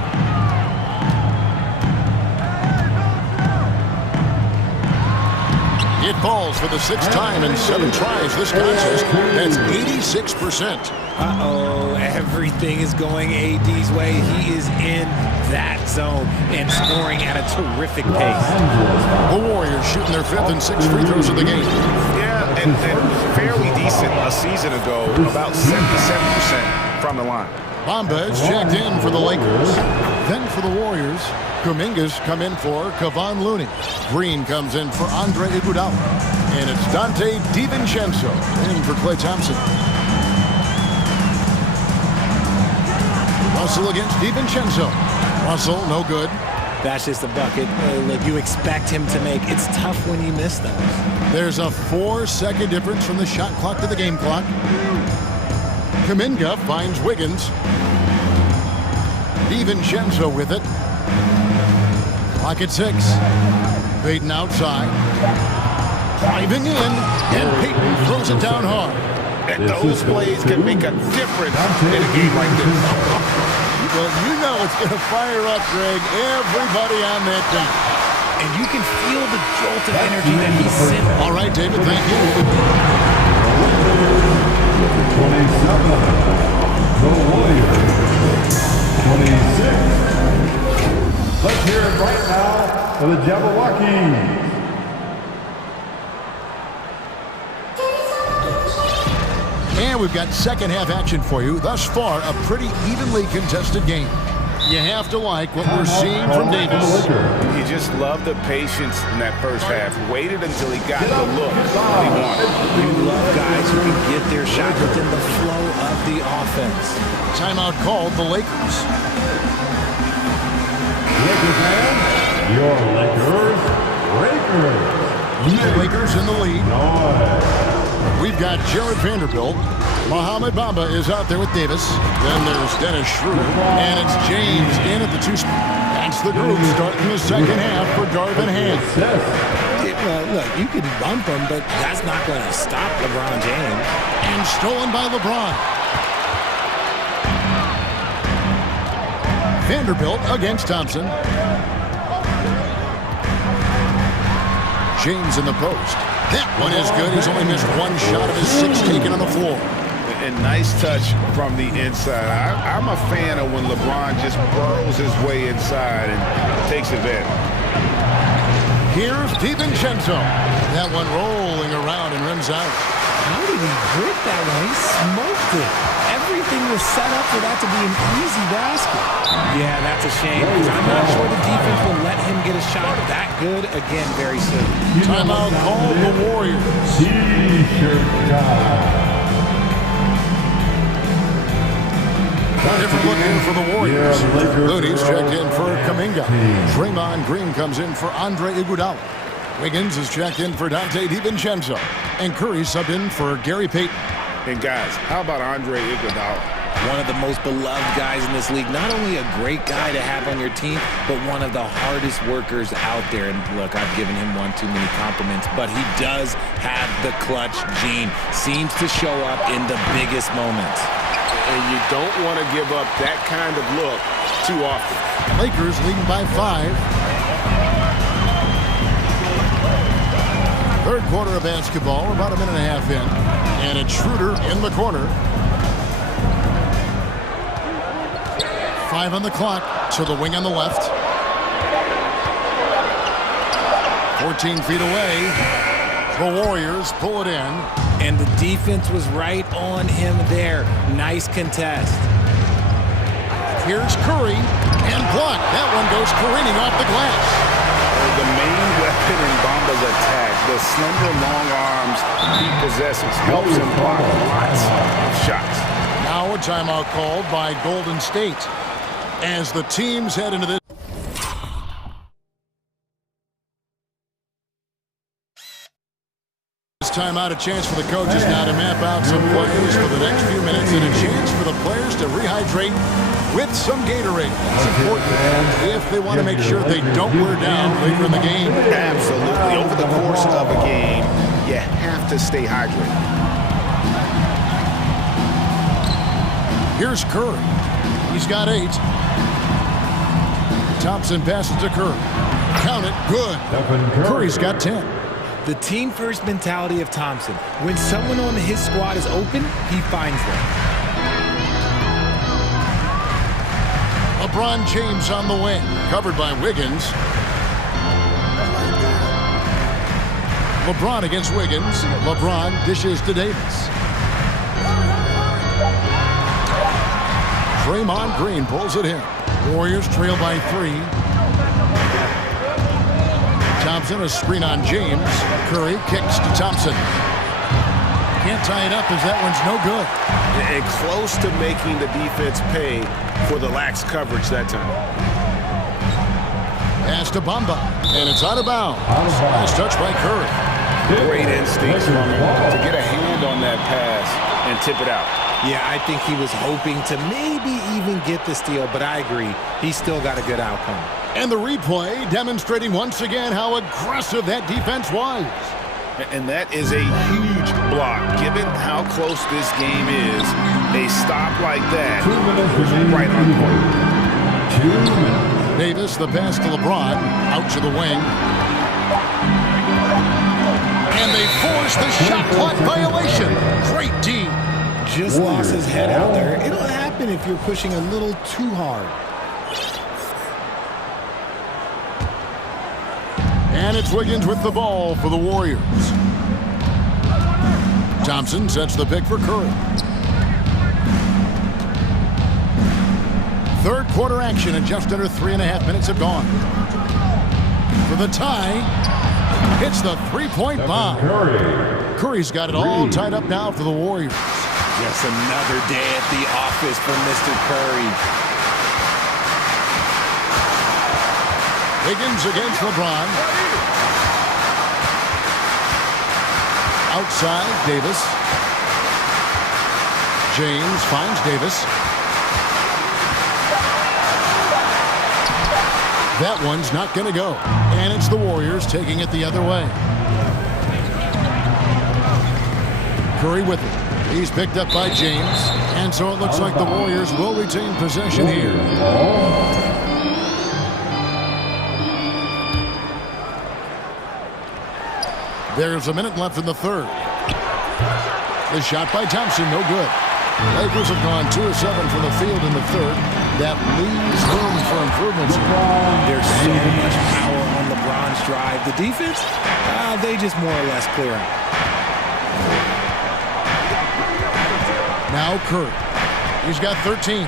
It falls for the 6th time in 7 tries this contest. That's 86%. Uh-oh, everything is going AD's way. He is in that zone and scoring at a terrific pace. The Warriors shooting their 5th and 6th free throws of the game. Yeah, and fairly decent a season ago, about 77% from the line. Bamba is checked in for the Lakers. Then for the Warriors, Kuminga's come in for Kevon Looney. Green comes in for Andre Iguodala. And it's Dante DiVincenzo in for Klay Thompson. Russell against DiVincenzo. Russell, no good. That's just a bucket. Look, you expect him to make. It's tough when you miss those. There's a 4-second difference from the shot clock to the game clock. Kuminga finds Wiggins. DiVincenzo with it. Clock at 6. Payton outside. Driving in, and Payton throws it down hard. And those plays can make a difference in a game like this. Well, you know it's going to fire up, Greg, everybody on that team. And you can feel the jolt of energy that he's sent. All right, David, thank you. 27, the Warriors. 26. Let's hear it right now for the Jabberwockies. And we've got second half action for you. Thus far, a pretty evenly contested game. You have to like what we're seeing from Davis. He just loved the patience in that first half. Waited until he got the look that he wanted. You love guys who can get their shot within the flow of the offense. Timeout called the Lakers. Lakers fans, your Lakers. The Lakers in the lead. We've got Jared Vanderbilt. Mohamed Bamba is out there with Davis. Then there's Dennis Schroeder. And it's James in at the 2 spot. That's the group starting the second half for Darvin Ham. Look, you can bump him, but that's not going to stop LeBron James. And stolen by LeBron. Vanderbilt against Thompson. James in the post. That one is good. He's only missed 1 shot of his 6 taken on the floor. And nice touch from the inside. I'm a fan of when LeBron just burrows his way inside and takes advantage. Here's DiVincenzo. That one rolling around and rims out. How do did he hit that one? He smoked it. Everything was set up for that to be an easy basket. Yeah, that's a shame, because I'm not sure the defense will let him get a shot that good again very soon. Timeout called the Warriors. Different look in for the Warriors. Looney's checked in for Kuminga. Draymond Green comes in for Andre Iguodala. Wiggins is checked in for Dante DiVincenzo. And Curry subbed in for Gary Payton. And guys, how about Andre Iguodala? One of the most beloved guys in this league. Not only a great guy to have on your team, but one of the hardest workers out there. And look, I've given him one too many compliments, but he does have the clutch gene. Seems to show up in the biggest moments. And you don't want to give up that kind of look too often. Lakers leading by 5. Third quarter of basketball, about a minute and a half in. And it's Schroeder in the corner. 5 on the clock to the wing on the left. 14 feet away. The Warriors pull it in. And the defense was right on him there. Nice contest. Here's Curry and blocked. That one goes careening off the glass. The main weapon in Bamba's attack, the slender long arms he possesses, helps him block lots of shots. Now a timeout called by Golden State as the teams head into this. Timeout, a chance for the coaches now to map out some plays for the next few minutes and a chance for the players to rehydrate with some Gatorade. It's important if they want to make sure they don't wear down later in the game. Absolutely. Over the course of a game, you have to stay hydrated. Here's Curry. He's got 8. Thompson passes to Curry. Count it. Good. Curry's got 10. The team-first mentality of Thompson. When someone on his squad is open, he finds them. LeBron James on the wing, covered by Wiggins. LeBron against Wiggins. LeBron dishes to Davis. Draymond Green pulls it in. Warriors trail by 3. Thompson, a screen on James. Curry kicks to Thompson. Can't tie it up as that one's no good. And close to making the defense pay for the lax coverage that time. Pass to Bamba, and it's out of bounds. Nice touch by Curry. Great instincts from him to get a hand on that pass and tip it out. Yeah, I think he was hoping to maybe even get the steal, but I agree. He still got a good outcome. And the replay demonstrating once again how aggressive that defense was. And that is a huge block. Given how close this game is, a stop like that is right on point. Davis, the pass to LeBron, out to the wing. And they force the shot clock violation. Great team. Just lost his head out there. It'll happen if you're pushing a little too hard. And it's Wiggins with the ball for the Warriors. Thompson sets the pick for Curry. Third quarter action and just under 3.5 minutes have gone. For the tie, hits the three-point bomb. Curry's got it all tied up now for the Warriors. Just another day at the office for Mr. Curry. Wiggins against LeBron. Outside, Davis. James finds Davis. That one's not going to go. And it's the Warriors taking it the other way. Curry with it. He's picked up by James. And so it looks like the Warriors will retain possession here. There's a minute left in the third. The shot by Thompson, no good. Lakers have gone 2 of 7 from the field in the third. That leaves room for improvements. There's so much power on LeBron's drive. The defense, they just more or less clear out. Now Curry. He's got 13.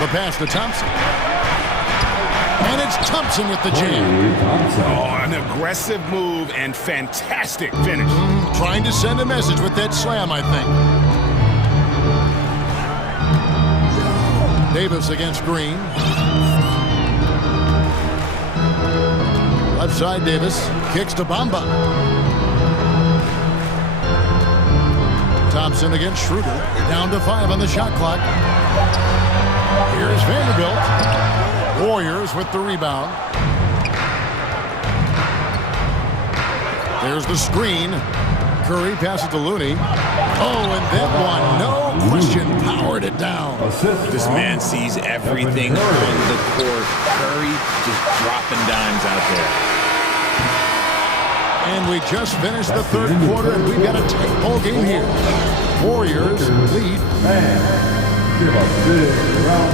The pass to Thompson. And it's Thompson with the jam. Oh, an aggressive move and fantastic finish. Trying to send a message with that slam, I think. Davis against Green. Left side, Davis. Kicks to Bamba. Thompson against Schroeder. Down to 5 on the shot clock. Here's Vanderbilt. Warriors with the rebound. There's the screen. Curry passes to Looney. Oh, and that one, no question, powered it down. This man sees everything on the court. Curry just dropping dimes out there. And we just finished the third quarter, and we've got a tight ball game here. Warriors lead.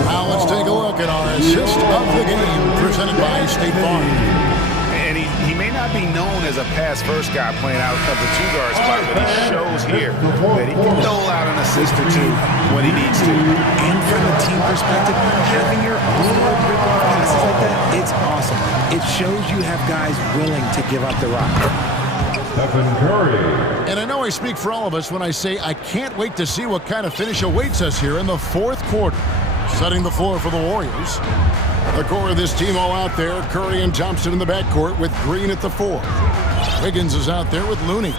Now let's take a look at our assist of the game, presented by State Farm. And he may not be known as a pass-first guy playing out of the two-guard spot, but he shows here that he can dole out an assist or two when he needs to. And from a team perspective, having your all-star rip-off passes like that, it's awesome. It shows you have guys willing to give up the rock. And I know I speak for all of us when I say I can't wait to see what kind of finish awaits us here in the fourth quarter. Setting the floor for the Warriors. The core of this team all out there. Curry and Thompson in the backcourt with Green at the 4. Wiggins is out there with Looney.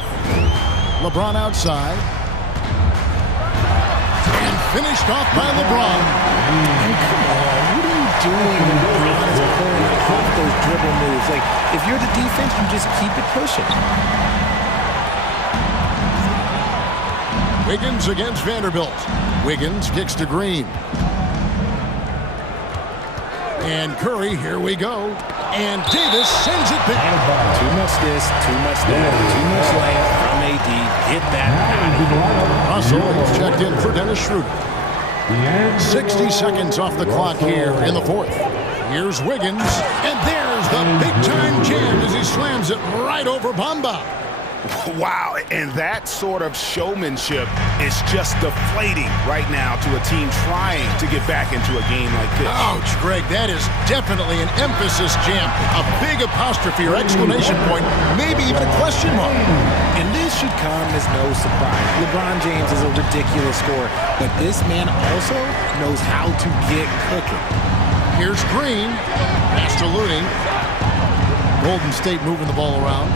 LeBron outside. And finished off by LeBron. And come on, what are you doing when LeBron is pulling off those dribble moves? Like, if you're the defense, you just keep it pushing. Wiggins against Vanderbilt. Wiggins kicks to Green. And Curry, here we go. And Davis sends it back. Too much this, too much that, too much layup from AD. Get that out. Russell is checked in for Dennis Schroeder. 60 seconds off the clock here in the fourth. Here's Wiggins. And there's the big-time jam as he slams it right over Bamba. Wow, and that sort of showmanship is just deflating right now to a team trying to get back into a game like this. Ouch, Greg, that is definitely an emphasis jam. A big apostrophe or exclamation point, maybe even a question mark. And this should come as no surprise. LeBron James is a ridiculous scorer, but this man also knows how to get cooking. Here's Green. Pass to Looney. Golden State moving the ball around.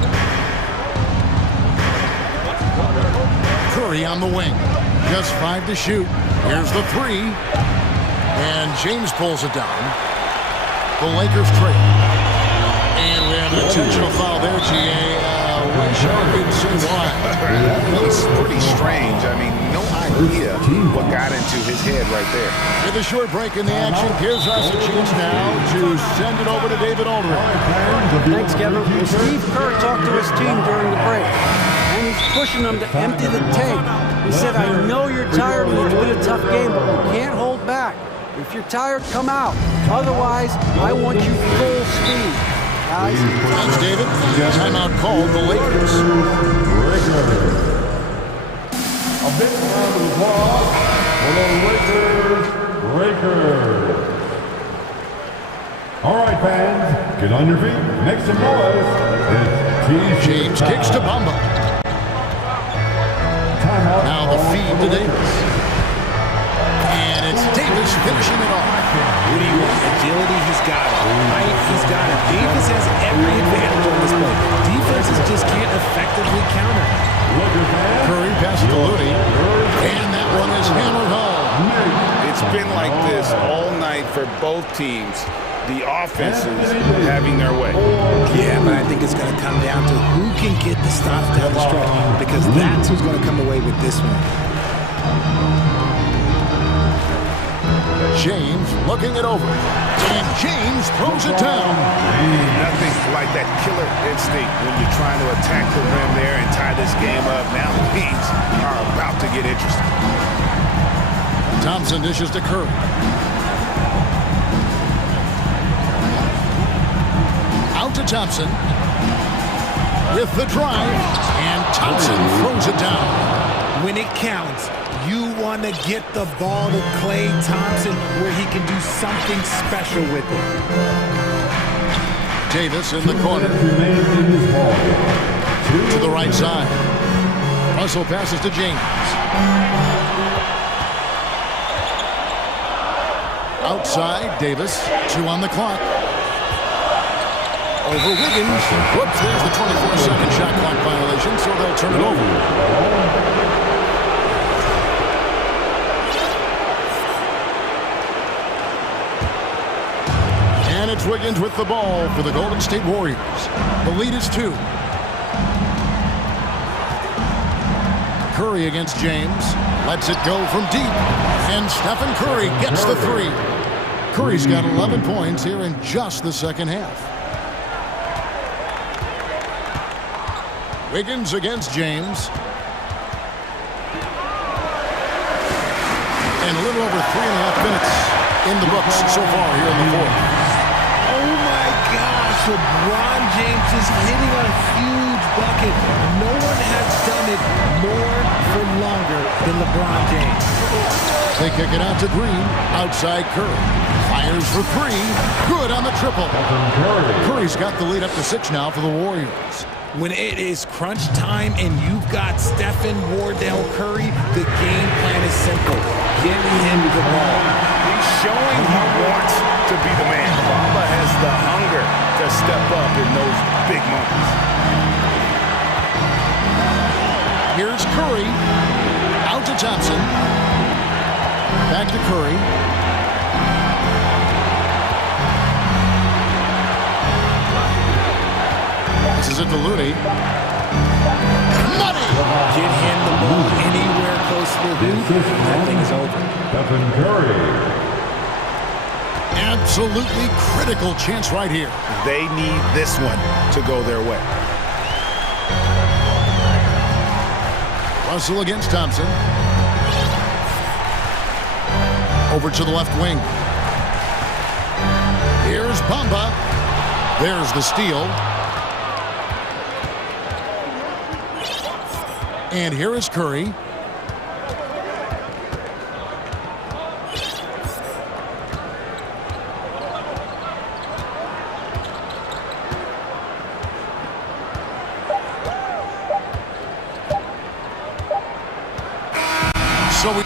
Curry on the wing. Just 5 to shoot. Here's the 3. And James pulls it down. The Lakers trade. And we have an intentional foul there, G.A. Wish I could see why. That looks pretty strange. I mean, no idea what got into his head right there. With a short break in the action, gives us a chance now to send it over to David Aldridge. Thanks, Kevin. Steve Kerr talked to his team during the break. And he's pushing them to empty the tank. He said, I know you're tired and it's been a tough game, but we can't hold back. If you're tired, come out. Otherwise, I want you full speed. Guys. Thanks, David. Timeout called the Lakers. A big round of applause for the Lakers. All right, fans, get on your feet. Make some noise. It's James kicks to Bamba. Now the feed to Davis. And it's Davis finishing it off. What do you want? Agility, he's got it. Height, he's got it. Davis has every advantage on this play. Defenses just can't effectively counter. Curry passes to Looney. And that one is hammered home. It's been like this all night for both teams. The offenses having their way. Yeah, but I think it's going to come down to who can get the stops down the stretch, because that's who's going to come away with this one. James looking it over. And James throws it down. Nothing like that killer instinct when you're trying to attack the rim there and tie this game up. Now things are about to get interesting. Thompson dishes to Curry. Out to Thompson. with the drive, and Thompson throws it down. When it counts, you want to get the ball to Klay Thompson where he can do something special with it. Davis in the corner. To the right side. Russell passes to James. Outside, Davis. 2 on the clock. Over Wiggins. Whoops, there's the 24-second shot clock violation, so they'll turn it over. And it's Wiggins with the ball for the Golden State Warriors. The lead is 2. Curry against James. Lets it go from deep. And Stephen Curry gets the 3. Curry's got 11 points here in just the second half. Wiggins against James. And a little over 3.5 minutes in the books so far here in the fourth. Oh my gosh, LeBron James is hitting a huge bucket. No one has done it more for longer than LeBron James. They kick it out to Green. Outside Curry. Fires for 3. Good on the triple. Curry's got the lead up to 6 now for the Warriors. When it is crunch time and you've got Stephen Wardell Curry, the game plan is simple. Get him the ball. He's showing he wants to be the man. Bamba has the hunger to step up in those big moments. Here's Curry. Out to Thompson. Back to Curry. This is it to Looney. Money! Get him the ball anywhere close to the hoop. That thing is over. Stephen Curry. Absolutely critical chance right here. They need this one to go their way. Russell against Thompson. Over to the left wing. Here's Bamba. There's the steal. And here is Curry. So we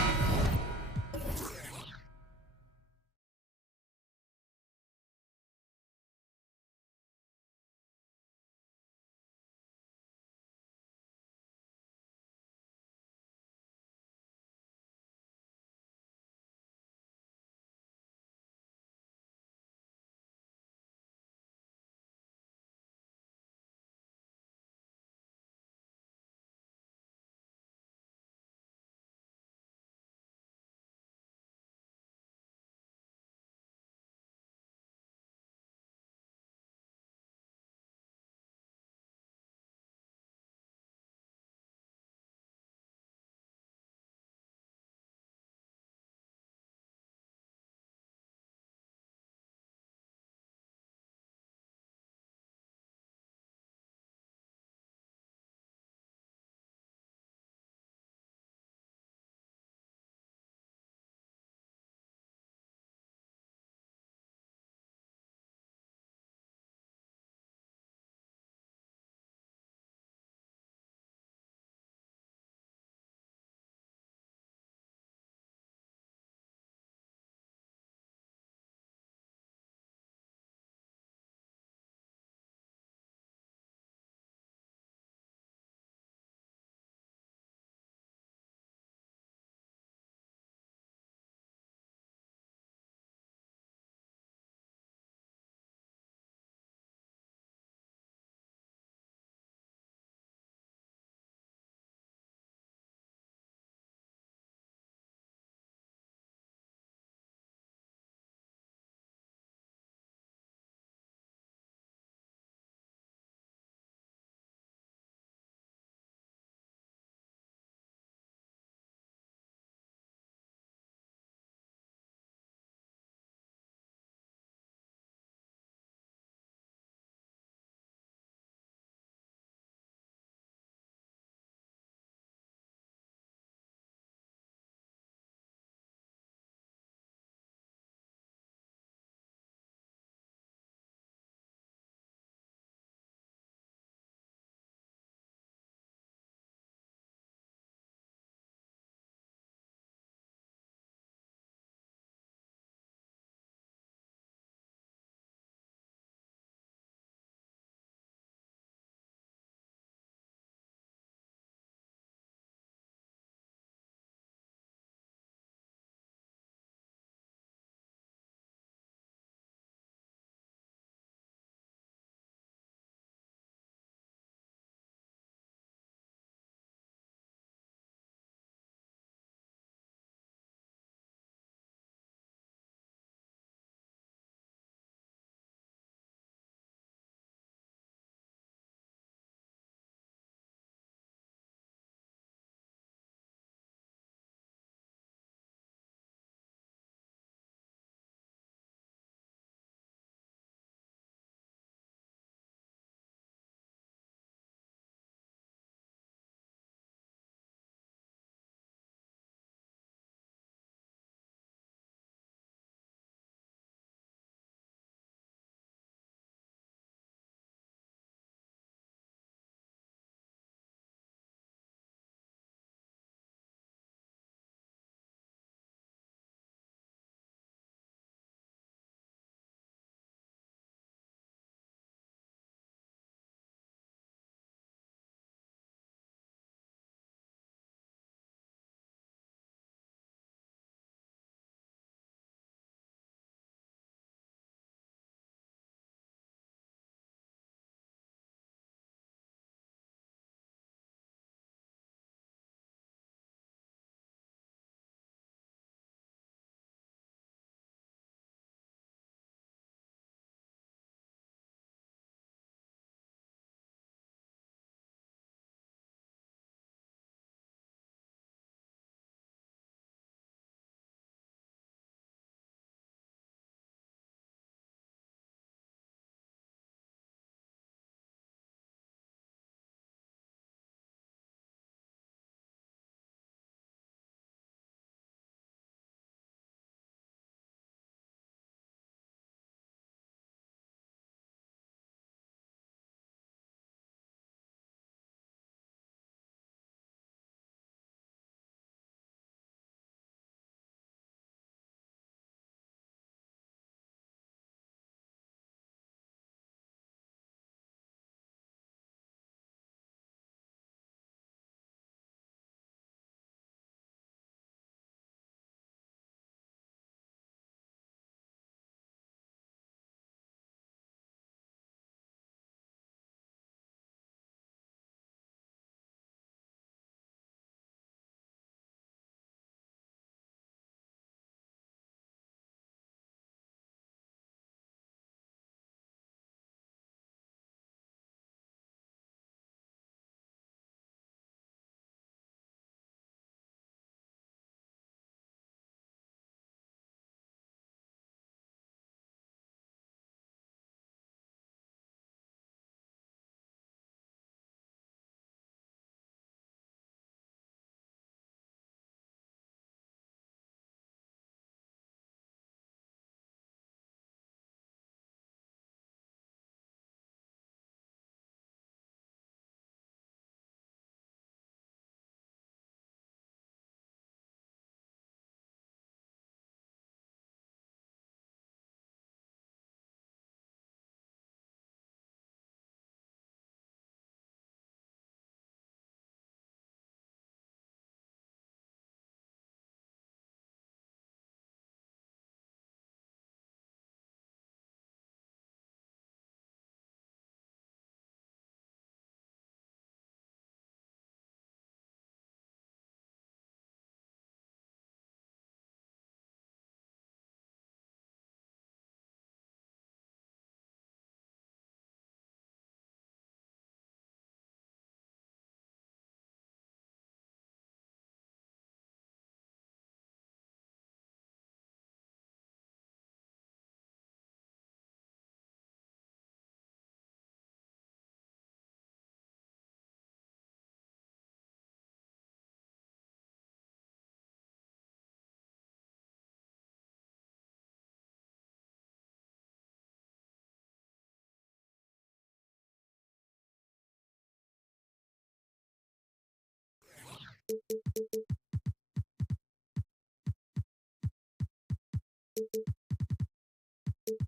Great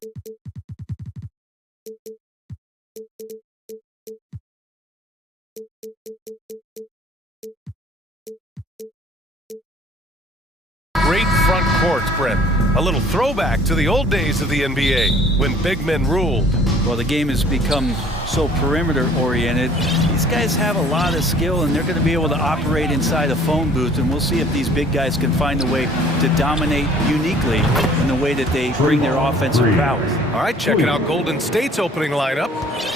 front courts, Brent. A little throwback to the old days of the NBA when big men ruled. Well, the game has become so perimeter-oriented. These guys have a lot of skill, and they're going to be able to operate inside a phone booth, and we'll see if these big guys can find a way to dominate uniquely in the way that they bring their offensive prowess. All right, checking out Golden State's opening lineup.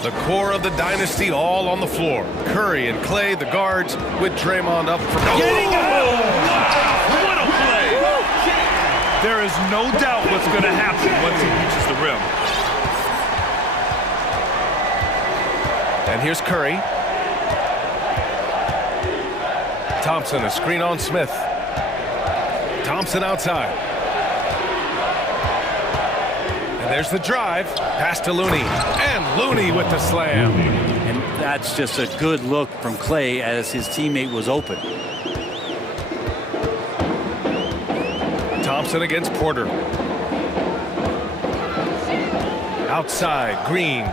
The core of the dynasty all on the floor. Curry and Clay, the guards, with Draymond up for... Getting out! What a play! There is no doubt what's going to happen once he reaches the rim. And here's Curry. Thompson, a screen on Smith. Thompson outside. And there's the drive. Pass to Looney. And Looney with the slam. And that's just a good look from Clay as his teammate was open. Thompson against Porter. Outside, Green.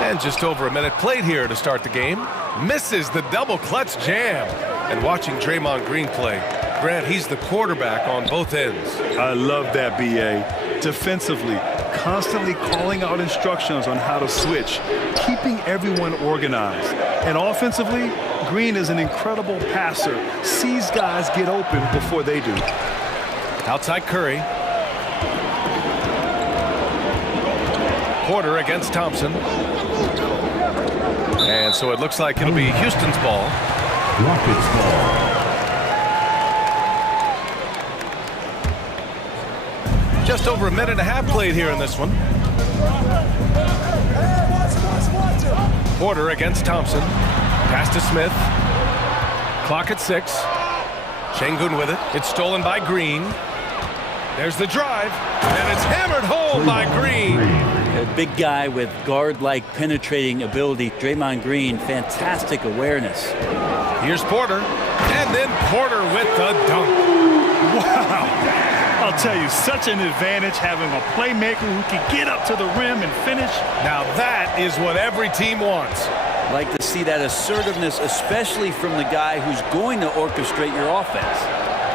And just over a minute played here to start the game. Misses the double clutch jam. And watching Draymond Green play, Grant, he's the quarterback on both ends. I love that, B.A. Defensively, constantly calling out instructions on how to switch, keeping everyone organized. And offensively, Green is an incredible passer, sees guys get open before they do. Outside Curry. Porter against Thompson. And so it looks like it'll be Houston's ball. Rockets ball. Just over a minute and a half played here in this one. Porter against Thompson. Pass to Smith. Clock at 6. Şengün with it. It's stolen by Green. There's the drive. And it's hammered home by Green. A big guy with guard-like penetrating ability. Draymond Green, fantastic awareness. Here's Porter. And then Porter with the dunk. Wow. I'll tell you, such an advantage having a playmaker who can get up to the rim and finish. Now that is what every team wants. Like to see that assertiveness, especially from the guy who's going to orchestrate your offense.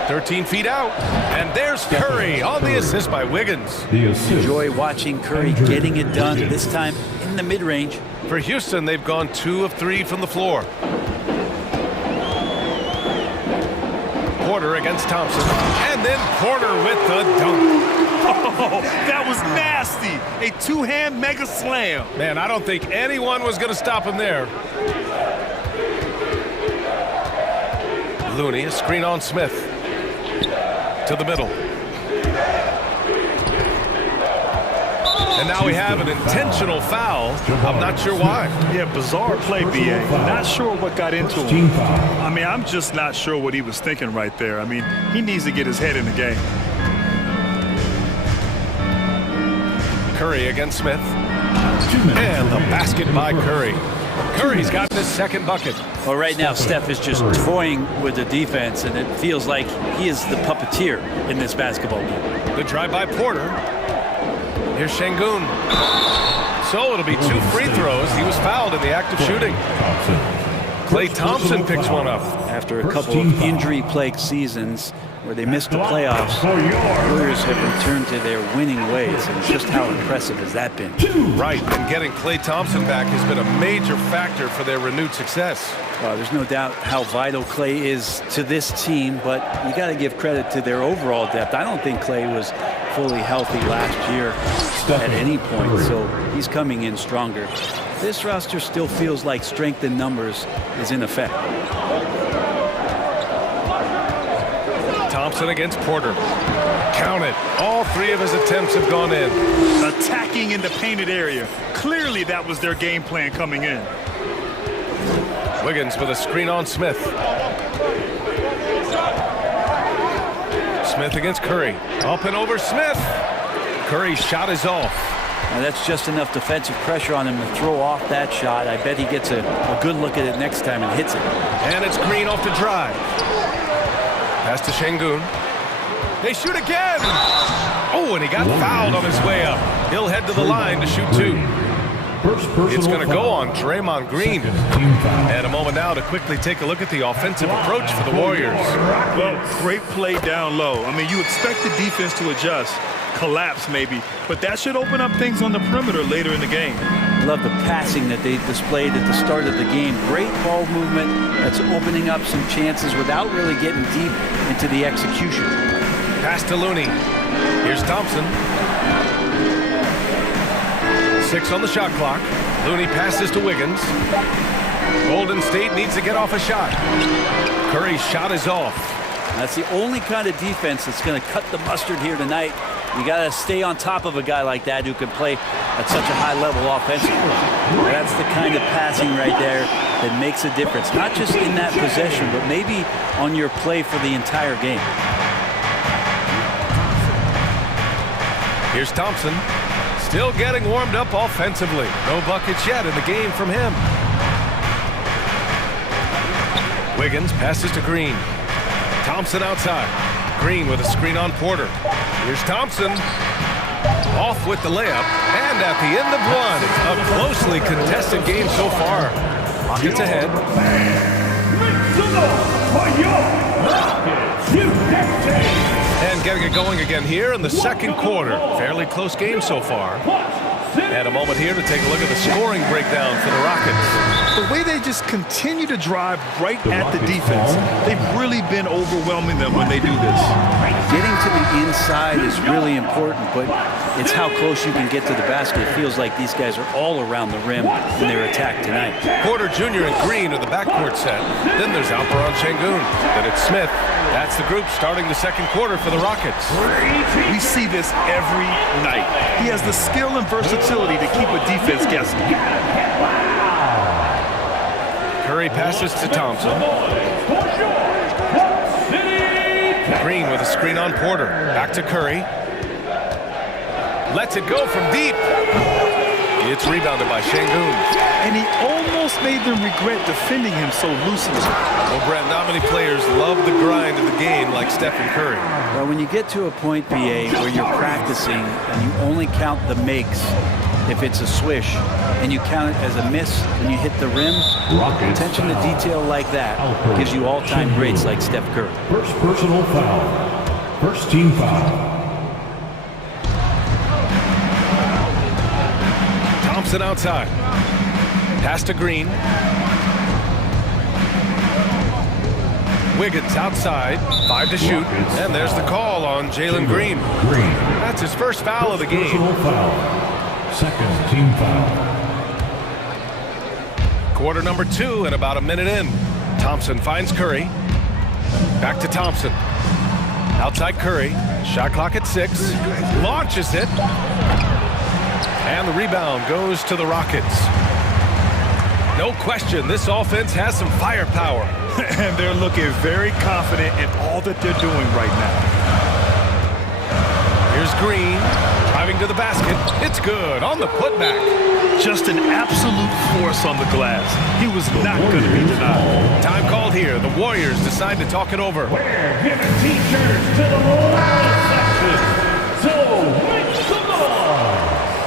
13 feet out, and there's Curry on the assist by Wiggins. Enjoy watching Curry getting it done, this time in the mid-range. For Houston, they've gone 2 of 3 from the floor. Porter against Thompson, and then Porter with the dunk. Oh, that was nasty. A two-hand mega slam. Man, I don't think anyone was going to stop him there. Looney, a screen on Smith. To the middle. And now we have an intentional foul. I'm not sure why. Yeah, bizarre play, B.A. Not sure what got into him. I mean, I'm just not sure what he was thinking right there. I mean, he needs to get his head in the game. Curry against Smith. And the basket by Curry. Curry's got his second bucket. Well, right now, Steph is just toying with the defense, and it feels like he is the puppeteer in this basketball game. Good drive by Porter. Here's Şengün. So it'll be 2 free throws. He was fouled in the act of shooting. Klay Thompson picks one up. After a couple of injury-plagued seasons where they missed the playoffs, the Warriors have returned to their winning ways, and just how impressive has that been? Right, and getting Klay Thompson back has been a major factor for their renewed success. Well, there's no doubt how vital Klay is to this team, but you got to give credit to their overall depth. I don't think Klay was fully healthy last year at any point, so he's coming in stronger. This roster still feels like strength in numbers is in effect. Thompson against Porter. Count it. All 3 of his attempts have gone in. Attacking in the painted area. Clearly that was their game plan coming in. Wiggins with a screen on Smith. Smith against Curry. Up and over Smith. Curry's shot is off. Now that's just enough defensive pressure on him to throw off that shot. I bet he gets a good look at it next time and hits it. And it's Green off the drive. Pass to Şengün. They shoot again. Oh, and he got fouled on his way up. He'll head to the line to shoot 2. It's going to go on Draymond Green. And a moment now to quickly take a look at the offensive approach for the Warriors. Well, great play down low. I mean, you expect the defense to adjust, collapse maybe, but that should open up things on the perimeter later in the game. Love the passing that they displayed at the start of the game. Great ball movement that's opening up some chances without really getting deep into the execution. Pass to Looney. Here's Thompson. 6 on the shot clock. Looney passes to Wiggins. Golden State needs to get off a shot. Curry's shot is off. That's the only kind of defense that's going to cut the mustard here tonight. You got to stay on top of a guy like that who can play at such a high level offensively. That's the kind of passing right there that makes a difference. Not just in that possession, but maybe on your play for the entire game. Here's Thompson. Still getting warmed up offensively. No buckets yet in the game from him. Wiggins passes to Green. Thompson outside. Green with a screen on Porter. Here's Thompson. Off with the layup. And at the end of one, a closely contested game so far. Rockets ahead. And getting it going again here in the second quarter. Fairly close game so far. And a moment here to take a look at the scoring breakdown for the Rockets. The way they just continue to drive right at the defense, they've really been overwhelming them when they do this. Getting to the inside is really important, but it's how close you can get to the basket. It feels like these guys are all around the rim in their attack tonight. Porter Jr. and Green are the backcourt set. Then there's Alperon Şengün. Then it's Smith. That's the group starting the second quarter for the Rockets. We see this every night. He has the skill and versatility to keep a defense guessing. Curry passes to Thompson. Green with a screen on Porter. Back to Curry. Lets it go from deep. It's rebounded by Şengün. And he almost made them regret defending him so loosely. Well, Brent, not many players love the grind of the game like Stephen Curry. Well, when you get to a point, BA, where you're practicing and you only count the makes if it's a swish, and you count it as a miss when you hit the rim, attention to detail like that gives you all-time greats like Steph Curry. First personal foul. First team foul. Thompson outside. Pass to Green. Wiggins outside. 5 to shoot. And there's the call on Jalen Green. That's his first foul of the game. Personal foul. Second team foul. Quarter number 2 and about a minute in. Thompson finds Curry. Back to Thompson. Outside Curry. Shot clock at 6. Launches it. And the rebound goes to the Rockets. No question, this offense has some firepower. And they're looking very confident in all that they're doing right now. Here's Green, driving to the basket. It's good on the putback. Just an absolute force on the glass. He was not going to be denied. Time called here. The Warriors decide to talk it over. Wear hip t-shirts to the lower section. So make some noise.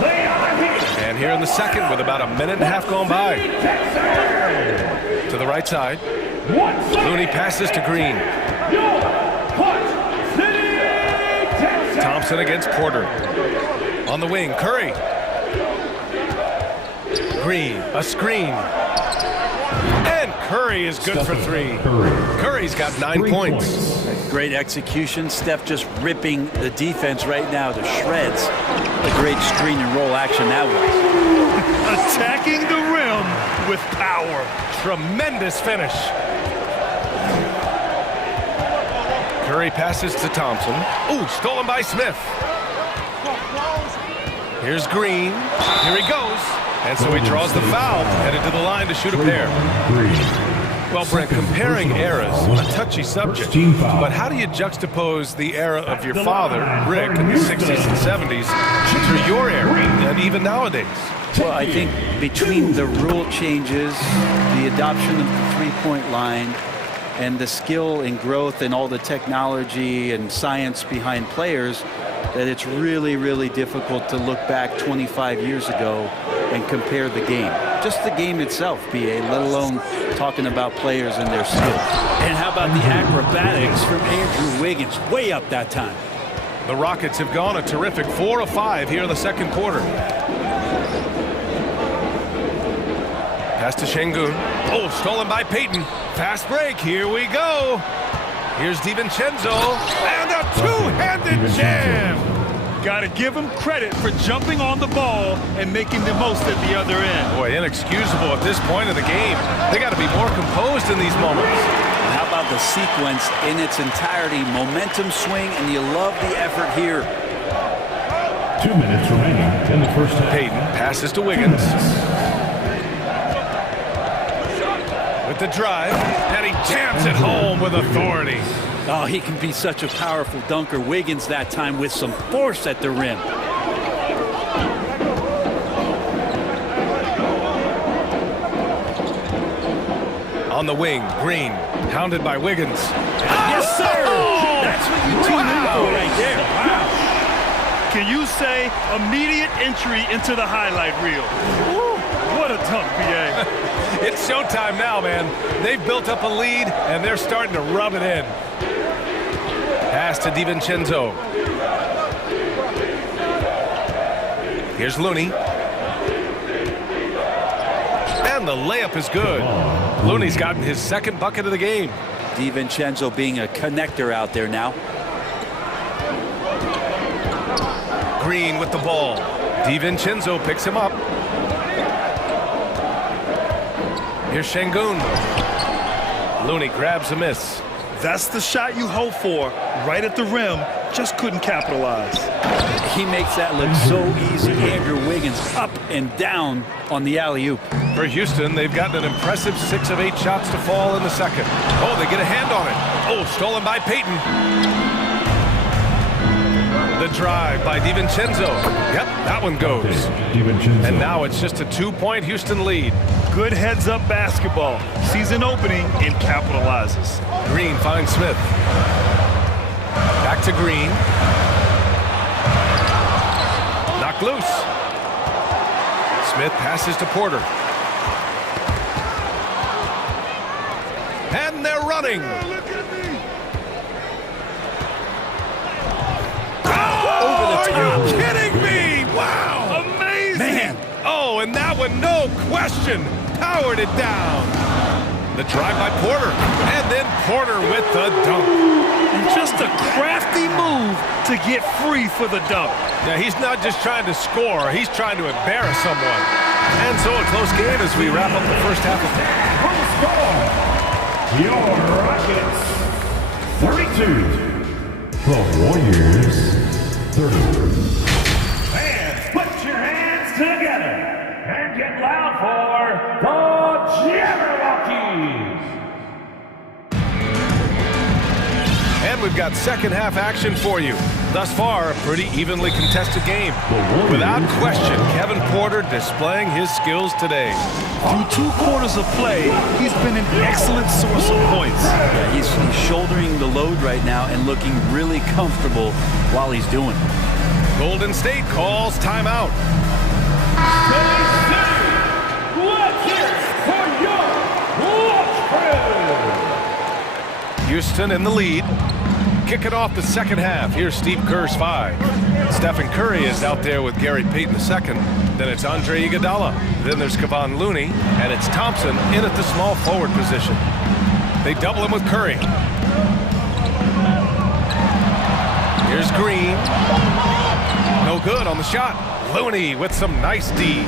They are here. And here in the second with about a minute and a half gone by. To the right side. Looney passes to Green. Thompson against Porter. On the wing, Curry. Green, a screen. And Curry is good for 3. Curry's got 9 points. Great execution. Steph just ripping the defense right now to shreds. A great screen and roll action that was. Attacking the rim with power. Tremendous finish. Curry passes to Thompson. Ooh, stolen by Smith. Here's Green. Here he goes. And so he draws the foul, headed to the line to shoot a pair. Well, Brent, comparing eras, a touchy subject, but how do you juxtapose the era of your father, Rick, in the 60s and 70s, to your era, and even nowadays? Well, I think between the rule changes, the adoption of the three-point line, and the skill and growth and all the technology and science behind players that it's really, really difficult to look back 25 years ago and compare the game. Just the game itself, BA, let alone talking about players and their skills. And how about the acrobatics from Andrew Wiggins? Way up that time. The Rockets have gone a terrific 4 of 5 here in the second quarter. Pass to Şengün. Oh, stolen by Payton. Fast break. Here we go. Here's DiVincenzo. And a two-handed jam. Got to give him credit for jumping on the ball and making the most at the other end. Boy, inexcusable at this point of the game. They got to be more composed in these moments. And how about the sequence in its entirety? Momentum swing, and you love the effort here. 2 minutes remaining in the first half. Payton passes to Wiggins. With the drive, and he jams it home with authority. Oh, he can be such a powerful dunker. Wiggins that time with some force at the rim. On the wing, Green, hounded by Wiggins. Yes, sir! That's what you tune in for right there. Wow. Can you say immediate entry into the highlight reel? Woo, what a dunk, BA. It's showtime now, man. They've built up a lead, and they're starting to rub it in. Pass to DiVincenzo. Here's Looney. And the layup is good. Looney's gotten his second bucket of the game. DiVincenzo being a connector out there now. Green with the ball. DiVincenzo picks him up. Here's Şengün. Looney grabs a miss. That's the shot you hope for, right at the rim, just couldn't capitalize. He makes that look so easy. Andrew Wiggins up and down on the alley-oop. For Houston, they've gotten an impressive 6 of 8 shots to fall in the second. Oh, they get a hand on it. Oh, stolen by Payton. The drive by DiVincenzo. Yep, that one goes. And now it's just a 2-point Houston lead. Good heads-up basketball. Sees an opening and capitalizes. Green finds Smith. Back to Green. Knocked loose. Smith passes to Porter. And they're running. Are you kidding me? Wow. Amazing. Man. Oh, and that one, no question, powered it down. The drive by Porter, and then Porter with the dunk. And just a crafty move to get free for the dunk. Yeah, he's not just trying to score, he's trying to embarrass someone. And so a close game as we wrap up the first half of the Your Rockets 32. The Warriors 30. Fans, put your hands together and get loud for the Jabberwockies. And we've got second half action for you. Thus far, a pretty evenly contested game. Without question, Kevin Porter displaying his skills today. Through 2 quarters of play, he's been an excellent source of points. Yeah, he's shouldering the load right now and looking really comfortable while he's doing it. Golden State calls timeout. Let's hear it for your watch crew. Houston in the lead. Kicking off the second half. Here's Steve Kerr's 5. Stephen Curry is out there with Gary Payton II. Then it's Andre Iguodala. Then there's Kevon Looney. And it's Thompson in at the small forward position. They double him with Curry. Here's Green. No good on the shot. Looney with some nice D.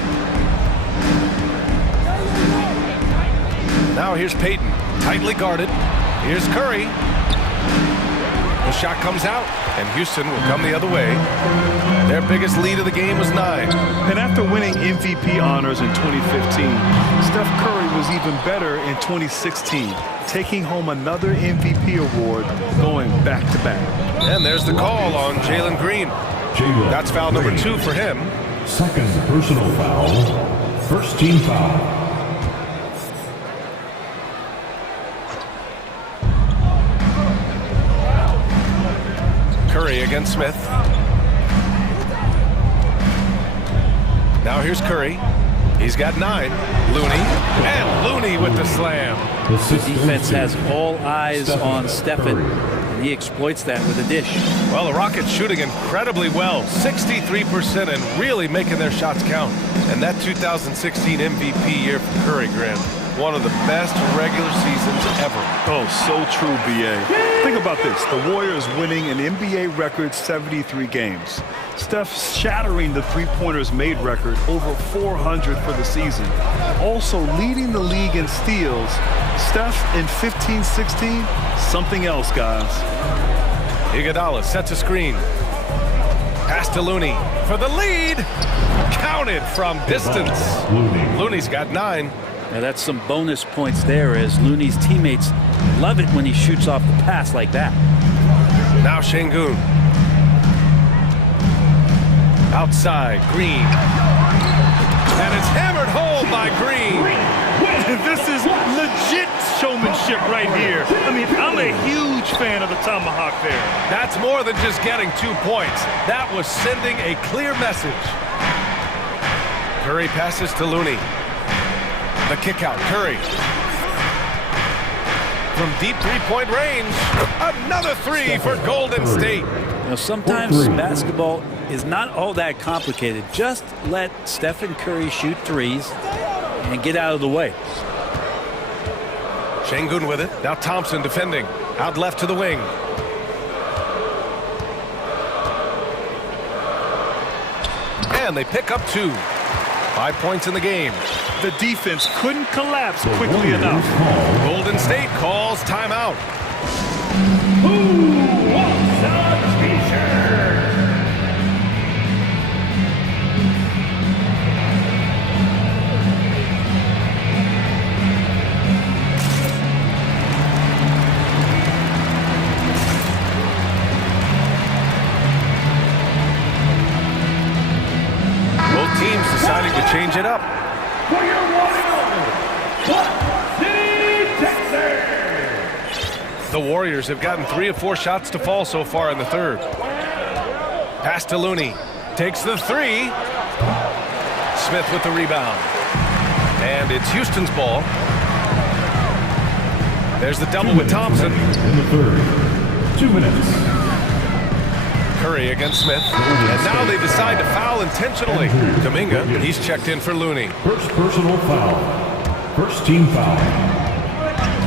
Now here's Payton. Tightly guarded. Here's Curry. The shot comes out, and Houston will come the other way. Their biggest lead of the game was 9. And after winning MVP honors in 2015, Steph Curry was even better in 2016, taking home another MVP award, going back-to-back. And there's the call on Jalen Green. That's foul number 2 for him. Second personal foul. First team foul. Curry against Smith. Now here's Curry. He's got 9. Looney. And Looney with the slam. The defense has all eyes on Stephen, and he exploits that with a dish. Well, the Rockets shooting incredibly well. 63% and really making their shots count. And that 2016 MVP year for Curry, Graham. One of the best regular seasons ever. Oh, so true, B.A. Think about this. The Warriors winning an NBA record 73 games. Steph shattering the three-pointers made record, over 400 for the season. Also leading the league in steals. Steph in 15-16, something else, guys. Iguodala sets a screen. Pass to Looney for the lead. Counted from distance. Looney's got 9. Now that's some bonus points there, as Looney's teammates love it when he shoots off the pass like that. Now Şengün. Outside, Green. And it's hammered home by Green. This is legit showmanship right here. I mean, I'm a huge fan of the tomahawk there. That's more than just getting 2 points. That was sending a clear message. Curry passes to Looney. The kick out, Curry. From deep three-point range, another 3 for Golden State. You know, sometimes basketball is not all that complicated. Just let Stephen Curry shoot threes and get out of the way. Şengün with it. Now Thompson defending. Out left to the wing. And they pick up 2. 5 points in the game. The defense couldn't collapse quickly enough. Golden State calls timeout. Who wants a t-shirt? Both teams deciding to change it up. For your one and only, City, Texas. The Warriors have gotten 3 of 4 shots to fall so far in the third. Pass to Looney. Takes the 3. Smith with the rebound. And it's Houston's ball. There's the double with Thompson. In the third. 2 minutes. Curry against Smith. And now they decide to foul intentionally. Kuminga, he's checked in for Looney. First personal foul. First team foul.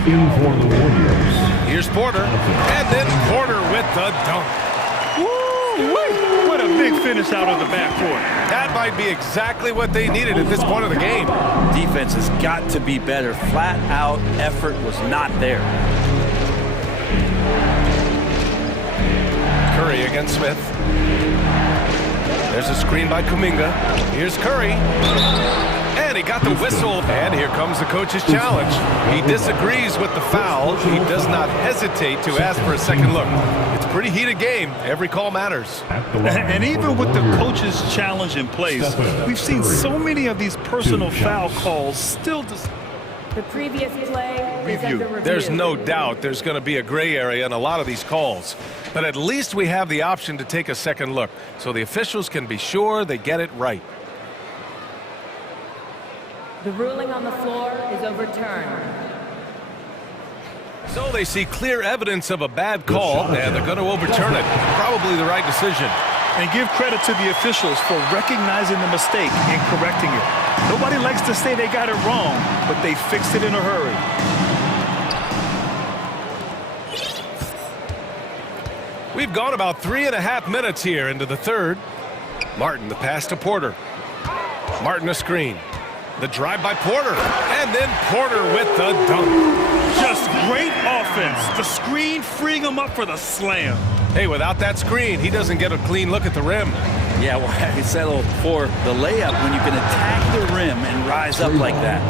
In for the Warriors. Here's Porter. And then Porter with the dunk. Woo-wee! What a big finish out of the backcourt. That might be exactly what they needed at this point of the game. Defense has got to be better. Flat out effort was not there. Curry against Smith. There's a screen by Kuminga. Here's Curry. And he got the whistle. And here comes the coach's challenge. He disagrees with the foul. He does not hesitate to ask for a second look. It's a pretty heated game. Every call matters. And even with the coach's challenge in place, we've seen so many of these personal foul calls still. The previous play is under review. There's no doubt there's going to be a gray area in a lot of these calls. But at least we have the option to take a second look, so the officials can be sure they get it right. The ruling on the floor is overturned. So they see clear evidence of a bad call, and they're going to overturn it. Probably the right decision. And give credit to the officials for recognizing the mistake and correcting it. Nobody likes to say they got it wrong, but they fixed it in a hurry. We've gone about 3.5 minutes here into the third. Martin, the pass to Porter. Martin, a screen. The drive by Porter. And then Porter with the dunk. Just great offense. The screen freeing him up for the slam. Hey, without that screen, he doesn't get a clean look at the rim. Yeah, well, I settle for the layup when you can attack the rim and rise up like that.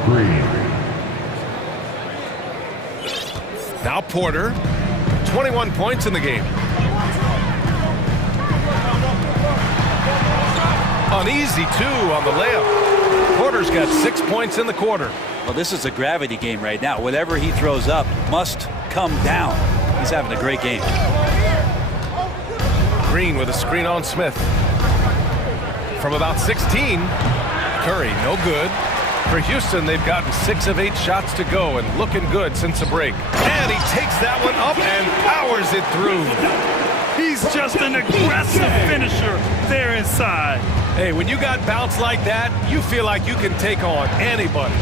Now Porter, 21 points in the game. An easy 2 on the layup. Porter's got 6 points in the quarter. Well, this is a gravity game right now. Whatever he throws up must come down. He's having a great game. Green with a screen on Smith. From about 16, Curry, no good. For Houston, they've gotten 6 of 8 shots to go and looking good since the break. And he takes that one up and powers it through. He's just an aggressive finisher there inside. Hey, when you got bounce like that, you feel like you can take on anybody.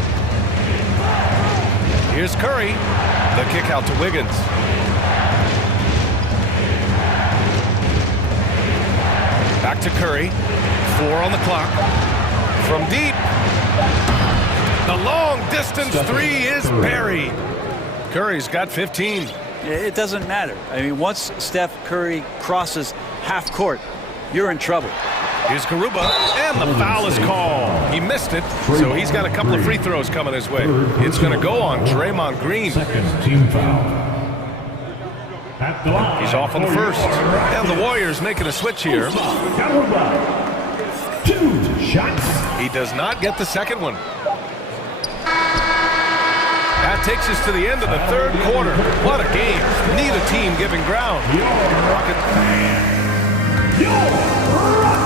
Here's Curry. The kick out to Wiggins. Back to Curry. 4 on the clock. From deep. The long distance three is buried. Curry's got 15. It doesn't matter. I mean, once Steph Curry crosses half court, you're in trouble. Here's Garuba, and the foul is called. He missed it, so he's got a couple of free throws coming his way. It's going to go on Draymond Green. Team foul. He's off on the first. And the Warriors making a switch here. 2 shots. He does not get the second one. That takes us to the end of the third quarter. What a game. Neither team giving ground.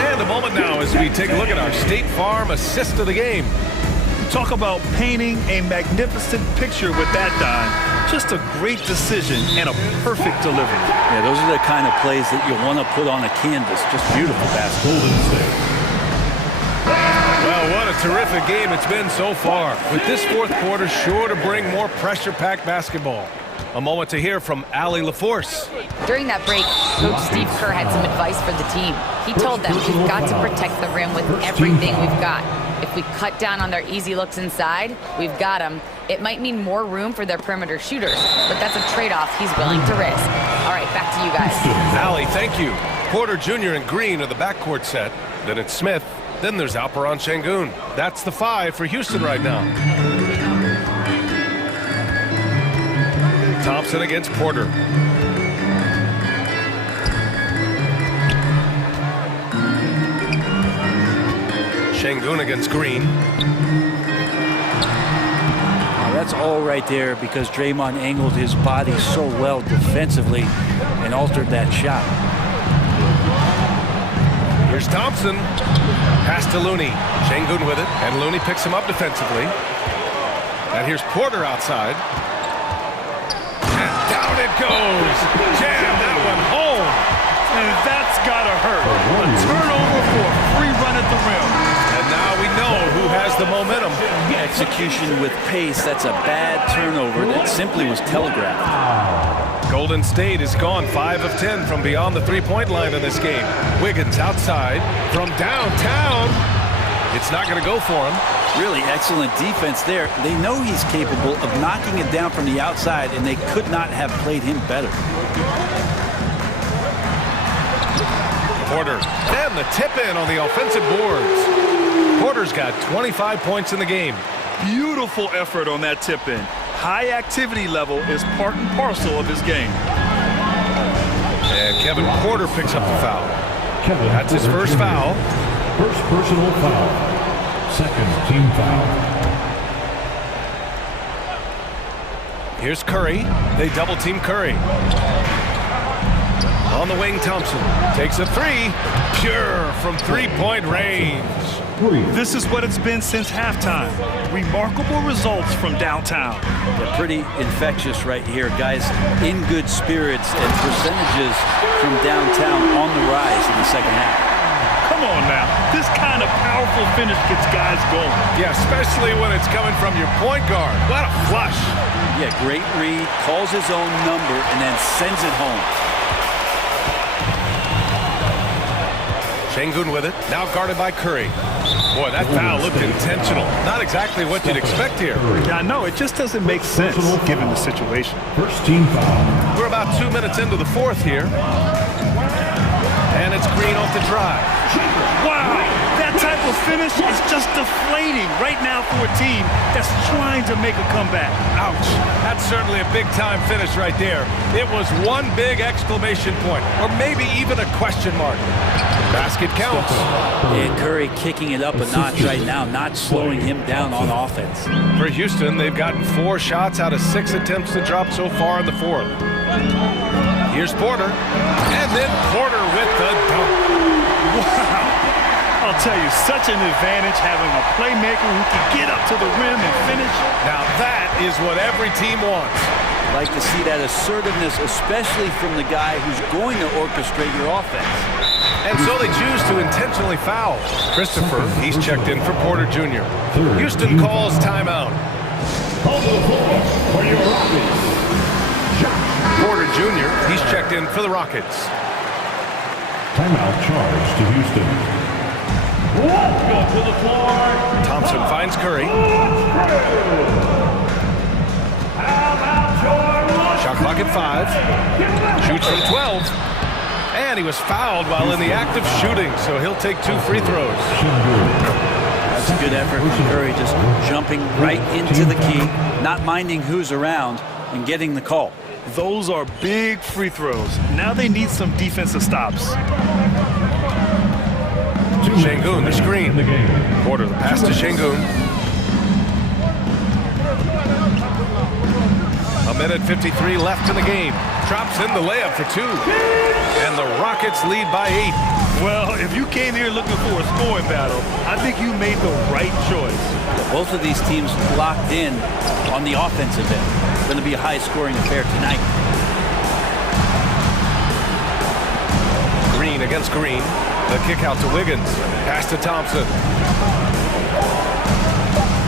And a moment now as we take a look at our State Farm assist of the game. Talk about painting a magnificent picture with that dime. Just a great decision and a perfect delivery. Yeah, those are the kind of plays that you want to put on a canvas. Just beautiful basketball. Well, what a terrific game it's been so far. With this fourth quarter sure to bring more pressure-packed basketball. A moment to hear from Allie LaForce. During that break, Coach Steve Kerr had some advice for the team. He told them, we've got to protect the rim with everything we've got. If we cut down on their easy looks inside, we've got them. It might mean more room for their perimeter shooters, but that's a trade-off he's willing to risk. All right, back to you guys. Allie, thank you. Porter Jr. and Green are the backcourt set. Then it's Smith. Then there's Alperon Şengün. That's the 5 for Houston right now. Thompson against Porter. Şengün against Green. That's all right there because Draymond angled his body so well defensively and altered that shot. Here's Thompson. Pass to Looney. Şengün with it, and Looney picks him up defensively. And here's Porter outside. And down it goes. Jam that one home. And that's gotta hurt. A turnover for a free run at the rim. And now we know who has the momentum. Execution with pace, that's a bad turnover that simply was telegraphed. Golden State is gone 5 of 10 from beyond the three-point line in this game. Wiggins outside from downtown. It's not going to go for him. Really excellent defense there. They know he's capable of knocking it down from the outside, and they could not have played him better. Porter, and the tip-in on the offensive boards. Porter's got 25 points in the game. Beautiful effort on that tip-in. High activity level is part and parcel of his game. And Kevin Porter picks up the foul. That's his first foul. First personal foul. Second team foul. Here's Curry. They double-team Curry. On the wing, Thompson takes a 3. Pure from three-point range. This is what it's been since halftime. Remarkable results from downtown. They're pretty infectious right here. Guys in good spirits and percentages from downtown on the rise in the second half. Come on now. This kind of powerful finish gets guys going. Yeah, especially when it's coming from your point guard. What a flush. Yeah, great read, calls his own number, and then sends it home. Şengün with it, now guarded by Curry. Boy, that foul looked intentional. Not exactly what you'd expect here. Yeah, I know. It just doesn't make sense given the situation. First team foul. We're about 2 minutes into the fourth here. And it's Green off the drive. Wow! That type of finish is just deflating right now for a team that's trying to make a comeback. Ouch. That's certainly a big-time finish right there. It was one big exclamation point, or maybe even a question mark. Basket counts. And Curry kicking it up a notch right now, not slowing him down on offense. For Houston, they've gotten 4 shots out of 6 attempts to drop so far in the fourth. Here's Porter. And then Porter with the dunk. Wow. I'll tell you, such an advantage having a playmaker who can get up to the rim and finish. Now that is what every team wants. Like to see that assertiveness, especially from the guy who's going to orchestrate your offense. And so they choose to intentionally foul. Christopher, he's checked in for Porter Jr. Houston calls timeout. Porter Jr., he's checked in for the Rockets. Timeout charge to Houston. Welcome to the floor. Thompson finds Curry. Shot clock at 5. Shoots from 12. And he was fouled while in the act of shooting, so he'll take 2 free throws. That's a good effort from Curry, just jumping right into the key, not minding who's around, and getting the call. Those are big free throws. Now they need some defensive stops. Şengün, the screen. Porter, the pass to Şengün. 1:53 left in the game. Drops in the layup for 2. And the Rockets lead by 8. Well, if you came here looking for a scoring battle, I think you made the right choice. Both of these teams locked in on the offensive end. It's going to be a high-scoring affair tonight. Green against Green. The kick out to Wiggins. Pass to Thompson.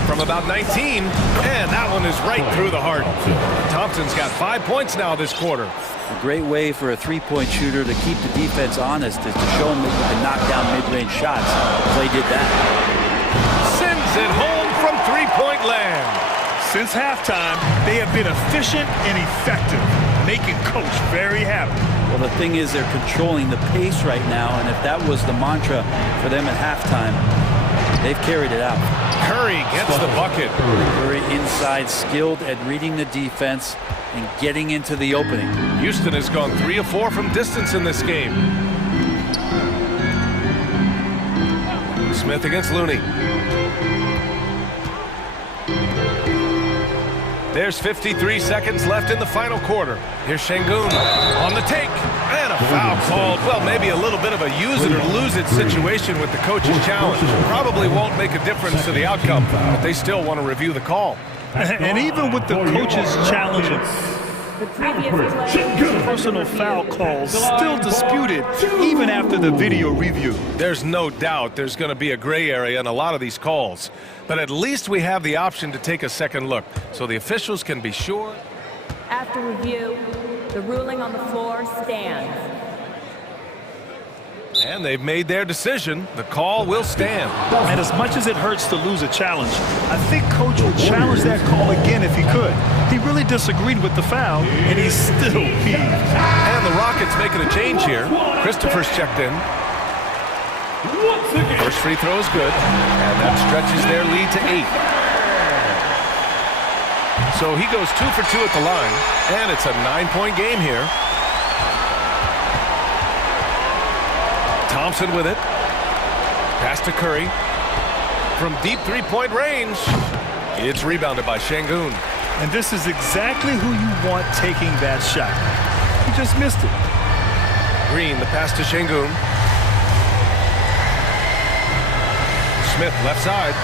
From about 19, and that one is right through the heart. Thompson's got 5 points now this quarter. A great way for a three-point shooter to keep the defense honest is to show them that you can knock down mid-range shots. Clay did that. Sends it home from three-point land. Since halftime, they have been efficient and effective, making Coach very happy. Well, the thing is they're controlling the pace right now, and if that was the mantra for them at halftime, they've carried it out. Curry gets the bucket. Curry inside, skilled at reading the defense and getting into the opening. Houston has gone 3 of 4 from distance in this game. Smith against Looney. There's 53 seconds left in the final quarter. Here's Şengün on the take. And a foul called. Well, maybe a little bit of a use it or lose it situation with the coach's challenge. Probably won't make a difference to the outcome, but they still want to review the call. And even with the coach's challenges, personal foul calls still disputed even after the video review. There's no doubt there's going to be a gray area in a lot of these calls, but at least we have the option to take a second look so the officials can be sure. After review, the ruling on the floor stands. And they've made their decision. The call will stand. And as much as it hurts to lose a challenge, I think Coach would challenge that call again if he could. He really disagreed with the foul, and he's still peeved. And the Rockets making a change here. Christopher's checked in. First free throw is good, and that stretches their lead to 8. So he goes 2 for 2 at the line, and it's a 9-point game here. Thompson with it. Pass to Curry. From deep three-point range, it's rebounded by Şengün. And this is exactly who you want taking that shot. He just missed it. Green, the pass to Şengün. Smith, left side.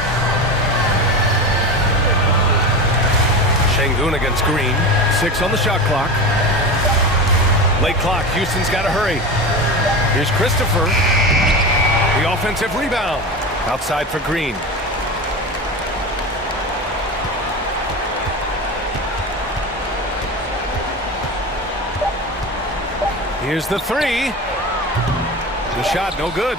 Şengün against Green. 6 on the shot clock. Late clock, Houston's got to hurry. Here's Christopher. The offensive rebound. Outside for Green. Here's the 3. The shot, no good.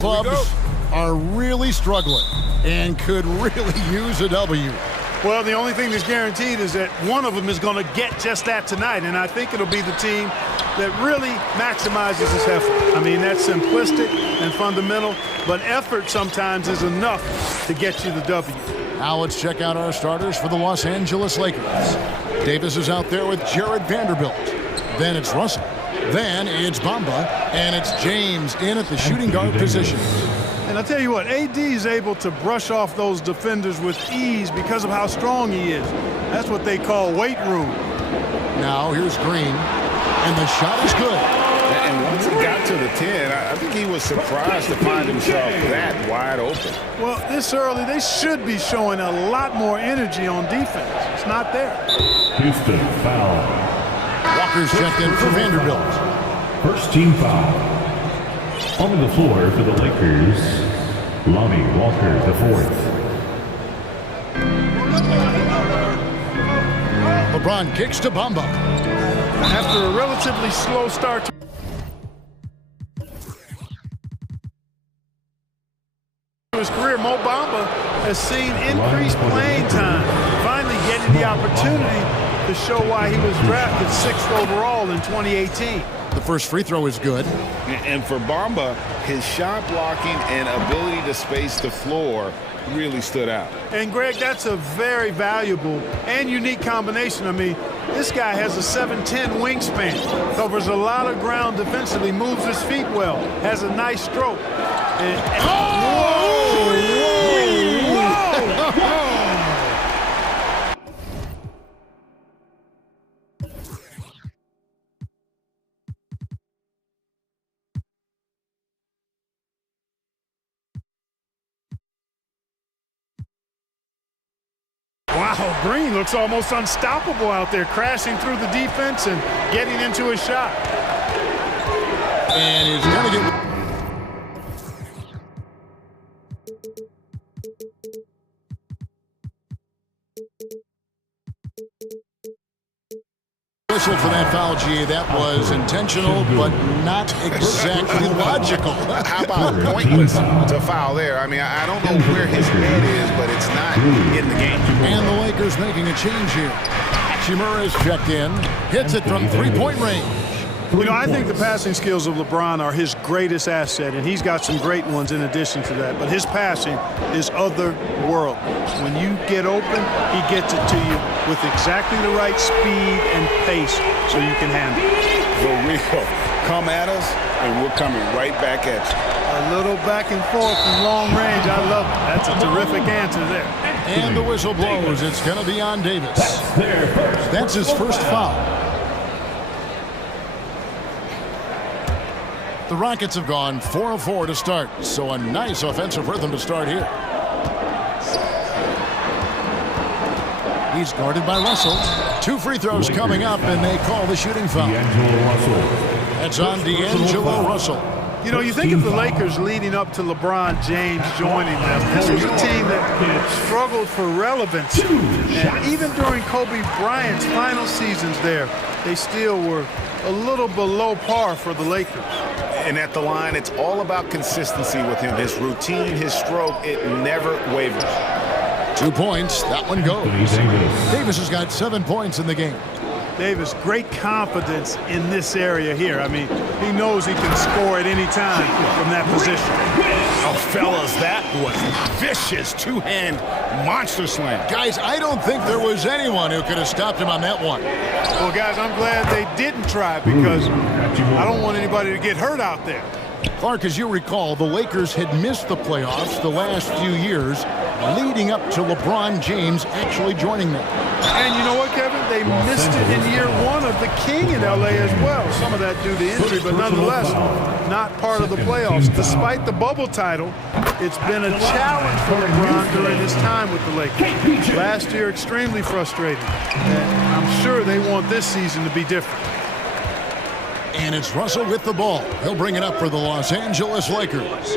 Clubs are really struggling and could really use a W. Well, the only thing that's guaranteed is that one of them is going to get just that tonight, and I think it'll be the team that really maximizes its effort. I mean, that's simplistic and fundamental, but effort sometimes is enough to get you the W. Now let's check out our starters for the Los Angeles Lakers. Davis is out there with Jared Vanderbilt. Then it's Russell. Then it's Bamba, and it's James in at the shooting guard position. And I'll tell you what, AD is able to brush off those defenders with ease because of how strong he is. That's what they call weight room. Now here's Green, and the shot is good. And once he got to the 10, I think he was surprised to find himself that wide open. Well, this early, they should be showing a lot more energy on defense. It's not there. Houston foul. Walker's checked in for Vanderbilt. First team foul. On the floor for the Lakers, Lonnie Walker, the fourth. LeBron kicks to Bamba. After a relatively slow start to his career, Mo Bamba has seen increased playing time, finally getting the opportunity to show why he was drafted 6th overall in 2018. The first free throw is good. And for Bamba, his shot blocking and ability to space the floor really stood out. And Greg, that's a very valuable and unique combination. I mean, this guy has a 7'10" wingspan, covers a lot of ground defensively, moves his feet well, has a nice stroke. Wow, Green looks almost unstoppable out there, crashing through the defense and getting into his shot. And he's going to get... Whistle for that foul, G. That was intentional, but not exactly logical. How about pointless to foul there? I mean, I don't know where his head is, but it's not in the game. And the Lakers making a change here. Hachimura is checked in, hits it from three-point range. You know, I think the passing skills of LeBron are his greatest asset, and he's got some great ones in addition to that. But his passing is otherworldly. When you get open, he gets it to you with exactly the right speed and pace so you can handle it. For real. Come at us, and we're coming right back at you. A little back and forth from long range. I love it. That's a terrific answer there. And the whistle blows. It's going to be on Davis. That's his first foul. The Rockets have gone 4 of 4 to start, so a nice offensive rhythm to start here. He's guarded by Russell. 2 free throws coming up, and they call the shooting foul. That's on D'Angelo Russell. You know, you think of the Lakers leading up to LeBron James joining them. This was a team that struggled for relevance. And even during Kobe Bryant's final seasons there, they still were a little below par for the Lakers. And at the line, it's all about consistency with him. His routine, his stroke, it never wavers. 2 points. That one goes. Davis has got 7 points in the game. Davis, great confidence in this area here. I mean, he knows he can score at any time from that position. Oh, fellas, that was vicious two-hand monster slam. Guys, I don't think there was anyone who could have stopped him on that one. Well, guys, I'm glad they didn't try because I don't want anybody to get hurt out there. Clark, as you recall, the Lakers had missed the playoffs the last few years, leading up to LeBron James actually joining them. And you know what, Kevin? They missed it in year 1 of the King in L.A. as well. Some of that due to injury, but nonetheless, not part of the playoffs. Despite the bubble title, it's been a challenge for LeBron during his time with the Lakers. Last year, extremely frustrating. And I'm sure they want this season to be different. And it's Russell with the ball. He'll bring it up for the Los Angeles Lakers.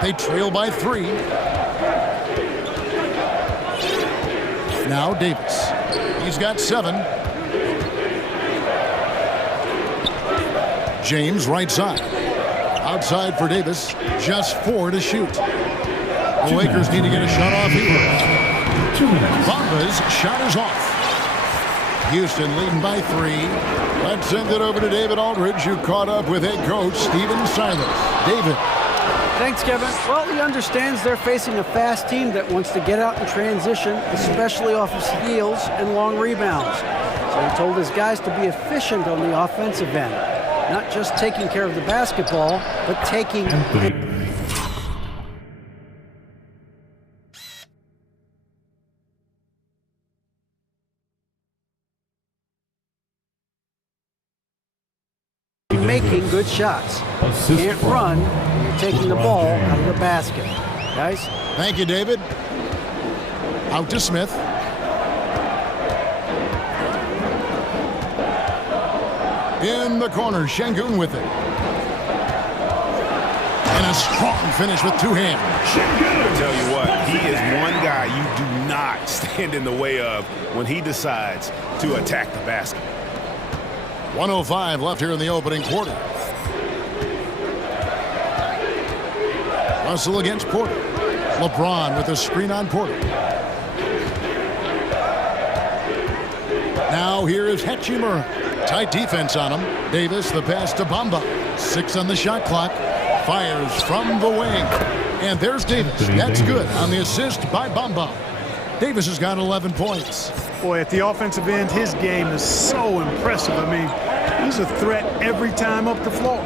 They trail by 3. Now Davis. He's got 7. James right side. Outside for Davis. Just 4 to shoot. The Lakers need to get a shot off here. Bamba's shot is off. Houston leading by 3. Let's send it over to David Aldridge, who caught up with head coach Stephen Silas. David. Thanks, Kevin. Well, he understands they're facing a fast team that wants to get out in transition, especially off of steals and long rebounds. So he told his guys to be efficient on the offensive end. Not just taking care of the basketball, but taking... making good shots. You can't run when you're taking the ball out of the basket. Guys? Thank you, David. Out to Smith. In the corner, Şengün with it. And a strong finish with 2 hands. I tell you what, he is one guy you do not stand in the way of when he decides to attack the basket. 1:05 left here in the opening quarter. Russell against Porter. LeBron with a screen on Porter. Now here is Hachimura. Tight defense on him. Davis, the pass to Bamba. 6 on the shot clock. Fires from the wing. And there's Davis. That's good on the assist by Bamba. Davis has got 11 points. Boy, at the offensive end, his game is so impressive. I mean, he's a threat every time up the floor.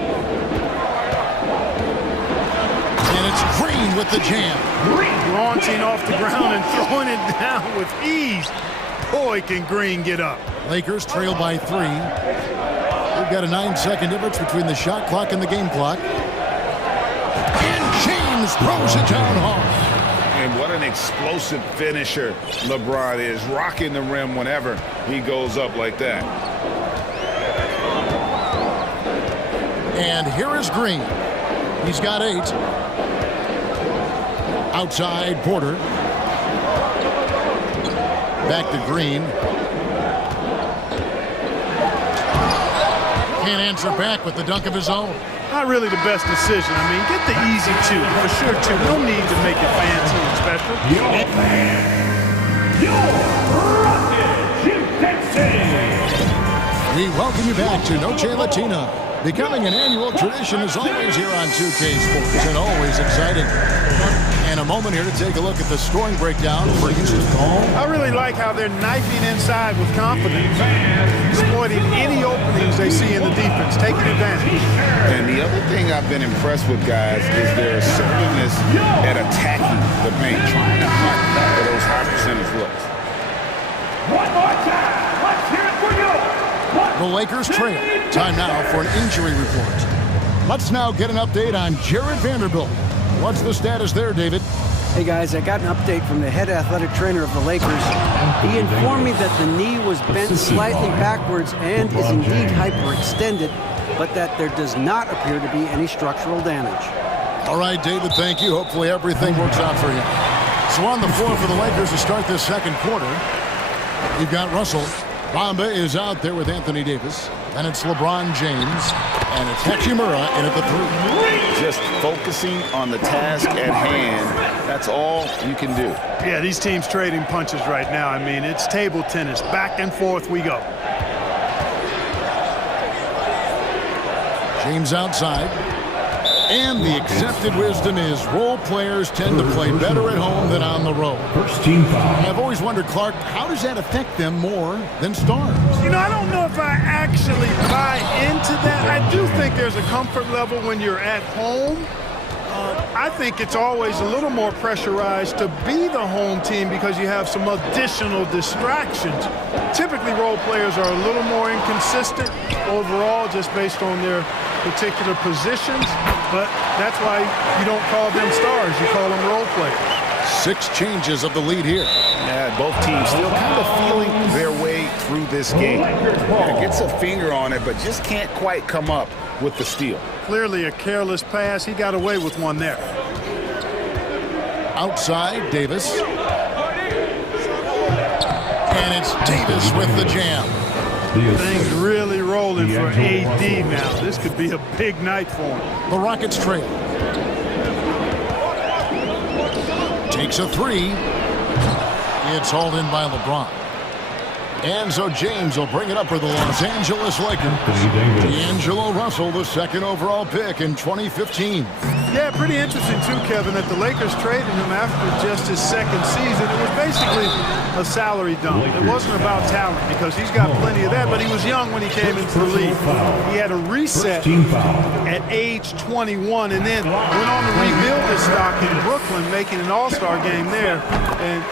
And it's Green with the jam. Launching off the ground and throwing it down with ease. Boy, can Green get up. Lakers trail by 3. We've got a 9-second difference between the shot clock and the game clock. And James throws it down hard. And what an explosive finisher LeBron is, rocking the rim whenever he goes up like that. And here is Green. He's got 8. Outside Porter. Back to Green. Can't answer back with the dunk of his own. Not really the best decision. I mean, get the easy 2, for sure 2. No need to make it fancy and special. We welcome you back to Noche Latina. Becoming an annual tradition is always here on 2K Sports, and always exciting. And a moment here to take a look at the scoring breakdown for Houston. I really like how they're knifing inside with confidence, exploiting any openings they see in the defense, taking advantage. And the other thing I've been impressed with, guys, is their assertiveness at attacking the paint, trying to hunt for those high percentage looks. One more time. Let's hear it for you. The Lakers trail. Time now for an injury report. Let's now get an update on Jared Vanderbilt. What's the status there, David? Hey guys, I got an update from the head athletic trainer of the Lakers. He informed me that the knee was bent slightly backwards and is indeed hyperextended, but that there does not appear to be any structural damage. All right, David, thank you. Hopefully everything works out for you. So on the floor for the Lakers to start this second quarter, you've got Russell. Bamba is out there with Anthony Davis. And it's LeBron James. And it's Hachimura in at the 3. Just focusing on the task at hand. That's all you can do. Yeah, these teams trading punches right now. I mean, it's table tennis. Back and forth we go. James outside. And the accepted wisdom is role players tend to play better at home than on the road. First team foul. I've always wondered, Clark, how does that affect them more than stars? You know, I don't know if I actually buy into that. I do think there's a comfort level when you're at home. I think it's always a little more pressurized to be the home team because you have some additional distractions. Typically, role players are a little more inconsistent overall just based on their particular positions, but that's why you don't call them stars, you call them role players. 6 changes of the lead here. Yeah, both teams still kind of feeling their way through this game. Gets a finger on it, but just can't quite come up with the steal. Clearly a careless pass. He got away with one there. Outside, Davis. And it's Davis with the jam. Things really rolling for AD now. This could be a big night for him. The Rockets trail. Takes a three. It's hauled in by LeBron. And so James will bring it up for the Los Angeles Lakers. D'Angelo Russell, the second overall pick in 2015. Yeah, pretty interesting too, Kevin, that the Lakers traded him after just his second season. It was basically a salary dump. It wasn't about talent because he's got plenty of that, but he was young when he came into the league. He had a reset at age 21 and then went on to rebuild his stock in Brooklyn, making an all-star game there. And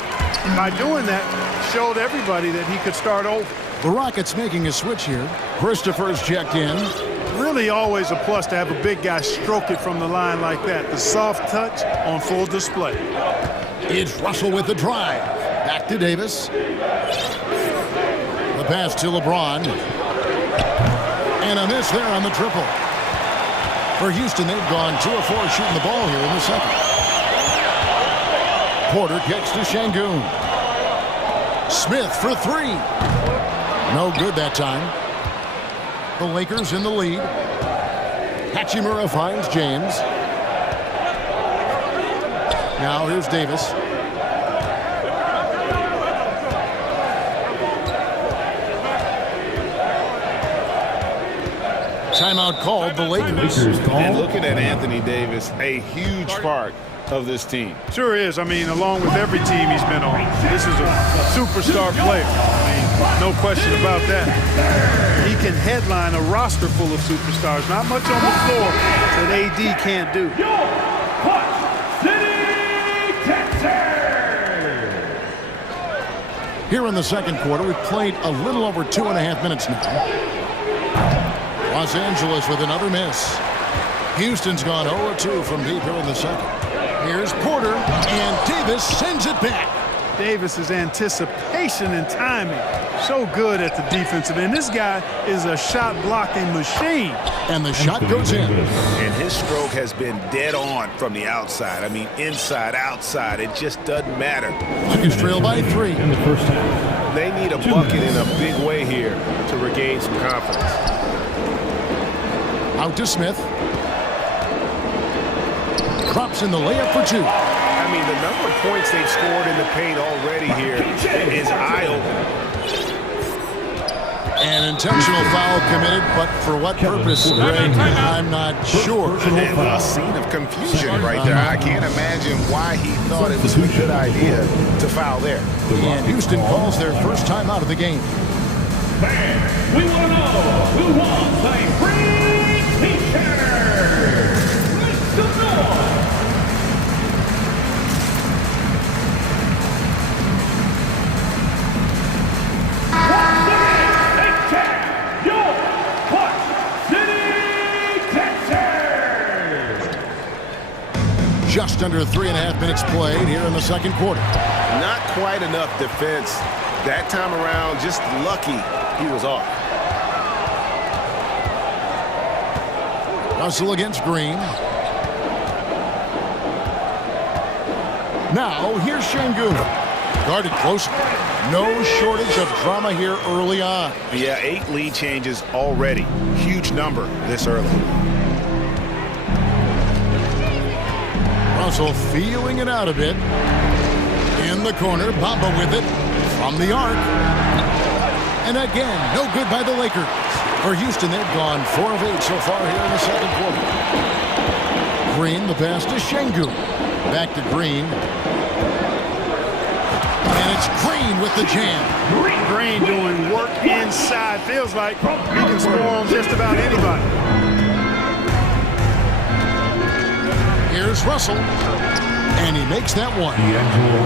by doing that, showed everybody that he could start over. The Rockets making a switch here. Christopher's checked in. Really always a plus to have a big guy stroke it from the line like that. The soft touch on full display. It's Russell with the drive. Back to Davis. The pass to LeBron. And a miss there on the triple. For Houston, they've gone 2 of 4 shooting the ball here in the second. Porter kicks to Şengün. Smith for three. No good that time. The Lakers in the lead. Hachimura finds James. Now here's Davis. Timeout called, the Lakers. And looking at Anthony Davis, a huge part of this team. Sure is. I mean, along with every team he's been on, this is a superstar player. I mean, no question about that. He can headline a roster full of superstars. Not much on the floor that AD can't do. Here in the second quarter, we've played a little over 2.5 minutes now. Los Angeles with another miss. Houston's gone 0-2 from deep here in the second. Here's Porter, and Davis sends it back. Davis's anticipation and timing, so good at the defensive end. This guy is a shot-blocking machine. And the shot goes in. And his stroke has been dead on from the outside. I mean, inside, outside, it just doesn't matter. Lakers trail by 3. In the first half. They need a bucket in a big way here to regain some confidence. Out to Smith. Drops in the layup for 2. I mean, the number of points they've scored in the paint already here is eye-opening. An intentional foul committed, but for what purpose, Greg, I'm not sure. And a scene of confusion right there. I can't imagine why he thought it was a good idea to foul there. And Houston calls their first time out of the game. Fans, we want to know who wants a free t-shirt. Make some noise. Just under 3.5 minutes played here in the second quarter. Not quite enough defense. That time around, just lucky he was off. Russell against Green. Now, here's Şengün. Guarded close. No shortage of drama here early on. Yeah, 8 lead changes already. Huge number this early. Russell feeling it out a bit. In the corner, Bamba with it from the arc. And again, no good by the Lakers. For Houston, they've gone 4 of 8 so far here in the second quarter. Green, the pass to Şengün. Back to Green. And it's Green with the jam. Green doing work inside. Feels like he can score on just about anybody. Here's Russell. And he makes that one.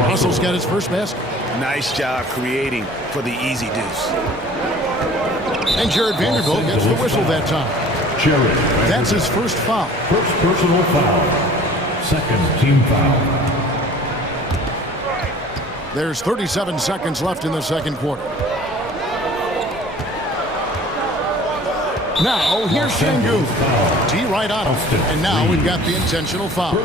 Russell's got his first basket. Nice job creating for the easy deuce. And Jared Vanderbilt gets the whistle that time. That's his first foul. First personal foul. Second team foul. There's 37 seconds left in the second quarter. Now, here's Şengün. Tee right on him. And now we've got the intentional foul.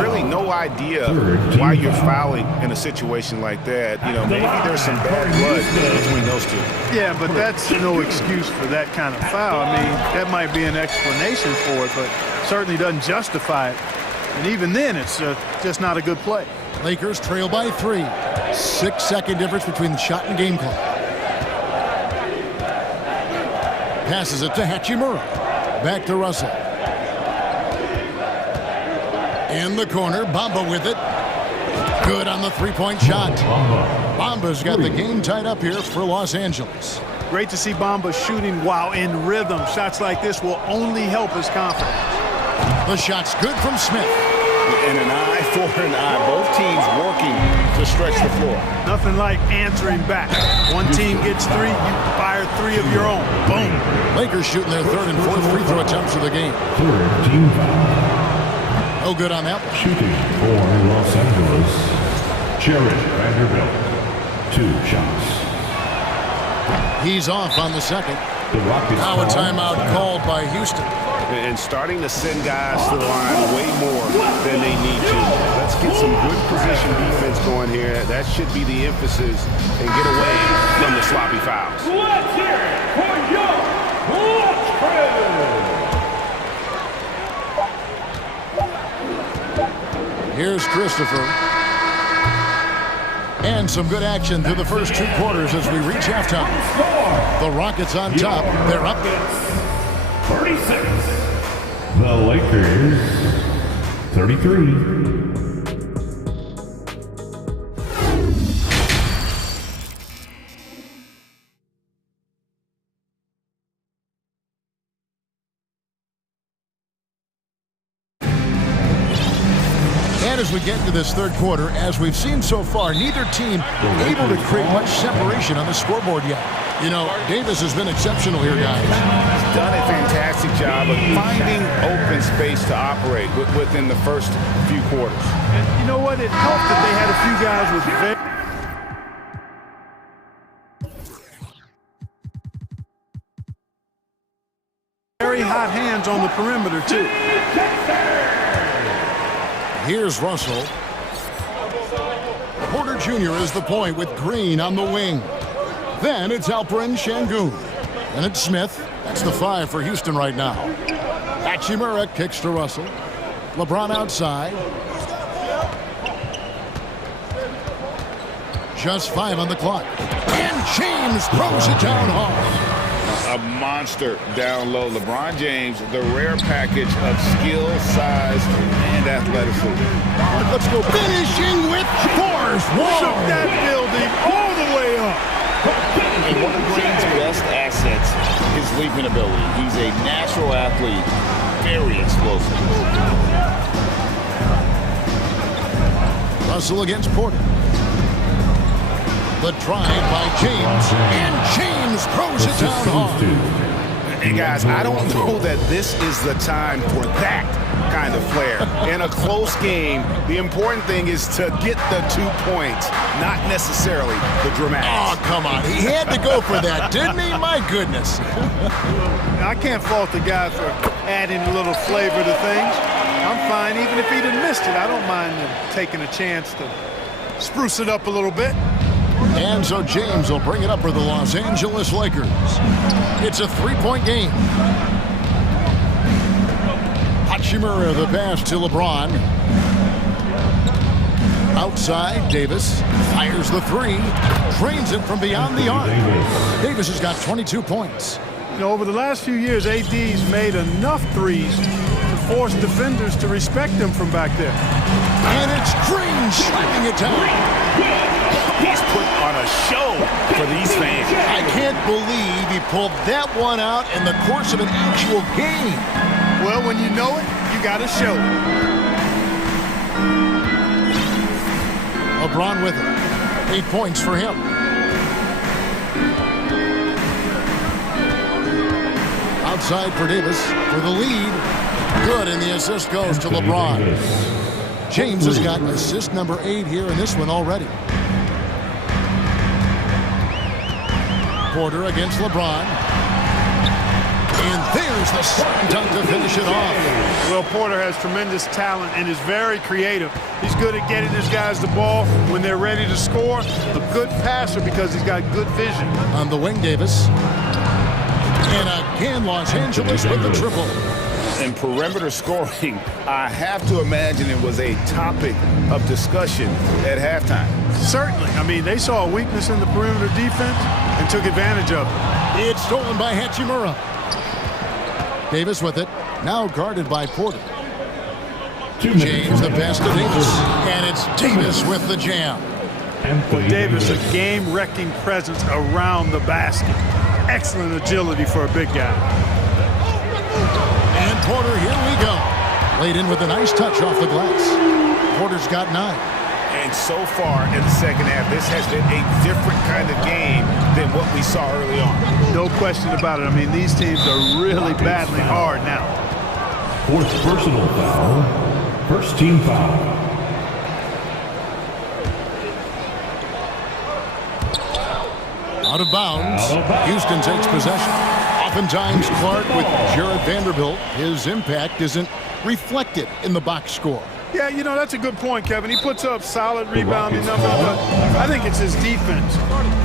Really no idea why you're fouling in a situation like that. You know, maybe there's some bad blood between those two. Yeah, but that's no excuse for that kind of foul. I mean, that might be an explanation for it, but certainly doesn't justify it. And even then, it's just not a good play. Lakers trail by 3. 6-second difference between the shot and game clock. Passes it to Hachimura. Back to Russell. In the corner, Bamba with it. Good on the three-point shot. Bamba's got the game tied up here for Los Angeles. Great to see Bamba shooting while in rhythm. Shots like this will only help his confidence. The shot's good from Smith. And an eye for an eye. Both teams working to stretch the floor. Nothing like answering back. One team gets 3, you fire 3 of your own. Boom. Lakers shooting their third and fourth free throw attempts of the game. No good on that one. Shooting for Los Angeles, Jared Vanderbilt. 2 shots. He's off on the second. Now a timeout called by Houston. And starting to send guys to the line way more than they need to. Let's get some good position defense going here. That should be the emphasis and get away from the sloppy fouls. Let's hear it for your Here's Christopher. And some good action through the first 2 quarters as we reach halftime. The Rockets on top. They're up. 36. The Lakers, 33. And as we get into this third quarter, as we've seen so far, neither team able to create much separation on the scoreboard yet. You know, Davis has been exceptional here, guys. He's done a fantastic job of finding open space to operate within the first few quarters. And you know what? It helped that they had a few guys with very hot hands on the perimeter, too. Here's Russell. Porter Jr. is the point with Green on the wing. Then it's Alperen Şengün. And it's Smith. That's the 5 for Houston right now. Hachimura kicks to Russell. LeBron outside. Just 5 on the clock. And James throws it down hard. A monster down low. LeBron James, the rare package of skill, size, and athleticism. Let's go finishing with force. Shook that building all the way up. And one of Green's best assets is leaping ability. He's a natural athlete, very explosive. Russell against Porter. The drive by James, and James throws it down hard. And guys, I don't know that this is the time for that kind of flair. In a close game, the important thing is to get the 2 points, not necessarily the dramatics. Oh, come on. He had to go for that, didn't he? My goodness. I can't fault the guy for adding a little flavor to things. I'm fine. Even if he'd have missed it, I don't mind him taking a chance to spruce it up a little bit. And so James will bring it up for the Los Angeles Lakers. It's a 3-point game. Hachimura the pass to LeBron. Outside, Davis fires the 3. Drains it from beyond the arc. Davis has got 22 points. You know, over the last few years, AD's made enough threes to force defenders to respect him from back there. And it's Green slapping it down. He's put on a show for these fans. I can't believe he pulled that one out in the course of an actual game. Well, when you know it, you got to show it. LeBron with it. 8 points for him. Outside for Davis for the lead. Good, and the assist goes to LeBron. James has got assist number 8 here in this one already. Porter against LeBron. And there's the slam dunk to finish it off. Well, Porter has tremendous talent and is very creative. He's good at getting his guys the ball when they're ready to score. A good passer because he's got good vision. On the wing, Davis. And again, Los Angeles with the triple. And perimeter scoring, I have to imagine it was a topic of discussion at halftime. Certainly. I mean, they saw a weakness in the perimeter defense and took advantage of it. It's stolen by Hachimura. Davis with it, now guarded by Porter. James the pass to Davis, and it's Davis with the jam. Well, Davis, a game-wrecking presence around the basket. Excellent agility for a big guy. And Porter, here we go. Laid in with a nice touch off the glass. Porter's got 9. And so far in the second half, this has been a different kind of game than what we saw early on. No question about it. I mean, these teams are really battling hard now. Fourth personal foul. First team foul. Out of bounds. Houston takes possession. Oftentimes, Clark with Jared Vanderbilt, his impact isn't reflected in the box score. Yeah, you know, that's a good point, Kevin. He puts up solid rebounding numbers, but I think it's his defense,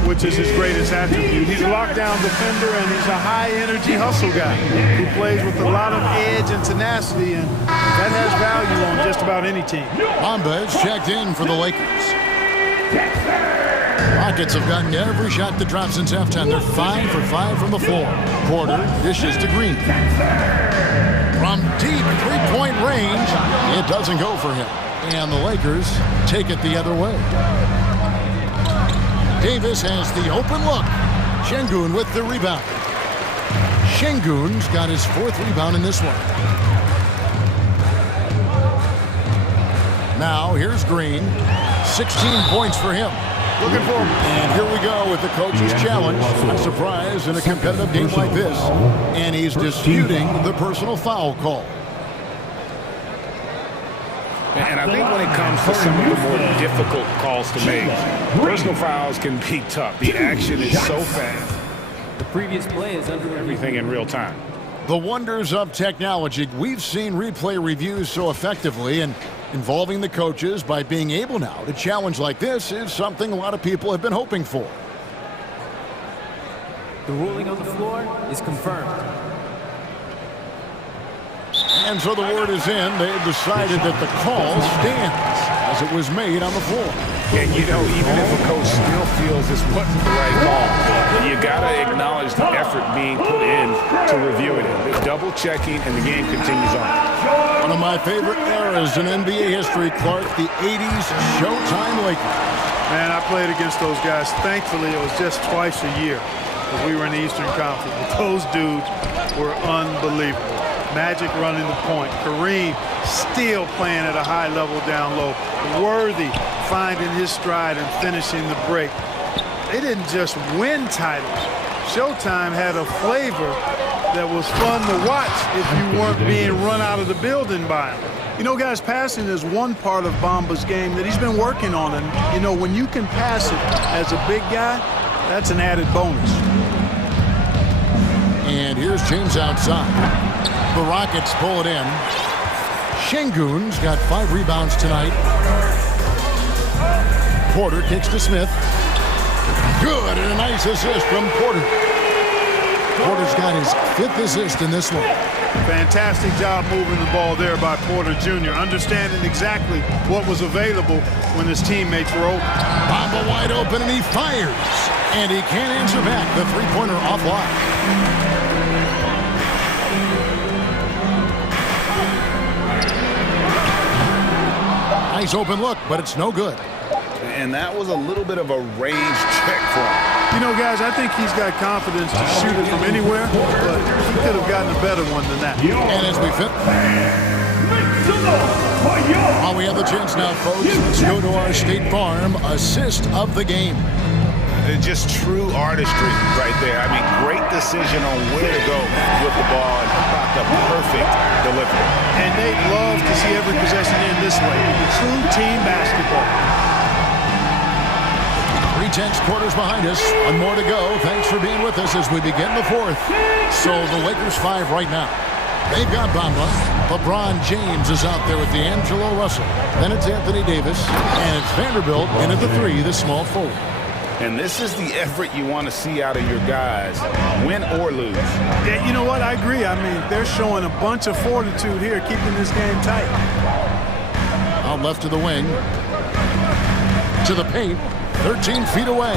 which is his greatest attribute. He's a lockdown defender, and he's a high-energy hustle guy who plays with a lot of edge and tenacity, and that has value on just about any team. Mamba is checked in for the Lakers. Rockets have gotten every shot that dropped since halftime. They're 5 for 5 from the floor. Porter dishes to Green. From deep three-point range, it doesn't go for him. And the Lakers take it the other way. Davis has the open look. Şengün with the rebound. Şengün's got his 4th rebound in this one. Now here's Green. 16 points for him. Looking for him. And here we go with the coach's challenge. A surprise in a competitive game like this. And he's disputing the personal foul call. And I think when it comes to some of the more difficult calls to make, personal fouls can be tough. The action is so fast. The previous play is under everything in real time. The wonders of technology. We've seen replay reviews so effectively, and involving the coaches by being able now to challenge like this is something a lot of people have been hoping for. The ruling on the floor is confirmed. And so the word is in. They've decided that the call stands as it was made on the floor. And you know, even if a coach still feels this wasn't the right call, you got to acknowledge the effort being put in to reviewing it. The double checking, and the game continues on. One of my favorite eras in NBA history, Clark, the 80s Showtime Lakers. Man, I played against those guys. Thankfully, it was just twice a year because we were in the Eastern Conference. But those dudes were unbelievable. Magic running the point. Kareem still playing at a high level down low. Worthy finding his stride and finishing the break. They didn't just win titles. Showtime had a flavor that was fun to watch if you weren't being run out of the building by him. You know, guys, passing is one part of Bamba's game that he's been working on. And, you know, when you can pass it as a big guy, that's an added bonus. And here's James outside. The Rockets pull it in. Şengün's got 5 rebounds tonight. Porter kicks to Smith. Good, and a nice assist from Porter. Porter's got his 5th assist in this one. Fantastic job moving the ball there by Porter Jr., understanding exactly what was available when his teammates were open. Bamba wide open, and he fires. And he can't answer back. The three-pointer offline. Nice open look, but it's no good. And that was a little bit of a range check for him. You know, guys, I think he's got confidence to shoot it from anywhere, but he could have gotten a better one than that. And as we fit, while we have the chance now, folks, let's go to our State Farm assist of the game. Just true artistry right there. I mean, great decision on where to go with the ball and about the perfect delivery. And they love to see every possession in this way. True team basketball. 3 quarters behind us. One more to go. Thanks for being with us as we begin the fourth. So the Lakers 5 right now. They've got Bamba. LeBron James is out there with D'Angelo Russell. Then it's Anthony Davis. And it's Vanderbilt in at the 3, the small forward. And this is the effort you want to see out of your guys, win or lose. Yeah, you know what? I agree. I mean, they're showing a bunch of fortitude here, keeping this game tight. Out left to the wing. To the paint. 13 feet away.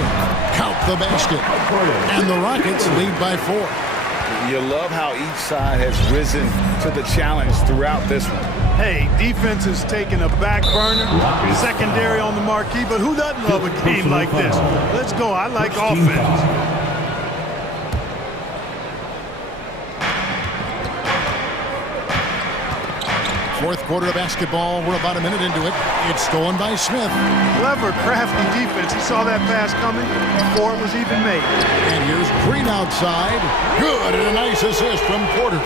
Count the basket. And the Rockets lead by 4. You love how each side has risen to the challenge throughout this one. Hey, defense is taking a back burner, secondary on the marquee, but who doesn't love a game like this? Let's go. I like offense. Fourth quarter of basketball. We're about a minute into it. It's stolen by Smith. Clever, crafty defense. He saw that pass coming before it was even made. And here's Green outside. Good, and a nice assist from Porter.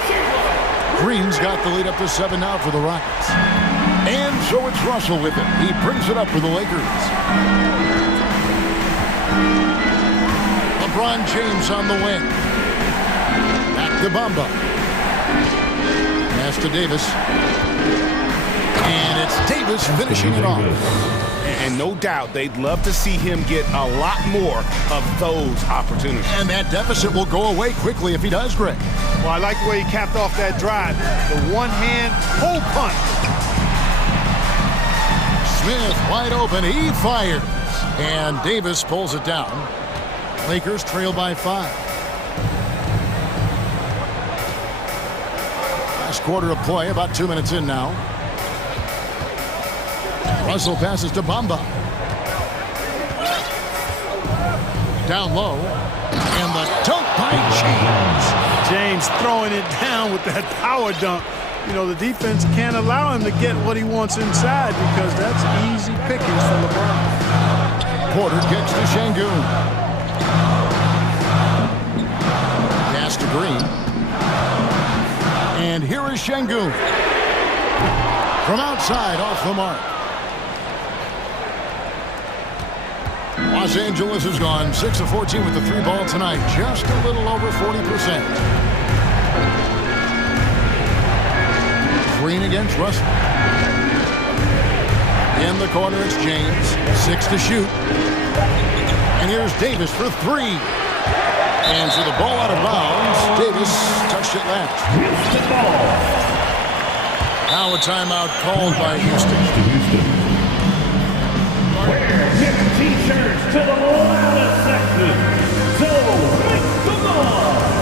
Green's got the lead up to 7 now for the Rockets. And so it's Russell with it. He brings it up for the Lakers. LeBron James on the wing. Back to Bamba. Pass to Davis. And it's Davis finishing it off. And no doubt they'd love to see him get a lot more of those opportunities. And that deficit will go away quickly if he does, Greg. Well, I like the way he capped off that drive. The one-hand pull punch. Smith wide open. He fires. And Davis pulls it down. Lakers trail by 5. Last quarter of play, about 2 minutes in now. Russell passes to Bamba. Down low. And the dunk by James. James throwing it down with that power dunk. You know, the defense can't allow him to get what he wants inside because that's easy pickings for LeBron. Porter kicks to Şengün. Pass to Green. And here is Şengün. From outside, off the mark. Los Angeles has gone 6 of 14 with the 3 ball tonight. Just a little over 40%. Green against Russell. In the corner, it's James. 6 to shoot. And here's Davis for 3. And so the ball out of bounds. Davis touched it last. Now a timeout called by Houston. Wear your t-shirts to the loudest section. So make some noise.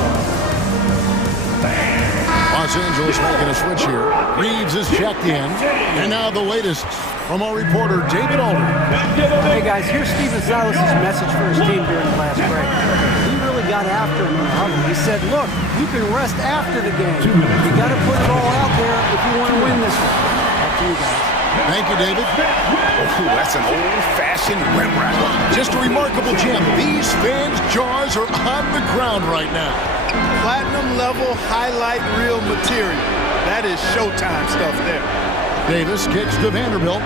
Los Angeles making a switch here. Reeves is checked in. And now the latest from our reporter, David Alder. Hey guys, here's Stephen Silas' message for his team during the last break. He really got after him in the huddle. He said, look, you can rest after the game. You got to put it all out there if you want to win this one. Back to you guys. Thank you, David. Ooh, that's an old-fashioned rim rattler. Just a remarkable gem. These fans' jaws are on the ground right now. Platinum level highlight reel material. That is Showtime stuff there. Davis kicks to Vanderbilt.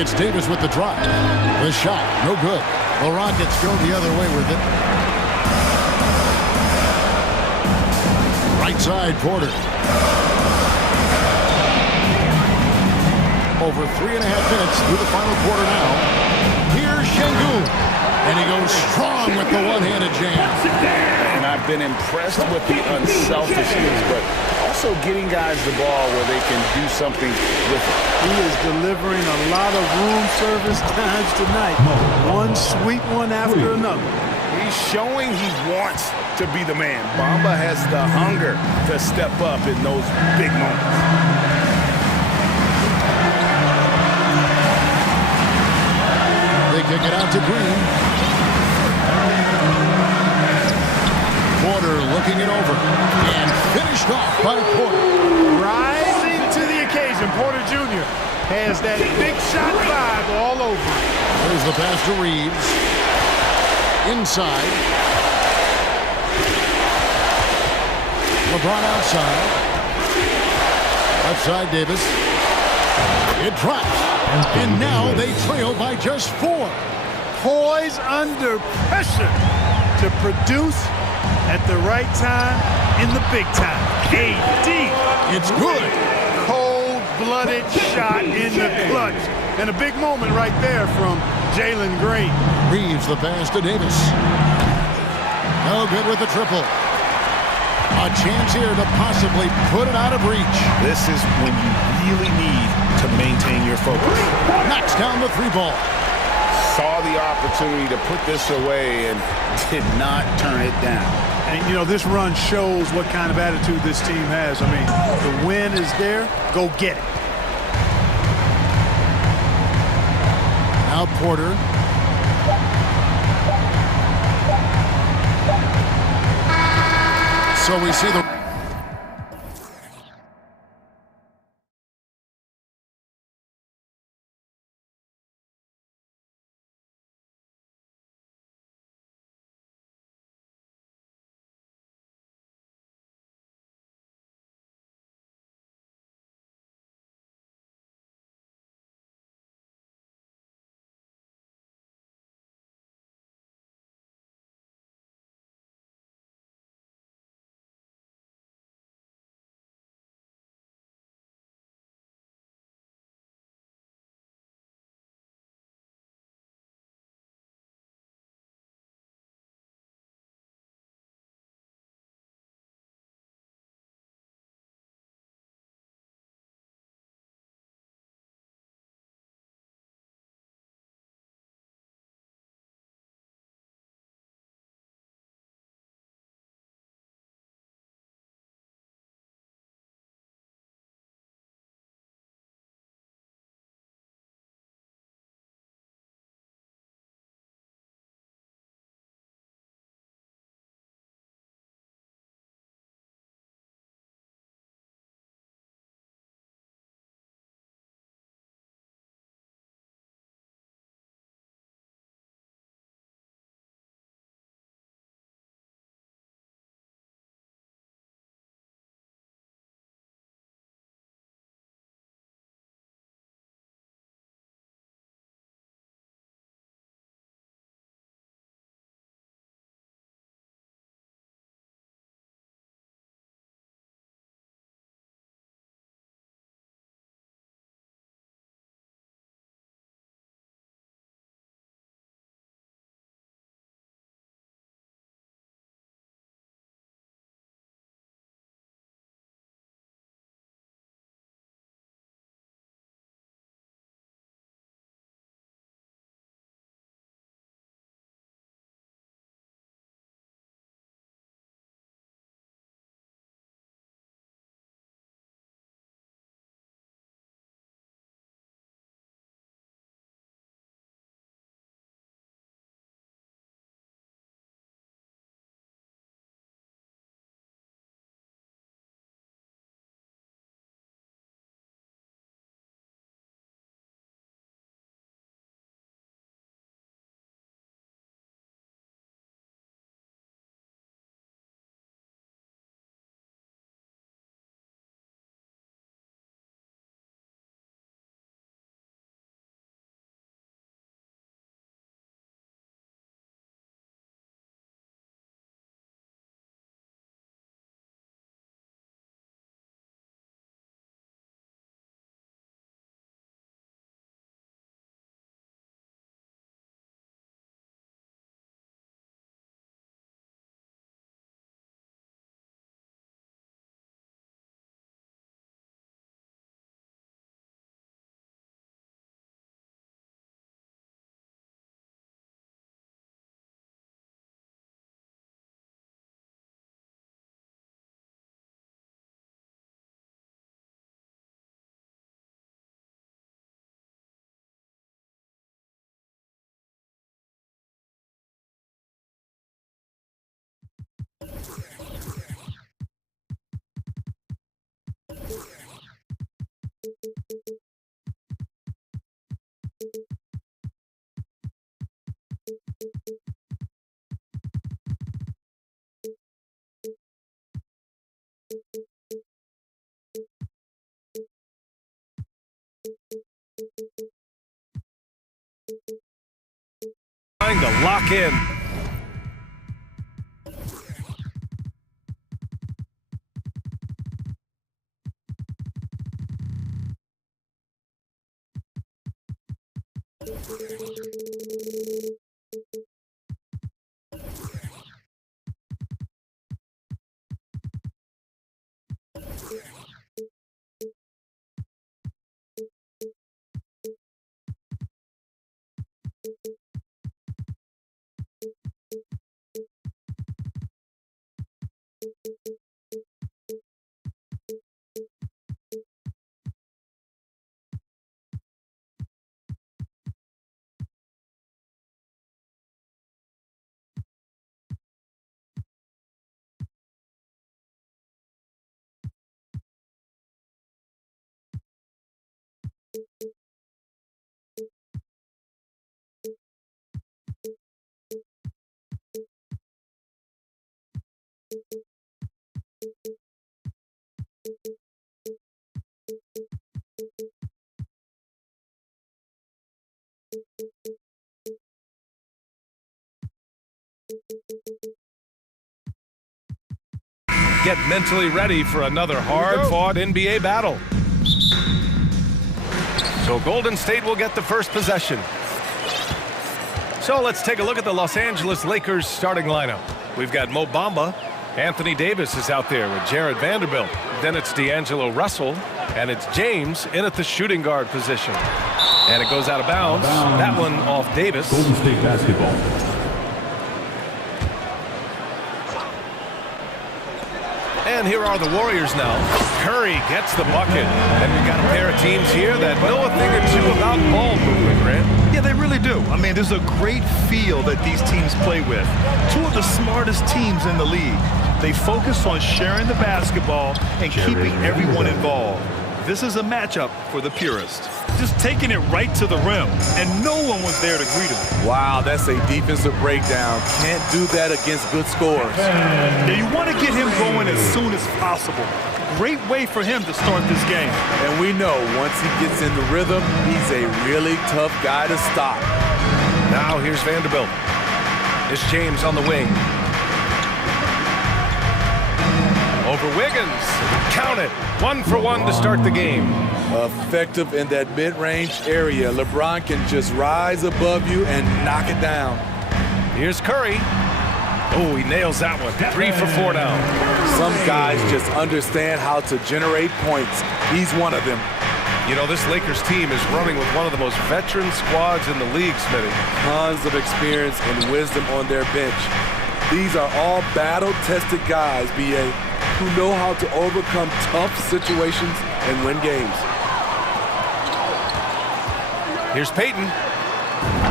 It's Davis with the drive. The shot, no good. The Rockets go the other way with it. Right side, Porter. Over 3.5 minutes through the final quarter now. Here's Şengün. And he goes strong with the one-handed jam. And I've been impressed with the unselfishness, but also getting guys the ball where they can do something with it. He is delivering a lot of room service times tonight. One sweet one after another. He's showing he wants to be the man. Bamba has the hunger to step up in those big moments. They kick it out to Green. Porter looking it over. And finished off by Porter. Rising to the occasion. Porter Jr. has that big shot vibe all over. There's the pass to Reeves. Inside. LeBron outside. Outside Davis. It drops. And now they trail by just 4. Poise under pressure to produce at the right time in the big time. AD. It's good. Cold-blooded shot in the clutch. And a big moment right there from Jalen Green. Reeves the pass to Davis. No good with the triple. A chance here to possibly put it out of reach. This is when you really need to maintain your focus. Knocks down the 3 ball. Saw the opportunity to put this away and did not turn it down. And, you know, this run shows what kind of attitude this team has. I mean, the win is there. Go get it. Now Porter. So we see the trying to lock in. Get mentally ready for another hard-fought NBA battle. So Golden State will get the first possession. So let's take a look at the Los Angeles Lakers starting lineup. We've got Mo Bamba. Anthony Davis is out there with Jared Vanderbilt. Then it's D'Angelo Russell, and it's James in at the shooting guard position. And it goes out of bounds. That one off Davis. Golden State basketball. And here are the Warriors now. Curry gets the bucket. And we've got a pair of teams here that know a thing or two about ball movement, Grant. Yeah, they really do. I mean, there's a great feel that these teams play with. Two of the smartest teams in the league. They focus on sharing the basketball and keeping everyone involved. This is a matchup for the purist. Just taking it right to the rim, and no one was there to greet him. Wow, that's a defensive breakdown. Can't do that against good scores. Now, you want to get him going as soon as possible. Great way for him to start this game. And we know once he gets in the rhythm, he's a really tough guy to stop. Now here's Vanderbilt. It's James on the wing. Over Wiggins. Count it. 1 for 1 to start the game. Effective in that mid-range area. LeBron can just rise above you and knock it down. Here's Curry. Oh, he nails that one. 3 for 4 now. Some guys just understand how to generate points. He's one of them. You know, this Lakers team is running with one of the most veteran squads in the league, Smitty. Tons of experience and wisdom on their bench. These are all battle-tested guys, B.A., who know how to overcome tough situations and win games. Here's Payton.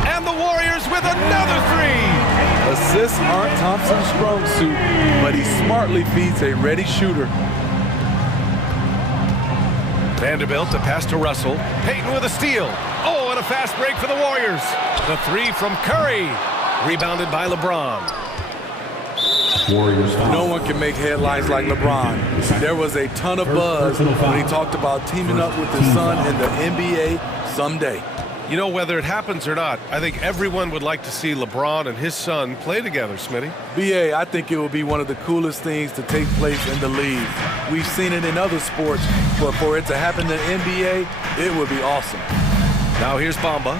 And the Warriors with another 3. Assists aren't Thompson's strong suit, but he smartly feeds a ready shooter. Vanderbilt to pass to Russell. Payton with a steal. Oh, and a fast break for the Warriors. The 3 from Curry. Rebounded by LeBron. No one can make headlines like LeBron. There was a ton of buzz when he talked about teaming up with his son in the NBA someday. You know, whether it happens or not, I think everyone would like to see LeBron and his son play together, Smitty. B.A., I think it will be one of the coolest things to take place in the league. We've seen it in other sports, but for it to happen in the NBA, it would be awesome. Now here's Bamba,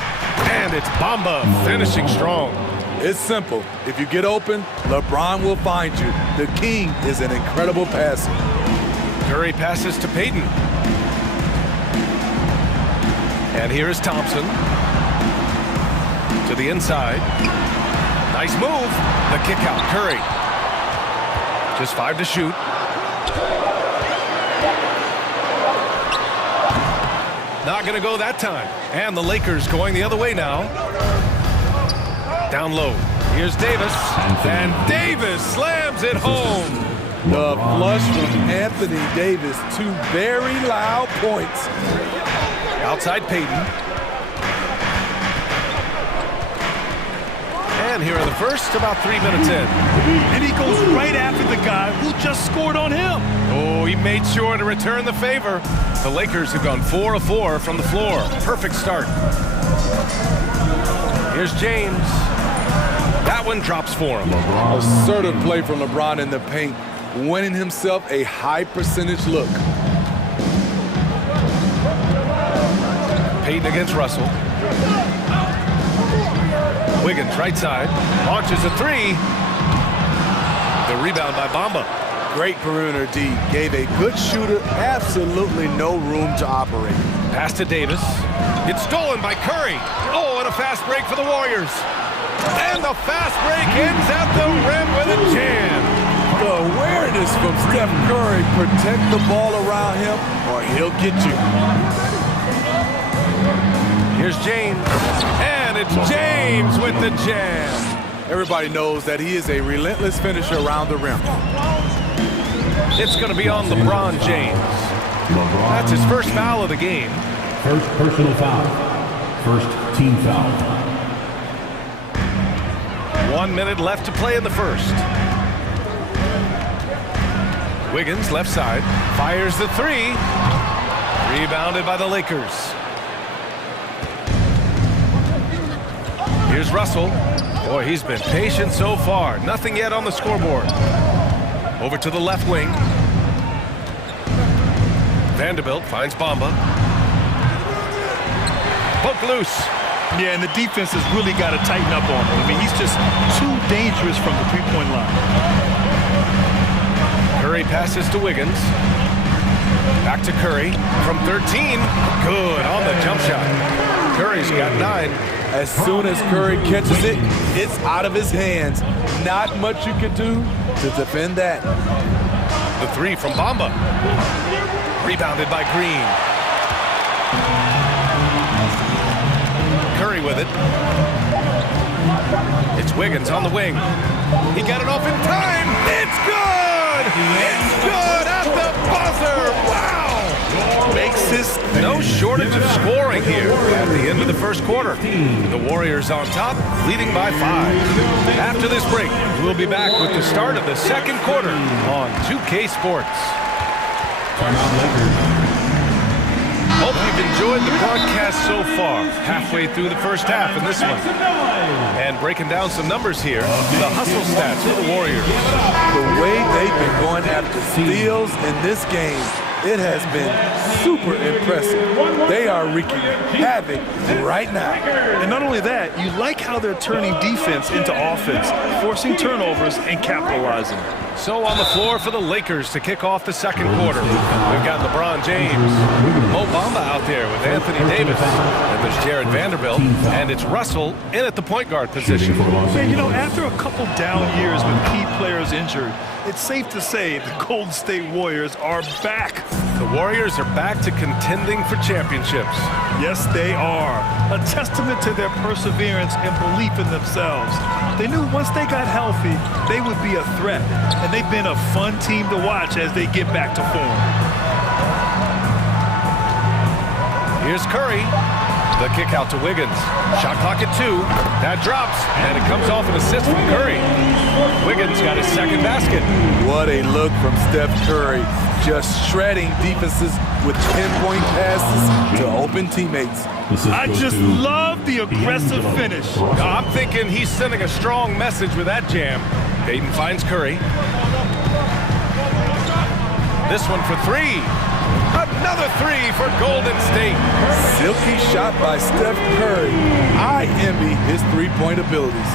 and it's Bamba finishing strong. It's simple. If you get open, LeBron will find you. The king is an incredible passer. Curry passes to Payton. And here is Thompson. To the inside. Nice move. The kick out. Curry. Just 5 to shoot. Not going to go that time. And the Lakers going the other way now. Down low. Here's Davis. And Davis slams it home. The flush from Anthony Davis. 2 very loud points. Outside Payton. And here are the first, about 3 minutes in. And he goes right after the guy who just scored on him. Oh, he made sure to return the favor. The Lakers have gone 4 of 4 from the floor. Perfect start. Here's James. That one drops for him. Assertive play from LeBron in the paint, winning himself a high percentage look. Payton against Russell. Wiggins right side, launches a three. The rebound by Bamba. Great perimeter D. Gave a good shooter absolutely no room to operate. Pass to Davis. It's stolen by Curry. Oh, and a fast break for the Warriors. And the fast break ends at the rim with a jam. The awareness from Steph Curry. Protect the ball around him or he'll get you. Here's James. And it's James with the jam. Everybody knows that he is a relentless finisher around the rim. It's going to be on LeBron James. That's his first foul of the game. First personal foul. First team foul. 1 minute left to play in the first. Wiggins, left side, fires the three. Rebounded by the Lakers. Here's Russell. Boy, he's been patient so far. Nothing yet on the scoreboard. Over to the left wing. Vanderbilt finds Bamba. Poke loose. Yeah, and the defense has really got to tighten up on him. I mean, he's just too dangerous from the three-point line. Curry passes to Wiggins. Back to Curry from 13. Good on the jump shot. Curry's got 9. As soon as Curry catches it, it's out of his hands. Not much you can do to defend that. The three from Bamba. Rebounded by Green. Curry with it. It's Wiggins on the wing. He got it off in time. It's good! It's good at the buzzer! Wow! Makes this no shortage of scoring here at the end of the first quarter. The Warriors on top, leading by 5. After this break, we'll be back with the start of the second quarter on 2K Sports. Hope you've enjoyed the broadcast so far. Halfway through the first half in this one. And breaking down some numbers here, the hustle stats for the Warriors. The way they've been going after steals in this game, it has been super impressive. They are wreaking havoc right now. And not only that, you like how they're turning defense into offense, forcing turnovers and capitalizing. So on the floor for the Lakers to kick off the second quarter. We've got LeBron James, Mo Bamba out there with Anthony Davis, and there's Jared Vanderbilt, and it's Russell in at the point guard position. Man, you know, after a couple down years with key players injured, it's safe to say the Golden State Warriors are back. The Warriors are back to contending for championships. Yes, they are. A testament to their perseverance and belief in themselves. They knew once they got healthy, they would be a threat. And they've been a fun team to watch as they get back to form. Here's Curry. The kick out to Wiggins. Shot clock at 2. That drops, and it comes off an assist from Curry. Wiggins got his second basket. What a look from Steph Curry. Just shredding defenses with pinpoint passes to open teammates. I just love the aggressive finish. I'm thinking he's sending a strong message with that jam. Payton finds Curry. This one for 3. Another 3 for Golden State. Silky shot by Steph Curry. I envy his three-point abilities.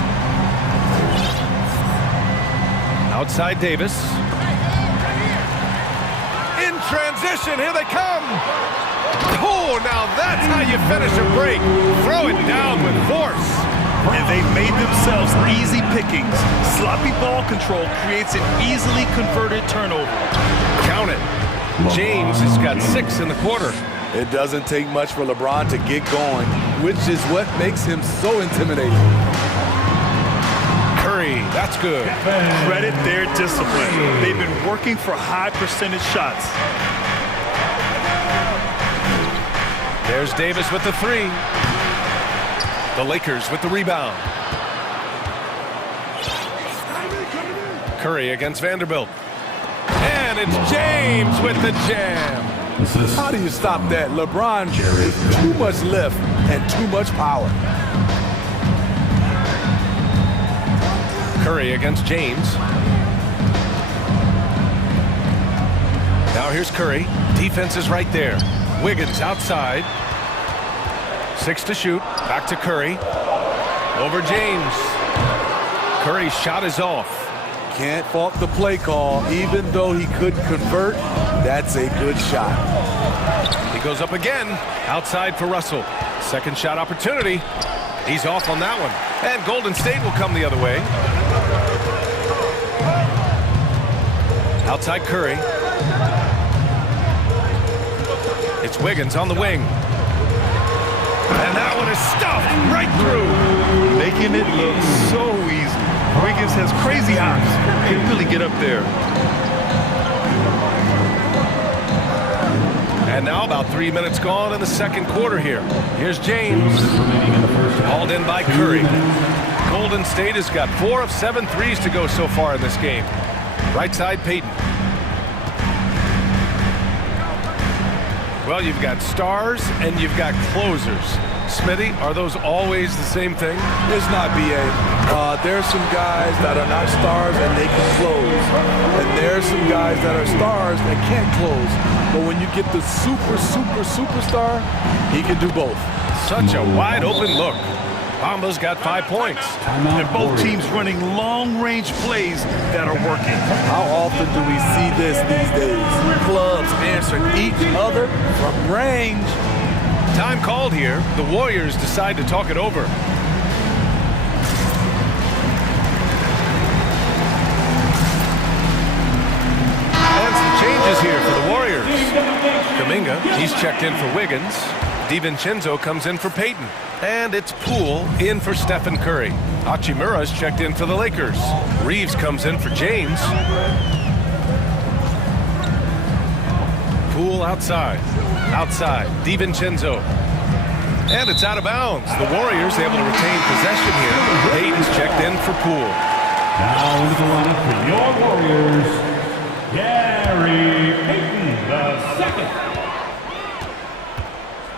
Outside Davis. In transition, here they come. Oh, now that's how you finish a break. Throw it down with force. And they've made themselves easy pickings. Sloppy ball control creates an easily converted turnover. Count it. James has got 6 in the quarter. It doesn't take much for LeBron to get going, which is what makes him so intimidating. Curry, that's good. Credit their discipline. They've been working for high percentage shots. There's Davis with the 3. The Lakers with the rebound. Curry against Vanderbilt. And it's James with the jam. How do you stop that? LeBron with too much lift and too much power. Curry against James. Now here's Curry. Defense is right there. Wiggins outside. 6 to shoot. Back to Curry. Over James. Curry's shot is off. Can't fault the play call. Even though he couldn't convert, that's a good shot. He goes up again. Outside for Russell. Second shot opportunity. He's off on that one. And Golden State will come the other way. Outside Curry. It's Wiggins on the wing. And that one is stuffed right through. Making it look so easy. Wiggins has crazy hops. Can really get up there. And now about 3 minutes gone in the second quarter here. Here's James. Hauled in by Curry. Golden State has got 4 of 7 threes to go so far in this game. Right side, Payton. Well, you've got stars and you've got closers. Smitty, are those always the same thing? It's not, B.A. There's some guys that are not stars and they can close. And there's some guys that are stars that can't close. But when you get the superstar, he can do both. Such a wide open look. Bamba's got 5 points. And both teams running long-range plays that are working. How often do we see this these days? Clubs answering each other from range. Time called here. The Warriors decide to talk it over. And some changes here for the Warriors. Kuminga, he's checked in for Wiggins. DiVincenzo comes in for Payton. And it's Poole in for Stephen Curry. Hachimura's checked in for the Lakers. Reeves comes in for James. Poole outside. Outside, DiVincenzo. And it's out of bounds. The Warriors able to retain possession here. Payton's checked in for Poole. Now into the lineup for your Warriors, Gary Payton, the second.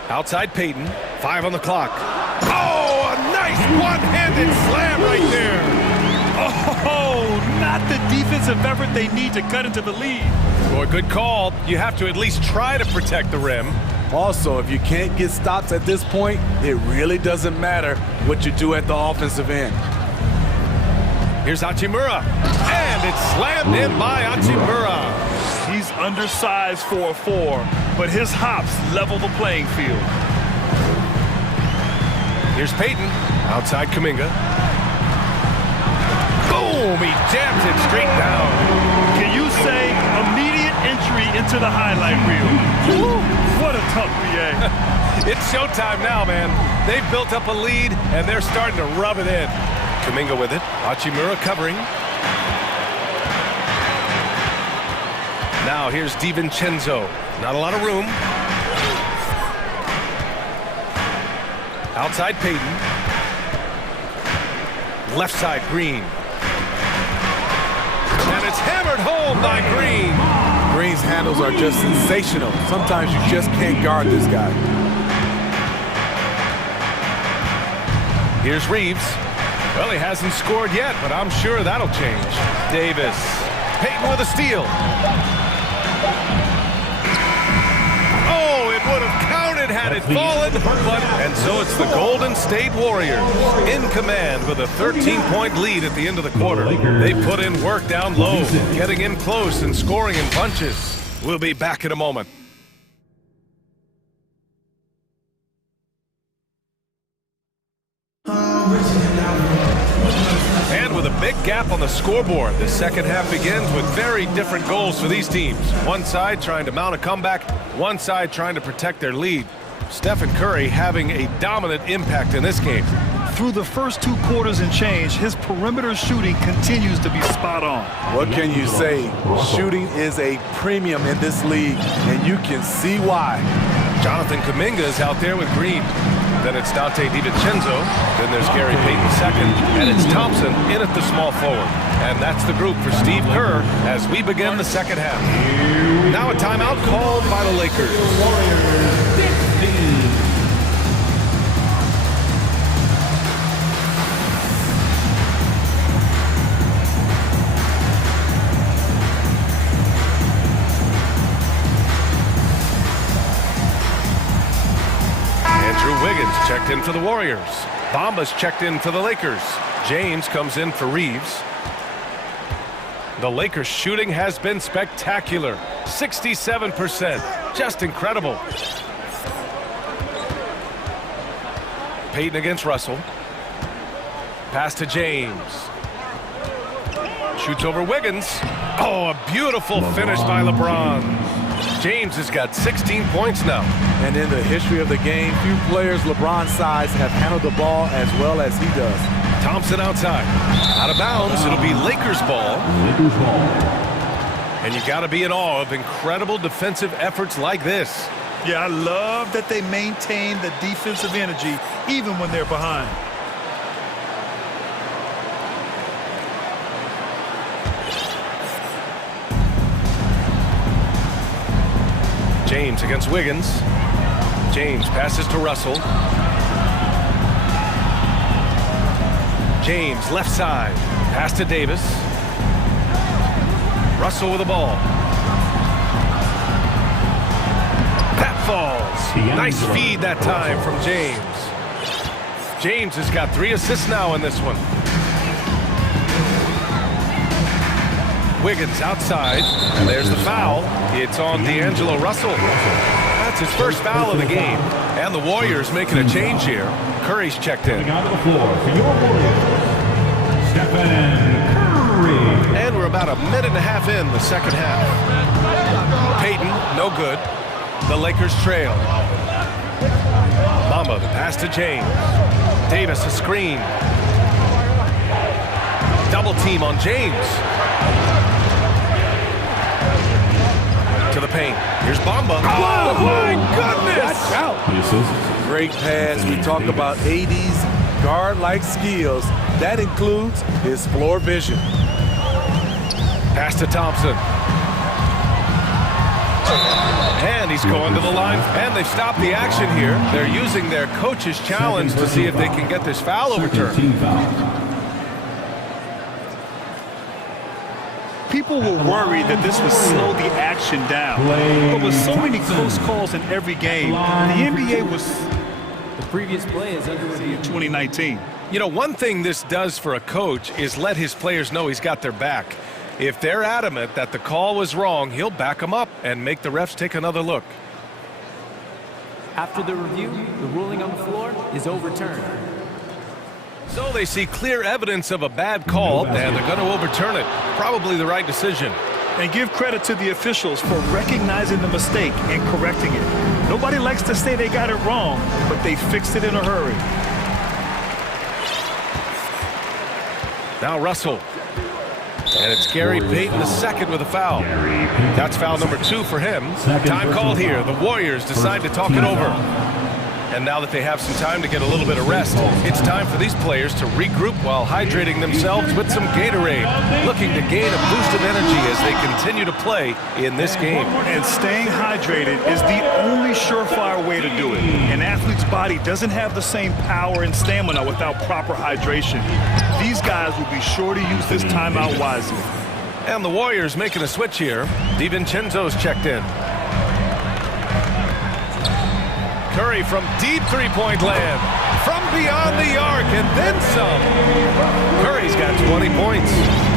Outside Payton, 5 on the clock. Oh, a nice one-handed slam right there. Oh, not the defensive effort they need to cut into the lead. Boy, good call. You have to at least try to protect the rim. Also, if you can't get stops at this point, it really doesn't matter what you do at the offensive end. Here's Hachimura. And it's slammed in by Hachimura. He's undersized for a 4, but his hops level the playing field. Here's Payton. Outside Kuminga. Boom! He jams it straight down. Can you say immediate entry into the highlight reel? Woo, what a tough BA. It's showtime now, man. They've built up a lead, and they're starting to rub it in. Kuminga with it. Hachimura covering. Now here's DiVincenzo. Not a lot of room. Outside Payton. Left side Green. And it's hammered home by Green. Green's handles are just sensational. Sometimes you just can't guard this guy. Here's Reeves. Well, he hasn't scored yet, but I'm sure that'll change. Davis. Payton with a steal. Oh, it would have counted had it fallen. And so it's the Golden State Warriors in command with a 13-point lead at the end of the quarter. They put in work down low, getting in close and scoring in bunches. We'll be back in a moment. And with a big gap on the scoreboard, the second half begins with very different goals for these teams. One side trying to mount a comeback, one side trying to protect their lead. Stephen Curry having a dominant impact in this game. Through the first 2 quarters and change, his perimeter shooting continues to be spot on. What can you say? Shooting is a premium in this league, and you can see why. Jonathan Kuminga is out there with Green. Then it's Dante DiVincenzo. Then there's Gary Payton second. And it's Thompson in at the small forward. And that's the group for Steve Kerr as we begin the second half. Now a timeout called by the Lakers. Drew Wiggins checked in for the Warriors. Bamba's checked in for the Lakers. James comes in for Reeves. The Lakers' shooting has been spectacular. 67%. Just incredible. Payton against Russell. Pass to James. Shoots over Wiggins. Oh, a beautiful finish by LeBron. James has got 16 points now. And in the history of the game, few players LeBron's size have handled the ball as well as he does. Thompson outside. Out of bounds. It'll be Lakers ball. And you got to be in awe of incredible defensive efforts like this. Yeah, I love that they maintain the defensive energy even when they're behind. James against Wiggins. James passes to Russell. James left side. Pass to Davis. Russell with the ball. That falls. Nice feed that time from James. James has got 3 assists now in this one. Wiggins outside, and there's the foul. It's on D'Angelo Russell. That's his first foul of the game. And the Warriors making a change here. Curry's checked in. Out of the floor for your Warriors, Stephen Curry. And we're about a minute and a half in the second half. Payton, no good. The Lakers trail. Bamba, the pass to James. Davis, a screen. Double team on James. To the paint. Here's Bamba. Oh, my goodness! Watch out. Great pass. We talked about AD's guard-like skills. That includes his floor vision. Pass to Thompson. And he's going to the line. And they've stopped the action here. They're using their coach's challenge to see if they can get this foul overturned. People were worried that this would slow the action down. But with so many close calls in every game, the NBA was... The previous play is under review. In 2019. You know, one thing this does for a coach is let his players know he's got their back. If they're adamant that the call was wrong, he'll back them up and make the refs take another look. After the review, the ruling on the floor is overturned. So they see clear evidence of a bad call, and they're going to overturn it. Probably the right decision. And give credit to the officials for recognizing the mistake and correcting it. Nobody likes to say they got it wrong, but they fixed it in a hurry. Now Russell. And it's Gary Payton II with a foul. That's foul number 2 for him. Time called here. The Warriors decide to talk it over. And now that they have some time to get a little bit of rest, it's time for these players to regroup while hydrating themselves with some Gatorade, looking to gain a boost of energy as they continue to play in this game. And staying hydrated is the only surefire way to do it. An athlete's body doesn't have the same power and stamina without proper hydration. These guys will be sure to use this timeout wisely. And the Warriors making a switch here. DiVincenzo's checked in. Curry from deep three-point land, from beyond the arc, and then some. Curry's got 20 points.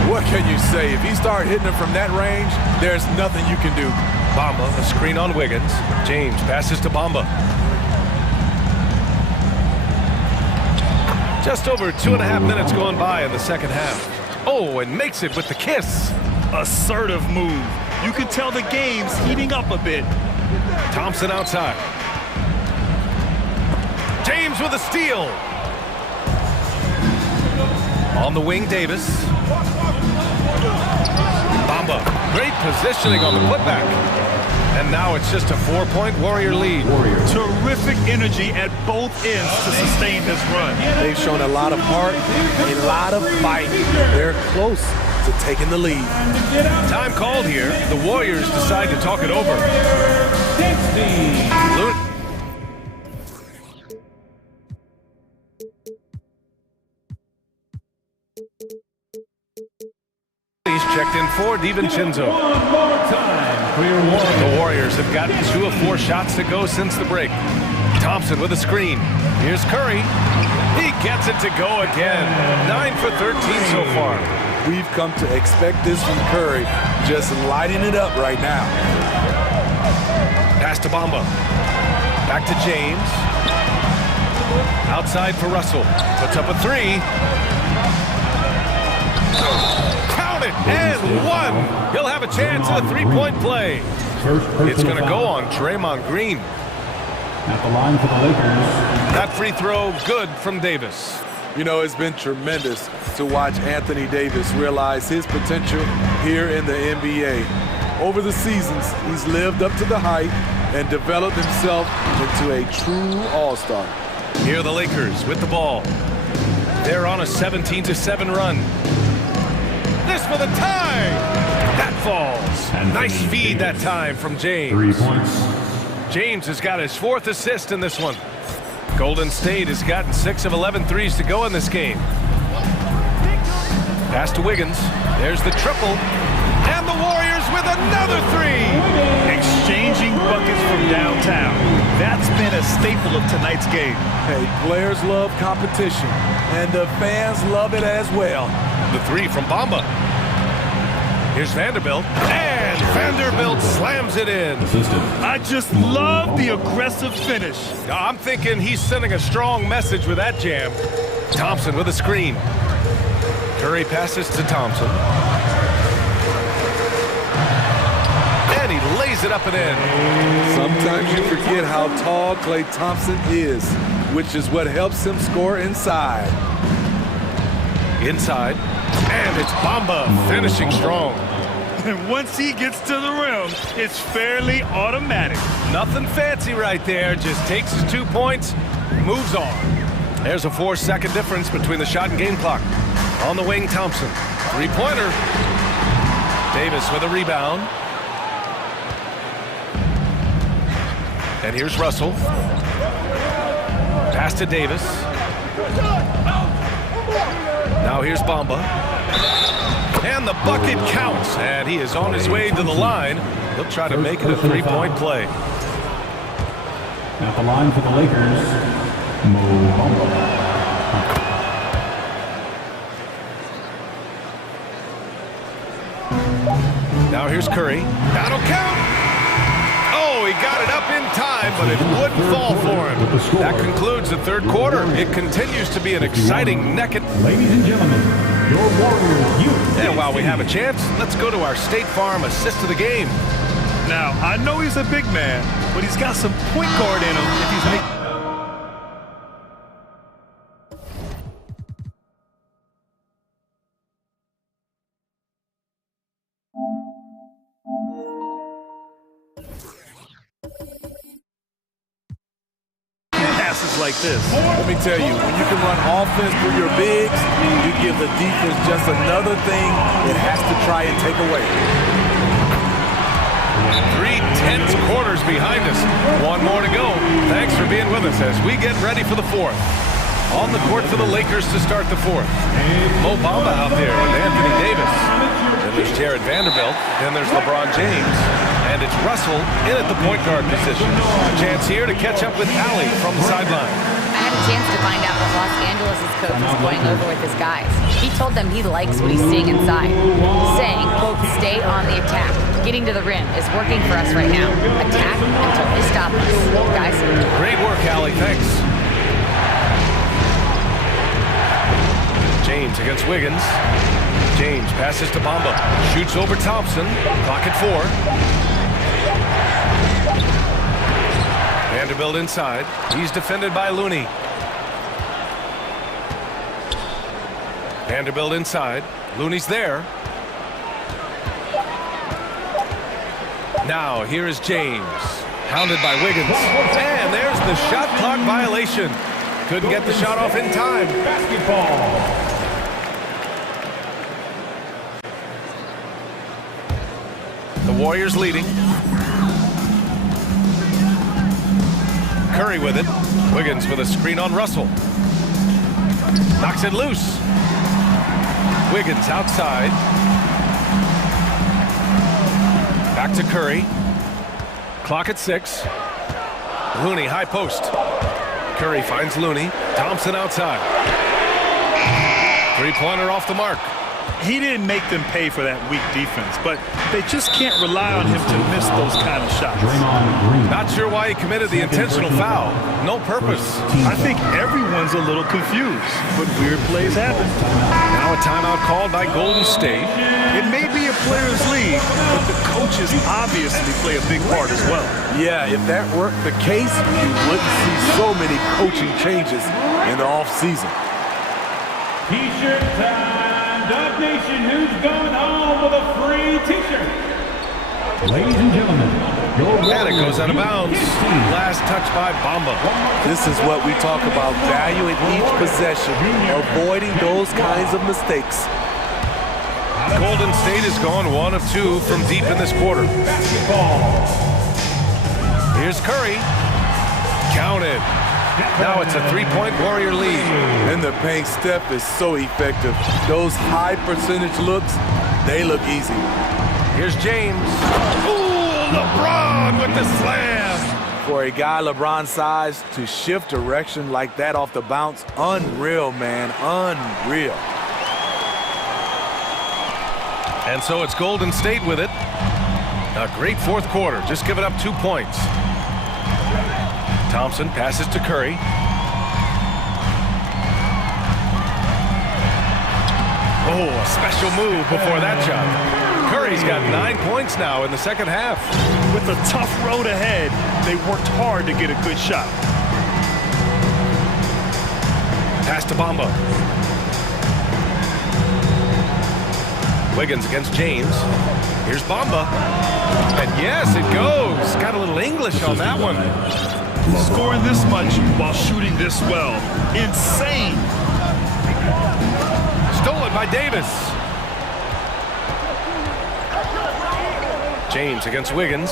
What can you say? If he starts hitting it from that range, there's nothing you can do. Bamba, a screen on Wiggins. James passes to Bamba. Just over 2.5 minutes going by in the second half. Oh, and makes it with the kiss. Assertive move. You can tell the game's heating up a bit. Thompson outside. James with a steal. On the wing, Davis. Bamba, great positioning on the putback. And now it's just a 4-point Warrior lead. Terrific energy at both ends to sustain this run. They've shown a lot of heart, a lot of fight. They're close to taking the lead. Time called here. The Warriors decide to talk it over. He's checked in for DiVincenzo. The Warriors have gotten 2 of 4 shots to go since the break. Thompson with a screen. Here's Curry. He gets it to go again. 9 for 13 so far. We've come to expect this from Curry, just lighting it up right now. Pass to Bamba. Back to James. Outside for Russell. Puts up a three. Count it, and one. He'll have a chance at a three-point play. It's going to go on Draymond Green. At the line for the Lakers. That free throw good from Davis. You know, it's been tremendous to watch Anthony Davis realize his potential here in the NBA. Over the seasons, he's lived up to the hype and developed himself into a true all-star. Here are the Lakers with the ball. They're on a 17-7 run. This for the tie. That falls. Nice feed that time from James. 3 points. James has got his 4th assist in this one. Golden State has gotten 6 of 11 threes to go in this game. Pass to Wiggins. There's the triple. And the Warriors with another three. Exchanging buckets from downtown. That's been a staple of tonight's game. Hey, players love competition, and the fans love it as well. The three from Bamba. Here's Vanderbilt. And Vanderbilt slams it in. I just love the aggressive finish. I'm thinking he's sending a strong message with that jam. Thompson with a screen. Curry passes to Thompson. And he lays it up and in. Sometimes you forget how tall Klay Thompson is, which is what helps him score inside. Inside. And it's Bamba finishing strong. And once he gets to the rim, it's fairly automatic. Nothing fancy right there. Just takes his 2 points, moves on. There's a 4-second difference between the shot and game clock. On the wing, Thompson. Three-pointer. Davis with a rebound. And here's Russell. Pass to Davis. Now here's Bamba. And the bucket counts. And he is on his way to the line. He'll try to make it a three-point play. At the line for the Lakers, Mo Bamba. Now here's Curry. That'll count. Oh, he got it up in time, but it wouldn't fall for him. That concludes the third quarter. It continues to be an exciting naked. Ladies and gentlemen, your Warriors youth. And while we have a chance, let's go to our State Farm assist of the game. Now, I know he's a big man, but he's got some point guard in him if he's making... passes like this. Let me tell you, when you can run offense through your bigs, you give the defense just another thing it has to try and take away. 3 tense quarters behind us. One more to go. Thanks for being with us as we get ready for the fourth. On the court for the Lakers to start the fourth. Mo Bamba out there with Anthony Davis. Then there's Jared Vanderbilt. Then there's LeBron James. And it's Russell in at the point guard position. A chance here to catch up with Allie from the sideline. I had a chance to find out what Los Angeles' coach was going over with his guys. He told them he likes what he's seeing inside, saying, quote, stay on the attack. Getting to the rim is working for us right now. Attack until they stop us. Guys. Great work, Allie. Thanks. James against Wiggins. James passes to Bamba. Shoots over Thompson. Clock at 4. Vanderbilt inside. He's defended by Looney. Vanderbilt inside. Looney's there. Now here is James. Hounded by Wiggins. And there's the shot clock violation. Couldn't get the shot off in time. Basketball. The Warriors leading. Curry with it. Wiggins with a screen on Russell. Knocks it loose. Wiggins outside. Back to Curry. Clock at 6. Looney high post. Curry finds Looney. Thompson outside. Three-pointer off the mark. He didn't make them pay for that weak defense, but they just can't rely on him to miss those kind of shots. Not sure why he committed the intentional foul. No purpose. I think everyone's a little confused, but weird plays happen. Now a timeout called by Golden State. It may be a players' league, but the coaches obviously play a big part as well. Yeah, if that were the case, you wouldn't see so many coaching changes in the offseason. T-shirt time. Dub Nation, who's going home with a free T-shirt? Ladies and gentlemen, and it goes out of bounds. Last touch by Bamba. This is what we talk about, valuing each possession, avoiding those kinds of mistakes. Golden State has gone 1 of 2 from deep in this quarter. Here's Curry. Counted. Now it's a three-point Warrior lead. And the paint step is so effective. Those high percentage looks, they look easy. Here's James. Ooh, LeBron with the slam. For a guy LeBron's size to shift direction like that off the bounce, unreal, man, unreal. And so it's Golden State with it. A great fourth quarter, just giving up 2 points. Thompson passes to Curry. Oh, a special move before that shot. Curry's got 9 points now in the second half. With a tough road ahead, they worked hard to get a good shot. Pass to Bamba. Wiggins against James. Here's Bamba. And yes, it goes. Got a little English on that one. Scoring this much while shooting this well. Insane. Stolen by Davis. James against Wiggins.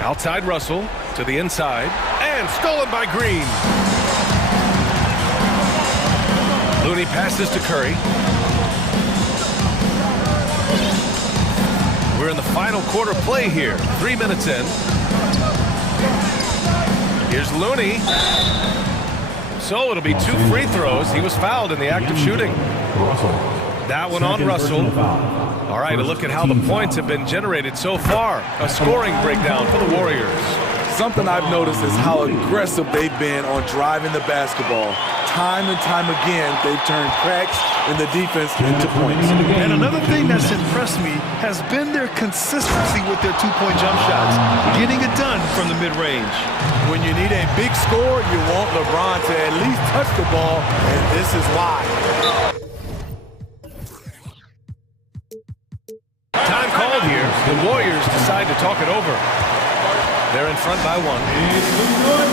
Outside Russell to the inside. And stolen by Green. Looney passes to Curry. We're in the final quarter play here. 3 minutes in. Here's Looney. So it'll be 2 free throws. He was fouled in the act of shooting. That one on Russell. All right, a look at how the points have been generated so far. A scoring breakdown for the Warriors. Something I've noticed is how aggressive they've been on driving the basketball. Time and time again, they've turned cracks in the defense into points. And another thing that's impressed me has been their consistency with their two-point jump shots, getting it done from the mid-range. When you need a big score, you want LeBron to at least touch the ball, and this is why. Time called here. The Warriors decide to talk it over. They're in front by 1.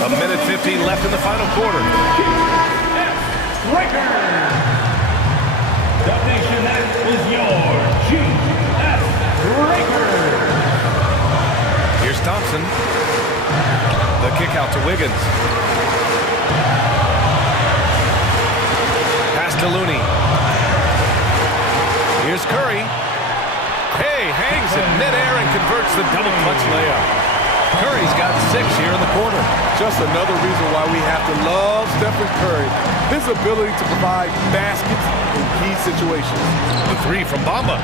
1:50 left in the final quarter. Breaker. The nation that is your GS Breaker. Here's Thompson. The kick out to Wiggins. Pass to Looney. Here's Curry. Hey, hangs it midair and converts the double clutch layup. Curry's got 6 here in the quarter. Just another reason why we have to love Stephen Curry. His ability to provide baskets in key situations. The 3 from Bamba.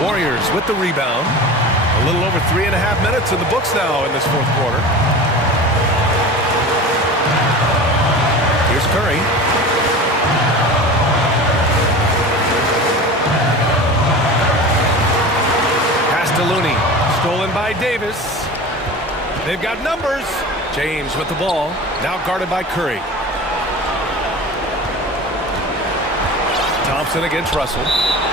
Warriors with the rebound. A little over 3.5 minutes in the books now in this fourth quarter. Here's Curry. Pass to Looney. Stolen by Davis. They've got numbers. James with the ball. Now guarded by Curry. Thompson against Russell.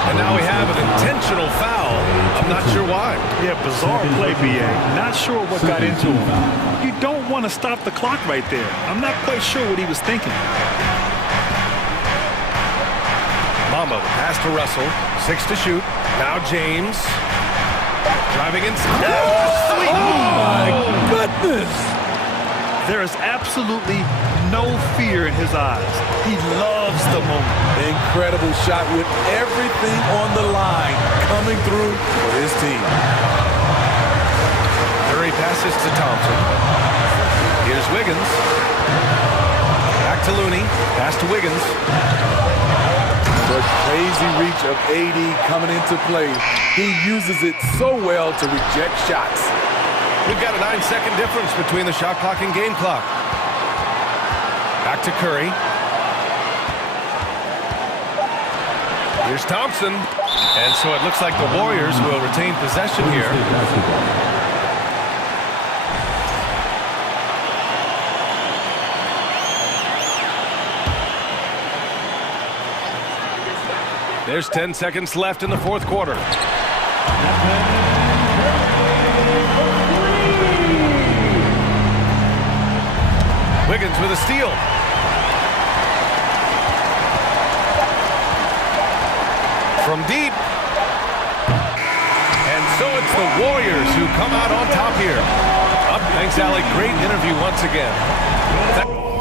And now we have an intentional foul. I'm not sure why. Yeah, bizarre play, B.A. Not sure what got into him. You don't want to stop the clock right there. I'm not quite sure what he was thinking. Bamba, the pass to Russell. 6 to shoot. Now James. Driving in. Oh, my goodness! There is absolutely no fear in his eyes. He loves the moment. Incredible shot with everything on the line coming through for his team. Curry passes to Thompson. Wiggins. Back to Looney. Pass to Wiggins. The crazy reach of AD coming into play. He uses it so well to reject shots. We've got a 9-second difference between the shot clock and game clock. Back to Curry. Here's Thompson. And so it looks like the Warriors will retain possession here. There's 10 seconds left in the fourth quarter. Wiggins with a steal. From deep. And so it's the Warriors who come out on top here. Thanks, Alec. Great interview once again.